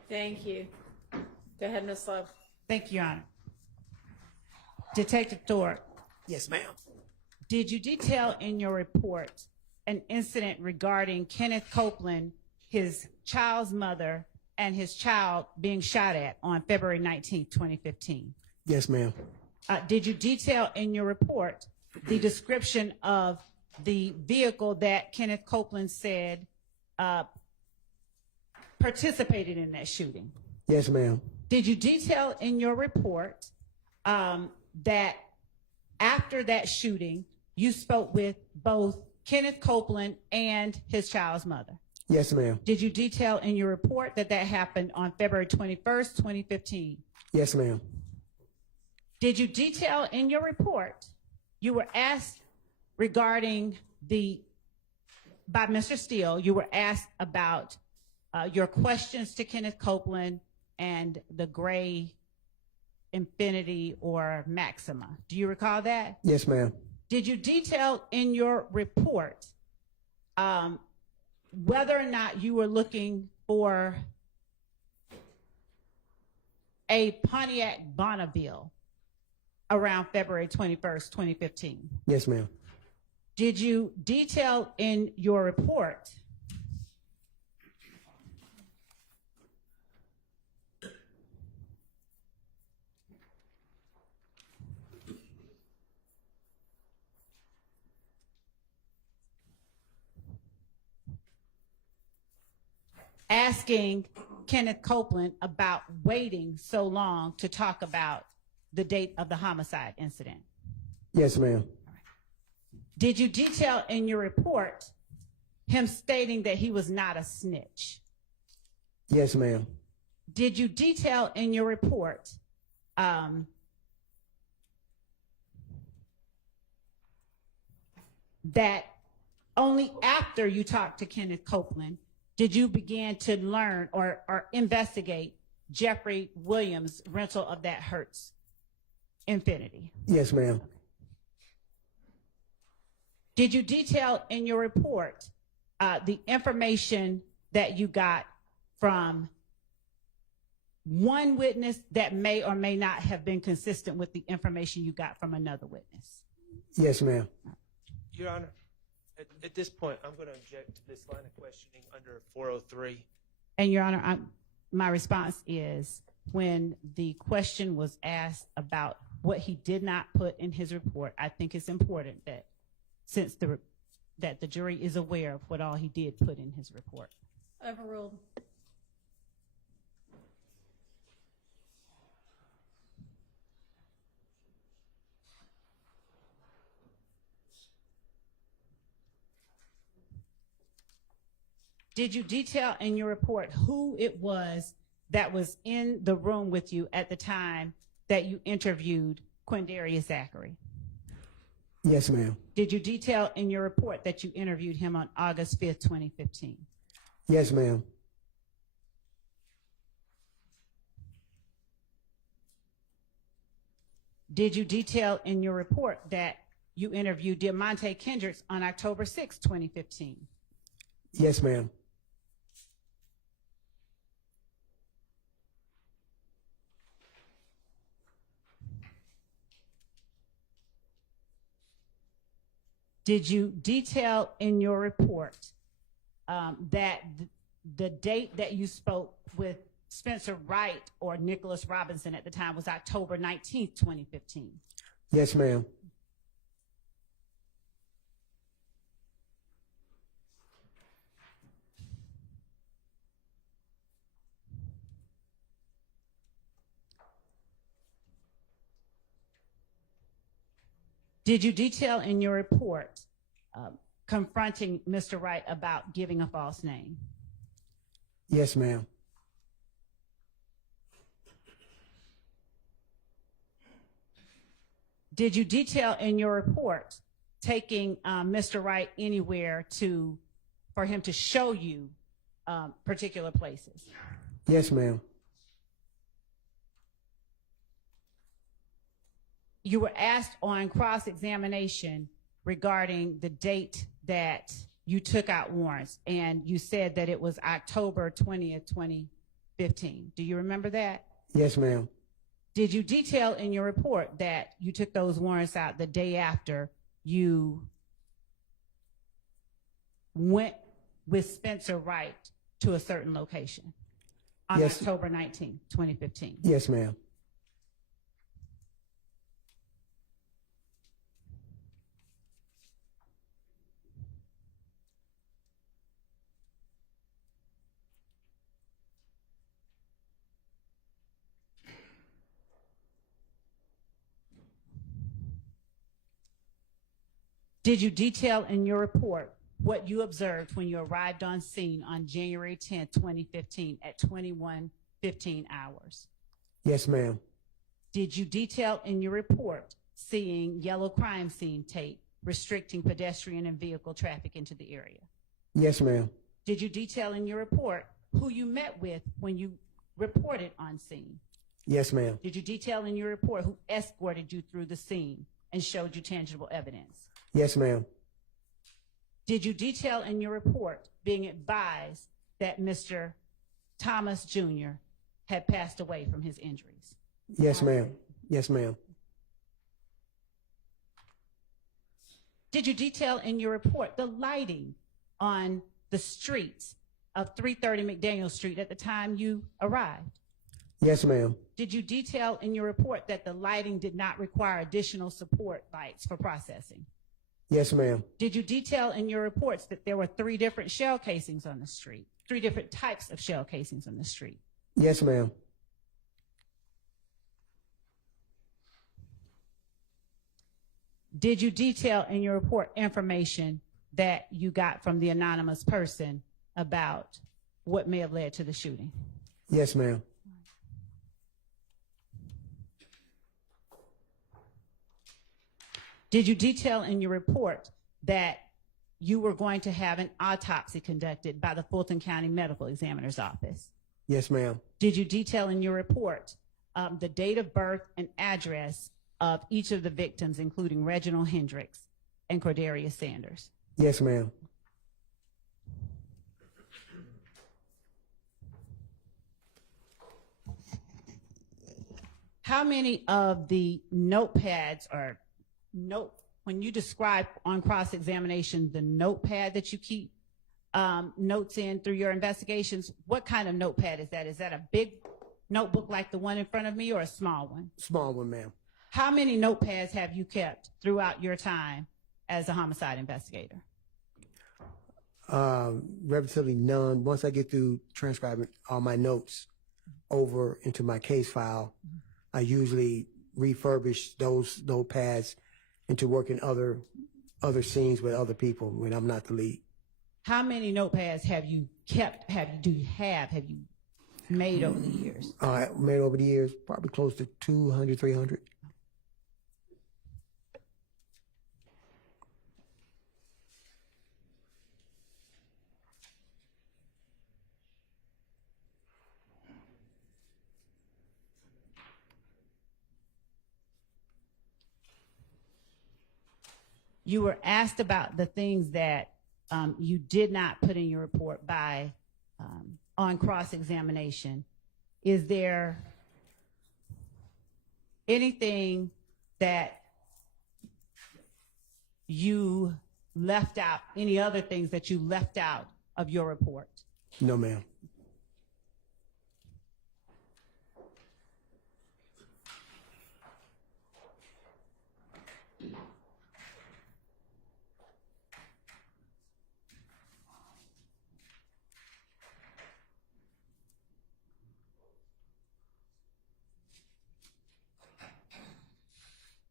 Thank you. Go ahead, Ms. Love. Thank you, Your Honor. Detective Thor, Yes, ma'am. did you detail in your report an incident regarding Kenneth Copeland, his child's mother, and his child being shot at on February 19th, 2015? Yes, ma'am. Did you detail in your report the description of the vehicle that Kenneth Copeland said participated in that shooting? Yes, ma'am. Did you detail in your report that after that shooting, you spoke with both Kenneth Copeland and his child's mother? Yes, ma'am. Did you detail in your report that that happened on February 21st, 2015? Yes, ma'am. Did you detail in your report, you were asked regarding by Mr. Steele, you were asked about your questions to Kenneth Copeland and the gray Infinity or Maxima. Do you recall that? Yes, ma'am. Did you detail in your report whether or not you were looking for a Pontiac Bonneville around February 21st, 2015? Yes, ma'am. Did you detail in your report asking Kenneth Copeland about waiting so long to talk about the date of the homicide incident? Yes, ma'am. Did you detail in your report him stating that he was not a snitch? Yes, ma'am. Did you detail in your report that only after you talked to Kenneth Copeland did you begin to learn or investigate Jeffrey Williams' rental of that Hertz Infiniti? Yes, ma'am. Did you detail in your report the information that you got from one witness that may or may not have been consistent with the information you got from another witness? Yes, ma'am. Your Honor, at this point, I'm going to object to this line of questioning under 403. And Your Honor, my response is when the question was asked about what he did not put in his report, I think it's important that since that the jury is aware of what all he did put in his report. Overruled. Did you detail in your report who it was that was in the room with you at the time that you interviewed Quindarius Zachary? Yes, ma'am. Did you detail in your report that you interviewed him on August 5th, 2015? Yes, ma'am. Did you detail in your report that you interviewed Diamante Kendricks on October 6th, 2015? Yes, ma'am. Did you detail in your report that the date that you spoke with Spencer Wright or Nicholas Robinson at the time was October 19th, 2015? Yes, ma'am. Did you detail in your report confronting Mr. Wright about giving a false name? Yes, ma'am. Did you detail in your report taking Mr. Wright anywhere for him to show you particular places? Yes, ma'am. You were asked on cross-examination regarding the date that you took out warrants, and you said that it was October 20th, 2015. Do you remember that? Yes, ma'am. Did you detail in your report that you took those warrants out the day after you went with Spencer Wright to a certain location on Yes. October 19th, 2015? Yes, ma'am. Did you detail in your report what you observed when you arrived on scene on January 10th, 2015 at 21:15 hours? Yes, ma'am. Did you detail in your report seeing yellow crime scene tape restricting pedestrian and vehicle traffic into the area? Yes, ma'am. Did you detail in your report who you met with when you reported on scene? Yes, ma'am. Did you detail in your report who escorted you through the scene and showed you tangible evidence? Yes, ma'am. Did you detail in your report being advised that Mr. Thomas Jr. had passed away from his injuries? Yes, ma'am. Yes, ma'am. Did you detail in your report the lighting on the streets of 330 McDaniel Street at the time you arrived? Yes, ma'am. Did you detail in your report that the lighting did not require additional support lights for processing? Yes, ma'am. Did you detail in your reports that there were 3 different shell casings on the street, 3 different types of shell casings on the street? Yes, ma'am. Did you detail in your report information that you got from the anonymous person about what may have led to the shooting? Yes, ma'am. Did you detail in your report that you were going to have an autopsy conducted by the Fulton County Medical Examiner's Office. Yes, ma'am. Did you detail in your report the date of birth and address of each of the victims, including Reginald Hendricks and Cordelia Sanders? Yes, ma'am. How many of the notepads or when you describe on cross-examination the notepad that you keep notes in through your investigations, what kind of notepad is that? Is that a big notebook like the one in front of me or a small one? Small one, ma'am. How many notepads have you kept throughout your time as a homicide investigator? Relatively none. Once I get through transcribing all my notes over into my case file, I usually refurbish those notepads into working other scenes with other people when I'm not the lead. How many notepads have you kept? Have you made over the years? Made over the years, probably close to 200, 300. You were asked about the things that you did not put in your report by on cross-examination. Is there anything that you left out, any other things that you left out of your report? No, ma'am.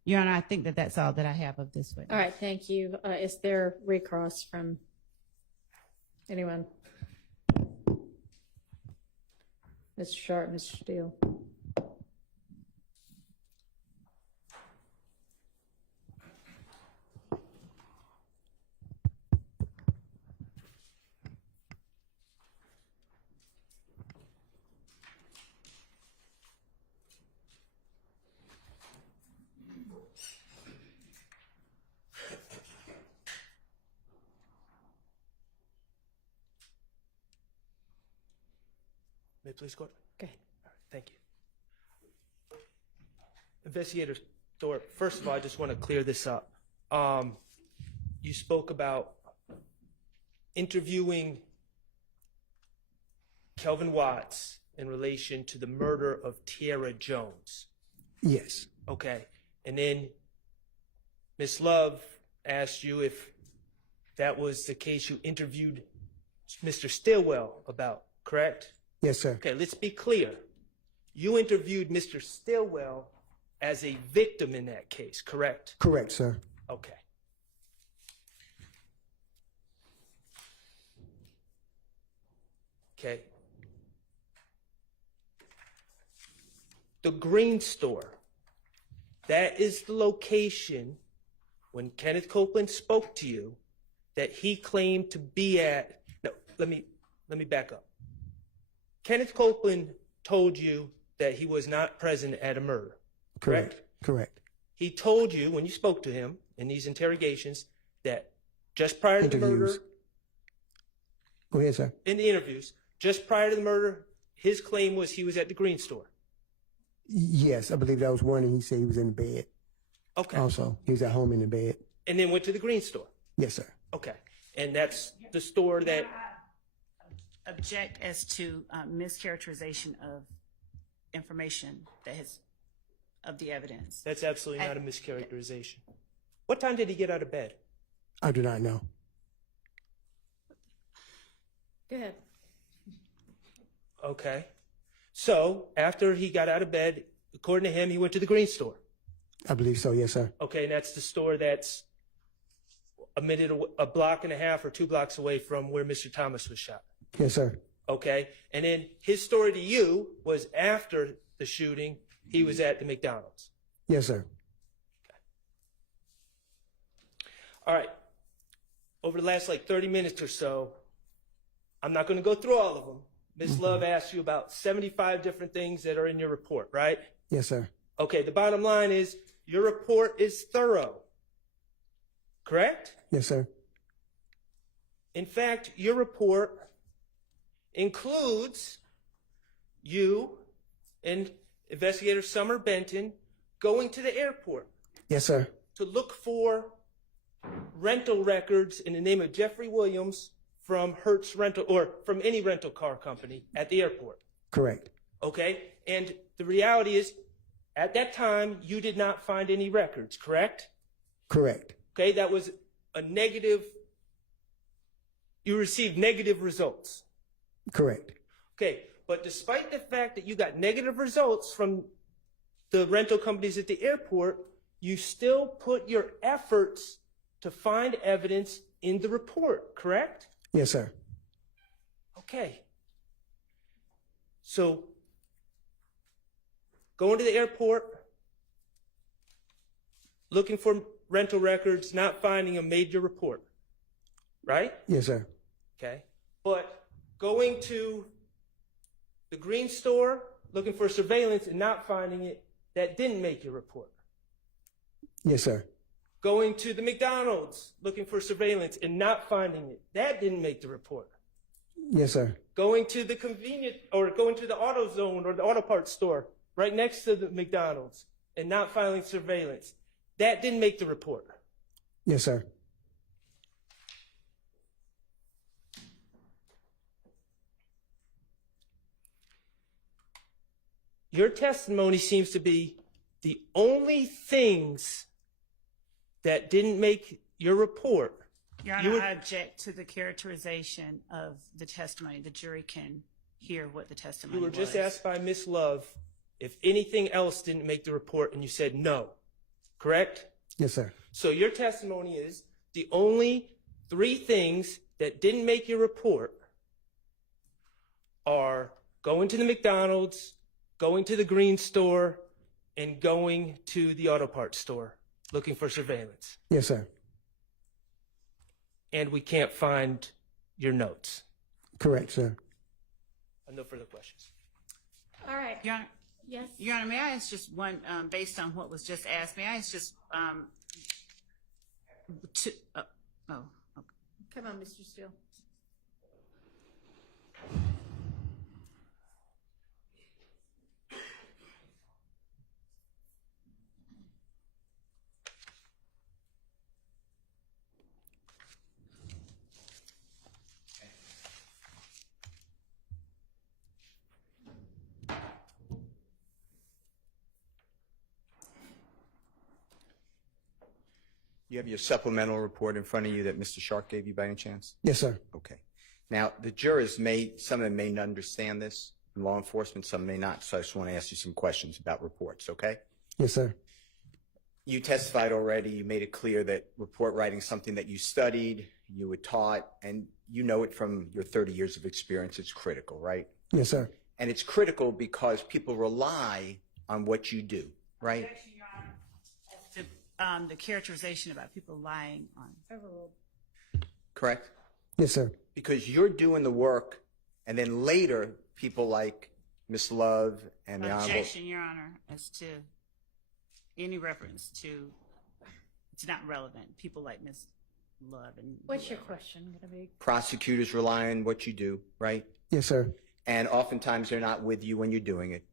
Your Honor, I think that that's all that I have of this witness. All right, thank you. Is there recross from anyone? Mr. Sharp, Mr. Steele. May I please go? Go ahead. All right, thank you. Investigator Thor, first of all, I just want to clear this up. You spoke about interviewing Kelvin Watts in relation to the murder of Tiara Jones. Yes. Okay. And then Ms. Love asked you if that was the case you interviewed Mr. Stillwell about, correct? Yes, sir. Okay, let's be clear. You interviewed Mr. Stillwell as a victim in that case, correct? Correct, sir. Okay. Okay. The Green Store. That is the location when Kenneth Copeland spoke to you that he claimed to be at. No, let me back up. Kenneth Copeland told you that he was not present at a murder, correct? Correct. He told you when you spoke to him in these interrogations that just prior to the murder, Go ahead, sir. in the interviews, just prior to the murder, his claim was he was at the Green Store. Yes, I believe that was one, and he said he was in bed. Okay. Also, he was at home in the bed. And then went to the Green Store. Yes, sir. Okay. And that's the store that. Object as to mischaracterization of information that has of the evidence. That's absolutely not a mischaracterization. What time did he get out of bed? I do not know. Go ahead. Okay. So after he got out of bed, according to him, he went to the Green Store. I believe so. Yes, sir. Okay, and that's the store that's a block and a half or 2 blocks away from where Mr. Thomas was shot. Yes, sir. Okay, and then his story to you was after the shooting, he was at the McDonald's. Yes, sir. All right. over the last like 30 minutes or so, I'm not going to go through all of them. Ms. Love asked you about 75 different things that are in your report, right? Yes, sir. Okay, the bottom line is your report is thorough, correct? Yes, sir. In fact, your report includes you and Investigator Summer Benton going to the airport Yes, sir. to look for rental records in the name of Jeffrey Williams from Hertz Rental or from any rental car company at the airport. Correct. Okay? And the reality is, at that time, you did not find any records, correct? Correct. Okay, that was a negative, you received negative results. Correct. Okay, but despite the fact that you got negative results from the rental companies at the airport, you still put your efforts to find evidence in the report, correct? Yes, sir. Okay. So, going to the airport, looking for rental records, not finding them, made your report, right? Yes, sir. Okay. But going to the green store, looking for surveillance and not finding it, that didn't make your report. Yes, sir. Going to the McDonald's, looking for surveillance and not finding it, that didn't make the report. Yes, sir. Going to the going to the AutoZone or the auto parts store right next to the McDonald's and not finding surveillance, that didn't make the report. Yes, sir. Your testimony seems to be the only things that didn't make your report. Your You Honor, would- I object to the characterization of the testimony. The jury can hear what the testimony You were was. just asked by Miss Love if anything else didn't make the report, and you said no, correct? Yes, sir. So your testimony is the only 3 things that didn't make your report are going to the McDonald's, going to the green store, and going to the auto parts store looking for surveillance. Yes, sir. And we can't find your notes. Correct, sir. No further questions. All right. Your Honor, Yes. Your Honor, may I ask just one, based on what was just asked, may I ask just, okay. Come on, Mr. Steele. You have your supplemental report in front of you that Mr. Shark gave you by any chance? Yes, sir. Okay. Now, the jurors some of them may not understand this, in law enforcement, some may not, so I just want to ask you some questions about reports, okay? Yes, sir. You testified already, you made it clear that report writing is something that you studied, you were taught, and you know it from your 30 years of experience, it's critical, right? Yes, sir. And it's critical because people rely on what you do, right? Objection, Your Honor, as to, the characterization about people lying on. Overruled. Correct? Yes, sir. Because you're doing the work, and then later, people like Miss Love and the Honorable... Objection, Your Honor, as to any reference to, it's not relevant. People like Ms. Love and... What's your question going to be? Prosecutors rely on what you do, right? Yes, sir. And oftentimes they're not with you when you're doing it.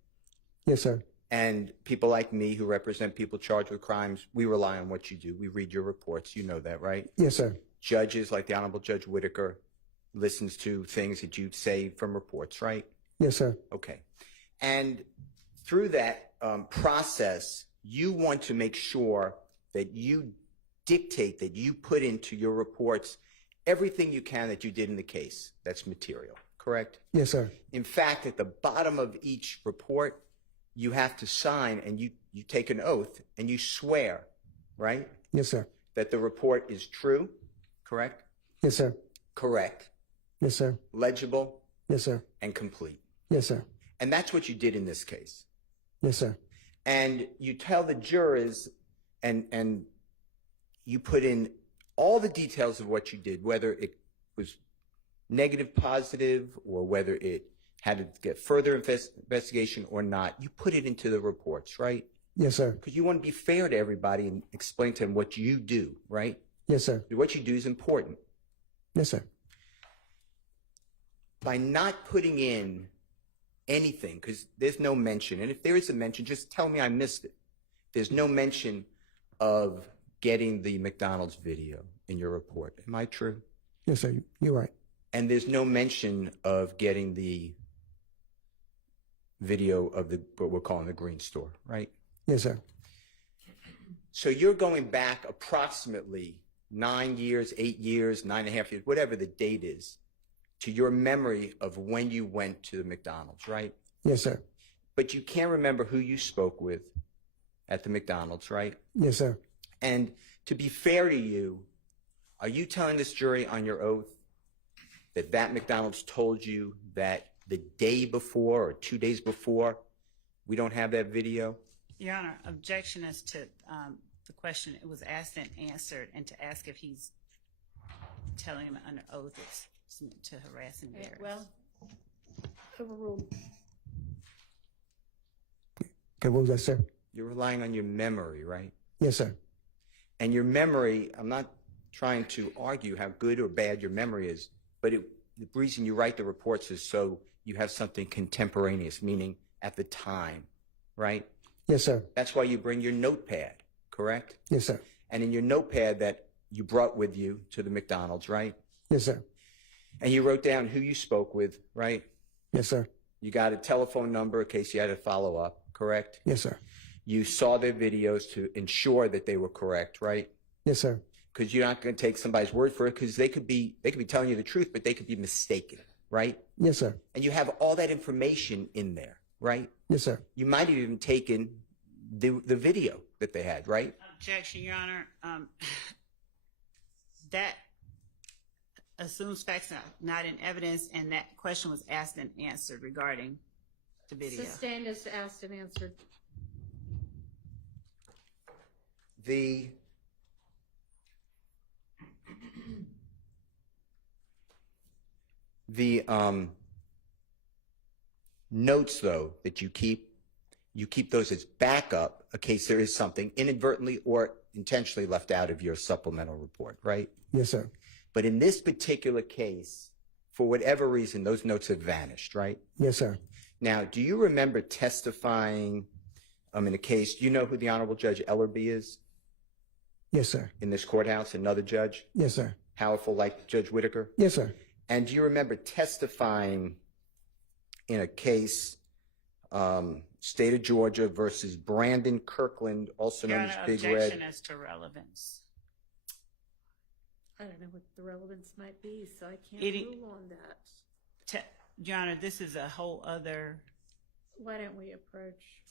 Yes, sir. And people like me who represent people charged with crimes, we rely on what you do. We read your reports. You know that, right? Yes, sir. Judges like the Honorable Judge Whitaker listens to things that you say from reports, right? Yes, sir. Okay. And through that process, you want to make sure that you dictate, that you put into your reports everything you can that you did in the case that's material, correct? Yes, sir. In fact, at the bottom of each report, you have to sign and you take an oath and you swear, right? Yes, sir. That the report is true, correct? Yes, sir. Correct, Yes, sir. legible, Yes, sir. and complete. Yes, sir. And that's what you did in this case. Yes, sir. And you tell the jurors and you put in all the details of what you did, whether it was negative, positive, or whether it had to get further investigation or not, you put it into the reports, right? Yes, sir. Because you want to be fair to everybody and explain to them what you do, right? Yes, sir. What you do is important. Yes, sir. By not putting in anything, because there's no mention, and if there is a mention, just tell me I missed it. There's no mention of getting the McDonald's video in your report. Am I true? Yes, sir. You're right. And there's no mention of getting the video of what we're calling the green store, right? Yes, sir. So you're going back approximately 9 years, 8 years, 9.5 years, whatever the date is, to your memory of when you went to the McDonald's, right? Yes, sir. But you can't remember who you spoke with at the McDonald's, right? Yes, sir. And to be fair to you, are you telling this jury on your oath that McDonald's told you that the day before or 2 days before, we don't have that video? Your Honor, objection as to the question. It was asked and answered, and to ask if he's telling him under oath it's to harass and embarrass. Well, overruled. Okay, what was that, sir? You're relying on your memory, right? Yes, sir. And your memory, I'm not trying to argue how good or bad your memory is, but the reason you write the reports is so you have something contemporaneous, meaning at the time, right? Yes, sir. That's why you bring your notepad, correct? Yes, sir. And in your notepad that you brought with you to the McDonald's, right? Yes, sir. And you wrote down who you spoke with, right? Yes, sir. You got a telephone number in case you had to follow up, correct? Yes, sir. You saw their videos to ensure that they were correct, right? Yes, sir. Because you're not going to take somebody's word for it, because they could be telling you the truth, but they could be mistaken, right? Yes, sir. And you have all that information in there, right? Yes, sir. You might have even taken the video that they had, right? Objection, Your Honor. That assumes facts not in evidence, and that question was asked and answered regarding the video. Sustained as asked and answered. The notes, though, that you keep those as backup in case there is something inadvertently or intentionally left out of your supplemental report, right? Yes, sir. But in this particular case, for whatever reason, those notes have vanished, right? Yes, sir. Now, do you remember testifying in a case? Do you know who the Honorable Judge Ellerby is Yes, sir. in this courthouse? Another judge? Yes, sir. Powerful like Judge Whitaker? Yes, sir. And do you remember testifying in a case, State of Georgia versus Brandon Kirkland, also Your known Honor, as Big objection Red? as to relevance. I don't know what the relevance might be, so I can't It- rule on that. Your Honor, this is a whole other. Why don't we approach?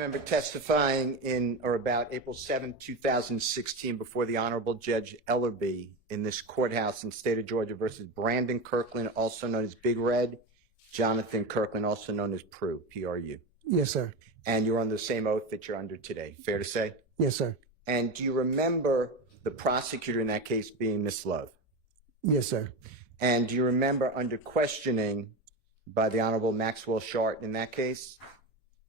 remember testifying in or about April 7, 2016 before the Honorable Judge Ellerby in this courthouse in the state of Georgia versus Brandon Kirkland, also known as Big Red, Jonathan Kirkland, also known as Prue, P-R-U. Yes, sir. And you're under the same oath that you're under today. Fair to say? Yes, sir. And do you remember the prosecutor in that case being Miss Love? Yes, sir. And do you remember under questioning by the Honorable Maxwell Shart in that case?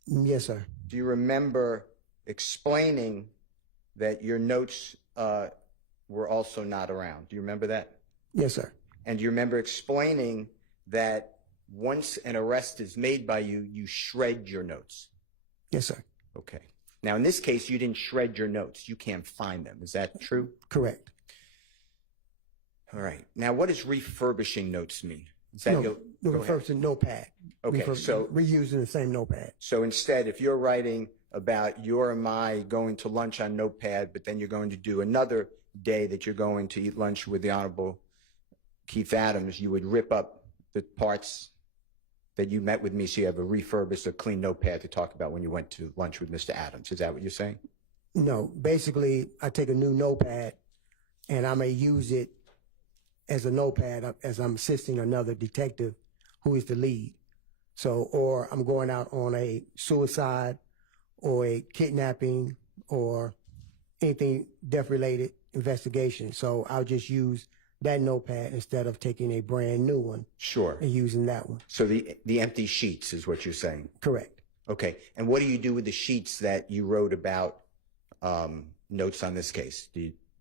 Yes, sir. Do you remember explaining that your notes were also not around? Do you remember that? Yes, sir. And do you remember explaining that once an arrest is made by you, you shred your notes? Yes, sir. Okay. Now, in this case, you didn't shred your notes. You can't find them. Is that true? Correct. All right. Now, what does refurbishing notes mean? Is that No, the go ahead. first is notepad. Okay, so reusing the same notepad. So instead, if you're writing about your and my going to lunch on Notepad, but then you're going to do another day that you're going to eat lunch with the Honorable Keith Adams, you would rip up the parts that you met with me so you have a refurbished or clean notepad to talk about when you went to lunch with Mr. Adams. Is that what you're saying? No, basically, I take a new notepad and I may use it as a notepad as I'm assisting another detective who is the lead. So, or I'm going out on a suicide or a kidnapping or anything death-related investigation. So I'll just use that notepad instead of taking a brand new one. Sure. And using that one. So the empty sheets is what you're saying? Correct. Okay. And what do you do with the sheets that you wrote about notes on this case?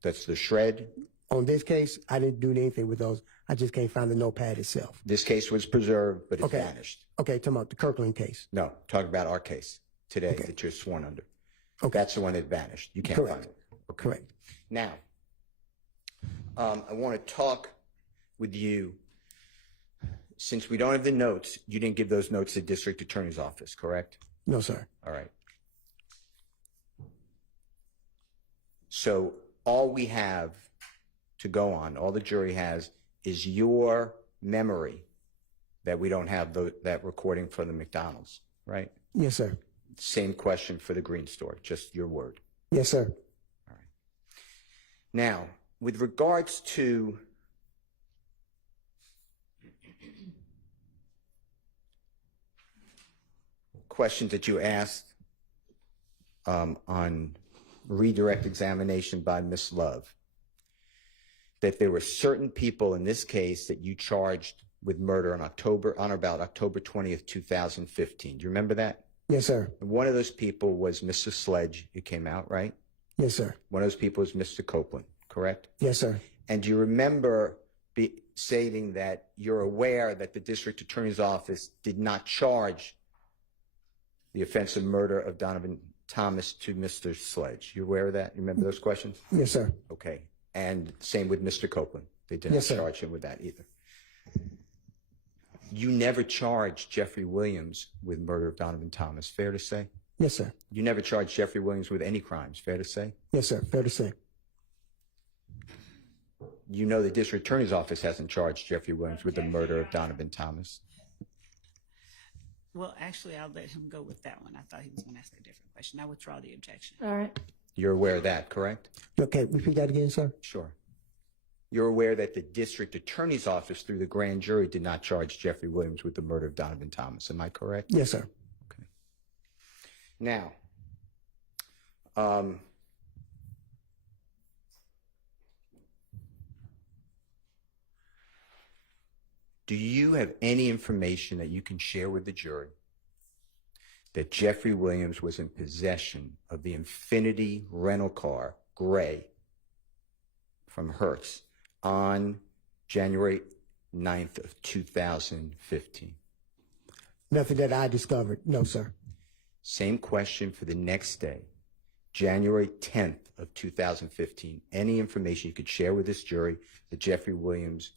That's the shred? On this case, I didn't do anything with those. I just can't find the notepad itself. This case was preserved, but it's vanished. Okay, talking about the Kirkland case. No, talking about our case today that you're sworn under. Okay. That's the one that vanished. You can't find it. Okay. Correct. Now, I want to talk with you. Since we don't have the notes, you didn't give those notes to the district attorney's office, correct? No, sir. All right. So all we have to go on, all the jury has, is your memory that we don't have that recording for the McDonald's, right? Yes, sir. Same question for the Green Store, just your word. Yes, sir. All right. Now, with regards to questions that you asked on redirect examination by Ms. Love, that there were certain people in this case that you charged with murder on or about October 20th, 2015. Do you remember that? Yes, sir. And one of those people was Mr. Sledge. It came out, right? Yes, sir. One of those people was Mr. Copeland, correct? Yes, sir. And do you remember stating that you're aware that the district attorney's office did not charge the offense of murder of Donovan Thomas to Mr. Sledge? You aware of that? You remember those questions? Yes, sir. Okay. And same with Mr. Copeland. They did not Yes, sir. charge him with that either. You never charged Jeffrey Williams with murder of Donovan Thomas. Fair to say? Yes, sir. You never charged Jeffrey Williams with any crimes. Fair to say? Yes, sir. Fair to say. You know the district attorney's office hasn't charged Jeffrey Williams with the murder of Donovan Thomas. Well, actually, I'll let him go with that one. I thought he was going to ask a different question. I withdraw the objection. All right. You're aware of that, correct? Okay, repeat that again, sir. Sure. You're aware that the district attorney's office through the grand jury did not charge Jeffrey Williams with the murder of Donovan Thomas. Am I correct? Yes, sir. Okay. Now, do you have any information that you can share with the jury that Jeffrey Williams was in possession of the Infiniti rental car, gray, from Hertz on January 9th of 2015? Nothing that I discovered. No, sir. Same question for the next day, January 10th of 2015. Any information you could share with this jury that Jeffrey Williams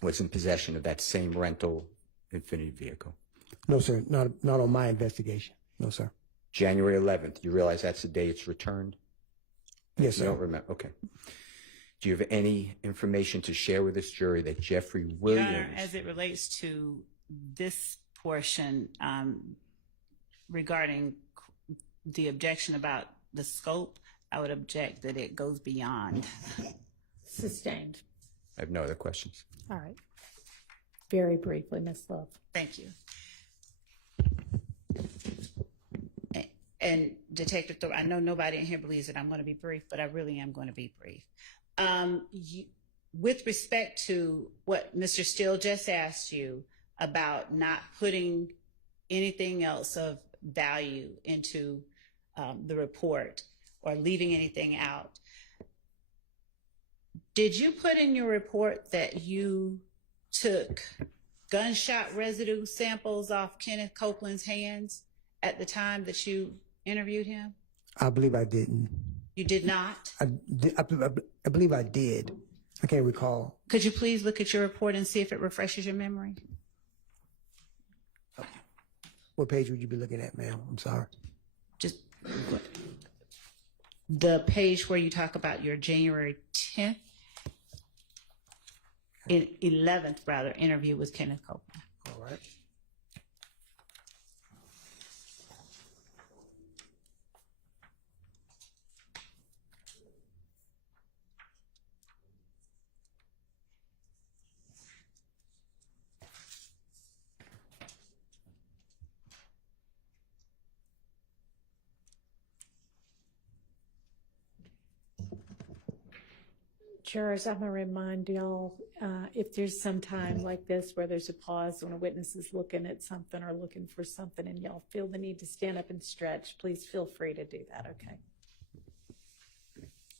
was in possession of that same rental Infiniti vehicle? No, sir. Not on my investigation. No, sir. January 11th. You realize that's the day it's returned? Yes, You sir. don't remember? Okay. Do you have any information to share with this jury that Jeffrey Williams... Your Honor, as it relates to this portion regarding the objection about the scope, I would object that it goes beyond. Sustained. I have no other questions. All right. Very briefly, Ms. Love. Thank you. And Detective Thor, I know nobody in here believes that I'm going to be brief, but I really am going to be brief. With respect to what Mr. Steele just asked you about not putting anything else of value into the report or leaving anything out, did you put in your report that you took gunshot residue samples off Kenneth Copeland's hands at the time that you interviewed him? I believe I didn't. You did not? I believe I did. I can't recall. Could you please look at your report and see if it refreshes your memory? What page would you be looking at, ma'am? I'm sorry. Just the page where you talk about your January 10th, 11th rather, interview with Kenneth Copeland. All right. Jurors, I'm gonna remind y'all, if there's some time like this where there's a pause when a witness is looking at something or looking for something and y'all feel the need to stand up and stretch, please feel free to do that, okay?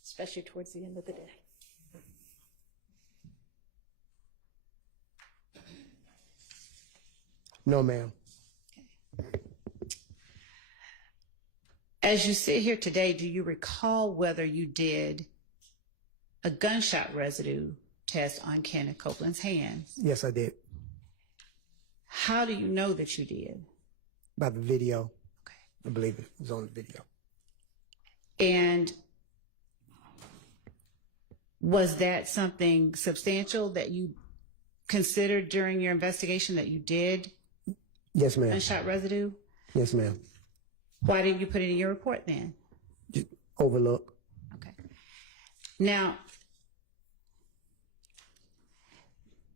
Especially towards the end of the day. No, ma'am. As you sit here today, do you recall whether you did a gunshot residue test on Kenneth Copeland's hands? Yes, I did. How do you know that you did? By the video. Okay. I believe it was on the video. And was that something substantial that you considered during your investigation that you did Yes, ma'am. gunshot residue? Yes, ma'am. Why didn't you put it in your report then? Just overlook. Okay. Now,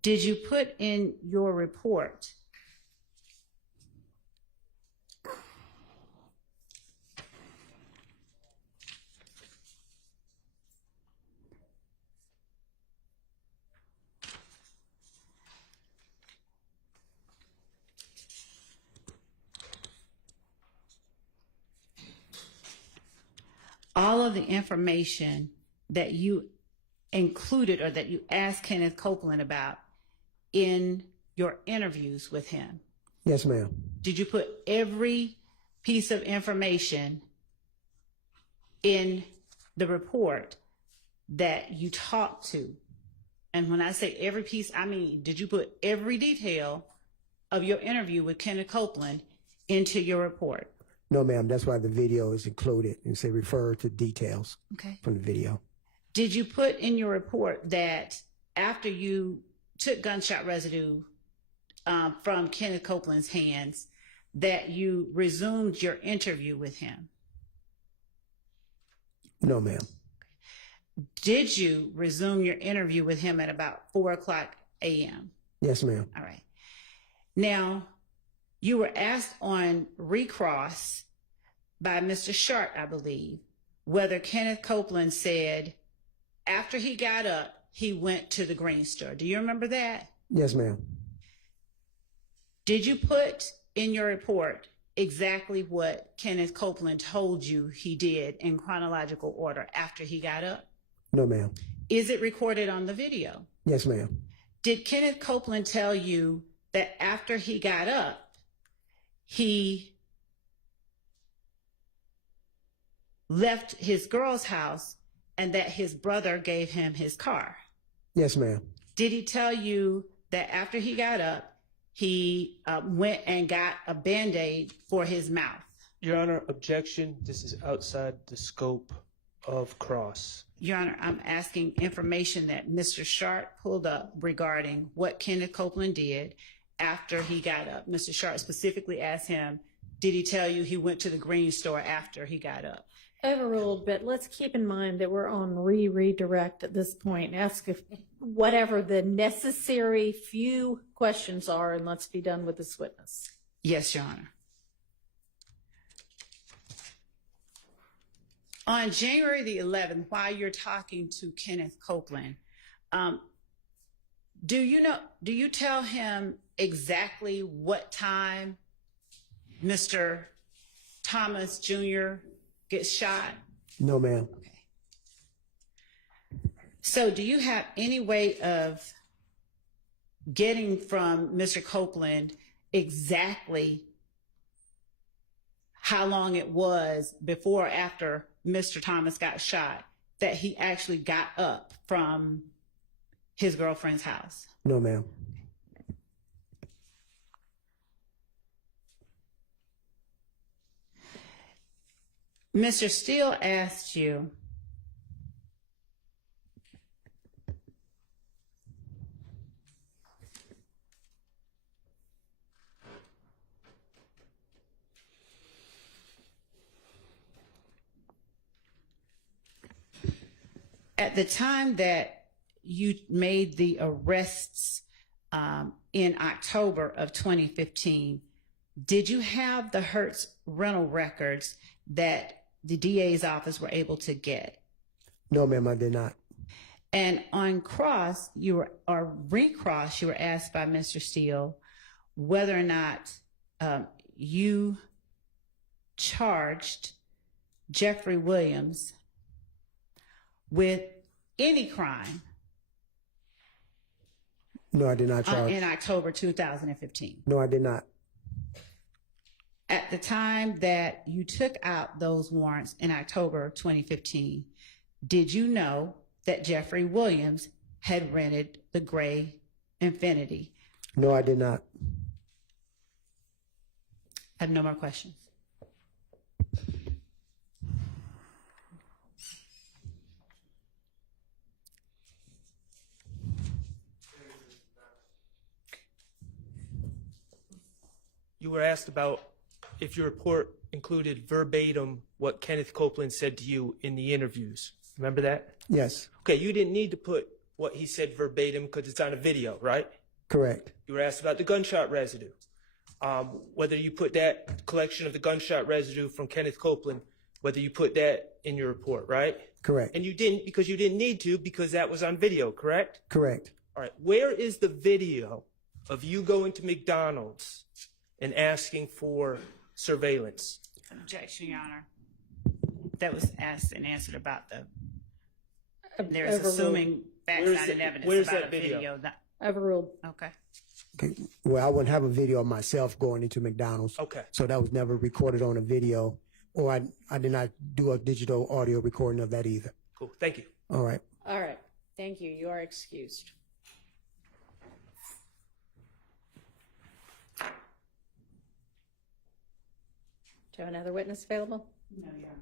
did you put in your report all of the information that you included or that you asked Kenneth Copeland about in your interviews with him? Yes, ma'am. Did you put every piece of information in the report that you talked to? And when I say every piece, I mean, did you put every detail of your interview with Kenneth Copeland into your report? No, ma'am. That's why the video is included and say refer to details Okay. from the video. Did you put in your report that after you took gunshot residue from Kenneth Copeland's hands, that you resumed your interview with him? No, ma'am. Did you resume your interview with him at about 4:00 a.m.? Yes, ma'am. All right. Now, you were asked on recross by Mr. Sharp, I believe, whether Kenneth Copeland said after he got up, he went to the green store. Do you remember that? Yes, ma'am. Did you put in your report exactly what Kenneth Copeland told you he did in chronological order after he got up? No, ma'am. Is it recorded on the video? Yes, ma'am. Did Kenneth Copeland tell you that after he got up, he left his girl's house and that his brother gave him his car? Yes, ma'am. Did he tell you that after he got up, he went and got a Band-Aid for his mouth? Your Honor, objection. This is outside the scope of cross. Your Honor, I'm asking information that Mr. Sharp pulled up regarding what Kenneth Copeland did after he got up. Mr. Sharp specifically asked him, did he tell you he went to the green store after he got up? Overruled, but let's keep in mind that we're on redirect at this point. Ask if whatever the necessary few questions are, and let's be done with this witness. Yes, Your Honor. On January the 11th, while you're talking to Kenneth Copeland, do you tell him exactly what time Mr. Thomas Jr. gets shot? No, ma'am. Okay. So do you have any way of getting from Mr. Copeland exactly how long it was before or after Mr. Thomas got shot that he actually got up from his girlfriend's house? No, ma'am. Mr. Steele asked you, at the time that you made the arrests in October of 2015, did you have the Hertz rental records that the DA's office were able to get? No, ma'am, I did not. And on recross, you were asked by Mr. Steele whether or not you charged Jeffrey Williams with any crime. No, I did not charge. In October 2015. No, I did not. At the time that you took out those warrants in October 2015, did you know that Jeffrey Williams had rented the gray Infiniti? No, I did not. I have no more questions. You were asked about if your report included verbatim what Kenneth Copeland said to you in the interviews. Remember that? Yes, Okay, you didn't need to put what he said verbatim because it's on a video, right? correct. You were asked about the gunshot residue. Whether you put that collection of the gunshot residue from Kenneth Copeland, whether you put that in your report, right? Correct. And you didn't because you didn't need to because that was on video, correct? Correct. All right, where is the video of you going to McDonald's and asking for surveillance? Objection, Your Honor. That was asked and answered about there's Overruled. assuming facts, Where's not the- an evidence where's about that a video? video. Overruled. Okay. Okay. Well, I wouldn't have a video of myself going into McDonald's. Okay. So that was never recorded on a video, or I did not do a digital audio recording of that either. Cool, thank you. All right. All right. Thank you. You are excused. Do you have another witness available? No, Your Honor.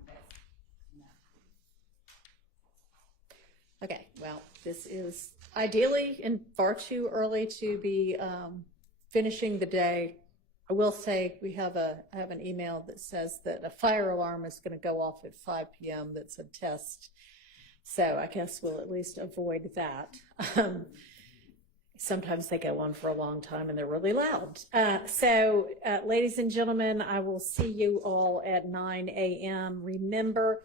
Okay, well, this is ideally and far too early to be finishing the day. I will say I have an email that says that a fire alarm is going to go off at 5 p.m. That's a test. So I guess we'll at least avoid that. Sometimes they go on for a long time and they're really loud. So ladies and gentlemen, I will see you all at 9 a.m. Remember,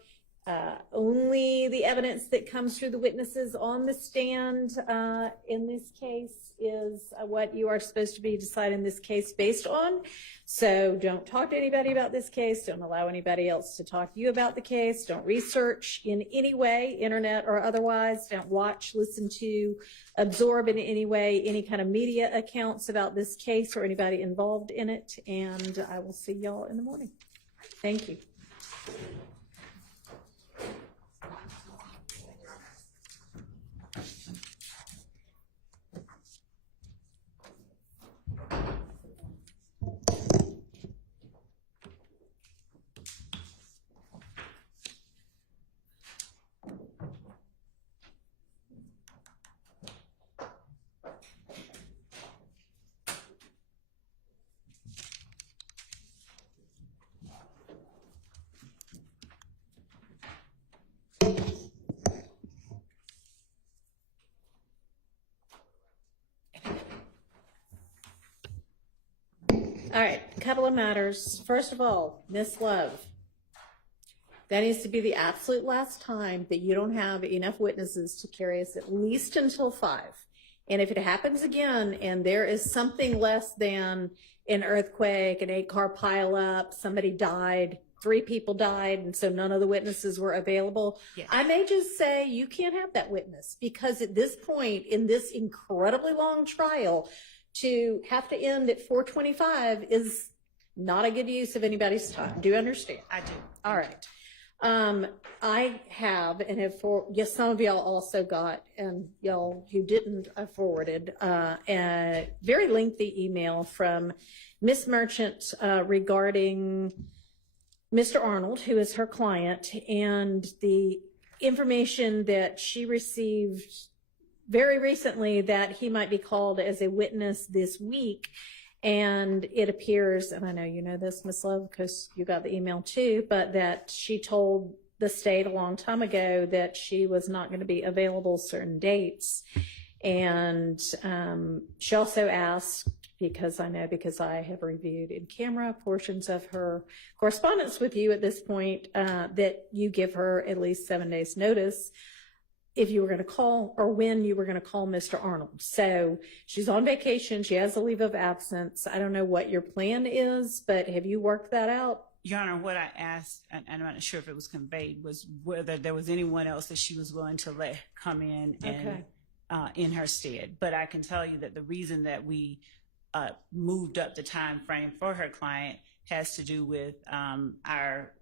only the evidence that comes through the witnesses on the stand in this case is what you are supposed to be deciding this case based on. So don't talk to anybody about this case. Don't allow anybody else to talk to you about the case. Don't research in any way, internet or otherwise. Don't watch, listen to, absorb in any way any kind of media accounts about this case or anybody involved in it. And I will see y'all in the morning. Thank you. All right, a couple of matters. First of all, Miss Love, that needs to be the absolute last time that you don't have enough witnesses to carry us at least until 5. And if it happens again and there is something less than an earthquake, an 8-car pileup, somebody died, 3 people died, and so none of the witnesses were available, Yes. I may just say you can't have that witness, because at this point in this incredibly long trial, to have to end at 4:25 is not a good use of anybody's time. Do you understand? I do. All right. I have, and have yes, some of y'all also got, and y'all who didn't, I forwarded a very lengthy email from Miss Merchant regarding Mr. Arnold, who is her client, and the information that she received very recently that he might be called as a witness this week. And it appears, and I know you know this, Ms. Love, because you got the email too, but that she told the state a long time ago that she was not going to be available certain dates. And she also asked, because I have reviewed in camera portions of her correspondence with you at this point, that you give her at least 7 days notice if you were going to call, or when you were going to call Mr. Arnold. So she's on vacation. She has a leave of absence. I don't know what your plan is, but have you worked that out? Your Honor, what I asked, and I'm not sure if it was conveyed, was whether there was anyone else that she was willing to let come in and in her stead. But I can tell you that the reason that we moved up the time frame for her client has to do with our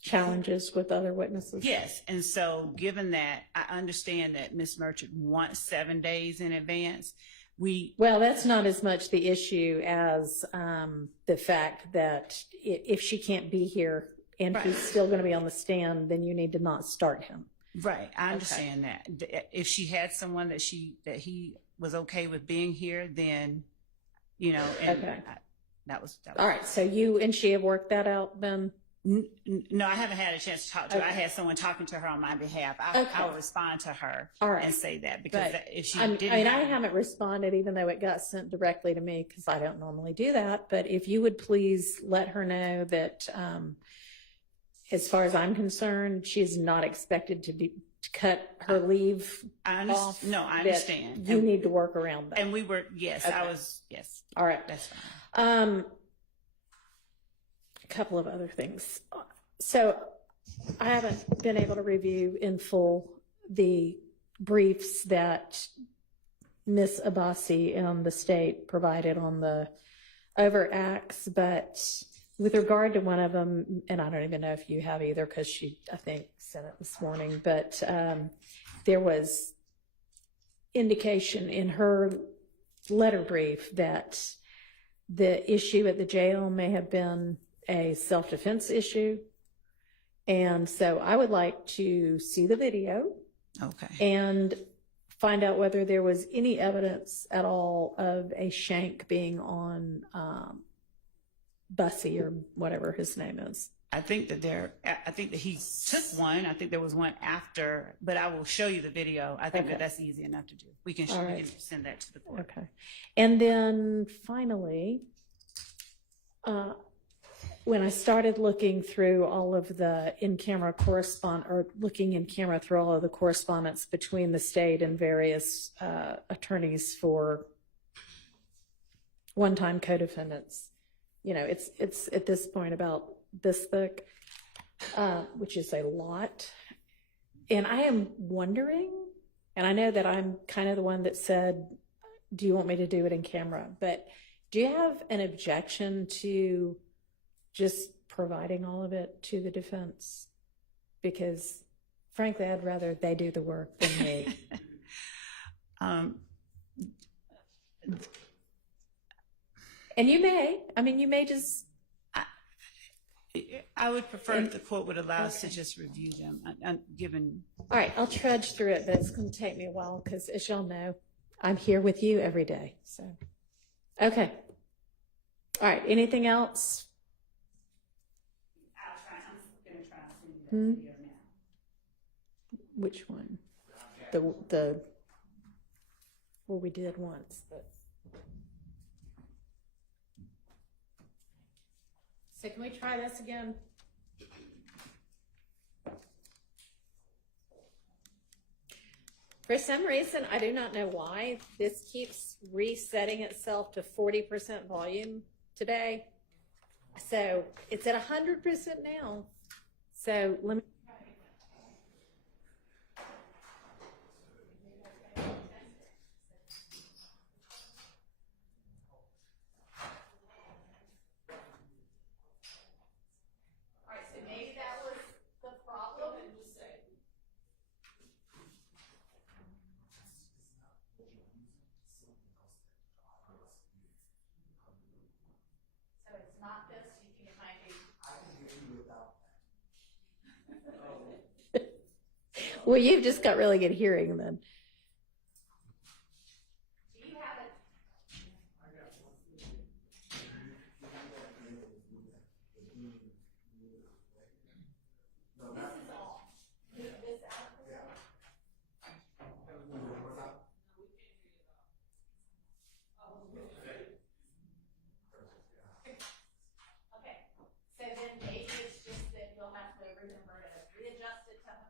Challenges with other witnesses? Yes, and so given that, I understand that Ms. Merchant wants 7 days in advance. Well, that's not as much the issue as the fact that if she can't be here and he's still going to be on the stand, then you need to not start him. Right, I understand that. If she had someone that he was okay with being here, then, you know, and that was all right. So you and she have worked that out then? No, I haven't had a chance to talk to her. I had someone talking to her on my behalf. I'll respond to her and say that, because if she didn't, I haven't responded, even though it got sent directly to me, because I don't normally do that. But if you would please let her know that, as far as I'm concerned, she's not expected to cut her leave off. No, I understand. You need to work around that. And we were, yes, I was, yes. All right. That's fine. A couple of other things. So I haven't been able to review in full the briefs that Ms. Abbasi and the state provided on the overt acts, but with regard to one of them, and I don't even know if you have either, because she, I think, sent it this morning, but there was indication in her letter brief that the issue at the jail may have been a self-defense issue. And so I would like to see the video. Okay. And find out whether there was any evidence at all of a shank being on Bussy, or whatever his name is. I think that he took one. I think there was one after, but I will show you the video. I think that that's easy enough to do. We can send that to the court. Okay. And then finally, when I started looking through all of the in-camera looking in camera through all of the correspondence between the state and various attorneys for one-time co-defendants, you know, it's at this point about this thick, which is a lot. And I am wondering, and I know that I'm kind of the one that said, do you want me to do it in camera? But do you have an objection to just providing all of it to the defense? Because frankly, I'd rather they do the work than me. And you may just. I would prefer if the court would allow us to just review them, given. All right, I'll trudge through it, but it's going to take me a while because, as y'all know, I'm here with you every day. So, okay. All right, anything else? I'm going to try to send you that video now. Which one? The well, we did once, but So can we try this again? For some reason, I do not know why, this keeps resetting itself to 40% volume today. So it's at 100% now. So let me. All right, so maybe that was the problem. So it's not this, you think it might be. Well, you've just got really good hearing then. Do you have it? This is off. Leave this out. Okay, so then maybe it's just that you'll have to remember to readjust it to 100%.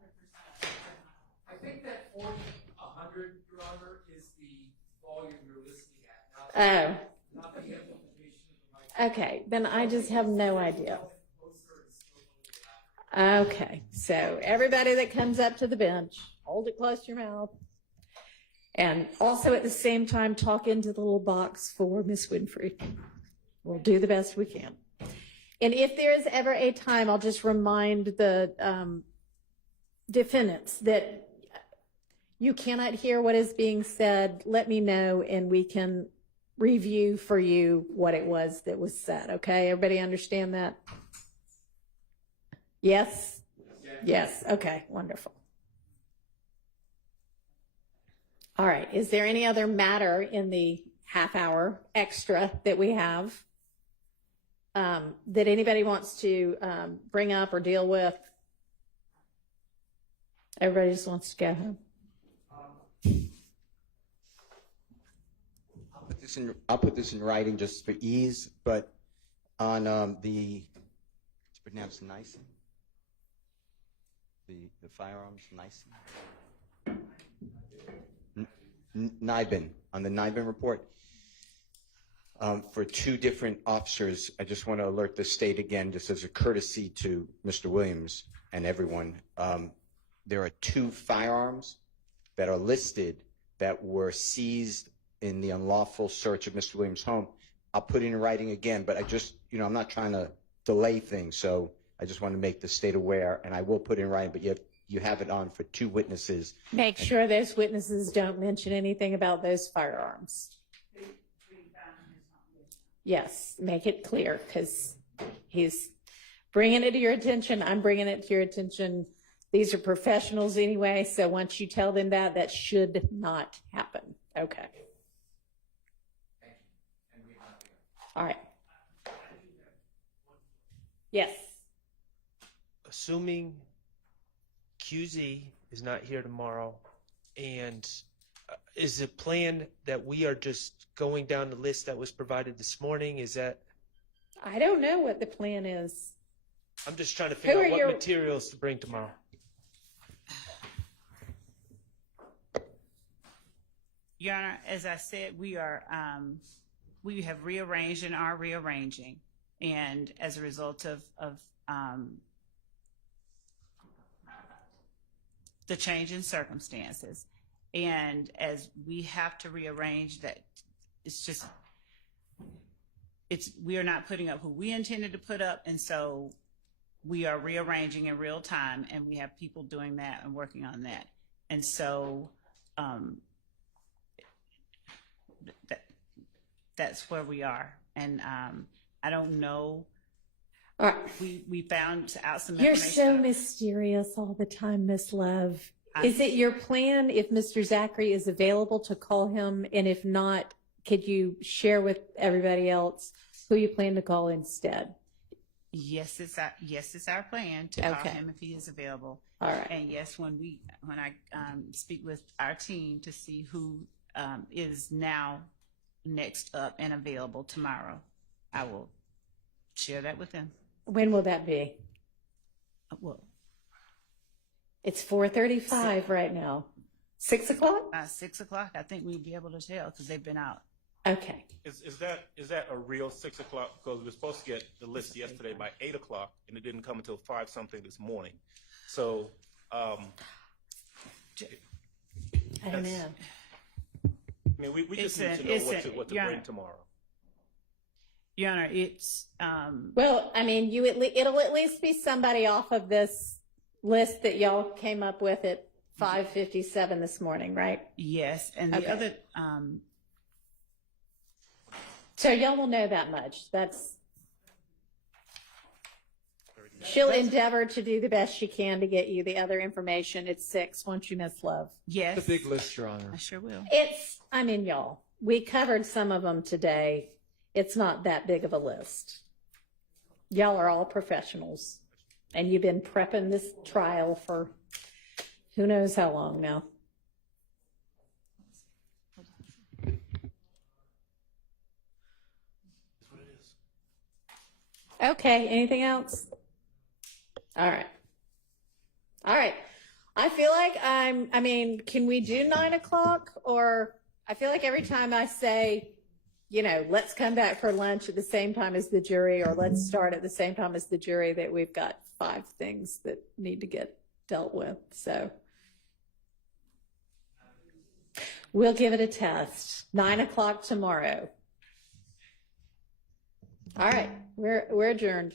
I think that 40, 100, Your Honor, is the volume you're listening at, not the implementation of the mic. Okay, then I just have no idea. Closer is still a little bit Okay, so everybody that comes up to the bench, hold it close to your mouth. And also at the same time, talk into the little box for Miss Winfrey. We'll do the best we can. And if there is ever a time, I'll just remind the defendants that you cannot hear what is being said. Let me know and we can review for you what it was that was said. Okay, everybody understand that? Yes? Yes, okay, wonderful. All right, is there any other matter in the half hour extra that we have that anybody wants to bring up or deal with? Everybody just wants to go home. I'll put this in writing just for ease, but on it's pronounced Nyson? The firearms, Nyson? NIBIN, on the NIBIN report. For two different officers, I just want to alert the state again, just as a courtesy to Mr. Williams and everyone. There are two firearms that are listed that were seized in the unlawful search of Mr. Williams' home. I'll put it in writing again, but I just, I'm not trying to delay things, so I just want to make the state aware, and I will put it in writing, but you have it on for two witnesses. Make sure those witnesses don't mention anything about those firearms. Yes, make it clear, because he's bringing it to your attention. I'm bringing it to your attention. These are professionals anyway, so once you tell them that, that should not happen. Okay. All right. Yes. Assuming QZ is not here tomorrow, and is the plan that we are just going down the list that was provided this morning? Is that? I don't know what the plan is. I'm just trying to figure out what your materials to bring tomorrow. Your Honor, as I said, we have rearranged and are rearranging, and as a result of the change in circumstances, and as we have to rearrange that, we are not putting up who we intended to put up, and so we are rearranging in real time, and we have people doing that and working on that, and so that's where we are. And I don't know. All right. We found out some You're information. so mysterious all the time, Miss Love. Is it your plan, if Mr. Zachary is available, to call him? And if not, could you share with everybody else who you plan to call instead? Yes, it's our plan to call him if he is available. All right. And yes, when I speak with our team to see who is now next up and available tomorrow, I will share that with them. When will that be? Well, It's 4:35 right now. 6 o'clock? 6 o'clock, I think we'd be able to tell because they've been out. Okay. Is that a real 6 o'clock? Because we were supposed to get the list yesterday by 8 o'clock, and it didn't come until 5 something this morning. So, I don't know. I mean, we just need to know what to yeah. bring tomorrow. Your Honor, it's, Well, I mean, it'll at least be somebody off of this list that y'all came up with at 5:57 this morning, right? yes, and the Okay. other, So y'all will know that much. She'll endeavor to do the best she can to get you the other information at 6 once you miss Love. yes. It's a big list, Your Honor. I sure will. I mean, y'all, we covered some of them today. It's not that big of a list. Y'all are all professionals, and you've been prepping this trial for who knows how long now. Okay, anything else? All right. All right. I feel like can we do 9 o'clock? Or I feel like every time I say, let's come back for lunch at the same time as the jury, or let's start at the same time as the jury, that we've got 5 things that need to get dealt with. So we'll give it a test. 9 o'clock tomorrow. All right. We're adjourned.